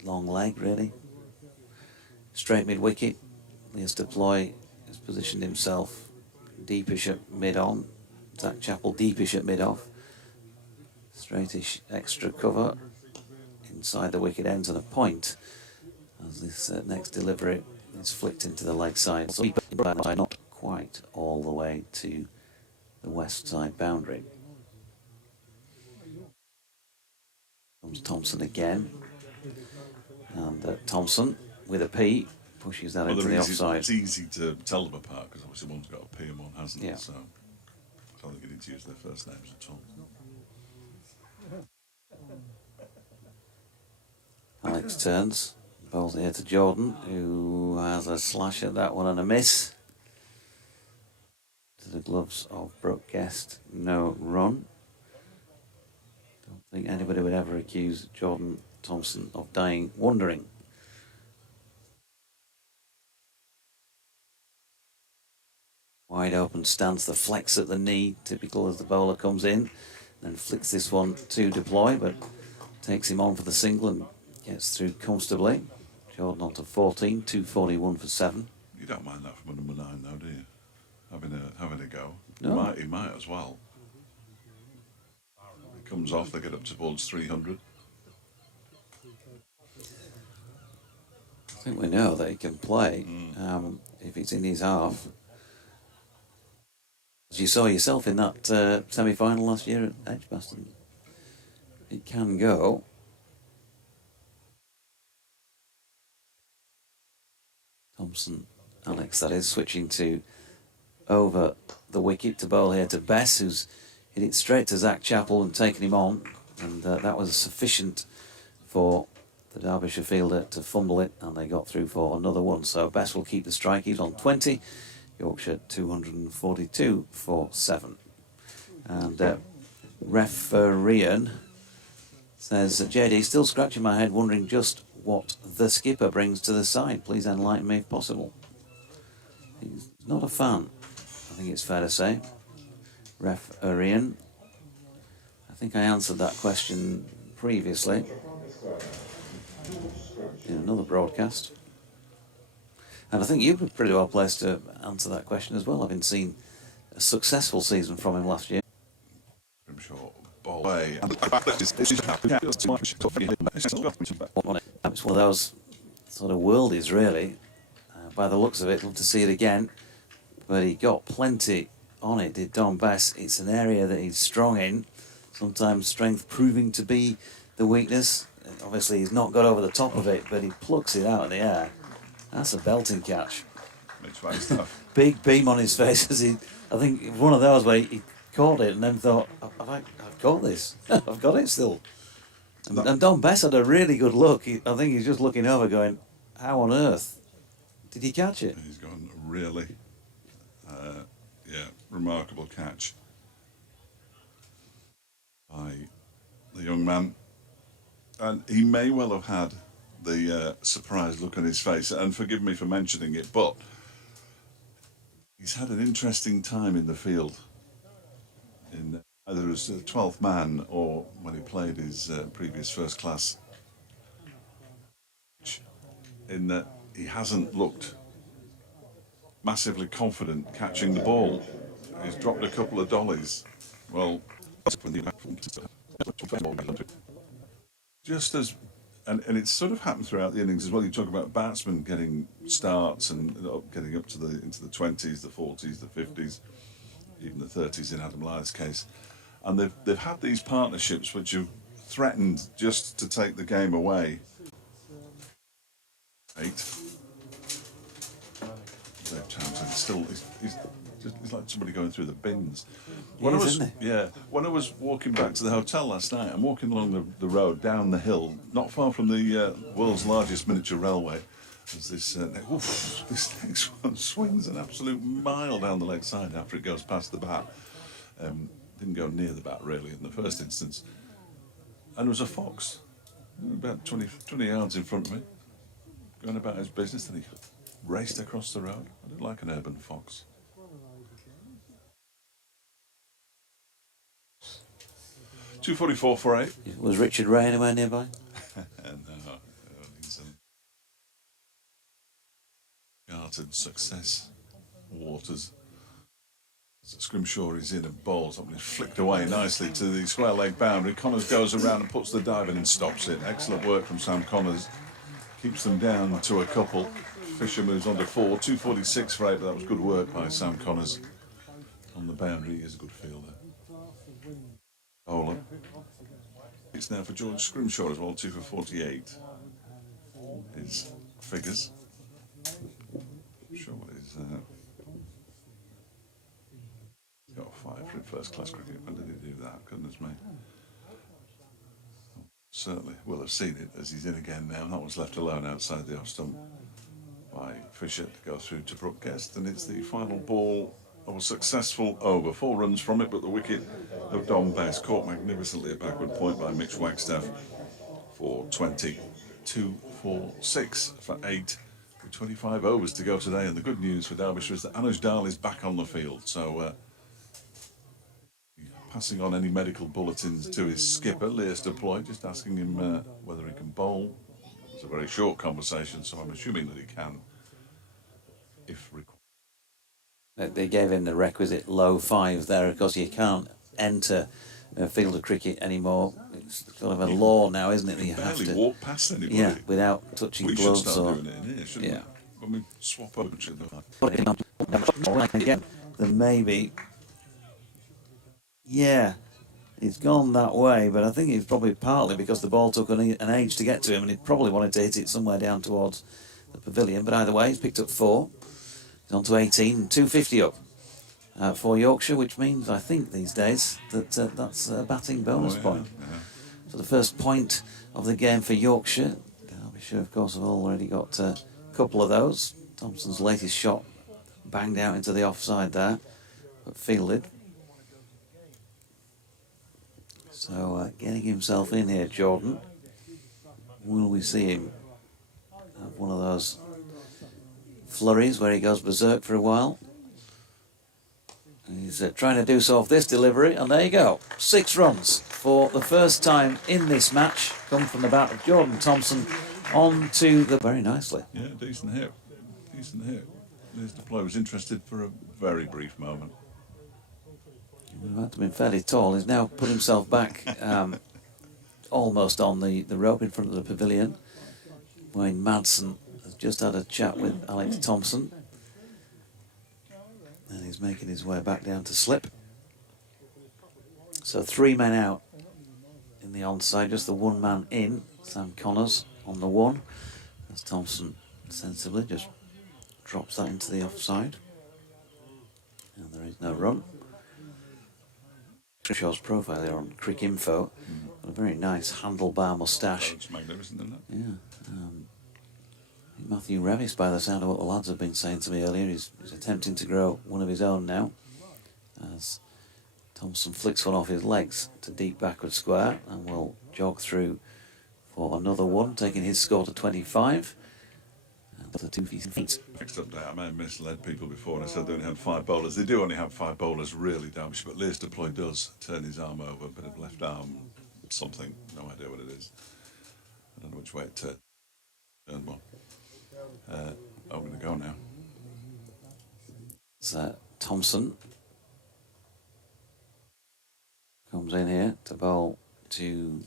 long leg, really. Straight mid wicket. Leas Deploy has positioned himself deepish at mid on. Zach Chappell deepish at mid off. Straightish extra cover inside the wicket ends and a point as this next delivery is flicked into the leg side. So not quite all the way to the west side boundary. Comes Thompson again, and Thompson with a P pushes that into the offside. It's easy to tell them apart because obviously one's got a P and one hasn't. Yeah. So I don't think you need to use their first names at all. Alex turns, bowls here to Jordan, who has a slash at that one and a miss. To the gloves of Brooke Guest, no run. Don't think anybody would ever accuse Jordan Thompson of dying wondering. Wide open stance, the flex at the knee, typical as the bowler comes in. Then flicks this one to deploy, but takes him on for the single and gets through comfortably. Jordan on to 14, 241 for 7. You don't mind that from a number 9, though, do you? Having a go. No. He might as well. It comes off, they get up towards 300. I think we know that he can play if it's in his half. As you saw yourself in that semi-final last year at Edgbaston, it can go. Thompson, Alex, that is, switching to over the wicket to bowl here to Bess, who's hit it straight to Zach Chappell and taken him on, and that was sufficient for the Derbyshire fielder to fumble it, and they got through for another one. So Bess will keep the strike. He's on 20. Yorkshire 242 for 7. And referee says, JD, still scratching my head, wondering just what the skipper brings to the side. Please enlighten me if possible. He's not a fan, I think it's fair to say. Referee, I think I answered that question previously in another broadcast. And I think you were pretty well placed to answer that question as well, having seen a successful season from him last year. I'm sure. Ball away. It's one of those sort of worldies, really. By the looks of it, love to see it again. But he got plenty on it, did Don Bess. It's an area that he's strong in. Sometimes strength proving to be the weakness. Obviously, he's not got over the top of it, but he plucks it out of the air. That's a belting catch. Mitch Wagstaff. Big beam on his face as I think one of those where he caught it and then thought, I've got this. I've got it still. And Don Bess had a really good look. I think he's just looking over going, how on earth did he catch it? He's gone really, remarkable catch by the young man. And he may well have had the surprised look on his face, and forgive me for mentioning it, but he's had an interesting time in the field, in either as a 12th man or when he played his previous first class, in that he hasn't looked massively confident catching the ball. He's dropped a couple of dollies. Well, just as, and it's sort of happened throughout the innings as well. You talk about batsmen getting starts and getting up to into the 20s, the 40s, the 50s, even the 30s in Adam Lyth's case, and they've had these partnerships which have threatened just to take the game away. 8. Dave Townsend still he's like somebody going through the bins. When I was walking back to the hotel last night, I'm walking along the road down the hill, not far from the world's largest miniature railway. As this next one swings an absolute mile down the leg side after it goes past the bat. Didn't go near the bat really in the first instance. And there was a fox about 20 yards in front of me, going about his business, and he raced across the road. I don't like an urban fox. .244 for 8. Was Richard Ray anywhere nearby? No, he's garnered success waters. Scrimshaw is in and bowls up and flicked away nicely to the square leg boundary. Connors goes around and puts the dive in and stops it. Excellent work from Sam Connors. Keeps them down to a couple. Fisher moves on to 4. .246 for 8, but that was good work by Sam Connors. On the boundary, he is a good fielder. Bowler. It's now for George Scrimshaw as well, 2 for 48. His figures. I'm sure what his... he's got a 5 for first class cricket. When did he do that? Goodness me. Certainly will have seen it as he's in again now. That was left alone outside the off stump by Fisher to go through to Brooke Guest, and it's the final ball of a successful over. 4 runs from it, but the wicket of Don Bess caught magnificently a backward point by Mitch Wagstaff for 20. 2 for 6 for 8, with 25 overs to go today, and the good news for Derbyshire is that Anuj Dal is back on the field. So passing on any medical bulletins to his skipper, Lewis Deploy, just asking him whether he can bowl. It's a very short conversation, so I'm assuming that he can, if required. They gave him the requisite low 5 there, because you can't enter a field of cricket anymore. It's sort of a law now, isn't it? That you have barely to walk past anybody. Yeah, without touching We should gloves start or. doing it in here, shouldn't Yeah. we? When we swap over to Again, then maybe. Yeah, it's gone that way, but I think it's probably partly because the ball took an age to get to him, and he probably wanted to hit it somewhere down towards the pavilion. But either way, he's picked up 4. He's on to 18, 250 up for Yorkshire, which means I think these days that that's a batting bonus point. Yeah. So the first point of the game for Yorkshire. Derbyshire, of course, have already got a couple of those. Thompson's latest shot banged out into the offside there, but fielded. So getting himself in here, Jordan. Will we see him have one of those flurries where he goes berserk for a while? He's trying to do so off this delivery, and there you go. 6 runs for the first time in this match come from the bat of Jordan Thompson on to the... Very nicely. Yeah, decent hit. Decent hit. Lewis Deploy was interested for a very brief moment. He would have been fairly tall. He's now put himself back almost on the rope in front of the pavilion. Wayne Madsen has just had a chat with Alex Thompson. And he's making his way back down to slip. So 3 men out in the onside, just the 1 man in. Sam Connors on the 1. As Thompson sensibly just drops that into the offside. And there is no run. Shaw's profile there on Crick Info. A very nice handlebar moustache. It's magnificent, isn't it? Yeah. Matthew Revis, by the sound of what the lads have been saying to me earlier, he's attempting to grow one of his own now. As Thompson flicks one off his legs to deep backward square and will jog through for another one, taking his score to 25. And the 2 feet. Next up there, I may have misled people before and I said they only had 5 bowlers. They do only have 5 bowlers, really, Derbyshire, but Lewis Deploy does turn his arm over, a bit of left arm, something, no idea what it is. I don't know which way it turned one. I'm going to go now. It's Thompson comes in here to bowl to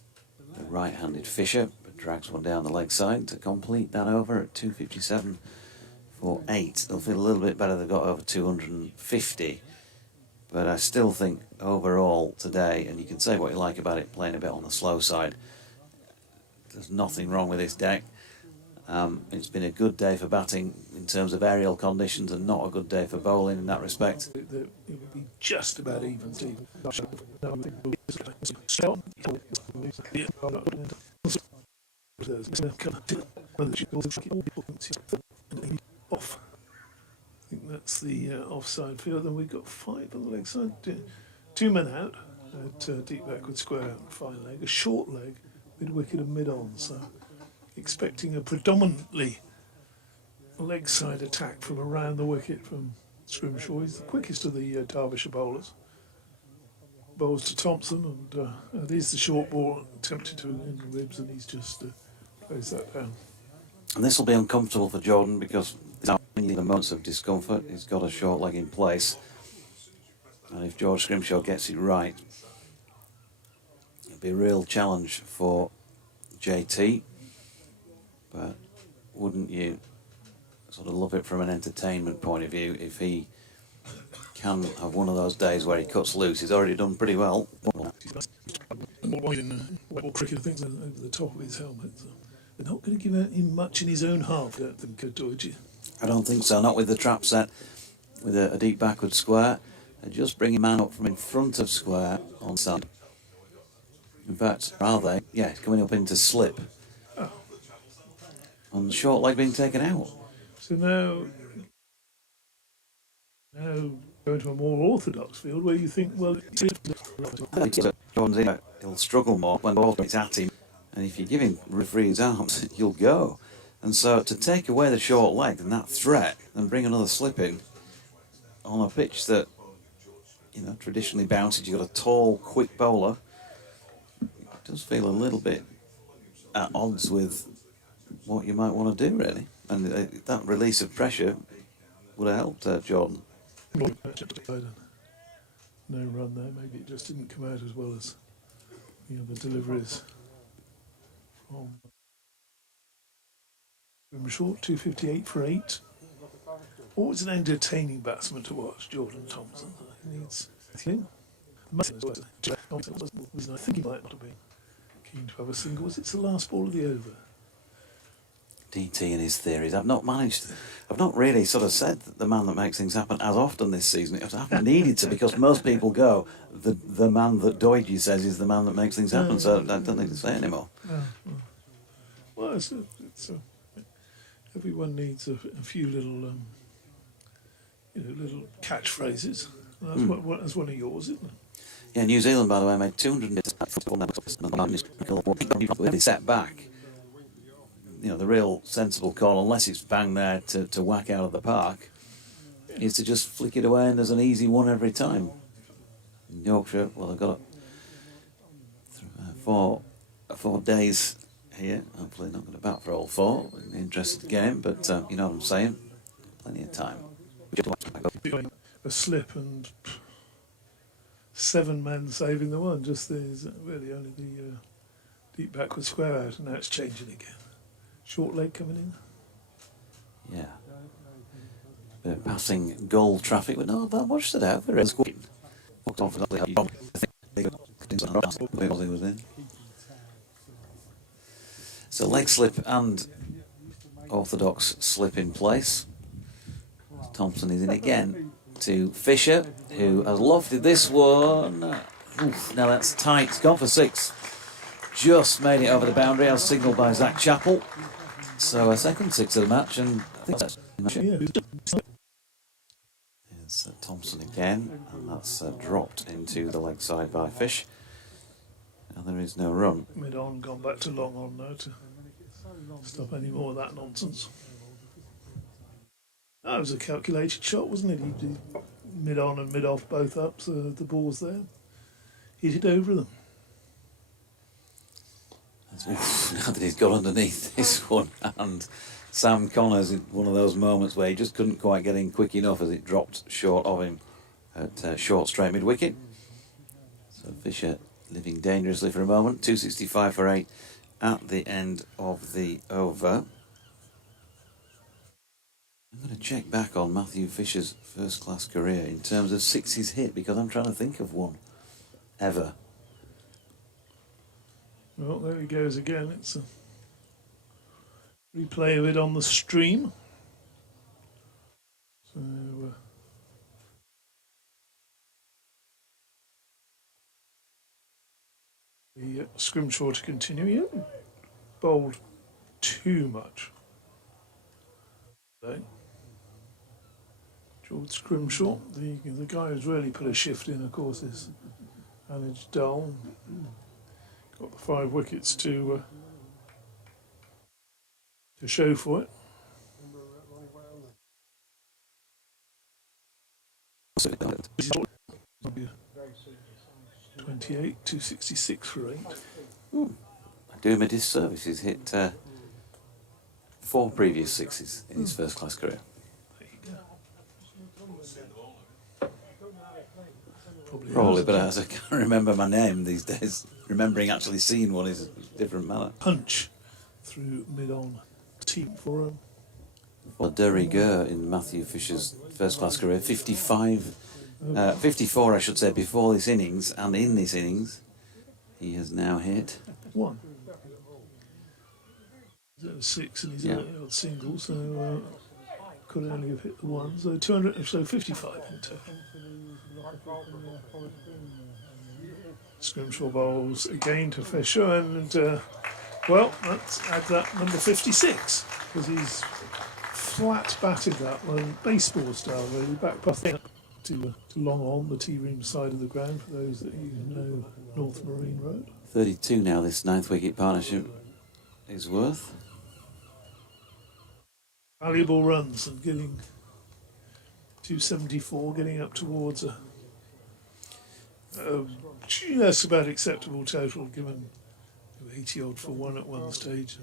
the right-handed Fisher, but drags one down the leg side to complete that over at 257 for 8. They'll feel a little bit better. They've got over 250, but I still think overall today, and you can say what you like about it playing a bit on the slow side, there's nothing wrong with this deck. It's been a good day for batting in terms of aerial conditions and not a good day for bowling in that respect. It would be just about even, Stephen. Off. I think that's the offside field. Then we've got 5 on the leg side. 2 men out at deep backward square, fine leg, a short leg, mid wicket and mid on. So expecting a predominantly leg side attack from around the wicket from Scrimshaw. He's the quickest of the Derbyshire bowlers. Bowls to Thompson, and it is the short ball attempted to in the ribs, and he's just plays that down. And this will be uncomfortable for Jordan because in the moments of discomfort, he's got a short leg in place. And if George Scrimshaw gets it right, it'll be a real challenge for JT. But wouldn't you sort of love it from an entertainment point of view if he can have one of those days where he cuts loose? He's already done pretty well. More wide in cricket, I think, over the top of his helmet. So they're not going to give him much in his own half, I don't think, Deutsche. I don't think so, not with the trap set, with a deep backward square. They're just bringing man up from in front of square on side. In fact, are they? Yeah, he's coming up into slip. Oh. On the short leg being taken out. So now going to a more orthodox field where you think, well, Jordan's in, he'll struggle more when the ball gets at him. And if you give him referee's arms, you'll go. And so to take away the short leg and that threat and bring another slip in on a pitch that, you know, traditionally bounces, you've got a tall, quick bowler, it does feel a little bit at odds with what you might want to do, really. And that release of pressure would have helped Jordan. No run there. Maybe it just didn't come out as well as the other deliveries from short. 258 for 8. Always an entertaining batsman to watch, Jordan Thompson. He needs. I think he might not have been keen to have a single. Was it the last ball of the over? DT and his theories. I've not really sort of said that the man that makes things happen as often this season. I haven't needed to, because most people go, the man that Doidge says is the man that makes things happen, so I don't need to say it anymore. Well, everyone needs a few little, little catchphrases. That's one of yours, isn't it? Yeah, New Zealand, by the way, made 200 they set back. You know, the real sensible call, unless it's bang there to whack out of the park, is to just flick it away and there's an easy one every time. In Yorkshire, well, they've got 4 days here. Hopefully not going to bat for all 4. An interesting game, but you know what I'm saying. Plenty of time. A slip and 7 men saving the one. Just there's really only the deep backward square out, and now it's changing again. Short leg coming in. Yeah. Bit of passing goal traffic, but no, that watched it out. Very good. So leg slip and orthodox slip in place. Thompson is in again to Fisher, who has lofted this one. Oof, now that's tight. It's gone for 6. Just made it over the boundary, as signalled by Zach Chappell. So a second 6 of the match, and I think that's it's Thompson again, and that's dropped into the leg side by Fish. And there is no run. Mid-on, gone back to long on now to stop any more of that nonsense. That was a calculated shot, wasn't it? He mid-on and mid-off both up, so the ball's there. He hit over them. Oof, now that he's got underneath this one, and Sam Connors in one of those moments where he just couldn't quite get in quick enough as it dropped short of him at short straight mid-wicket. So Fisher living dangerously for a moment. 265 for 8 at the end of the over. I'm going to check back on Matthew Fisher's first-class career in terms of 6s hit, because I'm trying to think of one ever. Well, there he goes again. It's a replay of it on the stream. So the Scrimshaw to continue. He hasn't bowled too much today. George Scrimshaw, the guy who's really put a shift in, of course, is Anij Dull. Got the 5 wickets to show for it. So 28, 266 for 8. I do him a disservice. He's hit 4 previous 6s in his first-class career. There you go. Probably, but as I can't remember my name these days, remembering actually seeing one is a different matter. Punch through mid-on team for him. Well, Derbyshire in Matthew Fisher's first-class career, 54 I should say, before this innings, and in this innings he has now hit 1. He's at a 6 and he's Yeah. on single, so could only have hit the 1. So 200, so 55 in total. Scrimshaw bowls again to Fisher, and well, let's add that number 56, because he's flat batted that one, baseball style really, back past to long on the tea room side of the ground, for those that you know North Marine Road. 32 now, this 9th wicket partnership is worth. valuable runs and getting 274, getting up towards a just about acceptable total, given 80 odd for one at one stage.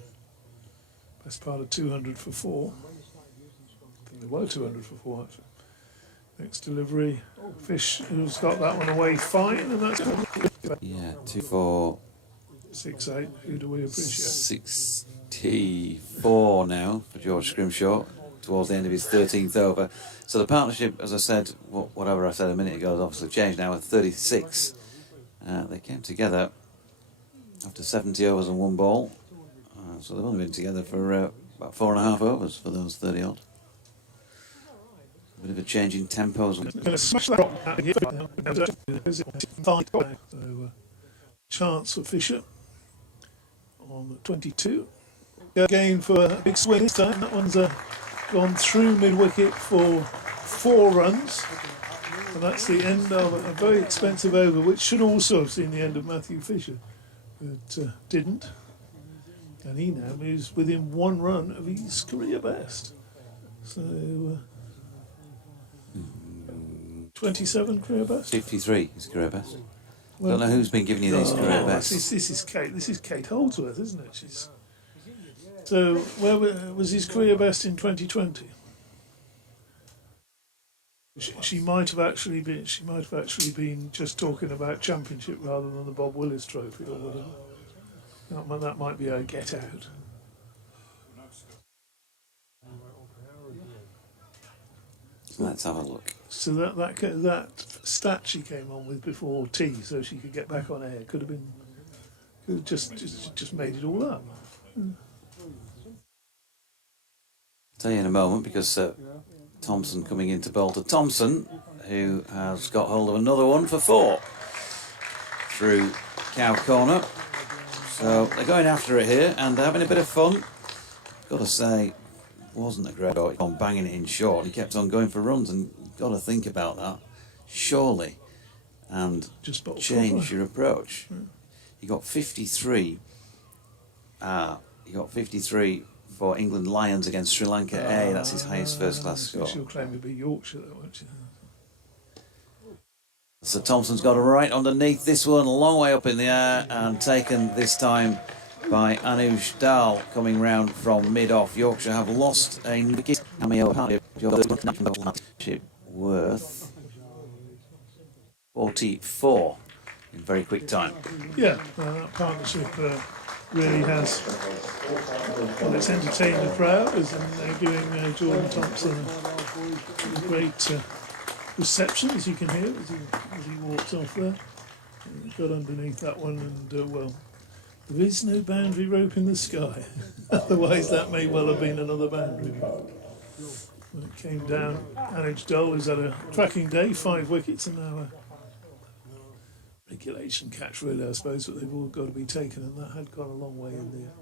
Best part of 200 for four. I think there were 200 for four actually. Next delivery, Fish, who's got that one away fine, and that's Yeah, 2 for 6-8. Who do we appreciate? 64 now for George Scrimshaw towards the end of his 13th over. So the partnership, as I said, whatever I said a minute ago, has obviously changed now at 36. They came together after 70 overs and 1 ball. So they've only been together for about 4.5 overs for those 30 odd. A bit of a change in tempos. Going to smash that rock out of here. So, chance for Fisher on 22. Again for a big swing this time. That one's gone through mid-wicket for 4 runs. And that's the end of a very expensive over, which should also have seen the end of Matthew Fisher, but didn't. And he now moves within 1 run of his career best. So 27 career best? 53 is career best. Well, Don't know who's been giving you these career bests. This is Kate Holdsworth, isn't it? So where was his career best in 2020? She might have actually been just talking about championship rather than the Bob Willis Trophy or whatever. That might be a get out. Let's have a look. So that stat she came on with before tea, so she could get back on air, could have just made it all up. Tell you in a moment, because Thompson coming into bowl to Thompson, who has got hold of another one for 4 through cow corner. So they're going after it here and they're having a bit of fun. Got to say, wasn't a great shot. He kept on banging it in short. He kept on going for runs, and you've got to think about that, surely, and just change your approach. He got 53. He got 53 for England Lions against Sri Lanka A. That's his highest first-class score. She'll claim to be Yorkshire, though, won't she? So Thompson's got a right underneath this one, a long way up in the air, and taken this time by Anuj Dal, coming round from mid-off. Yorkshire have lost a wicket. Worth 44 in very quick time. Yeah, that partnership really has, well, it's entertained the crowd, as they're giving Jordan Thompson a great reception, as you can hear as he walks off there. He got underneath that one, and well, there is no boundary rope in the sky. Otherwise, that may well have been another boundary rope. When it came down, Anuj Dal, who's had a cracking day, 5 wickets, and now a regulation catch, really, I suppose, but they've all got to be taken, and that had gone a long way in there.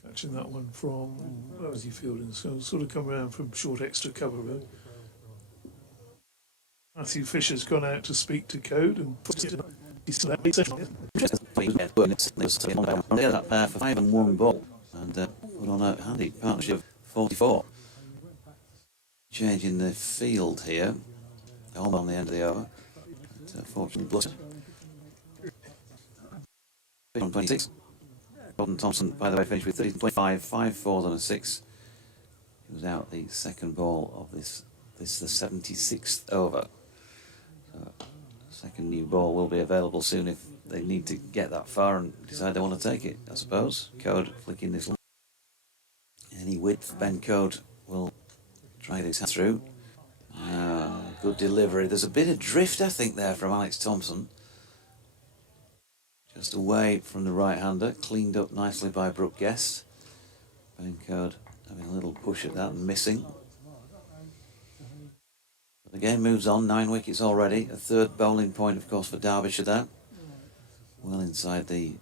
Catching that one from, where was he fielding? So sort of come around from short extra cover, really. Matthew Fisher's gone out to speak to Code and put it that pair for 5 and 1 ball, and put on a handy partnership of 44. Changing the field here, all on the end of the over. Fortune Blood. 26. Jordan Thompson, by the way, finished with 30.5, 5 4s and a 6. He was out the second ball of this is the 76th over. So, second new ball will be available soon if they need to get that far and decide they want to take it, I suppose. Code flicking this line. Any width, Ben Code will try this through. Good delivery. There's a bit of drift, I think, there from Alex Thompson. Just away from the right-hander, cleaned up nicely by Brooke Guest. Ben Code having a little push at that and missing. But the game moves on, 9 wickets already. A third bowling point, of course, for Derbyshire there. Well inside the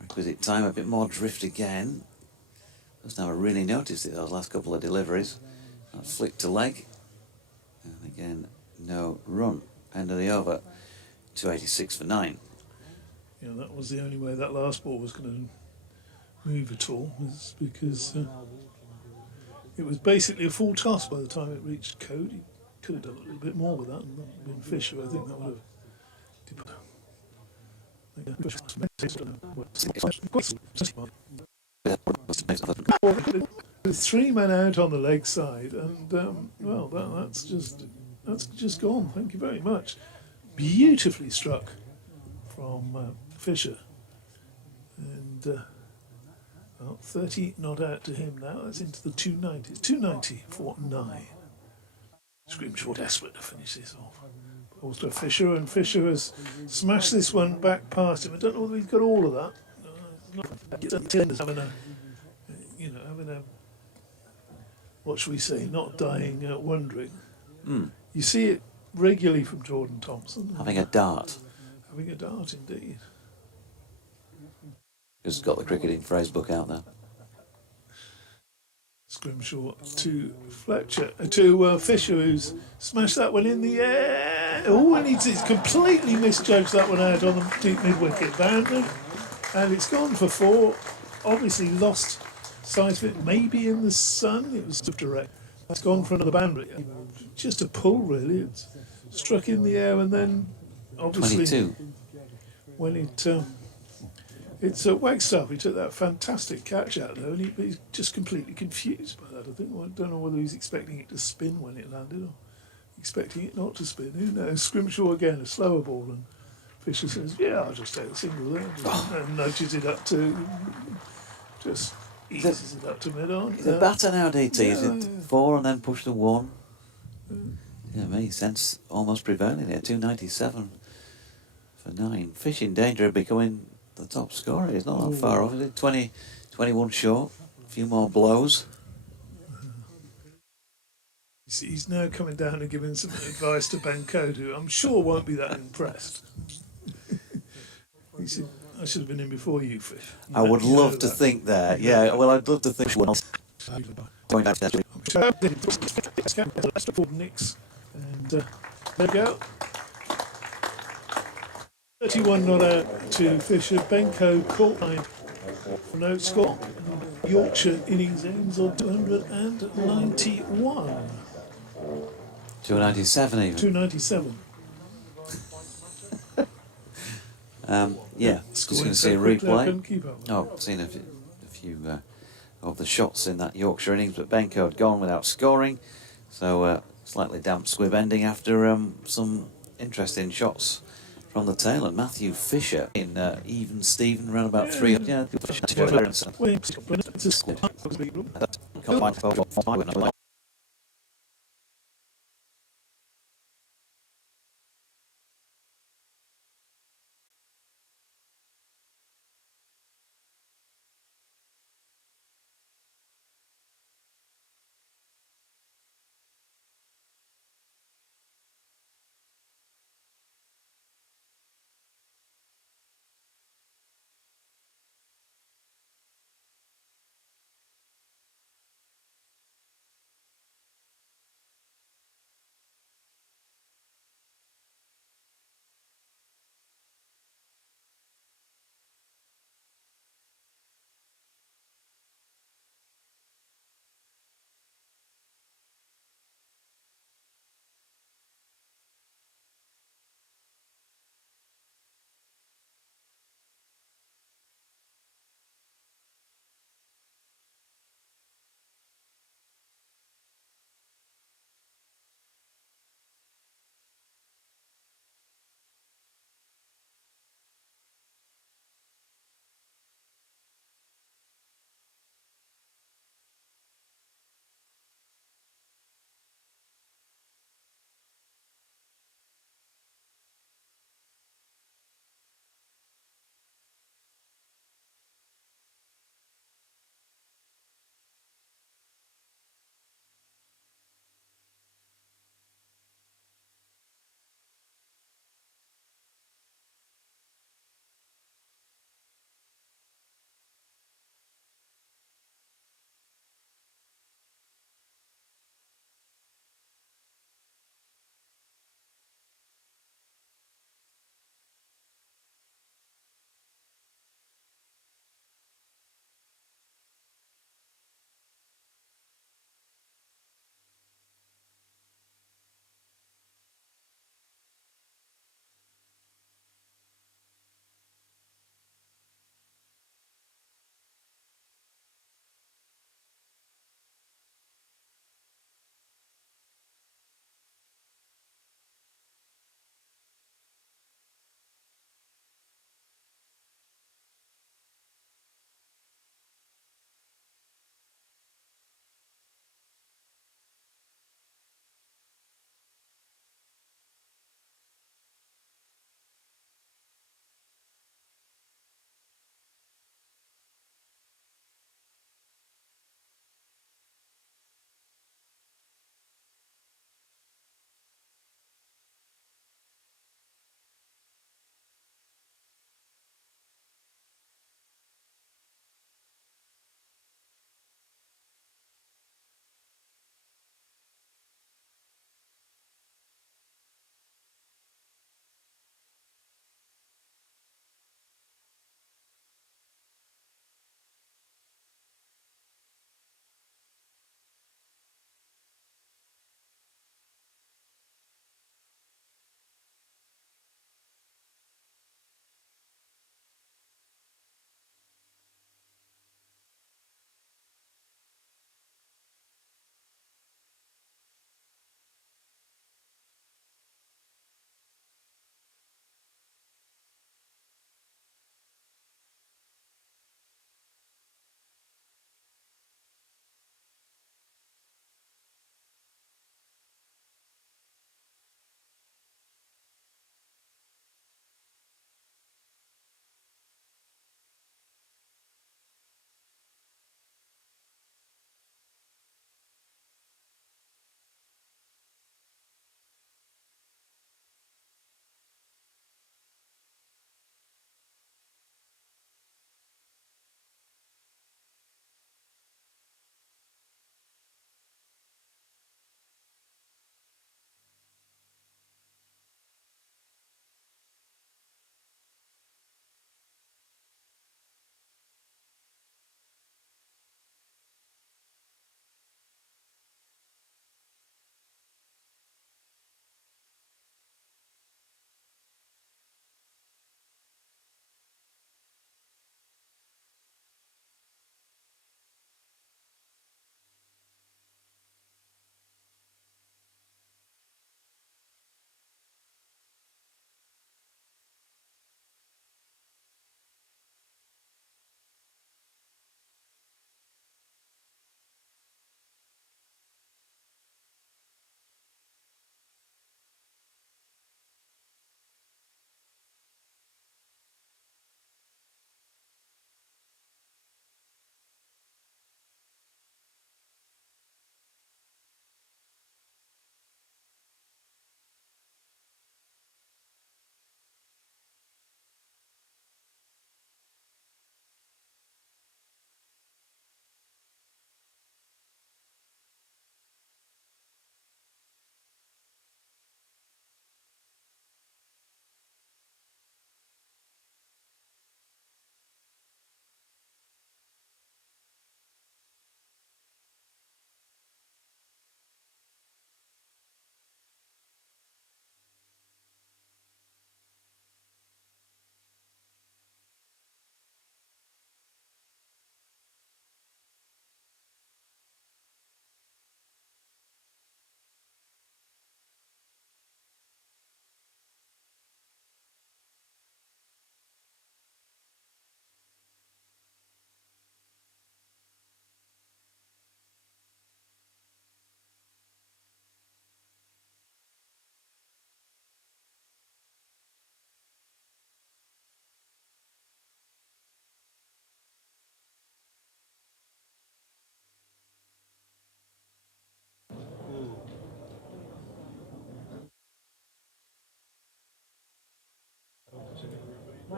requisite time. A bit more drift again. Just now I really noticed it, those last couple of deliveries. That flick to leg. And again, no run. End of the over. 286 for 9. Yeah, that was the only way that last ball was going to move at all, was because it was basically a full toss by the time it reached Code. He could have done a little bit more with that and been Fisher. I think that would have. With three men out on the leg side, and well, that's just gone. Thank you very much. Beautifully struck from Fisher, and well, 30 not out to him now. That's into the 290s. 290 for 9. Scrimshaw desperate to finish this off. Also Fisher, and Fisher has smashed this one back past him. I don't know whether he's got all of that. Having a, having a, what shall we say, not dying, wondering. You see it regularly from Jordan Thompson. Having a dart. Having a dart, indeed. Just got the cricketing phrase book out there. Scrimshaw to Fletcher, to Fisher, who's smashed that one in the air. Oh, and he's completely misjudged that one out on the deep mid-wicket boundary. And it's gone for 4. Obviously lost sight of it, maybe in the sun. It was direct. It's gone for another boundary. Just a pull, really. It's struck in the air, and then obviously 22. when it's Wagstaff. He took that fantastic catch out there, and he's just completely confused by that. I don't know whether he's expecting it to spin when it landed, or expecting it not to spin. Who knows? Scrimshaw again, a slower ball, and Fisher says, "Yeah, I'll just take the single there," and nudges it up to, just eases it up to mid-on. He's a batter now, DT. Yeah, Is it yeah. 4 and then push to 1? Yeah, me sense almost prevailing here. 297 for 9. Fish in danger of becoming the top scorer. He's not that far off, is it? 20, 21 short. A few more blows. He's now coming down and giving some advice to Ben Code, who I'm sure won't be that impressed. He said, "I should have been in before you, Fish." I would You know love to that. think that. Yeah, well, I'd love to think. Going back to that. For Nix, and there we go. 31 not out to Fisher. Benko caught 9 for no score. Yorkshire innings ends on 291. 297 even. 297. Yeah, just going to see a I replay. couldn't keep up. Oh, I've seen a few of the shots in that Yorkshire innings, but Benko had gone without scoring, so slightly damp squib ending after some interesting shots from the tail. And Matthew Fisher in even Steven around about 3. Yeah,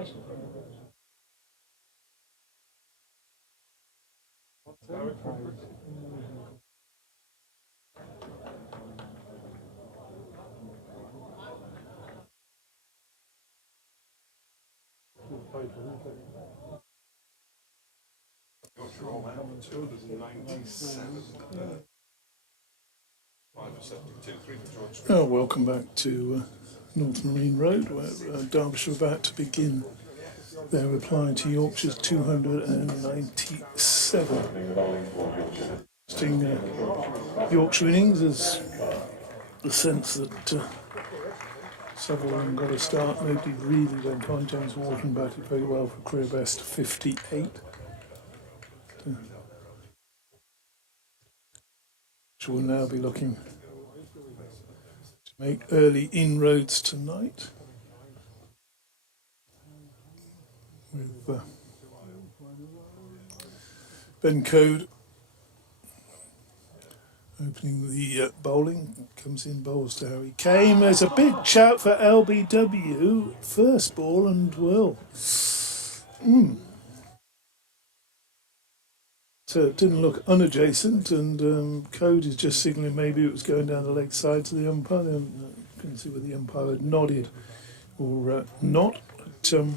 Yorkshire all out, 297. 5 for 72, 3 for George. Oh, welcome back to North Marine Road, where Derbyshire are about to begin their reply to Yorkshire's 297. Interesting Yorkshire innings is the sense that several of them got a start. Nobody really went on. James Wharton batted very well for career best 58. So we'll now be looking to make early inroads tonight with Ben Code opening the bowling. Comes in, bowls to Harry Kane. There's a big shout for LBW. First ball and well. So it didn't look unadjacent, and Code is just signalling maybe it was going down the leg side to the umpire. Couldn't see whether the umpire had nodded or not. But, oh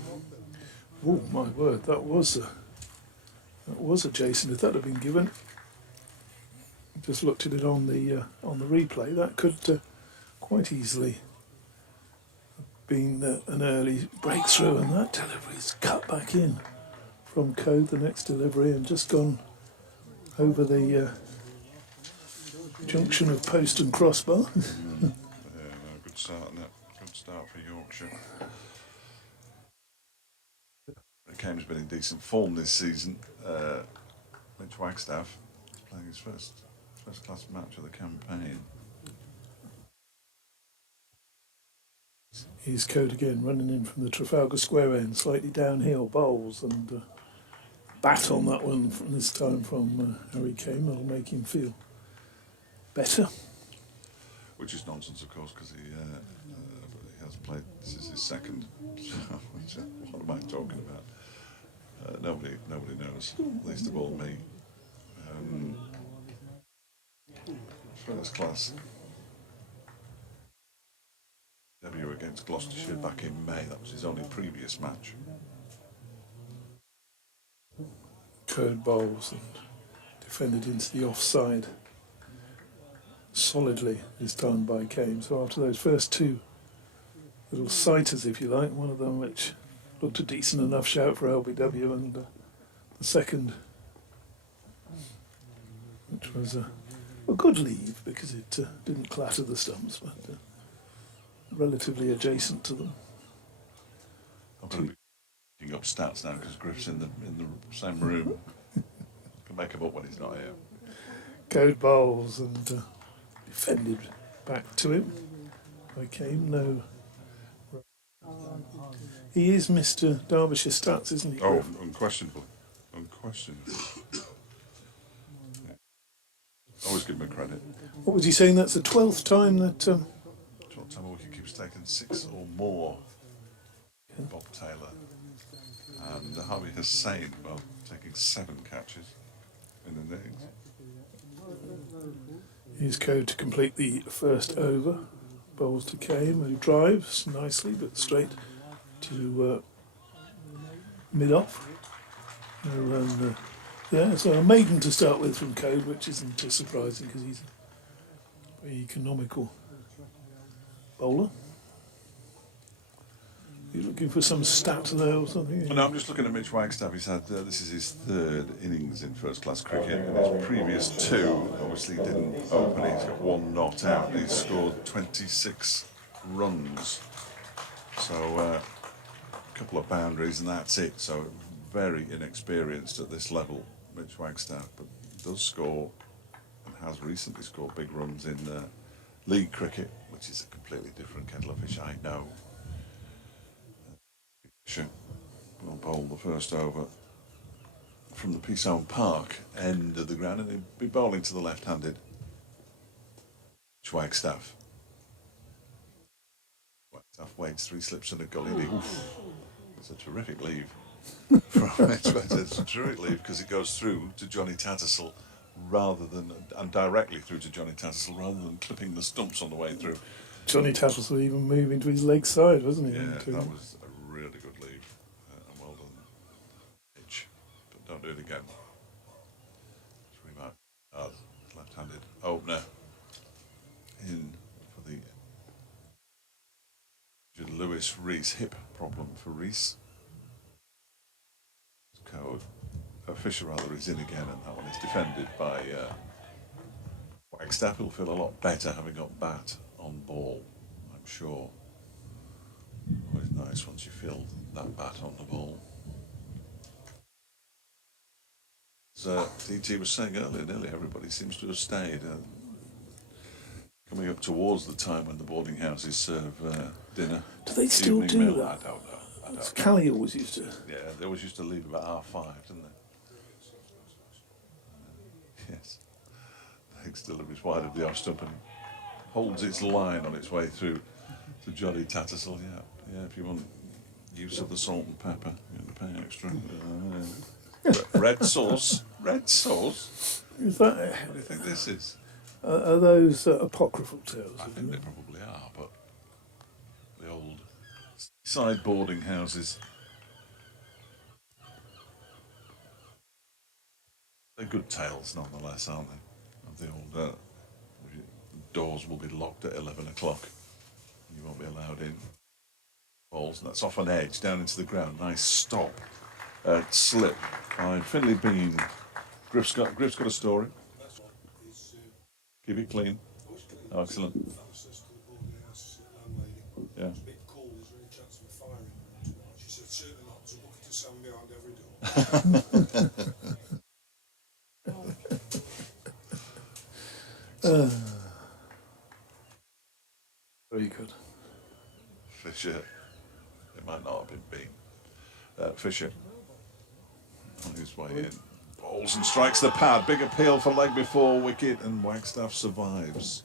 my word, that was adjacent. If that had been given, just looked at it on the replay, that could quite easily have been an early breakthrough, and that delivery's cut back in from Code, the next delivery, and just gone over the junction of post and crossbar. Good start on that. Good start for Yorkshire. Kane's been in decent form this season. Mitch Wagstaff is playing his first class match of the campaign. Here's Code again, running in from the Trafalgar Square end, slightly downhill, bowls, and bat on that one this time from Harry Kane. That'll make him feel better. Which is nonsense, of course, because he has played. This is his second. What am I talking about? Nobody knows. Least of all me. First class debut against Gloucestershire back in May. That was his only previous match. Code bowls and defended into the offside solidly this time by Kane. So after those first two little sighters, if you like, one of them which looked a decent enough shout for LBW, and the second, which was a good leave because it didn't clatter the stumps, but relatively adjacent to them. I'm going to be picking up stats now because Griff's in the same room. Can make him up when he's not here. Code bowls and defended back to him by Kane. No. He is Mr. Derbyshire Stats, isn't he? Oh, Griff? unquestionably. Always give him credit. What was he saying? That's the 12th time that. 12th time a wicketkeeper's taken 6 or more. Bob Taylor and Harvey Hussain, well, taking 7 catches in the innings. Here's Code to complete the first over. Bowls to Kane, who drives nicely but straight to mid-off. So a maiden to start with from Code, which isn't too surprising because he's a very economical bowler. He's looking for some stat there or something. No, I'm just looking at Mitch Wagstaff. He's had this is his 3rd innings in first-class cricket, and his previous 2 obviously didn't open. He's got 1 not out. He's scored 26 runs, so a couple of boundaries, and that's it. So very inexperienced at this level, Mitch Wagstaff, but does score and has recently scored big runs in league cricket, which is a completely different kettle of fish, I know. Will bowl the first over from the Peaceown Park end of the ground, and he'll be bowling to the left-handed Wagstaff. Wagstaff waits 3 slips and a gully. It's a terrific leave. It's a terrific leave because it goes through to Johnny Tattersall and directly through to Johnny Tattersall rather than clipping the stumps on the way through. Johnny Tattersall even moving to his leg side, wasn't he? Yeah, that was a really good leave. And well done, Mitch. But don't do it again. Left-handed opener in for the Lewis Rees hip problem for Rees. Fisher rather is in again, and that one is defended by Wagstaff. Who'll feel a lot better having got bat on ball, I'm sure. Always nice once you feel that bat on the ball. As DT was saying earlier, nearly everybody seems to have stayed. Coming up towards the time when the boarding houses serve dinner. Do they still evening do meal. that? I don't know. Callie always used to. Yeah, they always used to leave about 5:30, didn't they? Yes. Takes deliveries wide of the off stump and holds its line on its way through to Johnny Tattersall. Yeah, if you want use of the salt and pepper, you're going to pay extra. Red sauce. Is that? What do you think this is? Are those apocryphal tales? I think they probably are, but the old side boarding houses. They're good tales, nonetheless, aren't they? Of the old doors will be locked at 11 o'clock. You won't be allowed in. Balls, and that's off an edge down into the ground. Nice stop. Slip by Finley Bean. Griff's got a story. Keep it clean. Oh, excellent. Yeah. Very good. Fisher. It might not have been Bean. Fisher on his way in. Balls and strikes the pad. Big appeal for leg before wicket, and Wagstaff survives.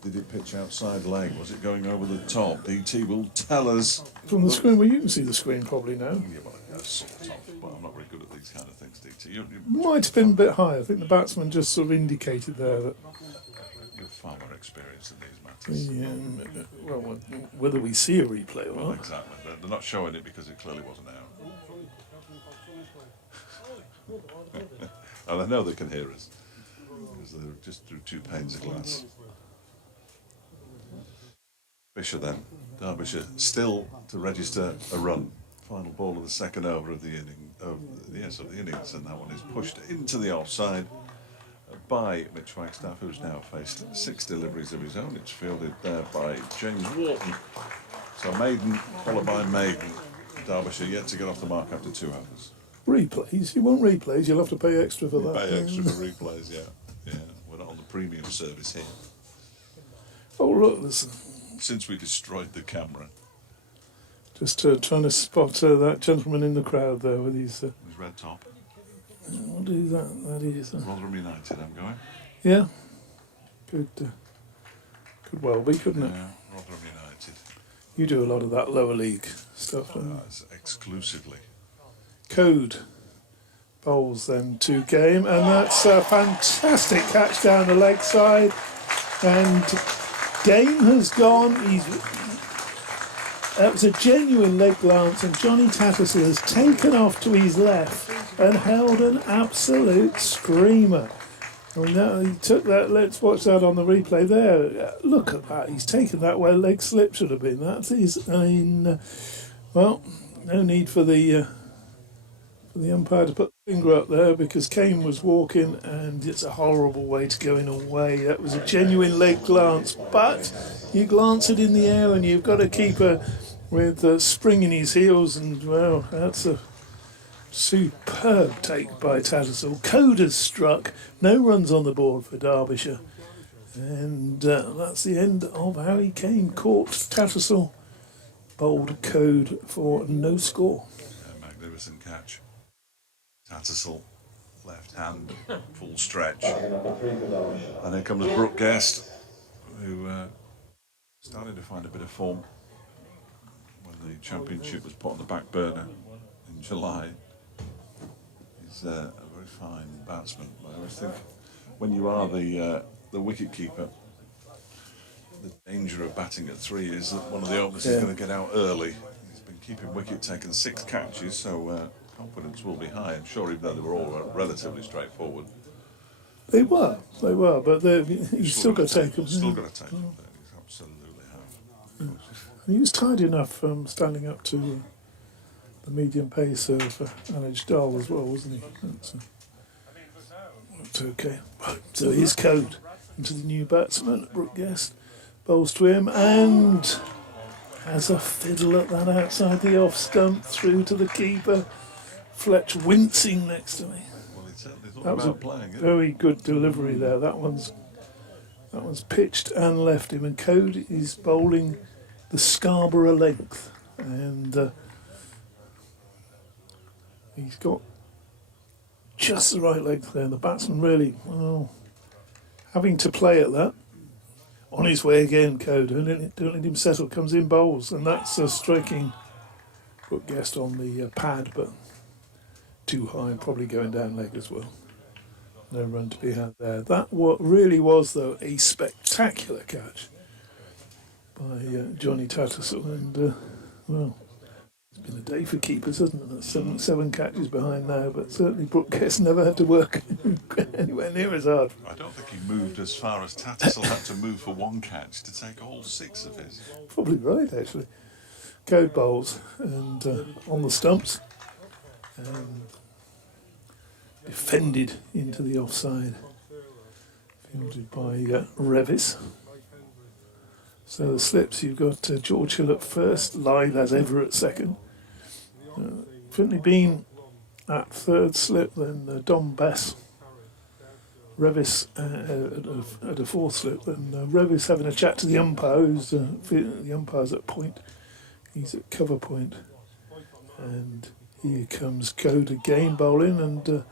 Did it pitch outside leg? Was it going over the top? DT will tell us. From the screen, well, you can see the screen probably now. Yeah, well, sort of, but I'm not very good at these kind of things, DT. Might have been a bit higher. I think the batsman just sort of indicated there that. You're far more experienced in these matters. Well, whether we see a replay or Well, not. exactly. They're not showing it because it clearly wasn't out. And I know they can hear us because they're just through 2 panes of glass. Fisher then, Derbyshire still to register a run. Final ball of the second over of the innings, and that one is pushed into the offside by Mitch Wagstaff, who's now faced 6 deliveries of his own. It's fielded there by James Wharton. So maiden followed by maiden. Derbyshire yet to get off the mark after 2 overs. Replays? You want replays? You'll have to pay extra for that. Pay extra for replays, yeah. We're not on the premium service here. Oh, look, there's Since we destroyed the camera. just trying to spot that gentleman in the crowd there with his. His red top. We'll do that. That is. Rotherham United, I'm going. Yeah. Could well be, couldn't it? Yeah, Rotherham United. You do a lot of that lower league stuff, don't you? That's exclusively. Code bowls then to game, and that's a fantastic catch down the leg side. And Game has gone. That was a genuine leg glance, and Johnny Tattersall has taken off to his left and held an absolute screamer. I mean, he took that. Let's watch that on the replay there. Look at that. He's taken that where leg slip should have been. That is, well, no need for the umpire to put the finger up there because Kane was walking, and it's a horrible way to go in away. That was a genuine leg glance, but you glance it in the air and you've got to keep with spring in his heels, and well, that's a superb take by Tattersall. Coda's struck, no runs on the board for Derbyshire, and that's the end of Harry Kane. Caught Tattersall, bowled Code for no score. Magnificent catch. Tattersall, left hand, full stretch. And then comes Brooke Guest, who started to find a bit of form when the championship was put on the back burner in July. He's a very fine batsman. I always think when you are the wicket keeper, the danger of batting at 3 is that one of the openers is going to get out early. He's been keeping wicket, taken 6 catches, so confidence will be high. I'm sure, even though they were all relatively straightforward. They were, but he's still got to take them. Still got to take them. He's absolutely have. He was tidy enough standing up to the medium pace of Anij Dahl as well, wasn't he? That's okay. Right, so here's Code into the new batsman, Brooke Guest. Bowls to him and has a fiddle at that outside the off stump through to the keeper. Fletch wincing next to me. Well, he certainly thought That was a about playing it. very good delivery there. That one's pitched and left him, and Code is bowling the Scarborough length, and he's got just the right length there. The batsman really, having to play at that. On his way again, Code. Don't let him settle. Comes in, bowls, and that's a striking Brooke Guest on the pad, but too high, probably going down leg as well. No run to be had there. That what really was, though, a spectacular catch by Johnny Tattersall, and well, it's been a day for keepers, hasn't it? That's seven catches behind now, but certainly Brooke Guest never had to work anywhere near as hard. I don't think he moved as far as Tattersall had to move for 1 catch to take all 6 of his. Probably right, actually. Code bowls and on the stumps, and defended into the offside, fielded by Revis. So the slips, you've got George Hill at first, live as ever at second. Finley Bean at third slip, then Dom Bess. Revis at a fourth slip, then Revis having a chat to the umpire, who's the umpire's at point. He's at cover point. And here comes Code again bowling, and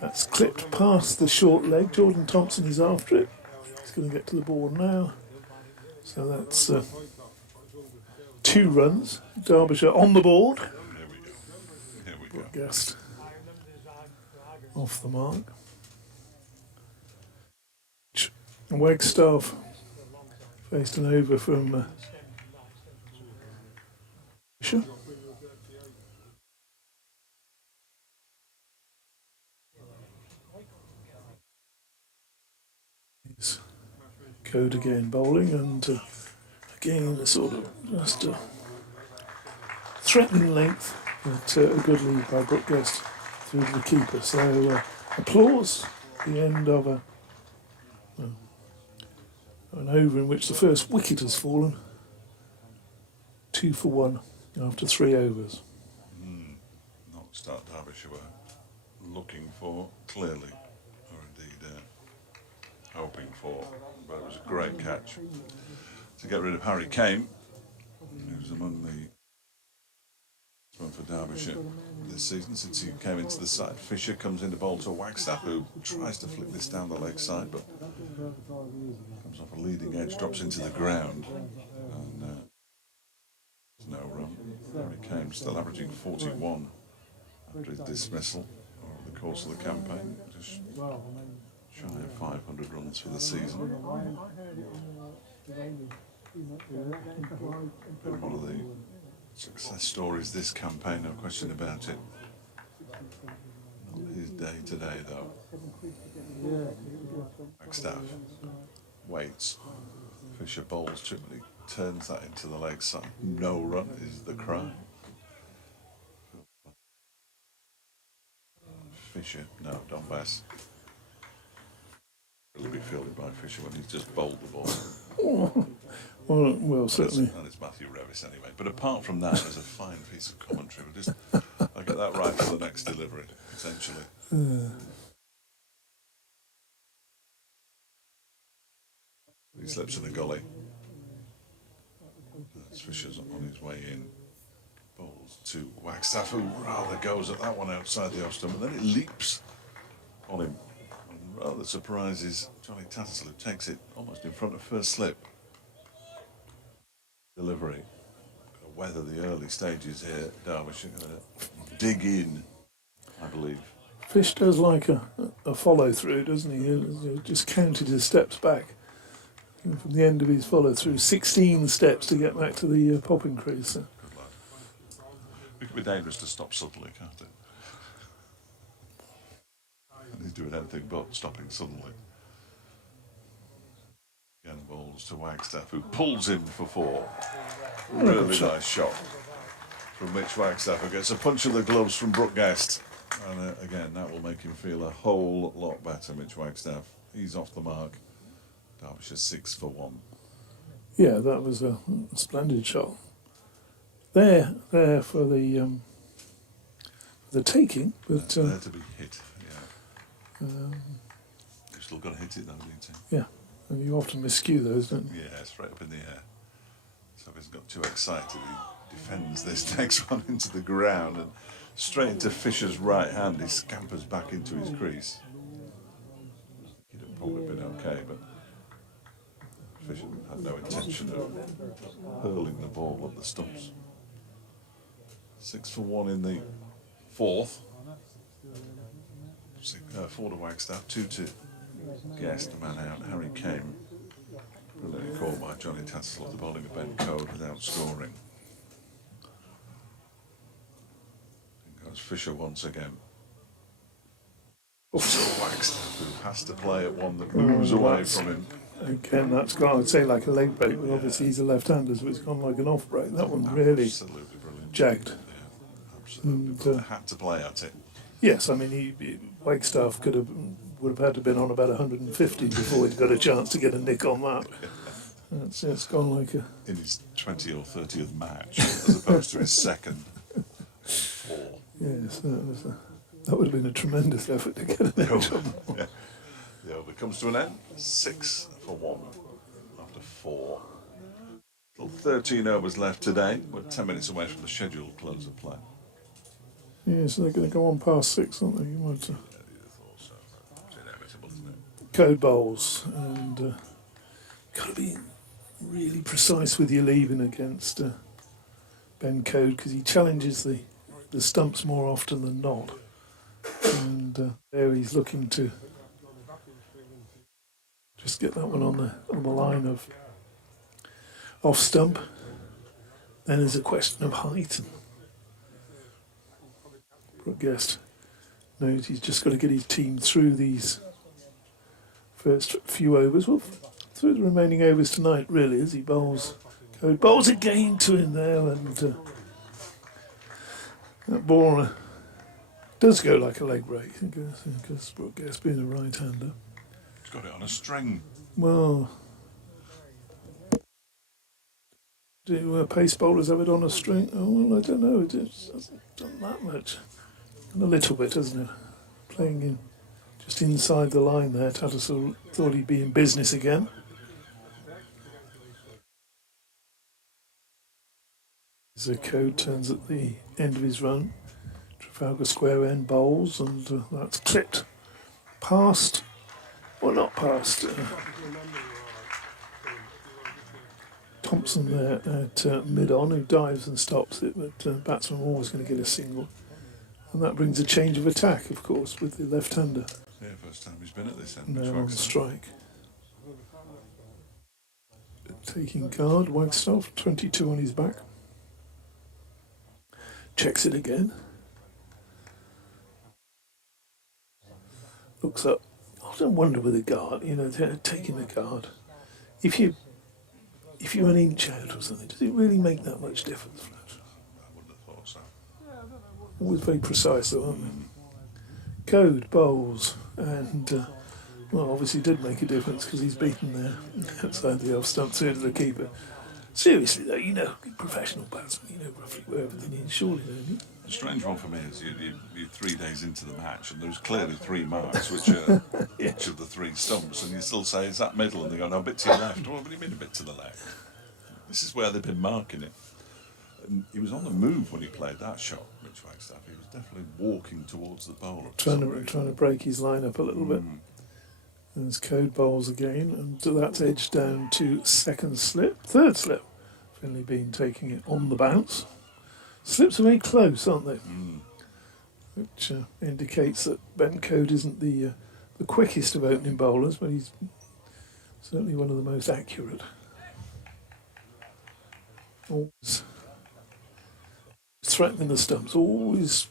that's clipped past the short leg. Jordan Thompson is after it. He's going to get to the board now. So that's 2 runs. Derbyshire on the board. Here we go. Guest off the mark. Wagstaff faced an over from Fisher. Code again bowling, and again a sort of just a threatening length, but a good lead by Brooke Guest through to the keeper. So applause, the end of an over in which the first wicket has fallen. 2 for 1 after 3 overs. Not the start Derbyshire were looking for, clearly, or indeed hoping for. But it was a great catch to get rid of Harry Kane, who's among the for Derbyshire this season since he came into the side. Fisher comes into bowl to Wagstaff, who tries to flick this down the leg side, but comes off a leading edge, drops into the ground, and there's no run. Harry Kane still averaging 41 after his dismissal over the course of the campaign, just shy of 500 runs for the season. Been one of the success stories this campaign, no question about it. Not his day today, though. Wagstaff waits. Fisher bowls, typically turns that into the leg side. No run is the cry. Fisher, no, Don Bass. It'll be fielded by Fisher when he's just bowled the ball. Well, certainly. And it's Matthew Revis anyway. But apart from that, there's a fine piece of commentary. I'll get that right for the next delivery, potentially. He slips in the gully. As Fisher's on his way in. Bowls to Wagstaff, who rather goes at that one outside the off stump, and then it leaps on him. And rather surprises Johnny Tattersall, who takes it almost in front of first slip. Delivery. weather the early stages here. Derbyshire going to dig in, I believe. Fish does like a follow through, doesn't he? He just counted his steps back. And from the end of his follow through, 16 steps to get back to the popping crease. So. Good lad. It could be dangerous to stop suddenly, can't it? And he's doing anything but stopping suddenly. Again, balls to Wagstaff, who pulls him for 4. Really nice shot from Mitch Wagstaff, who gets a punch of the gloves from Brooke Guest. And again, that will make him feel a whole lot better, Mitch Wagstaff. He's off the mark. Derbyshire 6 for 1. Yeah, that was a splendid shot. There for the taking, but there to be hit, yeah. You've still got to hit it though, don't you? yeah, and you often miscue those, don't you? Yeah, straight up in the air. So if he's got too excited, he defends this next one into the ground and straight into Fisher's right hand. He scampers back into his crease. He'd have probably been okay, but Fisher had no intention of hurling the ball up the stumps. 6 for 1 in the 4th. 4 to Wagstaff, 2 to Guest, the man out. Harry Kane. Brilliantly caught by Johnny Tattersall, the bowling of Ben Code without scoring. In goes Fisher once again. So Wagstaff, who has to play at one that moves away from him. Again, that's gone, I'd say like a leg break, but obviously he's a left-hander, so it's gone like an off break. That one really Absolutely brilliant. jagged. Yeah, absolutely. And, Had to play at it. Yes, I mean, Wagstaff would have had to been on about 150 before he'd got a chance to get a nick on that. It's gone like a... In his 20th or 30th match, as opposed to his second. 4. Yes, that would have been a tremendous effort to get an edge on that one. Yeah. The over comes to an end. 6 for 1 after 4. Still 13 overs left today. We're 10 minutes away from the scheduled close of play. Yeah, so they're going to go on past 6, aren't they? You might, Yeah, you'd have thought so. It's inevitable, isn't it? code bowls, and got to be really precise with your leaving against Ben Code, because he challenges the stumps more often than not. And there he's looking to just get that one on the line of off stump. Then there's a question of height. And Brooke Guest knows he's just got to get his team through these first few overs. Well, through the remaining overs tonight, really, as he bowls. Code bowls again to him there, and that ball does go like a leg break, because Brooke Guest being a right-hander. He's got it on a string. Well, do pace bowlers have it on a string? Oh, well, I don't know. It hasn't done that much. And a little bit, hasn't it? Playing in just inside the line there. Tattersall thought he'd be in business again. The Code turns at the end of his run. Trafalgar Square end bowls, and that's clipped past. Well, not past. Thompson there at mid-on, who dives and stops it, but batsman always going to get a single. And that brings a change of attack, of course, with the left-hander Yeah, first time he's been at this end. now on strike. Taking guard, Wagstaff, 22 on his back. Checks it again. Looks up. I often wonder with a guard, taking the guard. If you're an inch out or something, does it really make that much difference? I wouldn't have thought so. Always very precise, though, aren't they? Code bowls, and well, obviously did make a difference because he's beaten there outside the off stump through to the keeper. Seriously though, professional batsmen, roughly where everything is, surely, don't you? The strange one for me is you're 3 days into the match and there's clearly 3 marks, which are each of the 3 stumps, and you still say, is that middle? And they go, no, a bit to your left. Well, what do you mean a bit to the left? This is where they've been marking it. And he was on the move when he played that shot, Mitch Wagstaff. He was definitely walking towards the bowler. Trying to break his line up a little bit. And there's Code bowls again, and that's edged down to third slip Finley Bean taking it on the bounce. Slips are very close, aren't they? Which indicates that Ben Code isn't the quickest of opening bowlers, but he's certainly one of the most accurate. Always threatening the stumps, always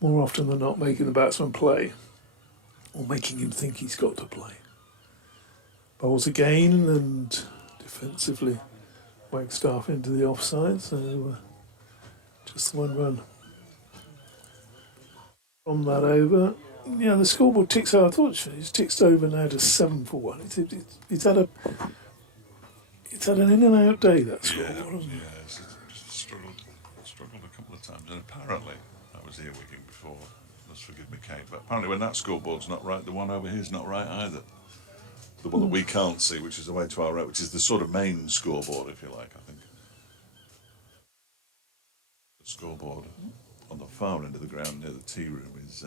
more often than not making the batsman play or making him think he's got to play. Bowls again and defensively Wagstaff into the offside, so just the one run from that over. Yeah, the scoreboard ticks over. I thought it ticks over now to 7 for 1. It's had an in and out day, that scoreboard, hasn't it? Yeah, it's struggled a couple of times, and apparently I was here weeking before. Must forgive me, Kate, but apparently when that scoreboard's not right, the one over here is not right either. The one that we can't see, which is away to our right, which is the sort of main scoreboard, if you like, I think. The scoreboard on the far end of the ground near the tea room is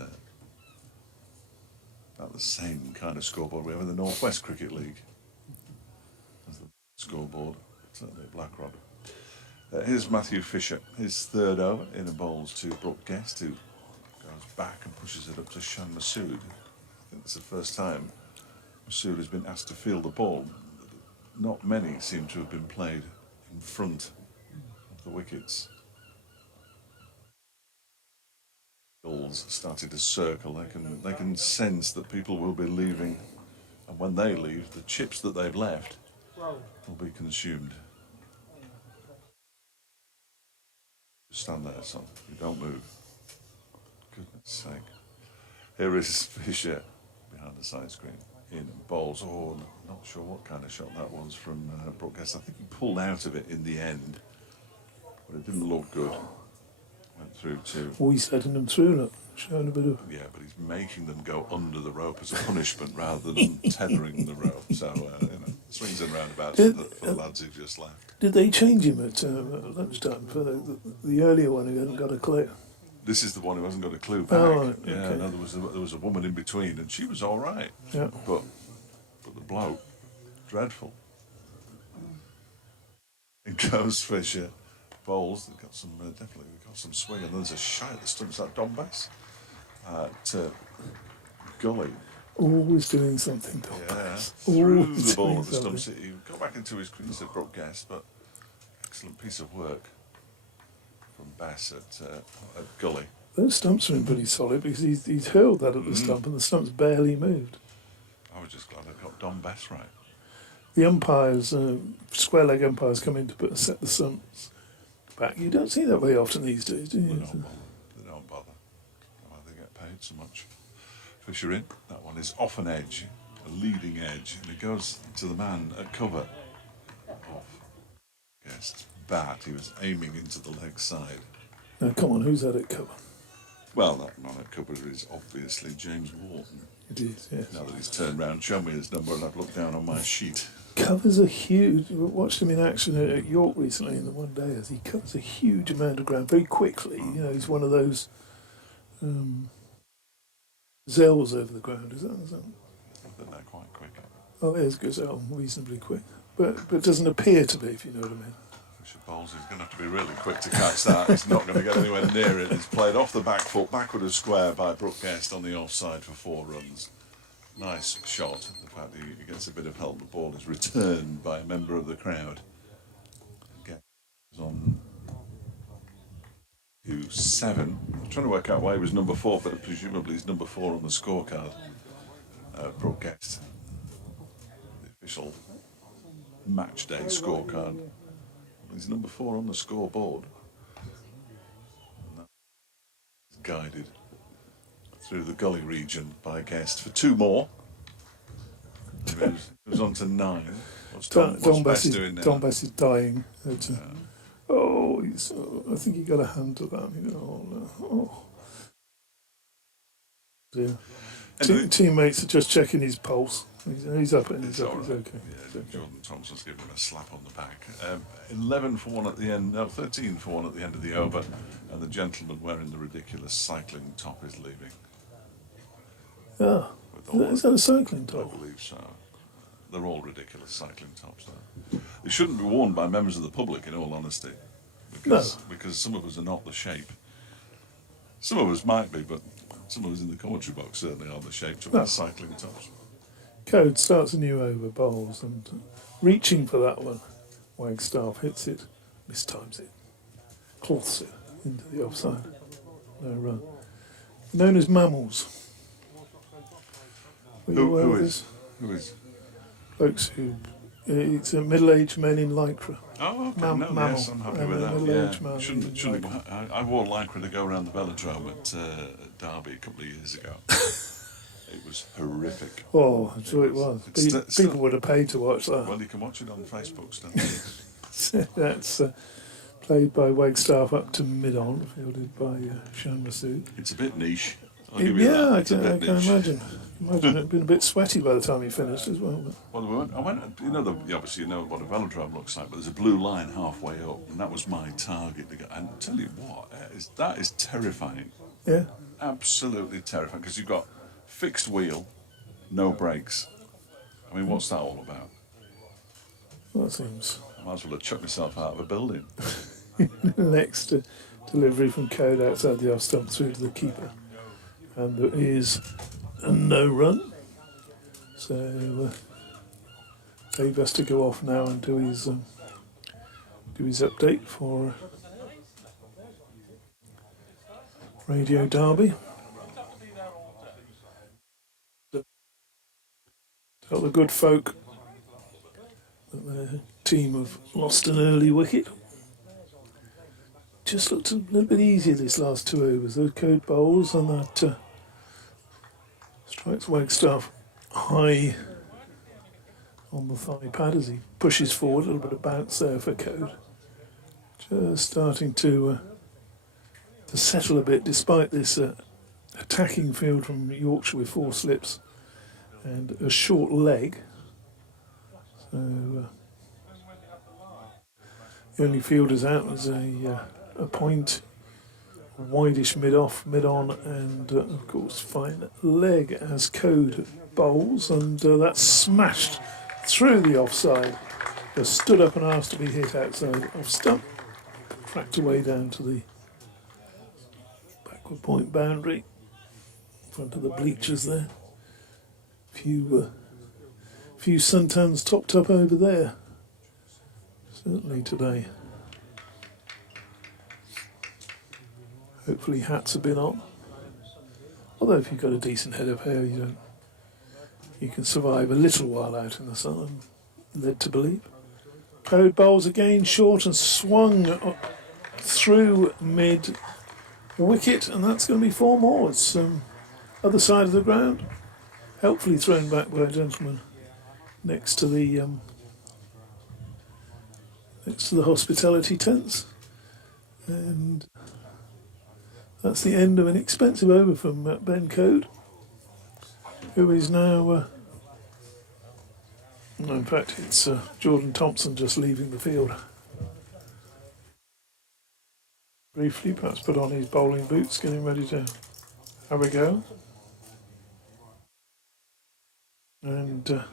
about the same kind of scoreboard we have in the North West Cricket League as the scoreboard, certainly at Blackrod. Here's Matthew Fisher, his third over in a bowls to Brooke Guest, who goes back and pushes it up to Shan Masood. I think it's the first time Masood has been asked to field the ball. Not many seem to have been played in front of the wickets. Gulls started to circle. They can sense that people will be leaving, and when they leave, the chips that they've left will be consumed. Just stand there, son. You don't move. Goodness sake. Here is Fisher behind the side screen. In bowls. Oh, not sure what kind of shot that was from Brooke Guest. I think he pulled out of it in the end, but it didn't look good. Went through to... Oh, he's letting them through, look. Showing a bit of... Yeah, but he's making them go under the rope as a punishment rather than tethering the rope. So, swings and roundabouts for the lads who've just left. Did they change him at lunchtime for the earlier one who hadn't got a clue? This is the one who hasn't got a clue back. Oh, right, yeah, okay. no, there was a woman in between, and she was all right. Yeah. But the bloke, dreadful. In goes Fisher, bowls. They've got some definitely got some swing, and there's a shot that stumps that Donbass at Gully. Always doing something, Tom. Yeah, through Always the ball doing at the something. stumps. He got back into his crease at Brooke Guest, but excellent piece of work from Bass at Gully. Those stumps are in pretty solid because he's hurled that at the stump and the stump's barely moved. I was just glad I got Don Bass right. The umpires, square leg umpires, come in to set the stumps back. You don't see that very often these days, do you? They don't bother. Why they get paid so much. Fisher in. That one is off an edge, a leading edge, and it goes to the man at cover. Off. Guest bat. He was aiming into the leg side. Now, come on, who's that at cover? Well, that man at cover is obviously James Wharton. It is, yes. Now that he's turned round, show me his number, and I've looked down on my sheet. Covers a huge. We watched him in action at York recently in the one day as he covers a huge amount of ground very quickly. You know, he's one of those gazelles over the ground. Is that? But they're quite quick. Oh, there's gazelle, reasonably quick, but doesn't appear to be, if you know what I mean. Fisher bowls, he's going to have to be really quick to catch that. He's not going to get anywhere near it. It's played off the back foot, backward of square by Brooke Guest on the offside for 4 runs. Nice shot. The fact that he gets a bit of help, the ball is returned by a member of the crowd. Guest is on to 7. I'm trying to work out why he was number 4, but presumably he's number 4 on the scorecard. Brooke Guest, the official match day scorecard. He's number 4 on the scoreboard. And that's guided through the Gully region by Guest for 2 more. He moves on to 9. What's Bass doing now? Don Bass is dying. Oh, I think he got a hand to that. Oh, no. Oh. Dear. Anyway. Teammates are just checking his pulse. He's up and he's It's up. all He's right. okay. Yeah, Jordan Thompson's given him a slap on the back. 11 for 1 at the end, no, 13 for 1 at the end of the over, and the gentleman wearing the ridiculous cycling top is leaving. Yeah. With all Is that a cycling I top? believe so. They're all ridiculous cycling tops. They shouldn't be worn by members of the public, in all honesty, because some of us are not the shape. Some of us might be, but some of us in the commentary box certainly are the shape to wear cycling tops. Code starts a new over, bowls, and reaching for that one, Wagstaff hits it, mistimes it, cloths it into the offside. No run. Known as mammals. Were you aware of this? Who is? Blokes who, it's middle-aged men in lycra. Oh, okay. Mammal. Yes, I'm happy with that. Middle-aged man Yeah. in Shouldn't. lycra. I wore lycra to go around the velodrome at Derby a couple of years ago. It was horrific. Oh, I'm sure it was. People would have paid to watch that. Well, you can watch it on Facebook still. That's played by Wagstaff up to mid-on, fielded by Sean Masood. It's a bit niche. I'll give you that. Yeah, It's a I bit can niche. imagine. Imagine it'd been a bit sweaty by the time he finished as well. But Well, I went. Obviously, you know what a velodrome looks like, but there's a blue line halfway up, and that was my target to go. And I tell you what, that is terrifying. yeah, Absolutely terrifying, because you've got fixed wheel, no brakes. I mean, what's that all about? that seems. I might as well have chucked myself out of a building. Next delivery from Code outside the off stump through to the keeper. And there is a no run. So Dave has to go off now and do his update for Radio Derby. Tell the good folk that the team have lost an early wicket. Just looked a little bit easier this last 2 overs. Those Code bowls and that strikes Wagstaff high on the thigh pad as he pushes forward. A little bit of bounce there for Code. Just starting to settle a bit despite this attacking field from Yorkshire with 4 slips and a short leg. So the only fielders out is a point, wideish mid-off, mid-on, and of course fine leg as Code bowls, and that's smashed through the offside. Just stood up and asked to be hit outside off stump, cracked away down to the backward point boundary, in front of the bleachers there. Few suntans topped up over there, certainly today. Hopefully hats have been on. Although if you've got a decent head of hair, you can survive a little while out in the sun, I'm led to believe. Code bowls again, short and swung through mid wicket, and that's going to be 4 more. It's other side of the ground, helpfully thrown back by a gentleman next to the hospitality tents, and that's the end of an expensive over from Ben Code, who is now. No, in fact, it's Jordan Thompson just leaving the field. Briefly, perhaps put on his bowling boots, getting ready to have a go. And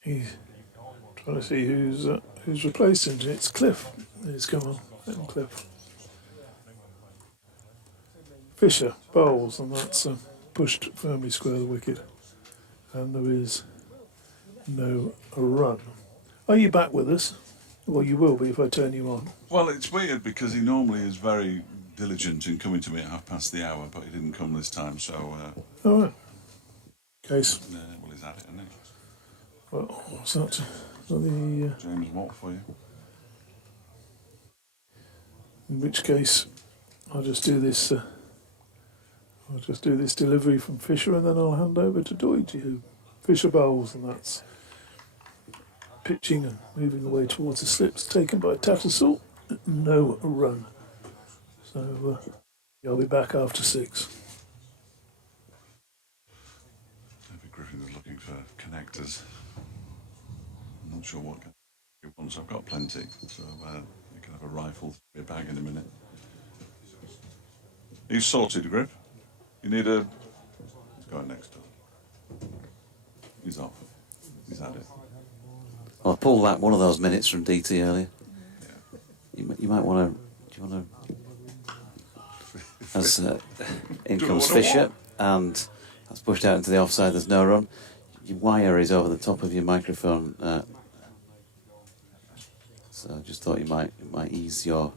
he's trying to see who's replaced him. It's Cliff. He's come on. Cliff. Fisher bowls, and that's pushed firmly square the wicket. And there is no run. Are you back with us? Well, you will be if I turn you on. Well, it's weird because he normally is very diligent in coming to me at 1:30, but he didn't come this time, so... All right. Case. well, he's at it, isn't he? Well, what's that? The, James Watt for you. in which case, I'll just do this delivery from Fisher, and then I'll hand over to Doidge, who Fisher bowls, and that's pitching and moving away towards the slips, taken by Tattersall. No run. So I'll be back after 6. David Griffin is looking for connectors. I'm not sure what he wants. I've got plenty, so you can have a rifle, a bag in a minute. He's sorted, Griff. You need a... He's going next door. He's off. He's had it. Well, I pulled back one of those minutes from DT earlier. You might want to. Do you want to? As in comes Fisher, and that's pushed out into the offside. There's no run. Your wire is over the top of your microphone, so I just thought it might ease your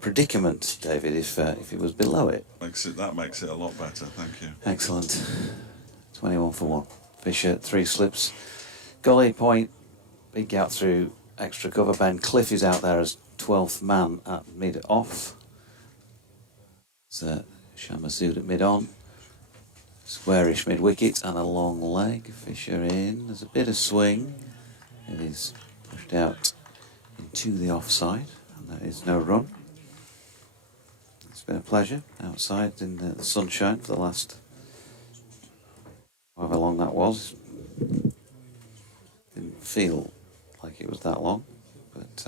predicament, David, if it was below it. That makes it a lot better. Thank you. Excellent. 21 for 1. Fisher 3 slips. Goalie point. Big gap through extra cover. Ben Cliff is out there as 12th man at mid off. So Shamasood at mid on. Squarish mid wicket and a long leg. Fisher in. There's a bit of swing. It is pushed out into the offside, and there is no run. It's been a pleasure outside in the sunshine for the last however long that was. Didn't feel like it was that long, but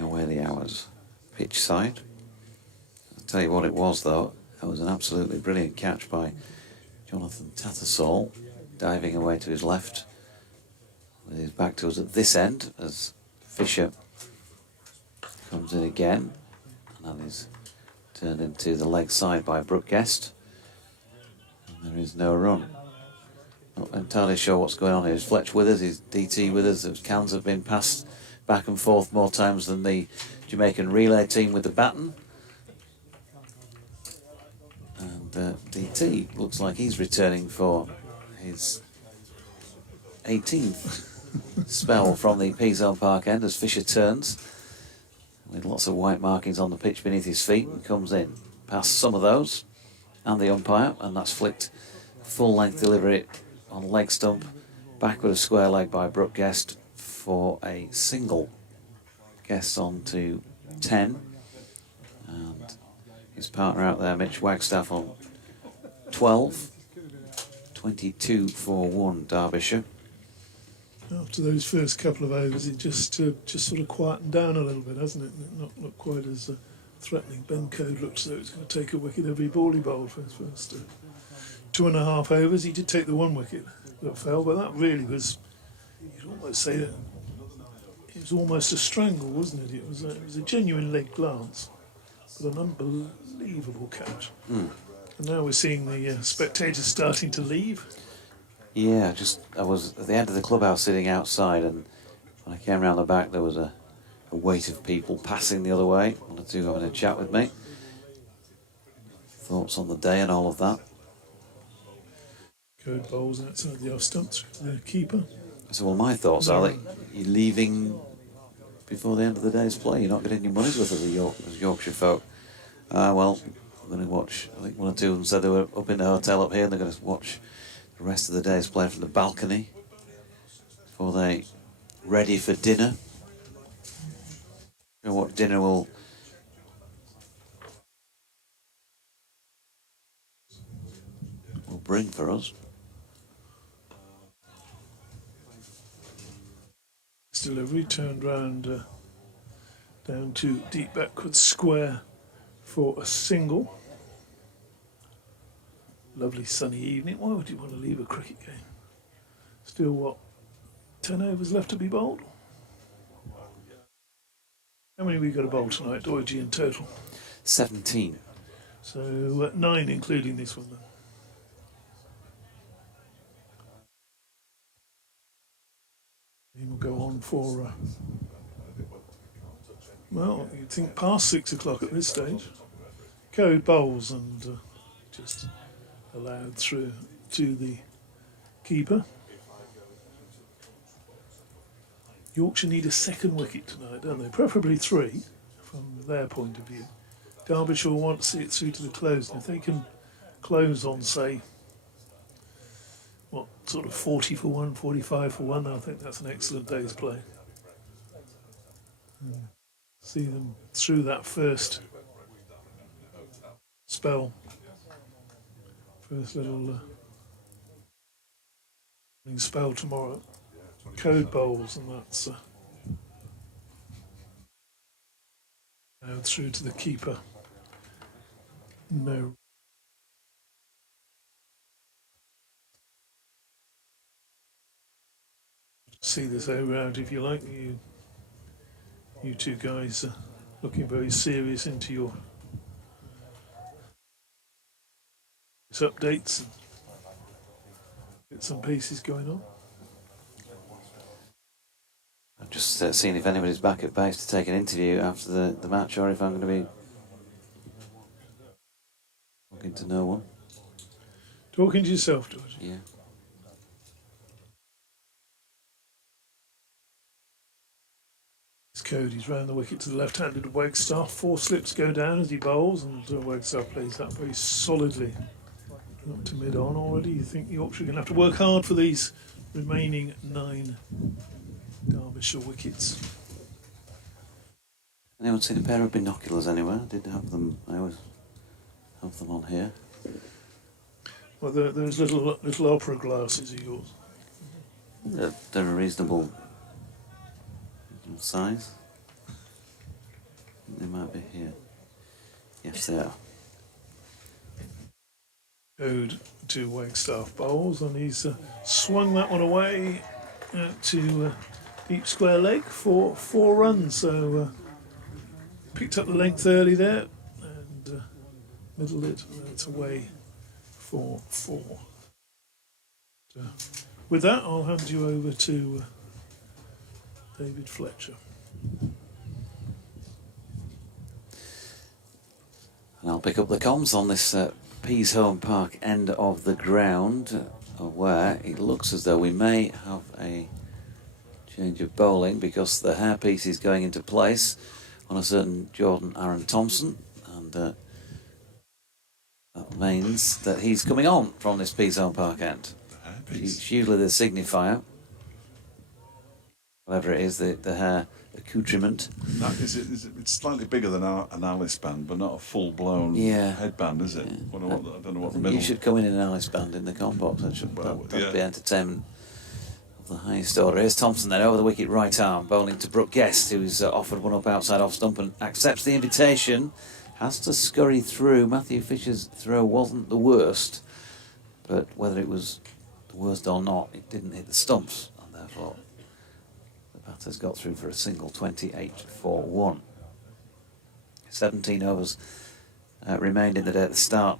away the hours pitch side. I'll tell you what it was though, it was an absolutely brilliant catch by Jonathan Tattersall, diving away to his left with his back to us at this end as Fisher comes in again, and that is turned into the leg side by Brooke Guest, and there is no run. Not entirely sure what's going on here. Is Fletch with us? Is DT with us? Those cans have been passed back and forth more times than the Jamaican relay team with the baton. And DT looks like he's returning for his 18th spell from the P-Zone Park end as Fisher turns with lots of white markings on the pitch beneath his feet and comes in past some of those and the umpire, and that's flicked full length delivery on leg stump back with a square leg by Brooke Guest for a single. Guest on to 10, and his partner out there Mitch Wagstaff on 12. 22 for 1 Derbyshire. After those first couple of overs, it just sort of quietened down a little bit, hasn't it? Not quite as threatening. Ben Code looks as though he's going to take a wicket every ball he bowled for his first 2.5 overs. He did take the 1 wicket that fell, but that really was, you'd almost say that it was almost a strangle, wasn't it? It was a genuine leg glance, but an unbelievable catch. And now we're seeing the spectators starting to leave. Yeah, I was at the end of the clubhouse sitting outside, and when I came around the back there was a weight of people passing the other way, one or two having a chat with me. Thoughts on the day and all of that. Code bowls outside the off stump through the keeper. So well, my thoughts are that you're leaving before the end of the day's play. You're not getting your money's worth as Yorkshire folk. Well, I'm going to watch, I think one or two of them said they were up in the hotel up here and they're going to watch the rest of the day's play from the balcony before they ready for dinner. You know what dinner will bring for us. Delivery turned round down to deep backwards square for a single. Lovely sunny evening. Why would you want to leave a cricket game? Still, what, 10 overs left to be bowled? How many have we got to bowl tonight, Doidgy, in total? 17. So 9 including this one then. We'll go on for, well, you'd think past 6 o'clock at this stage. Code bowls and just allowed through to the keeper. Yorkshire need a second wicket tonight, don't they? Preferably 3 from their point of view. Derbyshire will want to see it through to the close, and if they can close on, say, what, sort of 40 for 1, 45 for 1, I think that's an excellent day's play. See them through that first spell, first little spell tomorrow. Code bowls, and that's now through to the keeper. No See this over out if you like. You two guys are looking very serious into your updates and bits and pieces going on. I'm just seeing if anybody's back at base to take an interview after the match, or if I'm going to be talking to no one. Talking to yourself, George. Yeah. It's Cody's round the wicket to the left-handed of Wagstaff. 4 slips go down as he bowls, and Wagstaff plays that very solidly. Up to mid-on already. You think Yorkshire are going to have to work hard for these remaining 9 Derbyshire wickets. Anyone seen a pair of binoculars anywhere? I did have them. I always have them on here. Well, those little opera glasses of yours. They're a reasonable size. They might be here. Yes, they are. Ode to Wagstaff bowls, and he's swung that one away to deep square leg for 4 runs. So picked up the length early there and middled it. It's away for 4. With that, I'll hand you over to David Fletcher. And I'll pick up the comms on this Peasholm Park end of the ground, where it looks as though we may have a change of bowling because the hairpiece is going into place on a certain Jordan Aaron Thompson, and that means that he's coming on from this Peasholm Park end. It's usually the signifier, whatever it is, the hair accoutrement. It's slightly bigger than an Alice band, but not a full-blown headband, is it? Yeah. I don't know what the middle... You should come in an Alice band in the combox. That'd be entertainment of the highest order. Here's Thompson then over the wicket right arm, bowling to Brooke Guest, who's offered one up outside off stump and accepts the invitation. Has to scurry through. Matthew Fisher's throw wasn't the worst, but whether it was the worst or not, it didn't hit the stumps, and therefore the batter's got through for a single. 28 for 1. 17 overs remained in the day at the start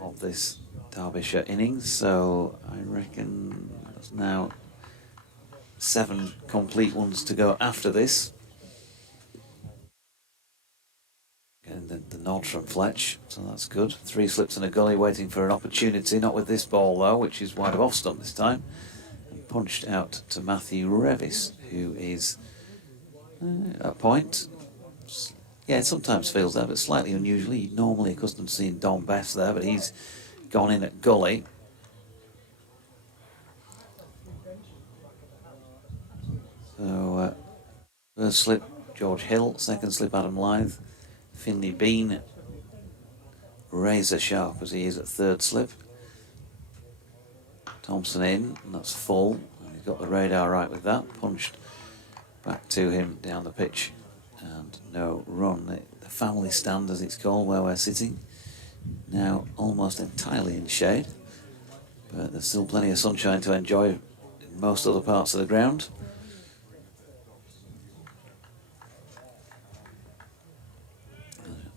of this Derbyshire innings, so I reckon there's now 7 complete ones to go after this. Getting the nod from Fletch, so that's good. 3 slips and a gully, waiting for an opportunity. Not with this ball though, which is wide of off stump this time. And punched out to Matthew Revis, who is at point. Yeah, it sometimes feels there, but slightly unusually. You're normally accustomed to seeing Don Best there, but he's gone in at gully. So first slip George Hill, second slip Adam Lyth. Finley Bean, razor sharp as he is at third slip. Thompson in, and that's full. And he's got the radar right with that. Punched back to him down the pitch, and no run. The family stand, as it's called, where we're sitting, now almost entirely in shade, but there's still plenty of sunshine to enjoy in most other parts of the ground.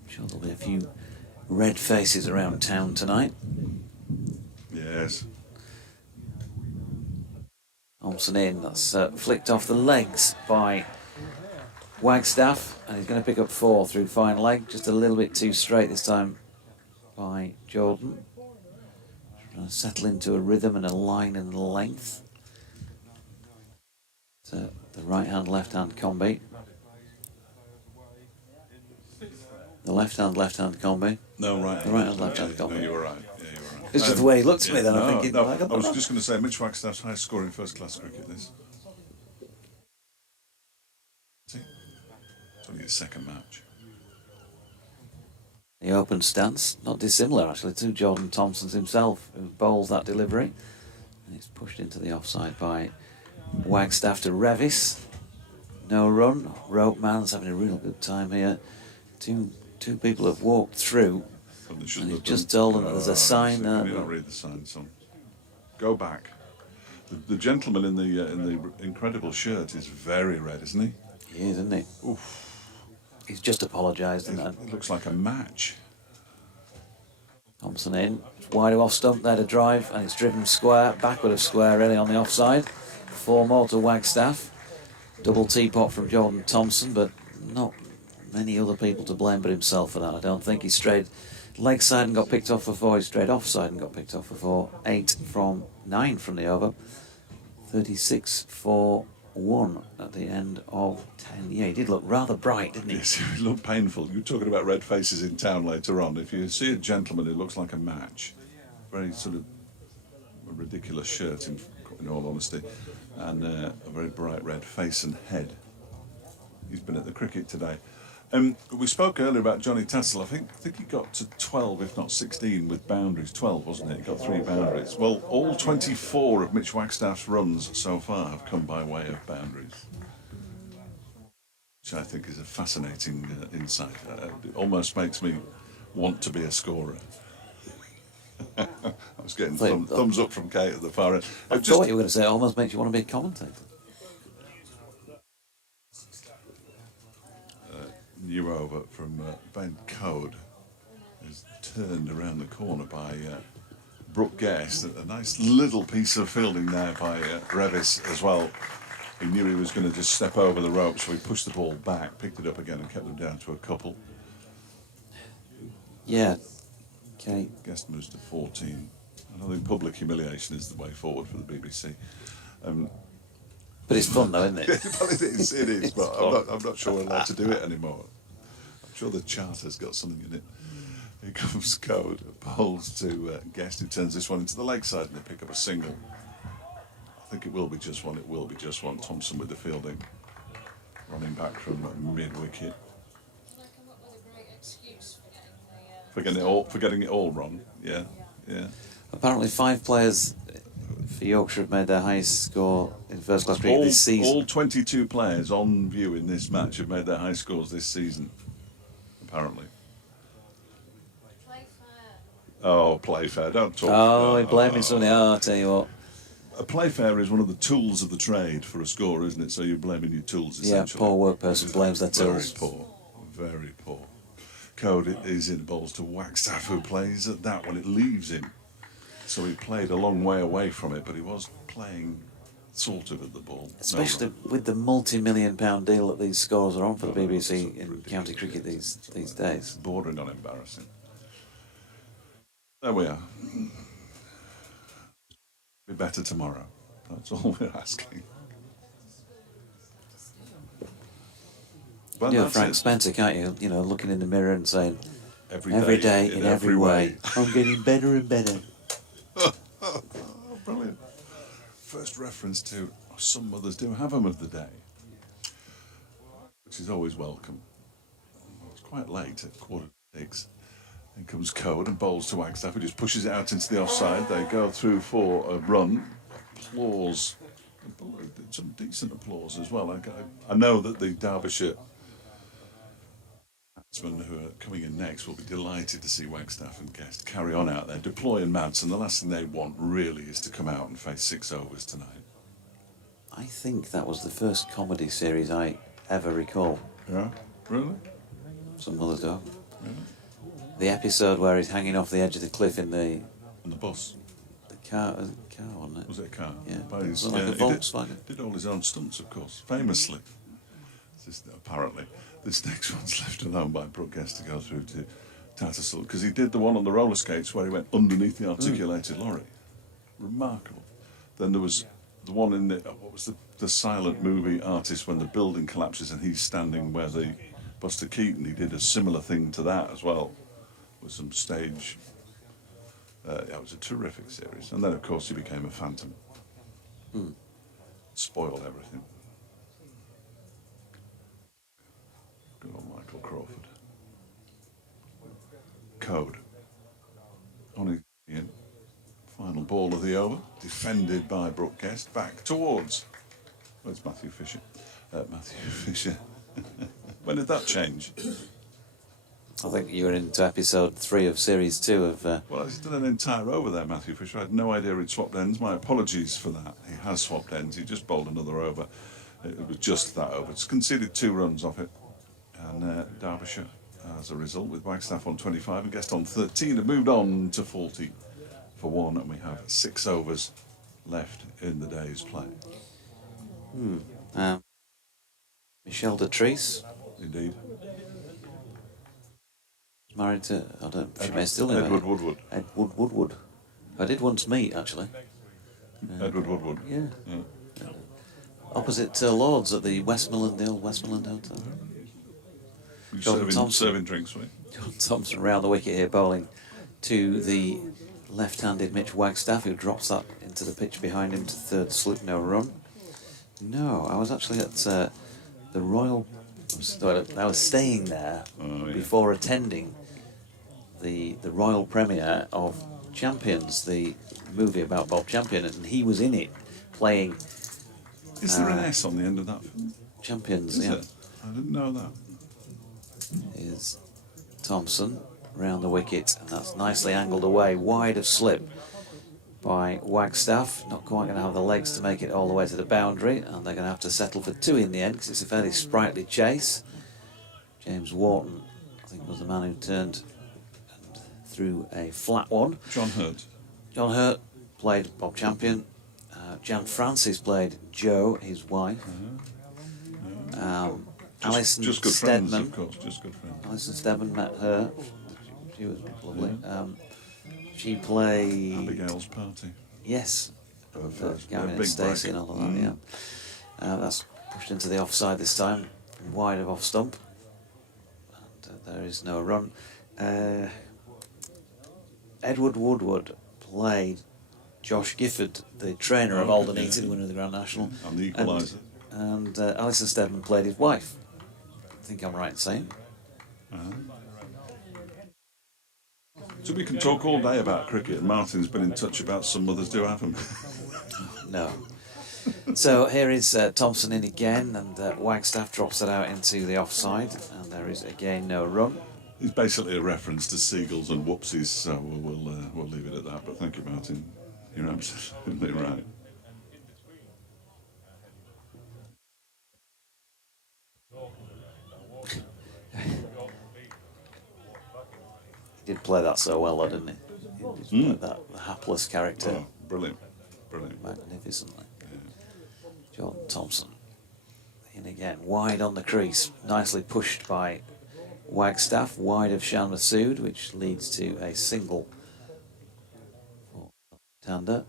Sure, there'll be a few red faces around town tonight. Yes. Thompson in, that's flicked off the legs by Wagstaff, and he's going to pick up 4 through fine leg, just a little bit too straight this time by Jordan. Trying to settle into a rhythm and a line and length. So the right hand, left hand combi. The left hand combi. No, right. The right hand, left hand combi. No, you were right. Yeah, you were right. It's just the way he looked at me then. I'm thinking, no, like, I was just going to say, Mitch Wagstaff's highest score in first class cricket. This. See, it's only his second match. The open stance, not dissimilar actually to Jordan Thompson's himself, who bowls that delivery. And it's pushed into the offside by Wagstaff to Revis. No run. Rope Man's having a real good time here. Two people have walked through, and he's just told them that there's a sign there. You don't read the sign, son. Go back. The gentleman in the incredible shirt is very red, isn't he? He is, isn't he? Oof. He's just apologised, and It looks like a match. Thompson in. Wide off stump there to drive, and it's driven square, backward of square, really on the offside. 4 more to Wagstaff. Double teapot from Jordan Thompson, but not many other people to blame but himself for that. I don't think he strayed leg side and got picked off for 4. He strayed offside and got picked off for 4. 8 from 9 from the over. 36 for 1 at the end of 10. Yeah, he did look rather bright, didn't he? Yes, it looked painful. You were talking about red faces in town later on. If you see a gentleman who looks like a match, very sort of a ridiculous shirt, in all honesty, and a very bright red face and head. He's been at the cricket today. We spoke earlier about Johnny Tatzel. I think he got to 12, if not 16, with boundaries. 12, wasn't it? He got 3 boundaries. Well, all 24 of Mitch Wagstaff's runs so far have come by way of boundaries, which I think is a fascinating insight. It almost makes me want to be a scorer. I was getting thumbs up from Kate at the far end. I thought you were going to say it almost makes you want to be a commentator. New over from Ben Code is turned around the corner by Brooke Guest. A nice little piece of fielding there by Revis as well. He knew he was going to just step over the rope, so he pushed the ball back, picked it up again and kept them down to a couple. Yeah. Okay. Guest moves to 14. I don't think public humiliation is the way forward for the BBC. But it's fun though, isn't it? Well, it is, but I'm not sure we're allowed to do it anymore. I'm sure the charter's got something in it. Here comes Code, bowls to Guest, who turns this one into the leg side, and they pick up a single. I think it will be just one. It will be just one. Thompson with the fielding, running back from mid-wicket. For getting it all wrong. Yeah. Apparently 5 players for Yorkshire have made their highest score in first class cricket this season. All 22 players on view in this match have made their high scores this season, apparently. Oh, Playfair, don't talk. Oh, he's blaming somebody. Oh, I'll tell you what. A Playfair is one of the tools of the trade for a scorer, isn't it? So you're blaming your tools, essentially. Yeah, poor work person blames their tools. Very poor. Code is in balls to Wagstaff, who plays at that when it leaves him. So he played a long way away from it, but he was playing sort of at the ball. Especially with the multi-million-pound deal that these scorers are on for the BBC in county cricket these days. Bordering on embarrassing. There we are. Be better tomorrow. That's all we're asking. But You're Frank Spencer, can't you? You know, looking in the mirror and saying, every day in every way, I'm getting better and better. Oh, brilliant. First reference to some mothers do have them of the day, which is always welcome. It's quite late, at 5:45. In comes Code and bowls to Wagstaff, who just pushes it out into the offside. They go through for a run. Applause. Some decent applause as well. I know that the Derbyshire batsmen who are coming in next will be delighted to see Wagstaff and Guest carry on out there. Deploy and Madsen, the last thing they want really is to come out and face 6 overs tonight. I think that was the first comedy series I ever recall. Yeah? Really? Some others do. Really? The episode where he's hanging off the edge of the cliff in the On the bus? car, wasn't it? Was it a car? Yeah. By his, Like a he Volkswagen. did all his own stunts, of course, famously. Apparently. This next one's left alone by Brooke Guest to go through to Tattersall, because he did the one on the roller skates where he went underneath the articulated lorry. Remarkable. Then there was the one in the, what was the silent movie Artist, when the building collapses and he's standing where the Buster Keaton, he did a similar thing to that as well, with some stage. It was a terrific series. And then, of course, he became a phantom. Spoiled everything. Good old Michael Crawford. Code. On his final ball of the over. Defended by Brooke Guest. Back towards. Where's Matthew Fisher? Matthew Fisher. When did that change? I think you were into episode 3 of series 2 of. Well, he's done an entire over there, Matthew Fisher. I had no idea he'd swapped ends. My apologies for that. He has swapped ends. He just bowled another over. It was just that over. It's conceded 2 runs off it. And Derbyshire, as a result, with Wagstaff on 25 and Guest on 13, have moved on to 40 for 1. And we have 6 overs left in the day's play. Michelle de Treese, Indeed. married to, I don't, she may still be Edward married. Woodward. Edward Woodward. I did once meet, actually. Edward Woodward. Yeah. Yeah. Opposite Lords at the Westmoreland, the old Westmoreland Hotel. You Jordan Thompson. serving drinks, right? John Thompson round the wicket here, bowling to the left-handed Mitch Wagstaff, who drops that into the pitch behind him to third slip, no run. No, I was actually at the Royal. I was staying there before attending the royal premiere of Champions, the movie about Bob Champion, and he was in it playing. Is there an S on the end of that? Champions? Is Yeah. it? I didn't know that. Is Thompson round the wicket, and that's nicely angled away, wide of slip by Wagstaff. Not quite going to have the legs to make it all the way to the boundary, and they're going to have to settle for 2 in the end because it's a fairly sprightly chase. James Wharton, I think, was the man who turned and threw a flat one. John Hurt. John Hurt played Bob Champion. Jan Francis played Jo, his wife. Alison Just good friends, Steadman. of course. Just good friends. Alison Steadman met her. She was lovely. She played. Abigail's party. Yes. Her Gary and big Stacey break. and all of that, yeah. That's pushed into the offside this time, wide of off stump. And there is no run. Edward Woodward played Josh Gifford, the trainer of Alden Eaton, winner of the Grand National. And the equaliser. And Alison Steadman played his wife. I think I'm right in saying. So we can talk all day about cricket, and Martin's been in touch about some mothers do have them. No. So here is Thompson in again, and Wagstaff drops it out into the offside, and there is again no run. It's basically a reference to seagulls and whoopsies, so we'll leave it at that. But thank you, Martin. You're absolutely right. He did play that so well, though, didn't he? He played that hapless character Oh, brilliant. Brilliant. magnificently. Jordan Thompson in again, wide on the crease, nicely pushed by Wagstaff, wide of Shan Masood, which leads to a single for Tander.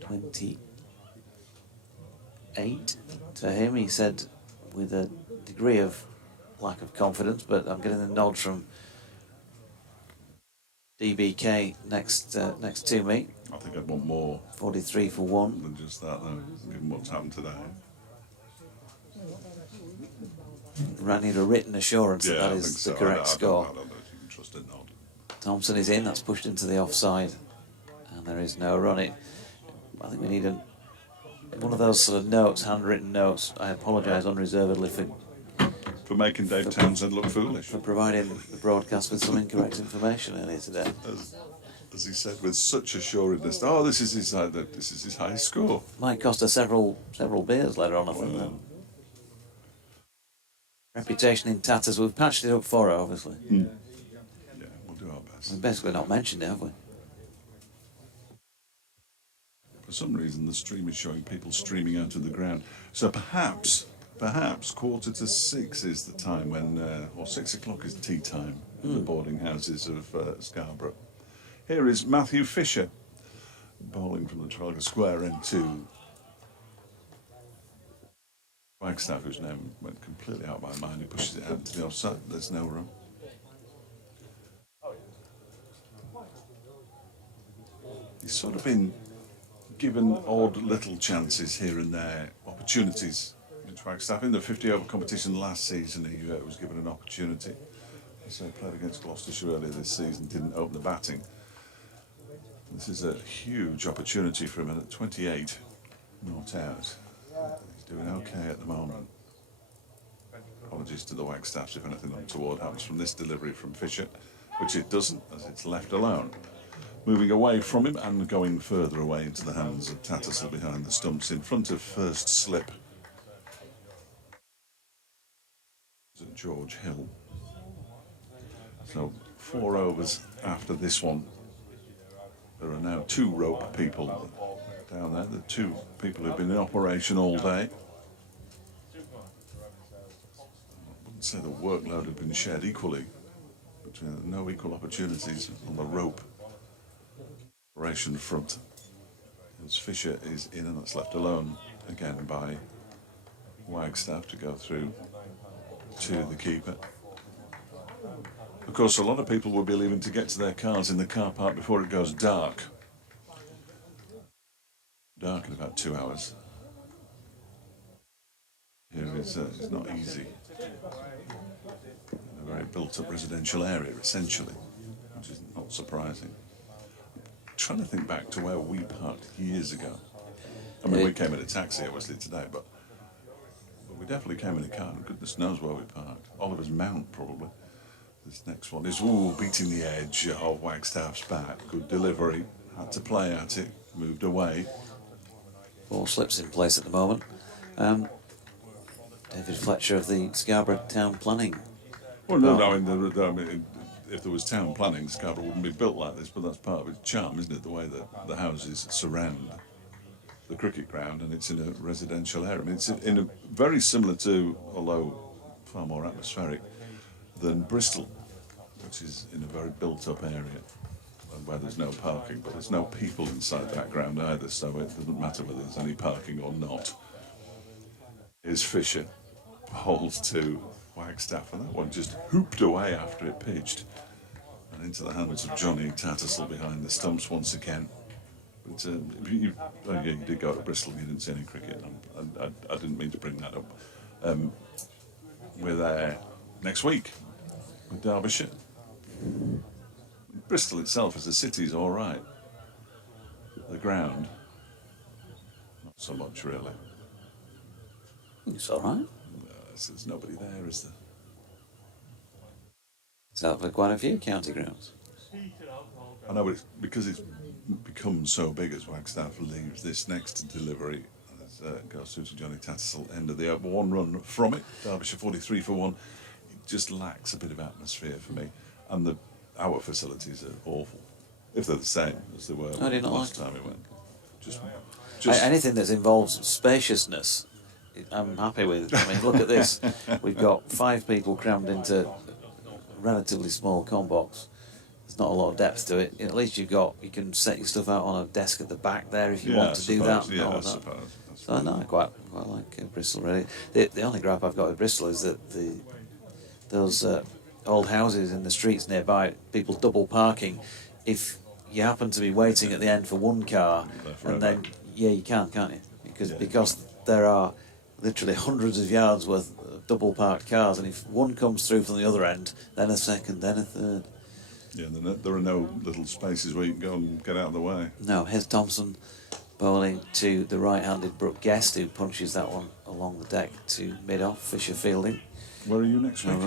28 to him, he said, with a degree of lack of confidence, but I'm getting the nod from DBK next to me. I think I'd want more 43 for 1. than just that, though, given what's happened today. I need a written assurance that I that think is so. the correct score. I don't know if you can trust it or not. Thompson is in, that's pushed into the offside, and there is no run. I think we need one of those sort of notes, handwritten notes. I apologise unreservedly For making Dave Townsend look foolish. for providing the broadcast with some incorrect information earlier today. As he said with such assuredness, oh, this is his high score. Might cost us several beers later on, I think. Well. Reputation in tatters. We've patched it up for her, obviously. Yeah, we'll do our best. We've basically not mentioned it, have we? For some reason, the stream is showing people streaming out of the ground. So perhaps 5:45 is the time when, or 6 o'clock is tea time in the boarding houses of Scarborough. Here is Matthew Fisher, bowling from the Trafalgar Square end to Wagstaff, whose name went completely out of my mind. He pushes it out to the offside. There's no run. He's sort of been given odd little chances here and there, opportunities. Mitch Wagstaff in the 50-over competition last season, he was given an opportunity. So he played against Gloucestershire earlier this season, didn't open the batting. This is a huge opportunity for him, and at 28, not out. He's doing okay at the moment. apologies to the Wagstaffs if anything untoward happens from this delivery from Fisher, which it doesn't, as it's left alone. Moving away from him and going further away into the hands of Tattersall behind the stumps in front of first slip. George Hill. So 4 overs after this one. There are now 2 rope people down there, the 2 people who've been in operation all day. I wouldn't say the workload had been shared equally, but no equal opportunities on the rope operation front. As Fisher is in and that's left alone again by Wagstaff to go through to the keeper. Of course, a lot of people will be leaving to get to their cars in the car park before it goes dark. Dark in about 2 hours. Here it's not easy. In a very built-up residential area, essentially, which is not surprising. I'm trying to think back to where we parked years ago. I mean, we came in a taxi, obviously, today, but we definitely came in a car, and goodness knows where we parked. Oliver's Mount, probably. This next one is, beating the edge of Wagstaff's bat. Good delivery. Had to play at it. Moved away. 4 slips in place at the moment. David Fletcher of the Scarborough Town Planning. Well, no, I mean, if there was town planning, Scarborough wouldn't be built like this, but that's part of its charm, isn't it? The way that the houses surround the cricket ground, and it's in a residential area. I mean, it's in a very similar to, although far more atmospheric, than Bristol, which is in a very built-up area where there's no parking, but there's no people inside that ground either, so it doesn't matter whether there's any parking or not. Here's Fisher, holds to Wagstaff, and that one just hooped away after it pitched, and into the hands of Johnny Tattersall behind the stumps once again. But you did go to Bristol, you didn't see any cricket. I didn't mean to bring that up. We're there next week with Derbyshire. Bristol itself as a city is all right. The ground, not so much really. It's all right. There's nobody there, is there? It's out for quite a few county grounds. I know, but it's because it's become so big as Wagstaff leaves this next delivery. As goes through to Johnny Tattersall, end of the over. 1 run from it. Derbyshire 43 for 1. It just lacks a bit of atmosphere for me. And our facilities are awful. If they're the same as they were last time we went. Just anything that involves spaciousness, I'm happy with. I mean, look at this. We've got 5 people crammed into a relatively small combox. There's not a lot of depth to it. At least you can set your stuff out on a desk at the back there if you want to do that. Yeah, I suppose. So no, I quite like Bristol really. The only gripe I've got with Bristol is that those old houses in the streets nearby, people double parking. If you happen to be waiting at the end for one car, and then you can't you? Because there are literally hundreds of yards worth of double parked cars, and if one comes through from the other end, then a second, then a third. Yeah, there are no little spaces where you can go and get out of the way. No, here's Thompson bowling to the right-handed Brooke Guest, who punches that one along the deck to mid-off. Fisher fielding. Where are you next week?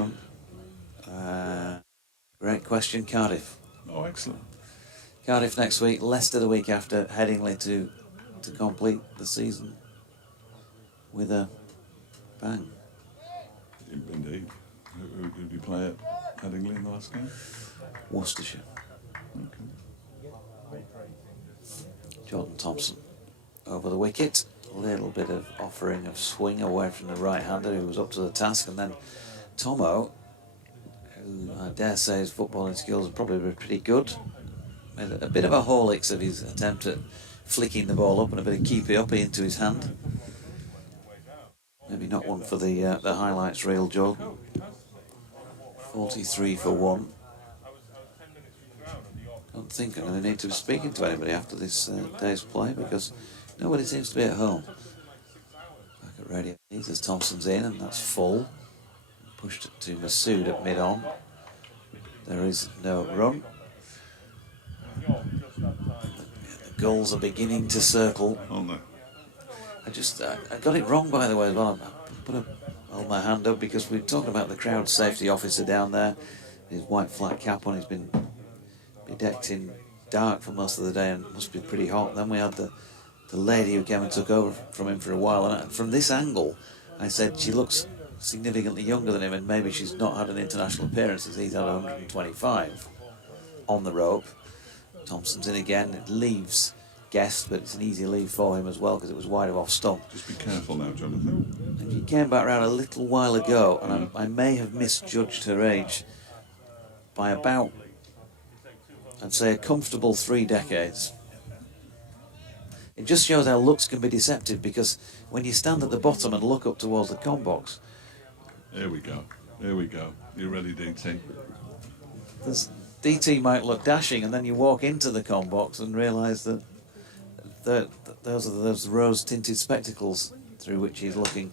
Great question, Cardiff. Oh, excellent. Cardiff next week, Leicester the week after, Headingley to complete the season with a bang. Indeed. Who did you play at Headingley in the last game? Worcestershire. Okay. Jordan Thompson over the wicket. A little bit of offering of swing away from the right-hander who was up to the task, and then Tomo, who I dare say his footballing skills are probably pretty good, made a bit of a Horlicks of his attempt at flicking the ball up and a bit of keepy-uppy into his hand. Maybe not one for the highlights reel, Jordan. 43 for 1. I don't think I'm going to need to be speaking to anybody after this day's play because nobody seems to be at home. Back at Radio East as Thompson's in, and that's full. Pushed it to Masood at mid-on. There is no run. The gulls are beginning to circle. Aren't they? I got it wrong, by the way, as well. I put a hold my hand up because we were talking about the crowd safety officer down there, his white flat cap on. He's been bedecked in dark for most of the day and must be pretty hot. Then we had the lady who came and took over from him for a while, and from this angle I said she looks significantly younger than him, and maybe she's not had an international appearance as he's had 125 on the rope. Thompson's in again. It leaves Guest, but it's an easy leave for him as well because it was wide of off stump. Just be careful now, Jonathan. And he came back round a little while ago, and I may have misjudged her age by about, I'd say, a comfortable 3 decades. It just shows how looks can be deceptive, because when you stand at the bottom and look up towards the com box, Here we go. Here we go. You ready, DT? DT might look dashing, and then you walk into the com box and realise that those are those rose-tinted spectacles through which he's looking.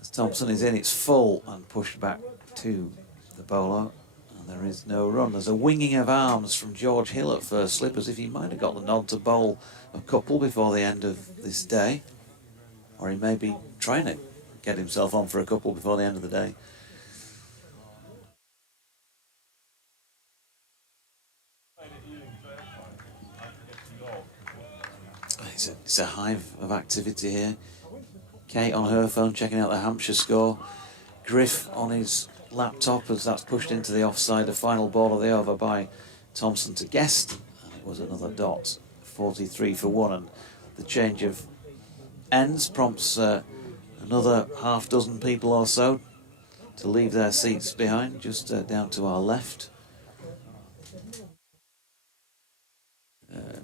As Thompson is in, it's full and pushed back to the bowler, and there is no run. There's a winging of arms from George Hill at first slip, as if he might have got the nod to bowl a couple before the end of this day, or he may be trying to get himself on for a couple before the end of the day. It's a hive of activity here. Kate on her phone checking out the Hampshire score. Griff on his laptop as that's pushed into the offside. The final ball of the over by Thompson to Guest. And it was another dot, 43 for 1. And the change of ends prompts another half dozen people or so to leave their seats behind, just down to our left.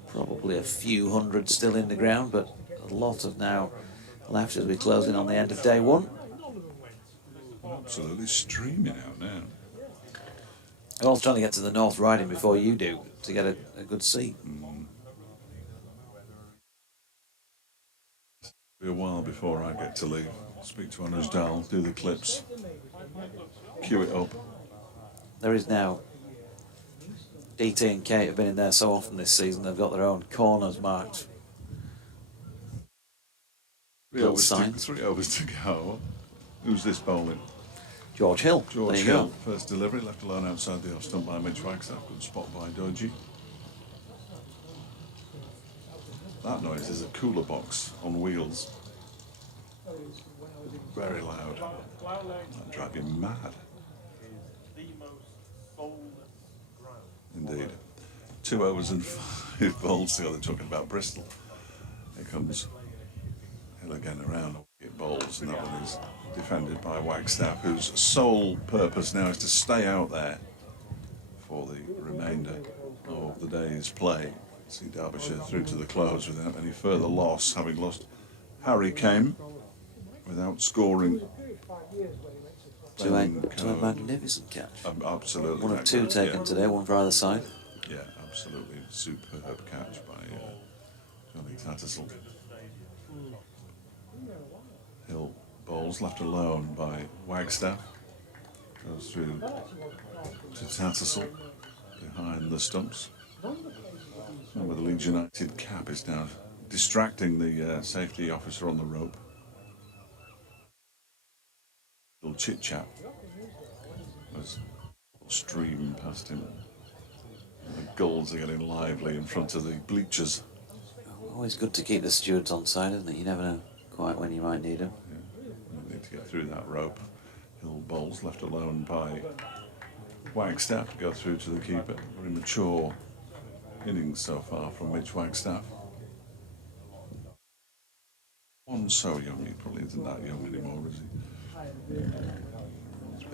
Probably a few hundred still in the ground, but a lot of now left as we close in on the end of day 1. Absolutely streaming out now. I'm also trying to get to the North Riding before you do, to get a good seat. Be a while before I get to leave. Speak to Anuj Dal, do the clips, cue it up. There is now, DT and Kate have been in there so often this season, they've got their own corners marked. 3 Little overs, signs. 3 overs to go. Who's this bowling? George Hill. George There you Hill. go. First delivery, left alone outside the off stump by Mitch Wagstaff. Good spot by Doji. That noise is a cooler box on wheels. Very loud. That'll drive you mad. Indeed. 2 overs and 5 bowls. See how they're talking about Bristol. Here comes Hill again around. It bowls, and that one is defended by Wagstaff, whose sole purpose now is to stay out there for the remainder of the day's play. See Derbyshire through to the close without any further loss, having lost Harry Kane without scoring. To a magnificent catch. Absolutely. One of 2 taken today, one for either side. Yeah, absolutely superb catch by Johnny Tattersall. Hill bowls left alone by Wagstaff. Goes through to Tattersall behind the stumps. Remember, the Leeds United cap is now distracting the safety officer on the rope. Little chit chat as stream past him. The gulls are getting lively in front of the bleachers. Always good to keep the stewards on side, isn't it? You never know quite when you might need them. Yeah. You need to get through that rope. Hill bowls left alone by Wagstaff to go through to the keeper. Very mature innings so far from Mitch Wagstaff. One so young, he probably isn't that young anymore, is he?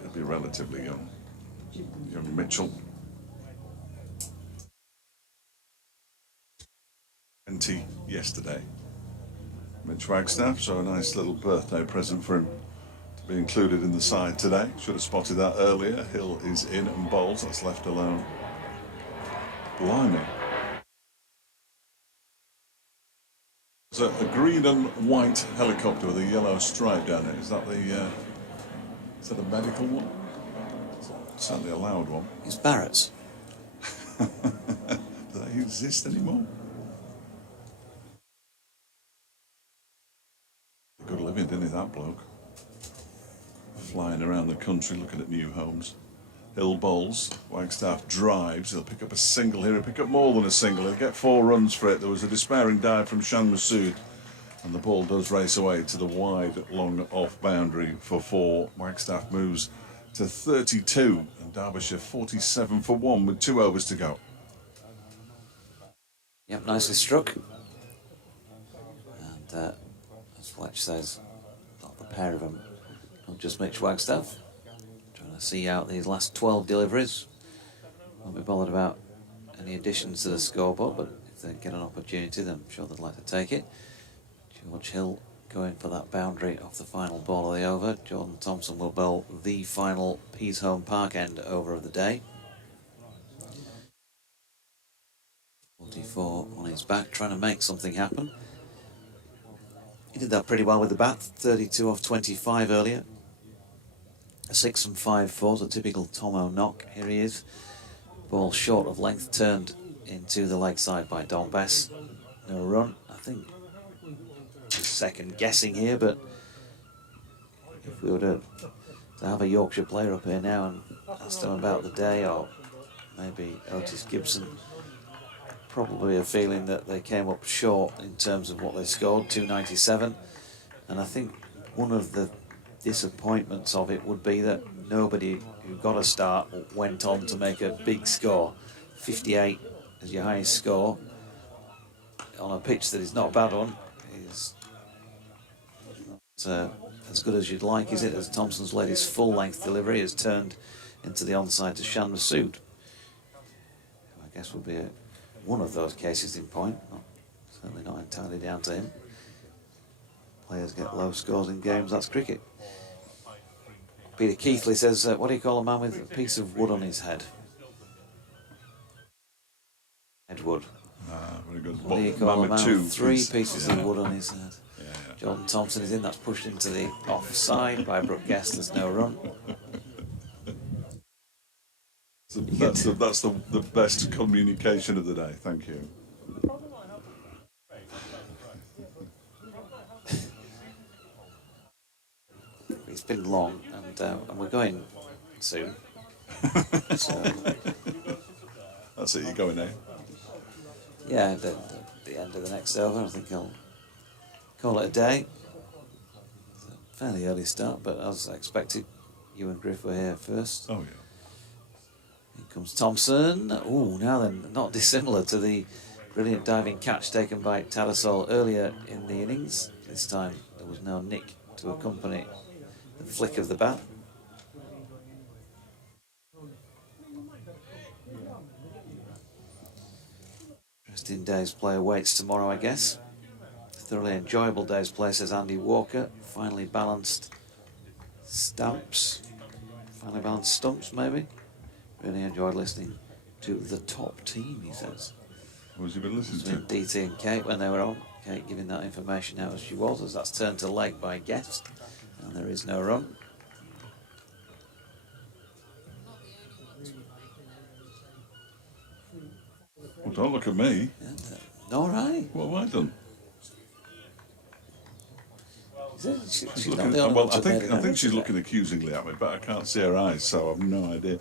He'll be relatively young. Young Mitchell. 20 yesterday. Mitch Wagstaff, so a nice little birthday present for him to be included in the side today. Should have spotted that earlier. Hill is in and bowls, that's left alone. Blimey. There's a green and white helicopter with a yellow stripe down it. Is that a medical one? Certainly a loud one. It's Barrett's. Do they exist anymore? Good living, didn't he, that bloke? flying around the country looking at new homes. Hill bowls, Wagstaff drives, he'll pick up a single here, he'll pick up more than a single, he'll get 4 runs for it. There was a despairing dive from Shan Masood, and the ball does race away to the wide, long off boundary for 4. Wagstaff moves to 32, and Derbyshire 47 for 1 with 2 overs to go. Yep, nicely struck. And as Fletch says, not the pair of them, not just Mitch Wagstaff. Trying to see out these last 12 deliveries. Won't be bothered about any additions to the scoreboard, but if they get an opportunity, then I'm sure they'd like to take it. George Hill going for that boundary off the final ball of the over. Jordan Thompson will bowl the final Peashome Park end over of the day. 44 on his back, trying to make something happen. He did that pretty well with the bat, 32 off 25 earlier. A 6 and 5 4, a typical Tomo knock. Here he is. Ball short of length, turned into the leg side by Don Bess. No run. I think second guessing here, but if we were to have a Yorkshire player up here now and ask them about the day, or maybe Otis Gibson, probably a feeling that they came up short in terms of what they scored, 297. And I think one of the disappointments of it would be that nobody who got a start went on to make a big score. 58 as your highest score on a pitch that is not a bad one is not as good as you'd like, is it? As Thompson's laid his full-length delivery, has turned into the onside to Shan Masood. I guess would be one of those cases in point. Certainly not entirely down to him. Players get low scores in games, that's cricket. Peter Keithley says, what do you call a man with a piece of wood on his head? Headwood. Very good. What do you call a man with 3 pieces. pieces of wood on his head? Jordan Thompson is in, that's pushed into the offside by Brooke Guest, there's no run. So that's the best communication of the day, thank you. It's been long, and we're going soon. So, That's it, you're going now. yeah, the end of the next over, I think I'll call it a day. It's a fairly early start, but as I expected, you and Griff were here first. Oh, yeah. Here comes Thompson. Oh, now then, not dissimilar to the brilliant diving catch taken by Tadasol earlier in the innings. This time there was no nick to accompany the flick of the bat. Interesting day's play awaits tomorrow, I guess. Thoroughly enjoyable day's play, says Andy Walker. Finally balanced stumps. Finally balanced stumps, maybe. Really enjoyed listening to the top team, he says. What was you been listening to? DT and Kate when they were on. Kate giving that information out as she was, as that's turned to leg by Guest. And there is no run. Well, don't look at me. And, all right. What have I done? She's not Looking, the only well, one to I have made an think she's error. looking accusingly at me, but I can't see her eyes, so I've no idea.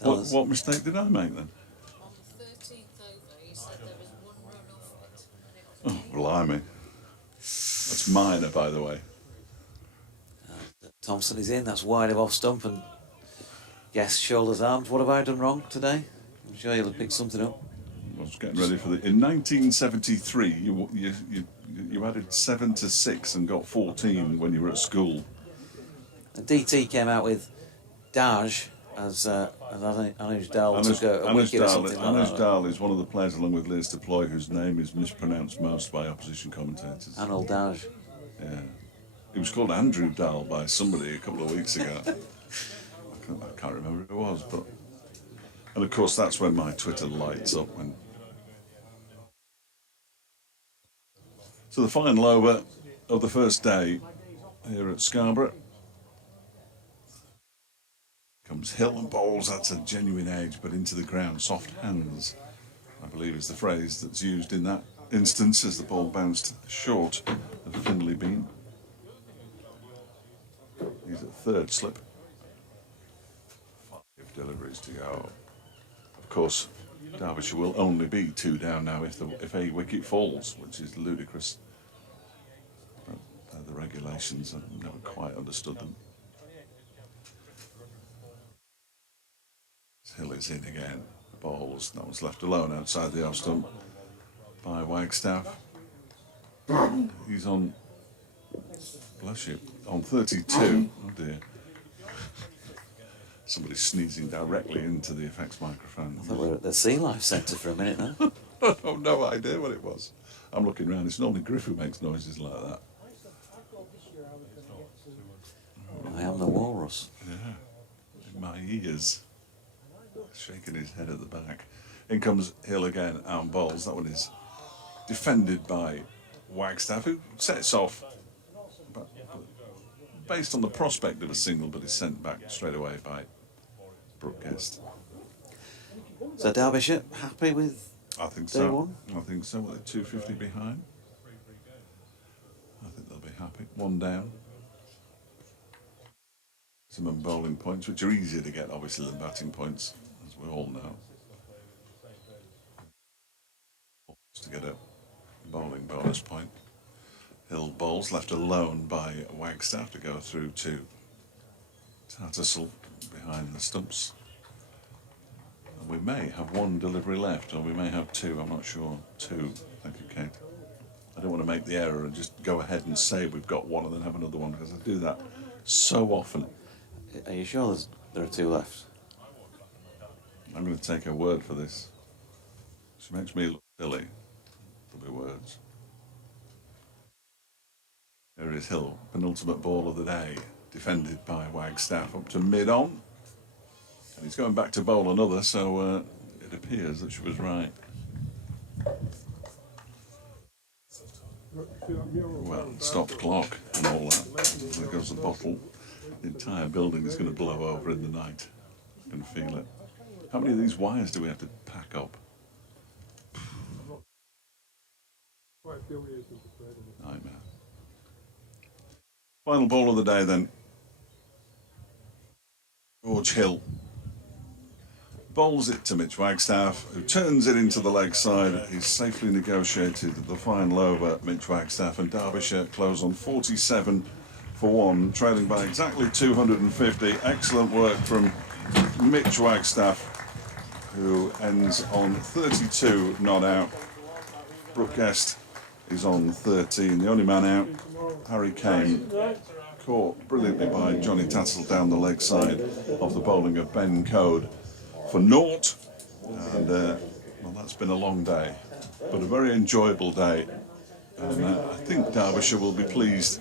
Tell us. What mistake did I make then? On the 13th over, you said there was 1 run off it, and it was Oh, blimey. That's minor, by the way. Thompson is in, that's wide of off stump, and Guest shoulders arms. What have I done wrong today? I'm sure you'll have picked something up. I was getting ready for the. In 1973, you added 7 to 6 and got 14 when you were at school. And DT came out with Daj as Anuj Dal took a Anuj wicket or something like Anuj that. Dal is one of the players, along with Liz Deploy, whose name is mispronounced most by opposition commentators. Anil Daj. Yeah. He was called Andrew Dahl by somebody a couple of weeks ago. I can't remember who it was, but... And of course, that's when my Twitter lights up. So the final over of the first day here at Scarborough. Comes Hill and bowls, that's a genuine edge, but into the ground, soft hands, I believe is the phrase that's used in that instance as the ball bounced short of Finley Bean. He's He's at third slip. 5 deliveries to go. Of course, Derbyshire will only be 2 down now if a wicket falls, which is ludicrous. But the regulations, I've never quite understood them. Hill is in again. Balls. That was left alone outside the off stump by Wagstaff. He's on, bless you, on 32. Oh dear. Somebody sneezing directly into the effects microphone. I thought we were at the Sea Life Centre for a minute now. I have no idea what it was. I'm looking around. It's normally Griff who makes noises like that. I am the walrus. Yeah, in my ears. Shaking his head at the back. In comes Hill again, out and bowls. That one is defended by Wagstaff, who sets off based on the prospect of a single, but is sent back straight away by Brookguest. So Derbyshire happy with I think day so. one? I think so. Well, they're 250 behind. I think they'll be happy. 1 down. Some bowling points, which are easier to get, obviously, than batting points, as we all know. To get a bowling bonus point. Hill bowls, left alone by Wagstaff to go through to Tattersall behind the stumps. And we may have 1 delivery left, or we may have 2, I'm not sure. 2, thank you, Kate. I don't want to make the error and just go ahead and say we've got 1 and then have another one, because I do that so often. Are you sure there are 2 left? I'm going to take her word for this. She makes me look silly. There'll be words. Here is Hill, penultimate ball of the day, defended by Wagstaff up to mid-on. And he's going back to bowl another, so it appears that she was right. Well, stop clock and all that. There goes the bottle. The entire building is going to blow over in the night. You can feel it. How many of these wires do we have to pack up? Nightmare. Final ball of the day then. George Hill bowls it to Mitch Wagstaff, who turns it into the leg side. He's safely negotiated the final over. Mitch Wagstaff and Derbyshire close on 47 for 1, trailing by exactly 250. Excellent work from Mitch Wagstaff, who ends on 32 not out. Brookguest is on 13. The only man out, Harry Kane, caught brilliantly by Johnny Tattersall down the leg side of the bowling of Ben Code for naught. And well, that's been a long day, but a very enjoyable day. And I think Derbyshire will be pleased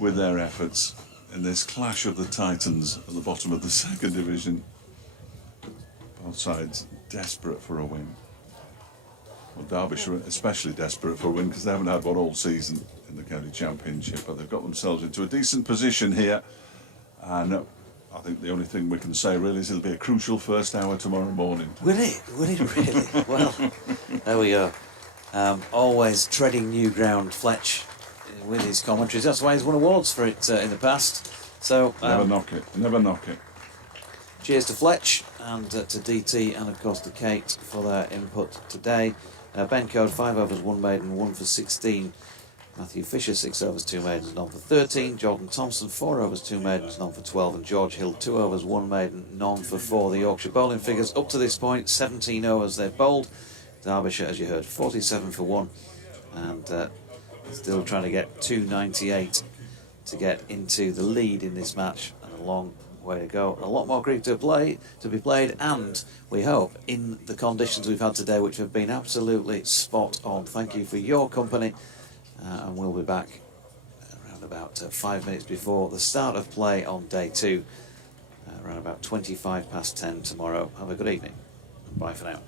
with their efforts in this clash of the Titans at the bottom of the 2nd division. Both sides desperate for a win. Well, Derbyshire especially desperate for a win because they haven't had one all season in the county championship, but they've got themselves into a decent position here. And I think the only thing we can say really is it'll be a crucial first hour tomorrow morning. Will it? Will it really? Well, there we go. Always treading new ground, Fletch, with his commentaries. That's why he's won awards for it in the past. So Never knock it. Never knock it. cheers to Fletch and to DT and of course to Kate for their input today. Ben Code 5 overs 1 maiden, 1 for 16. Matthew Fisher 6 overs 2 maidens, none for 13. Jordan Thompson 4 overs 2 maidens, none for 12. And George Hill 2 overs 1 maiden, none for 4. The Yorkshire bowling figures up to this point: 17 overs they've bowled. Derbyshire, as you heard, 47 for 1, and still trying to get 298 to get into the lead in this match, and a long way to go. A lot more cricket to be played, and we hope in the conditions we've had today, which have been absolutely spot on. Thank you for your company, and we'll be back around about 5 minutes before the start of play on day 2, around about 10 tomorrow. Have a good evening. Bye for now.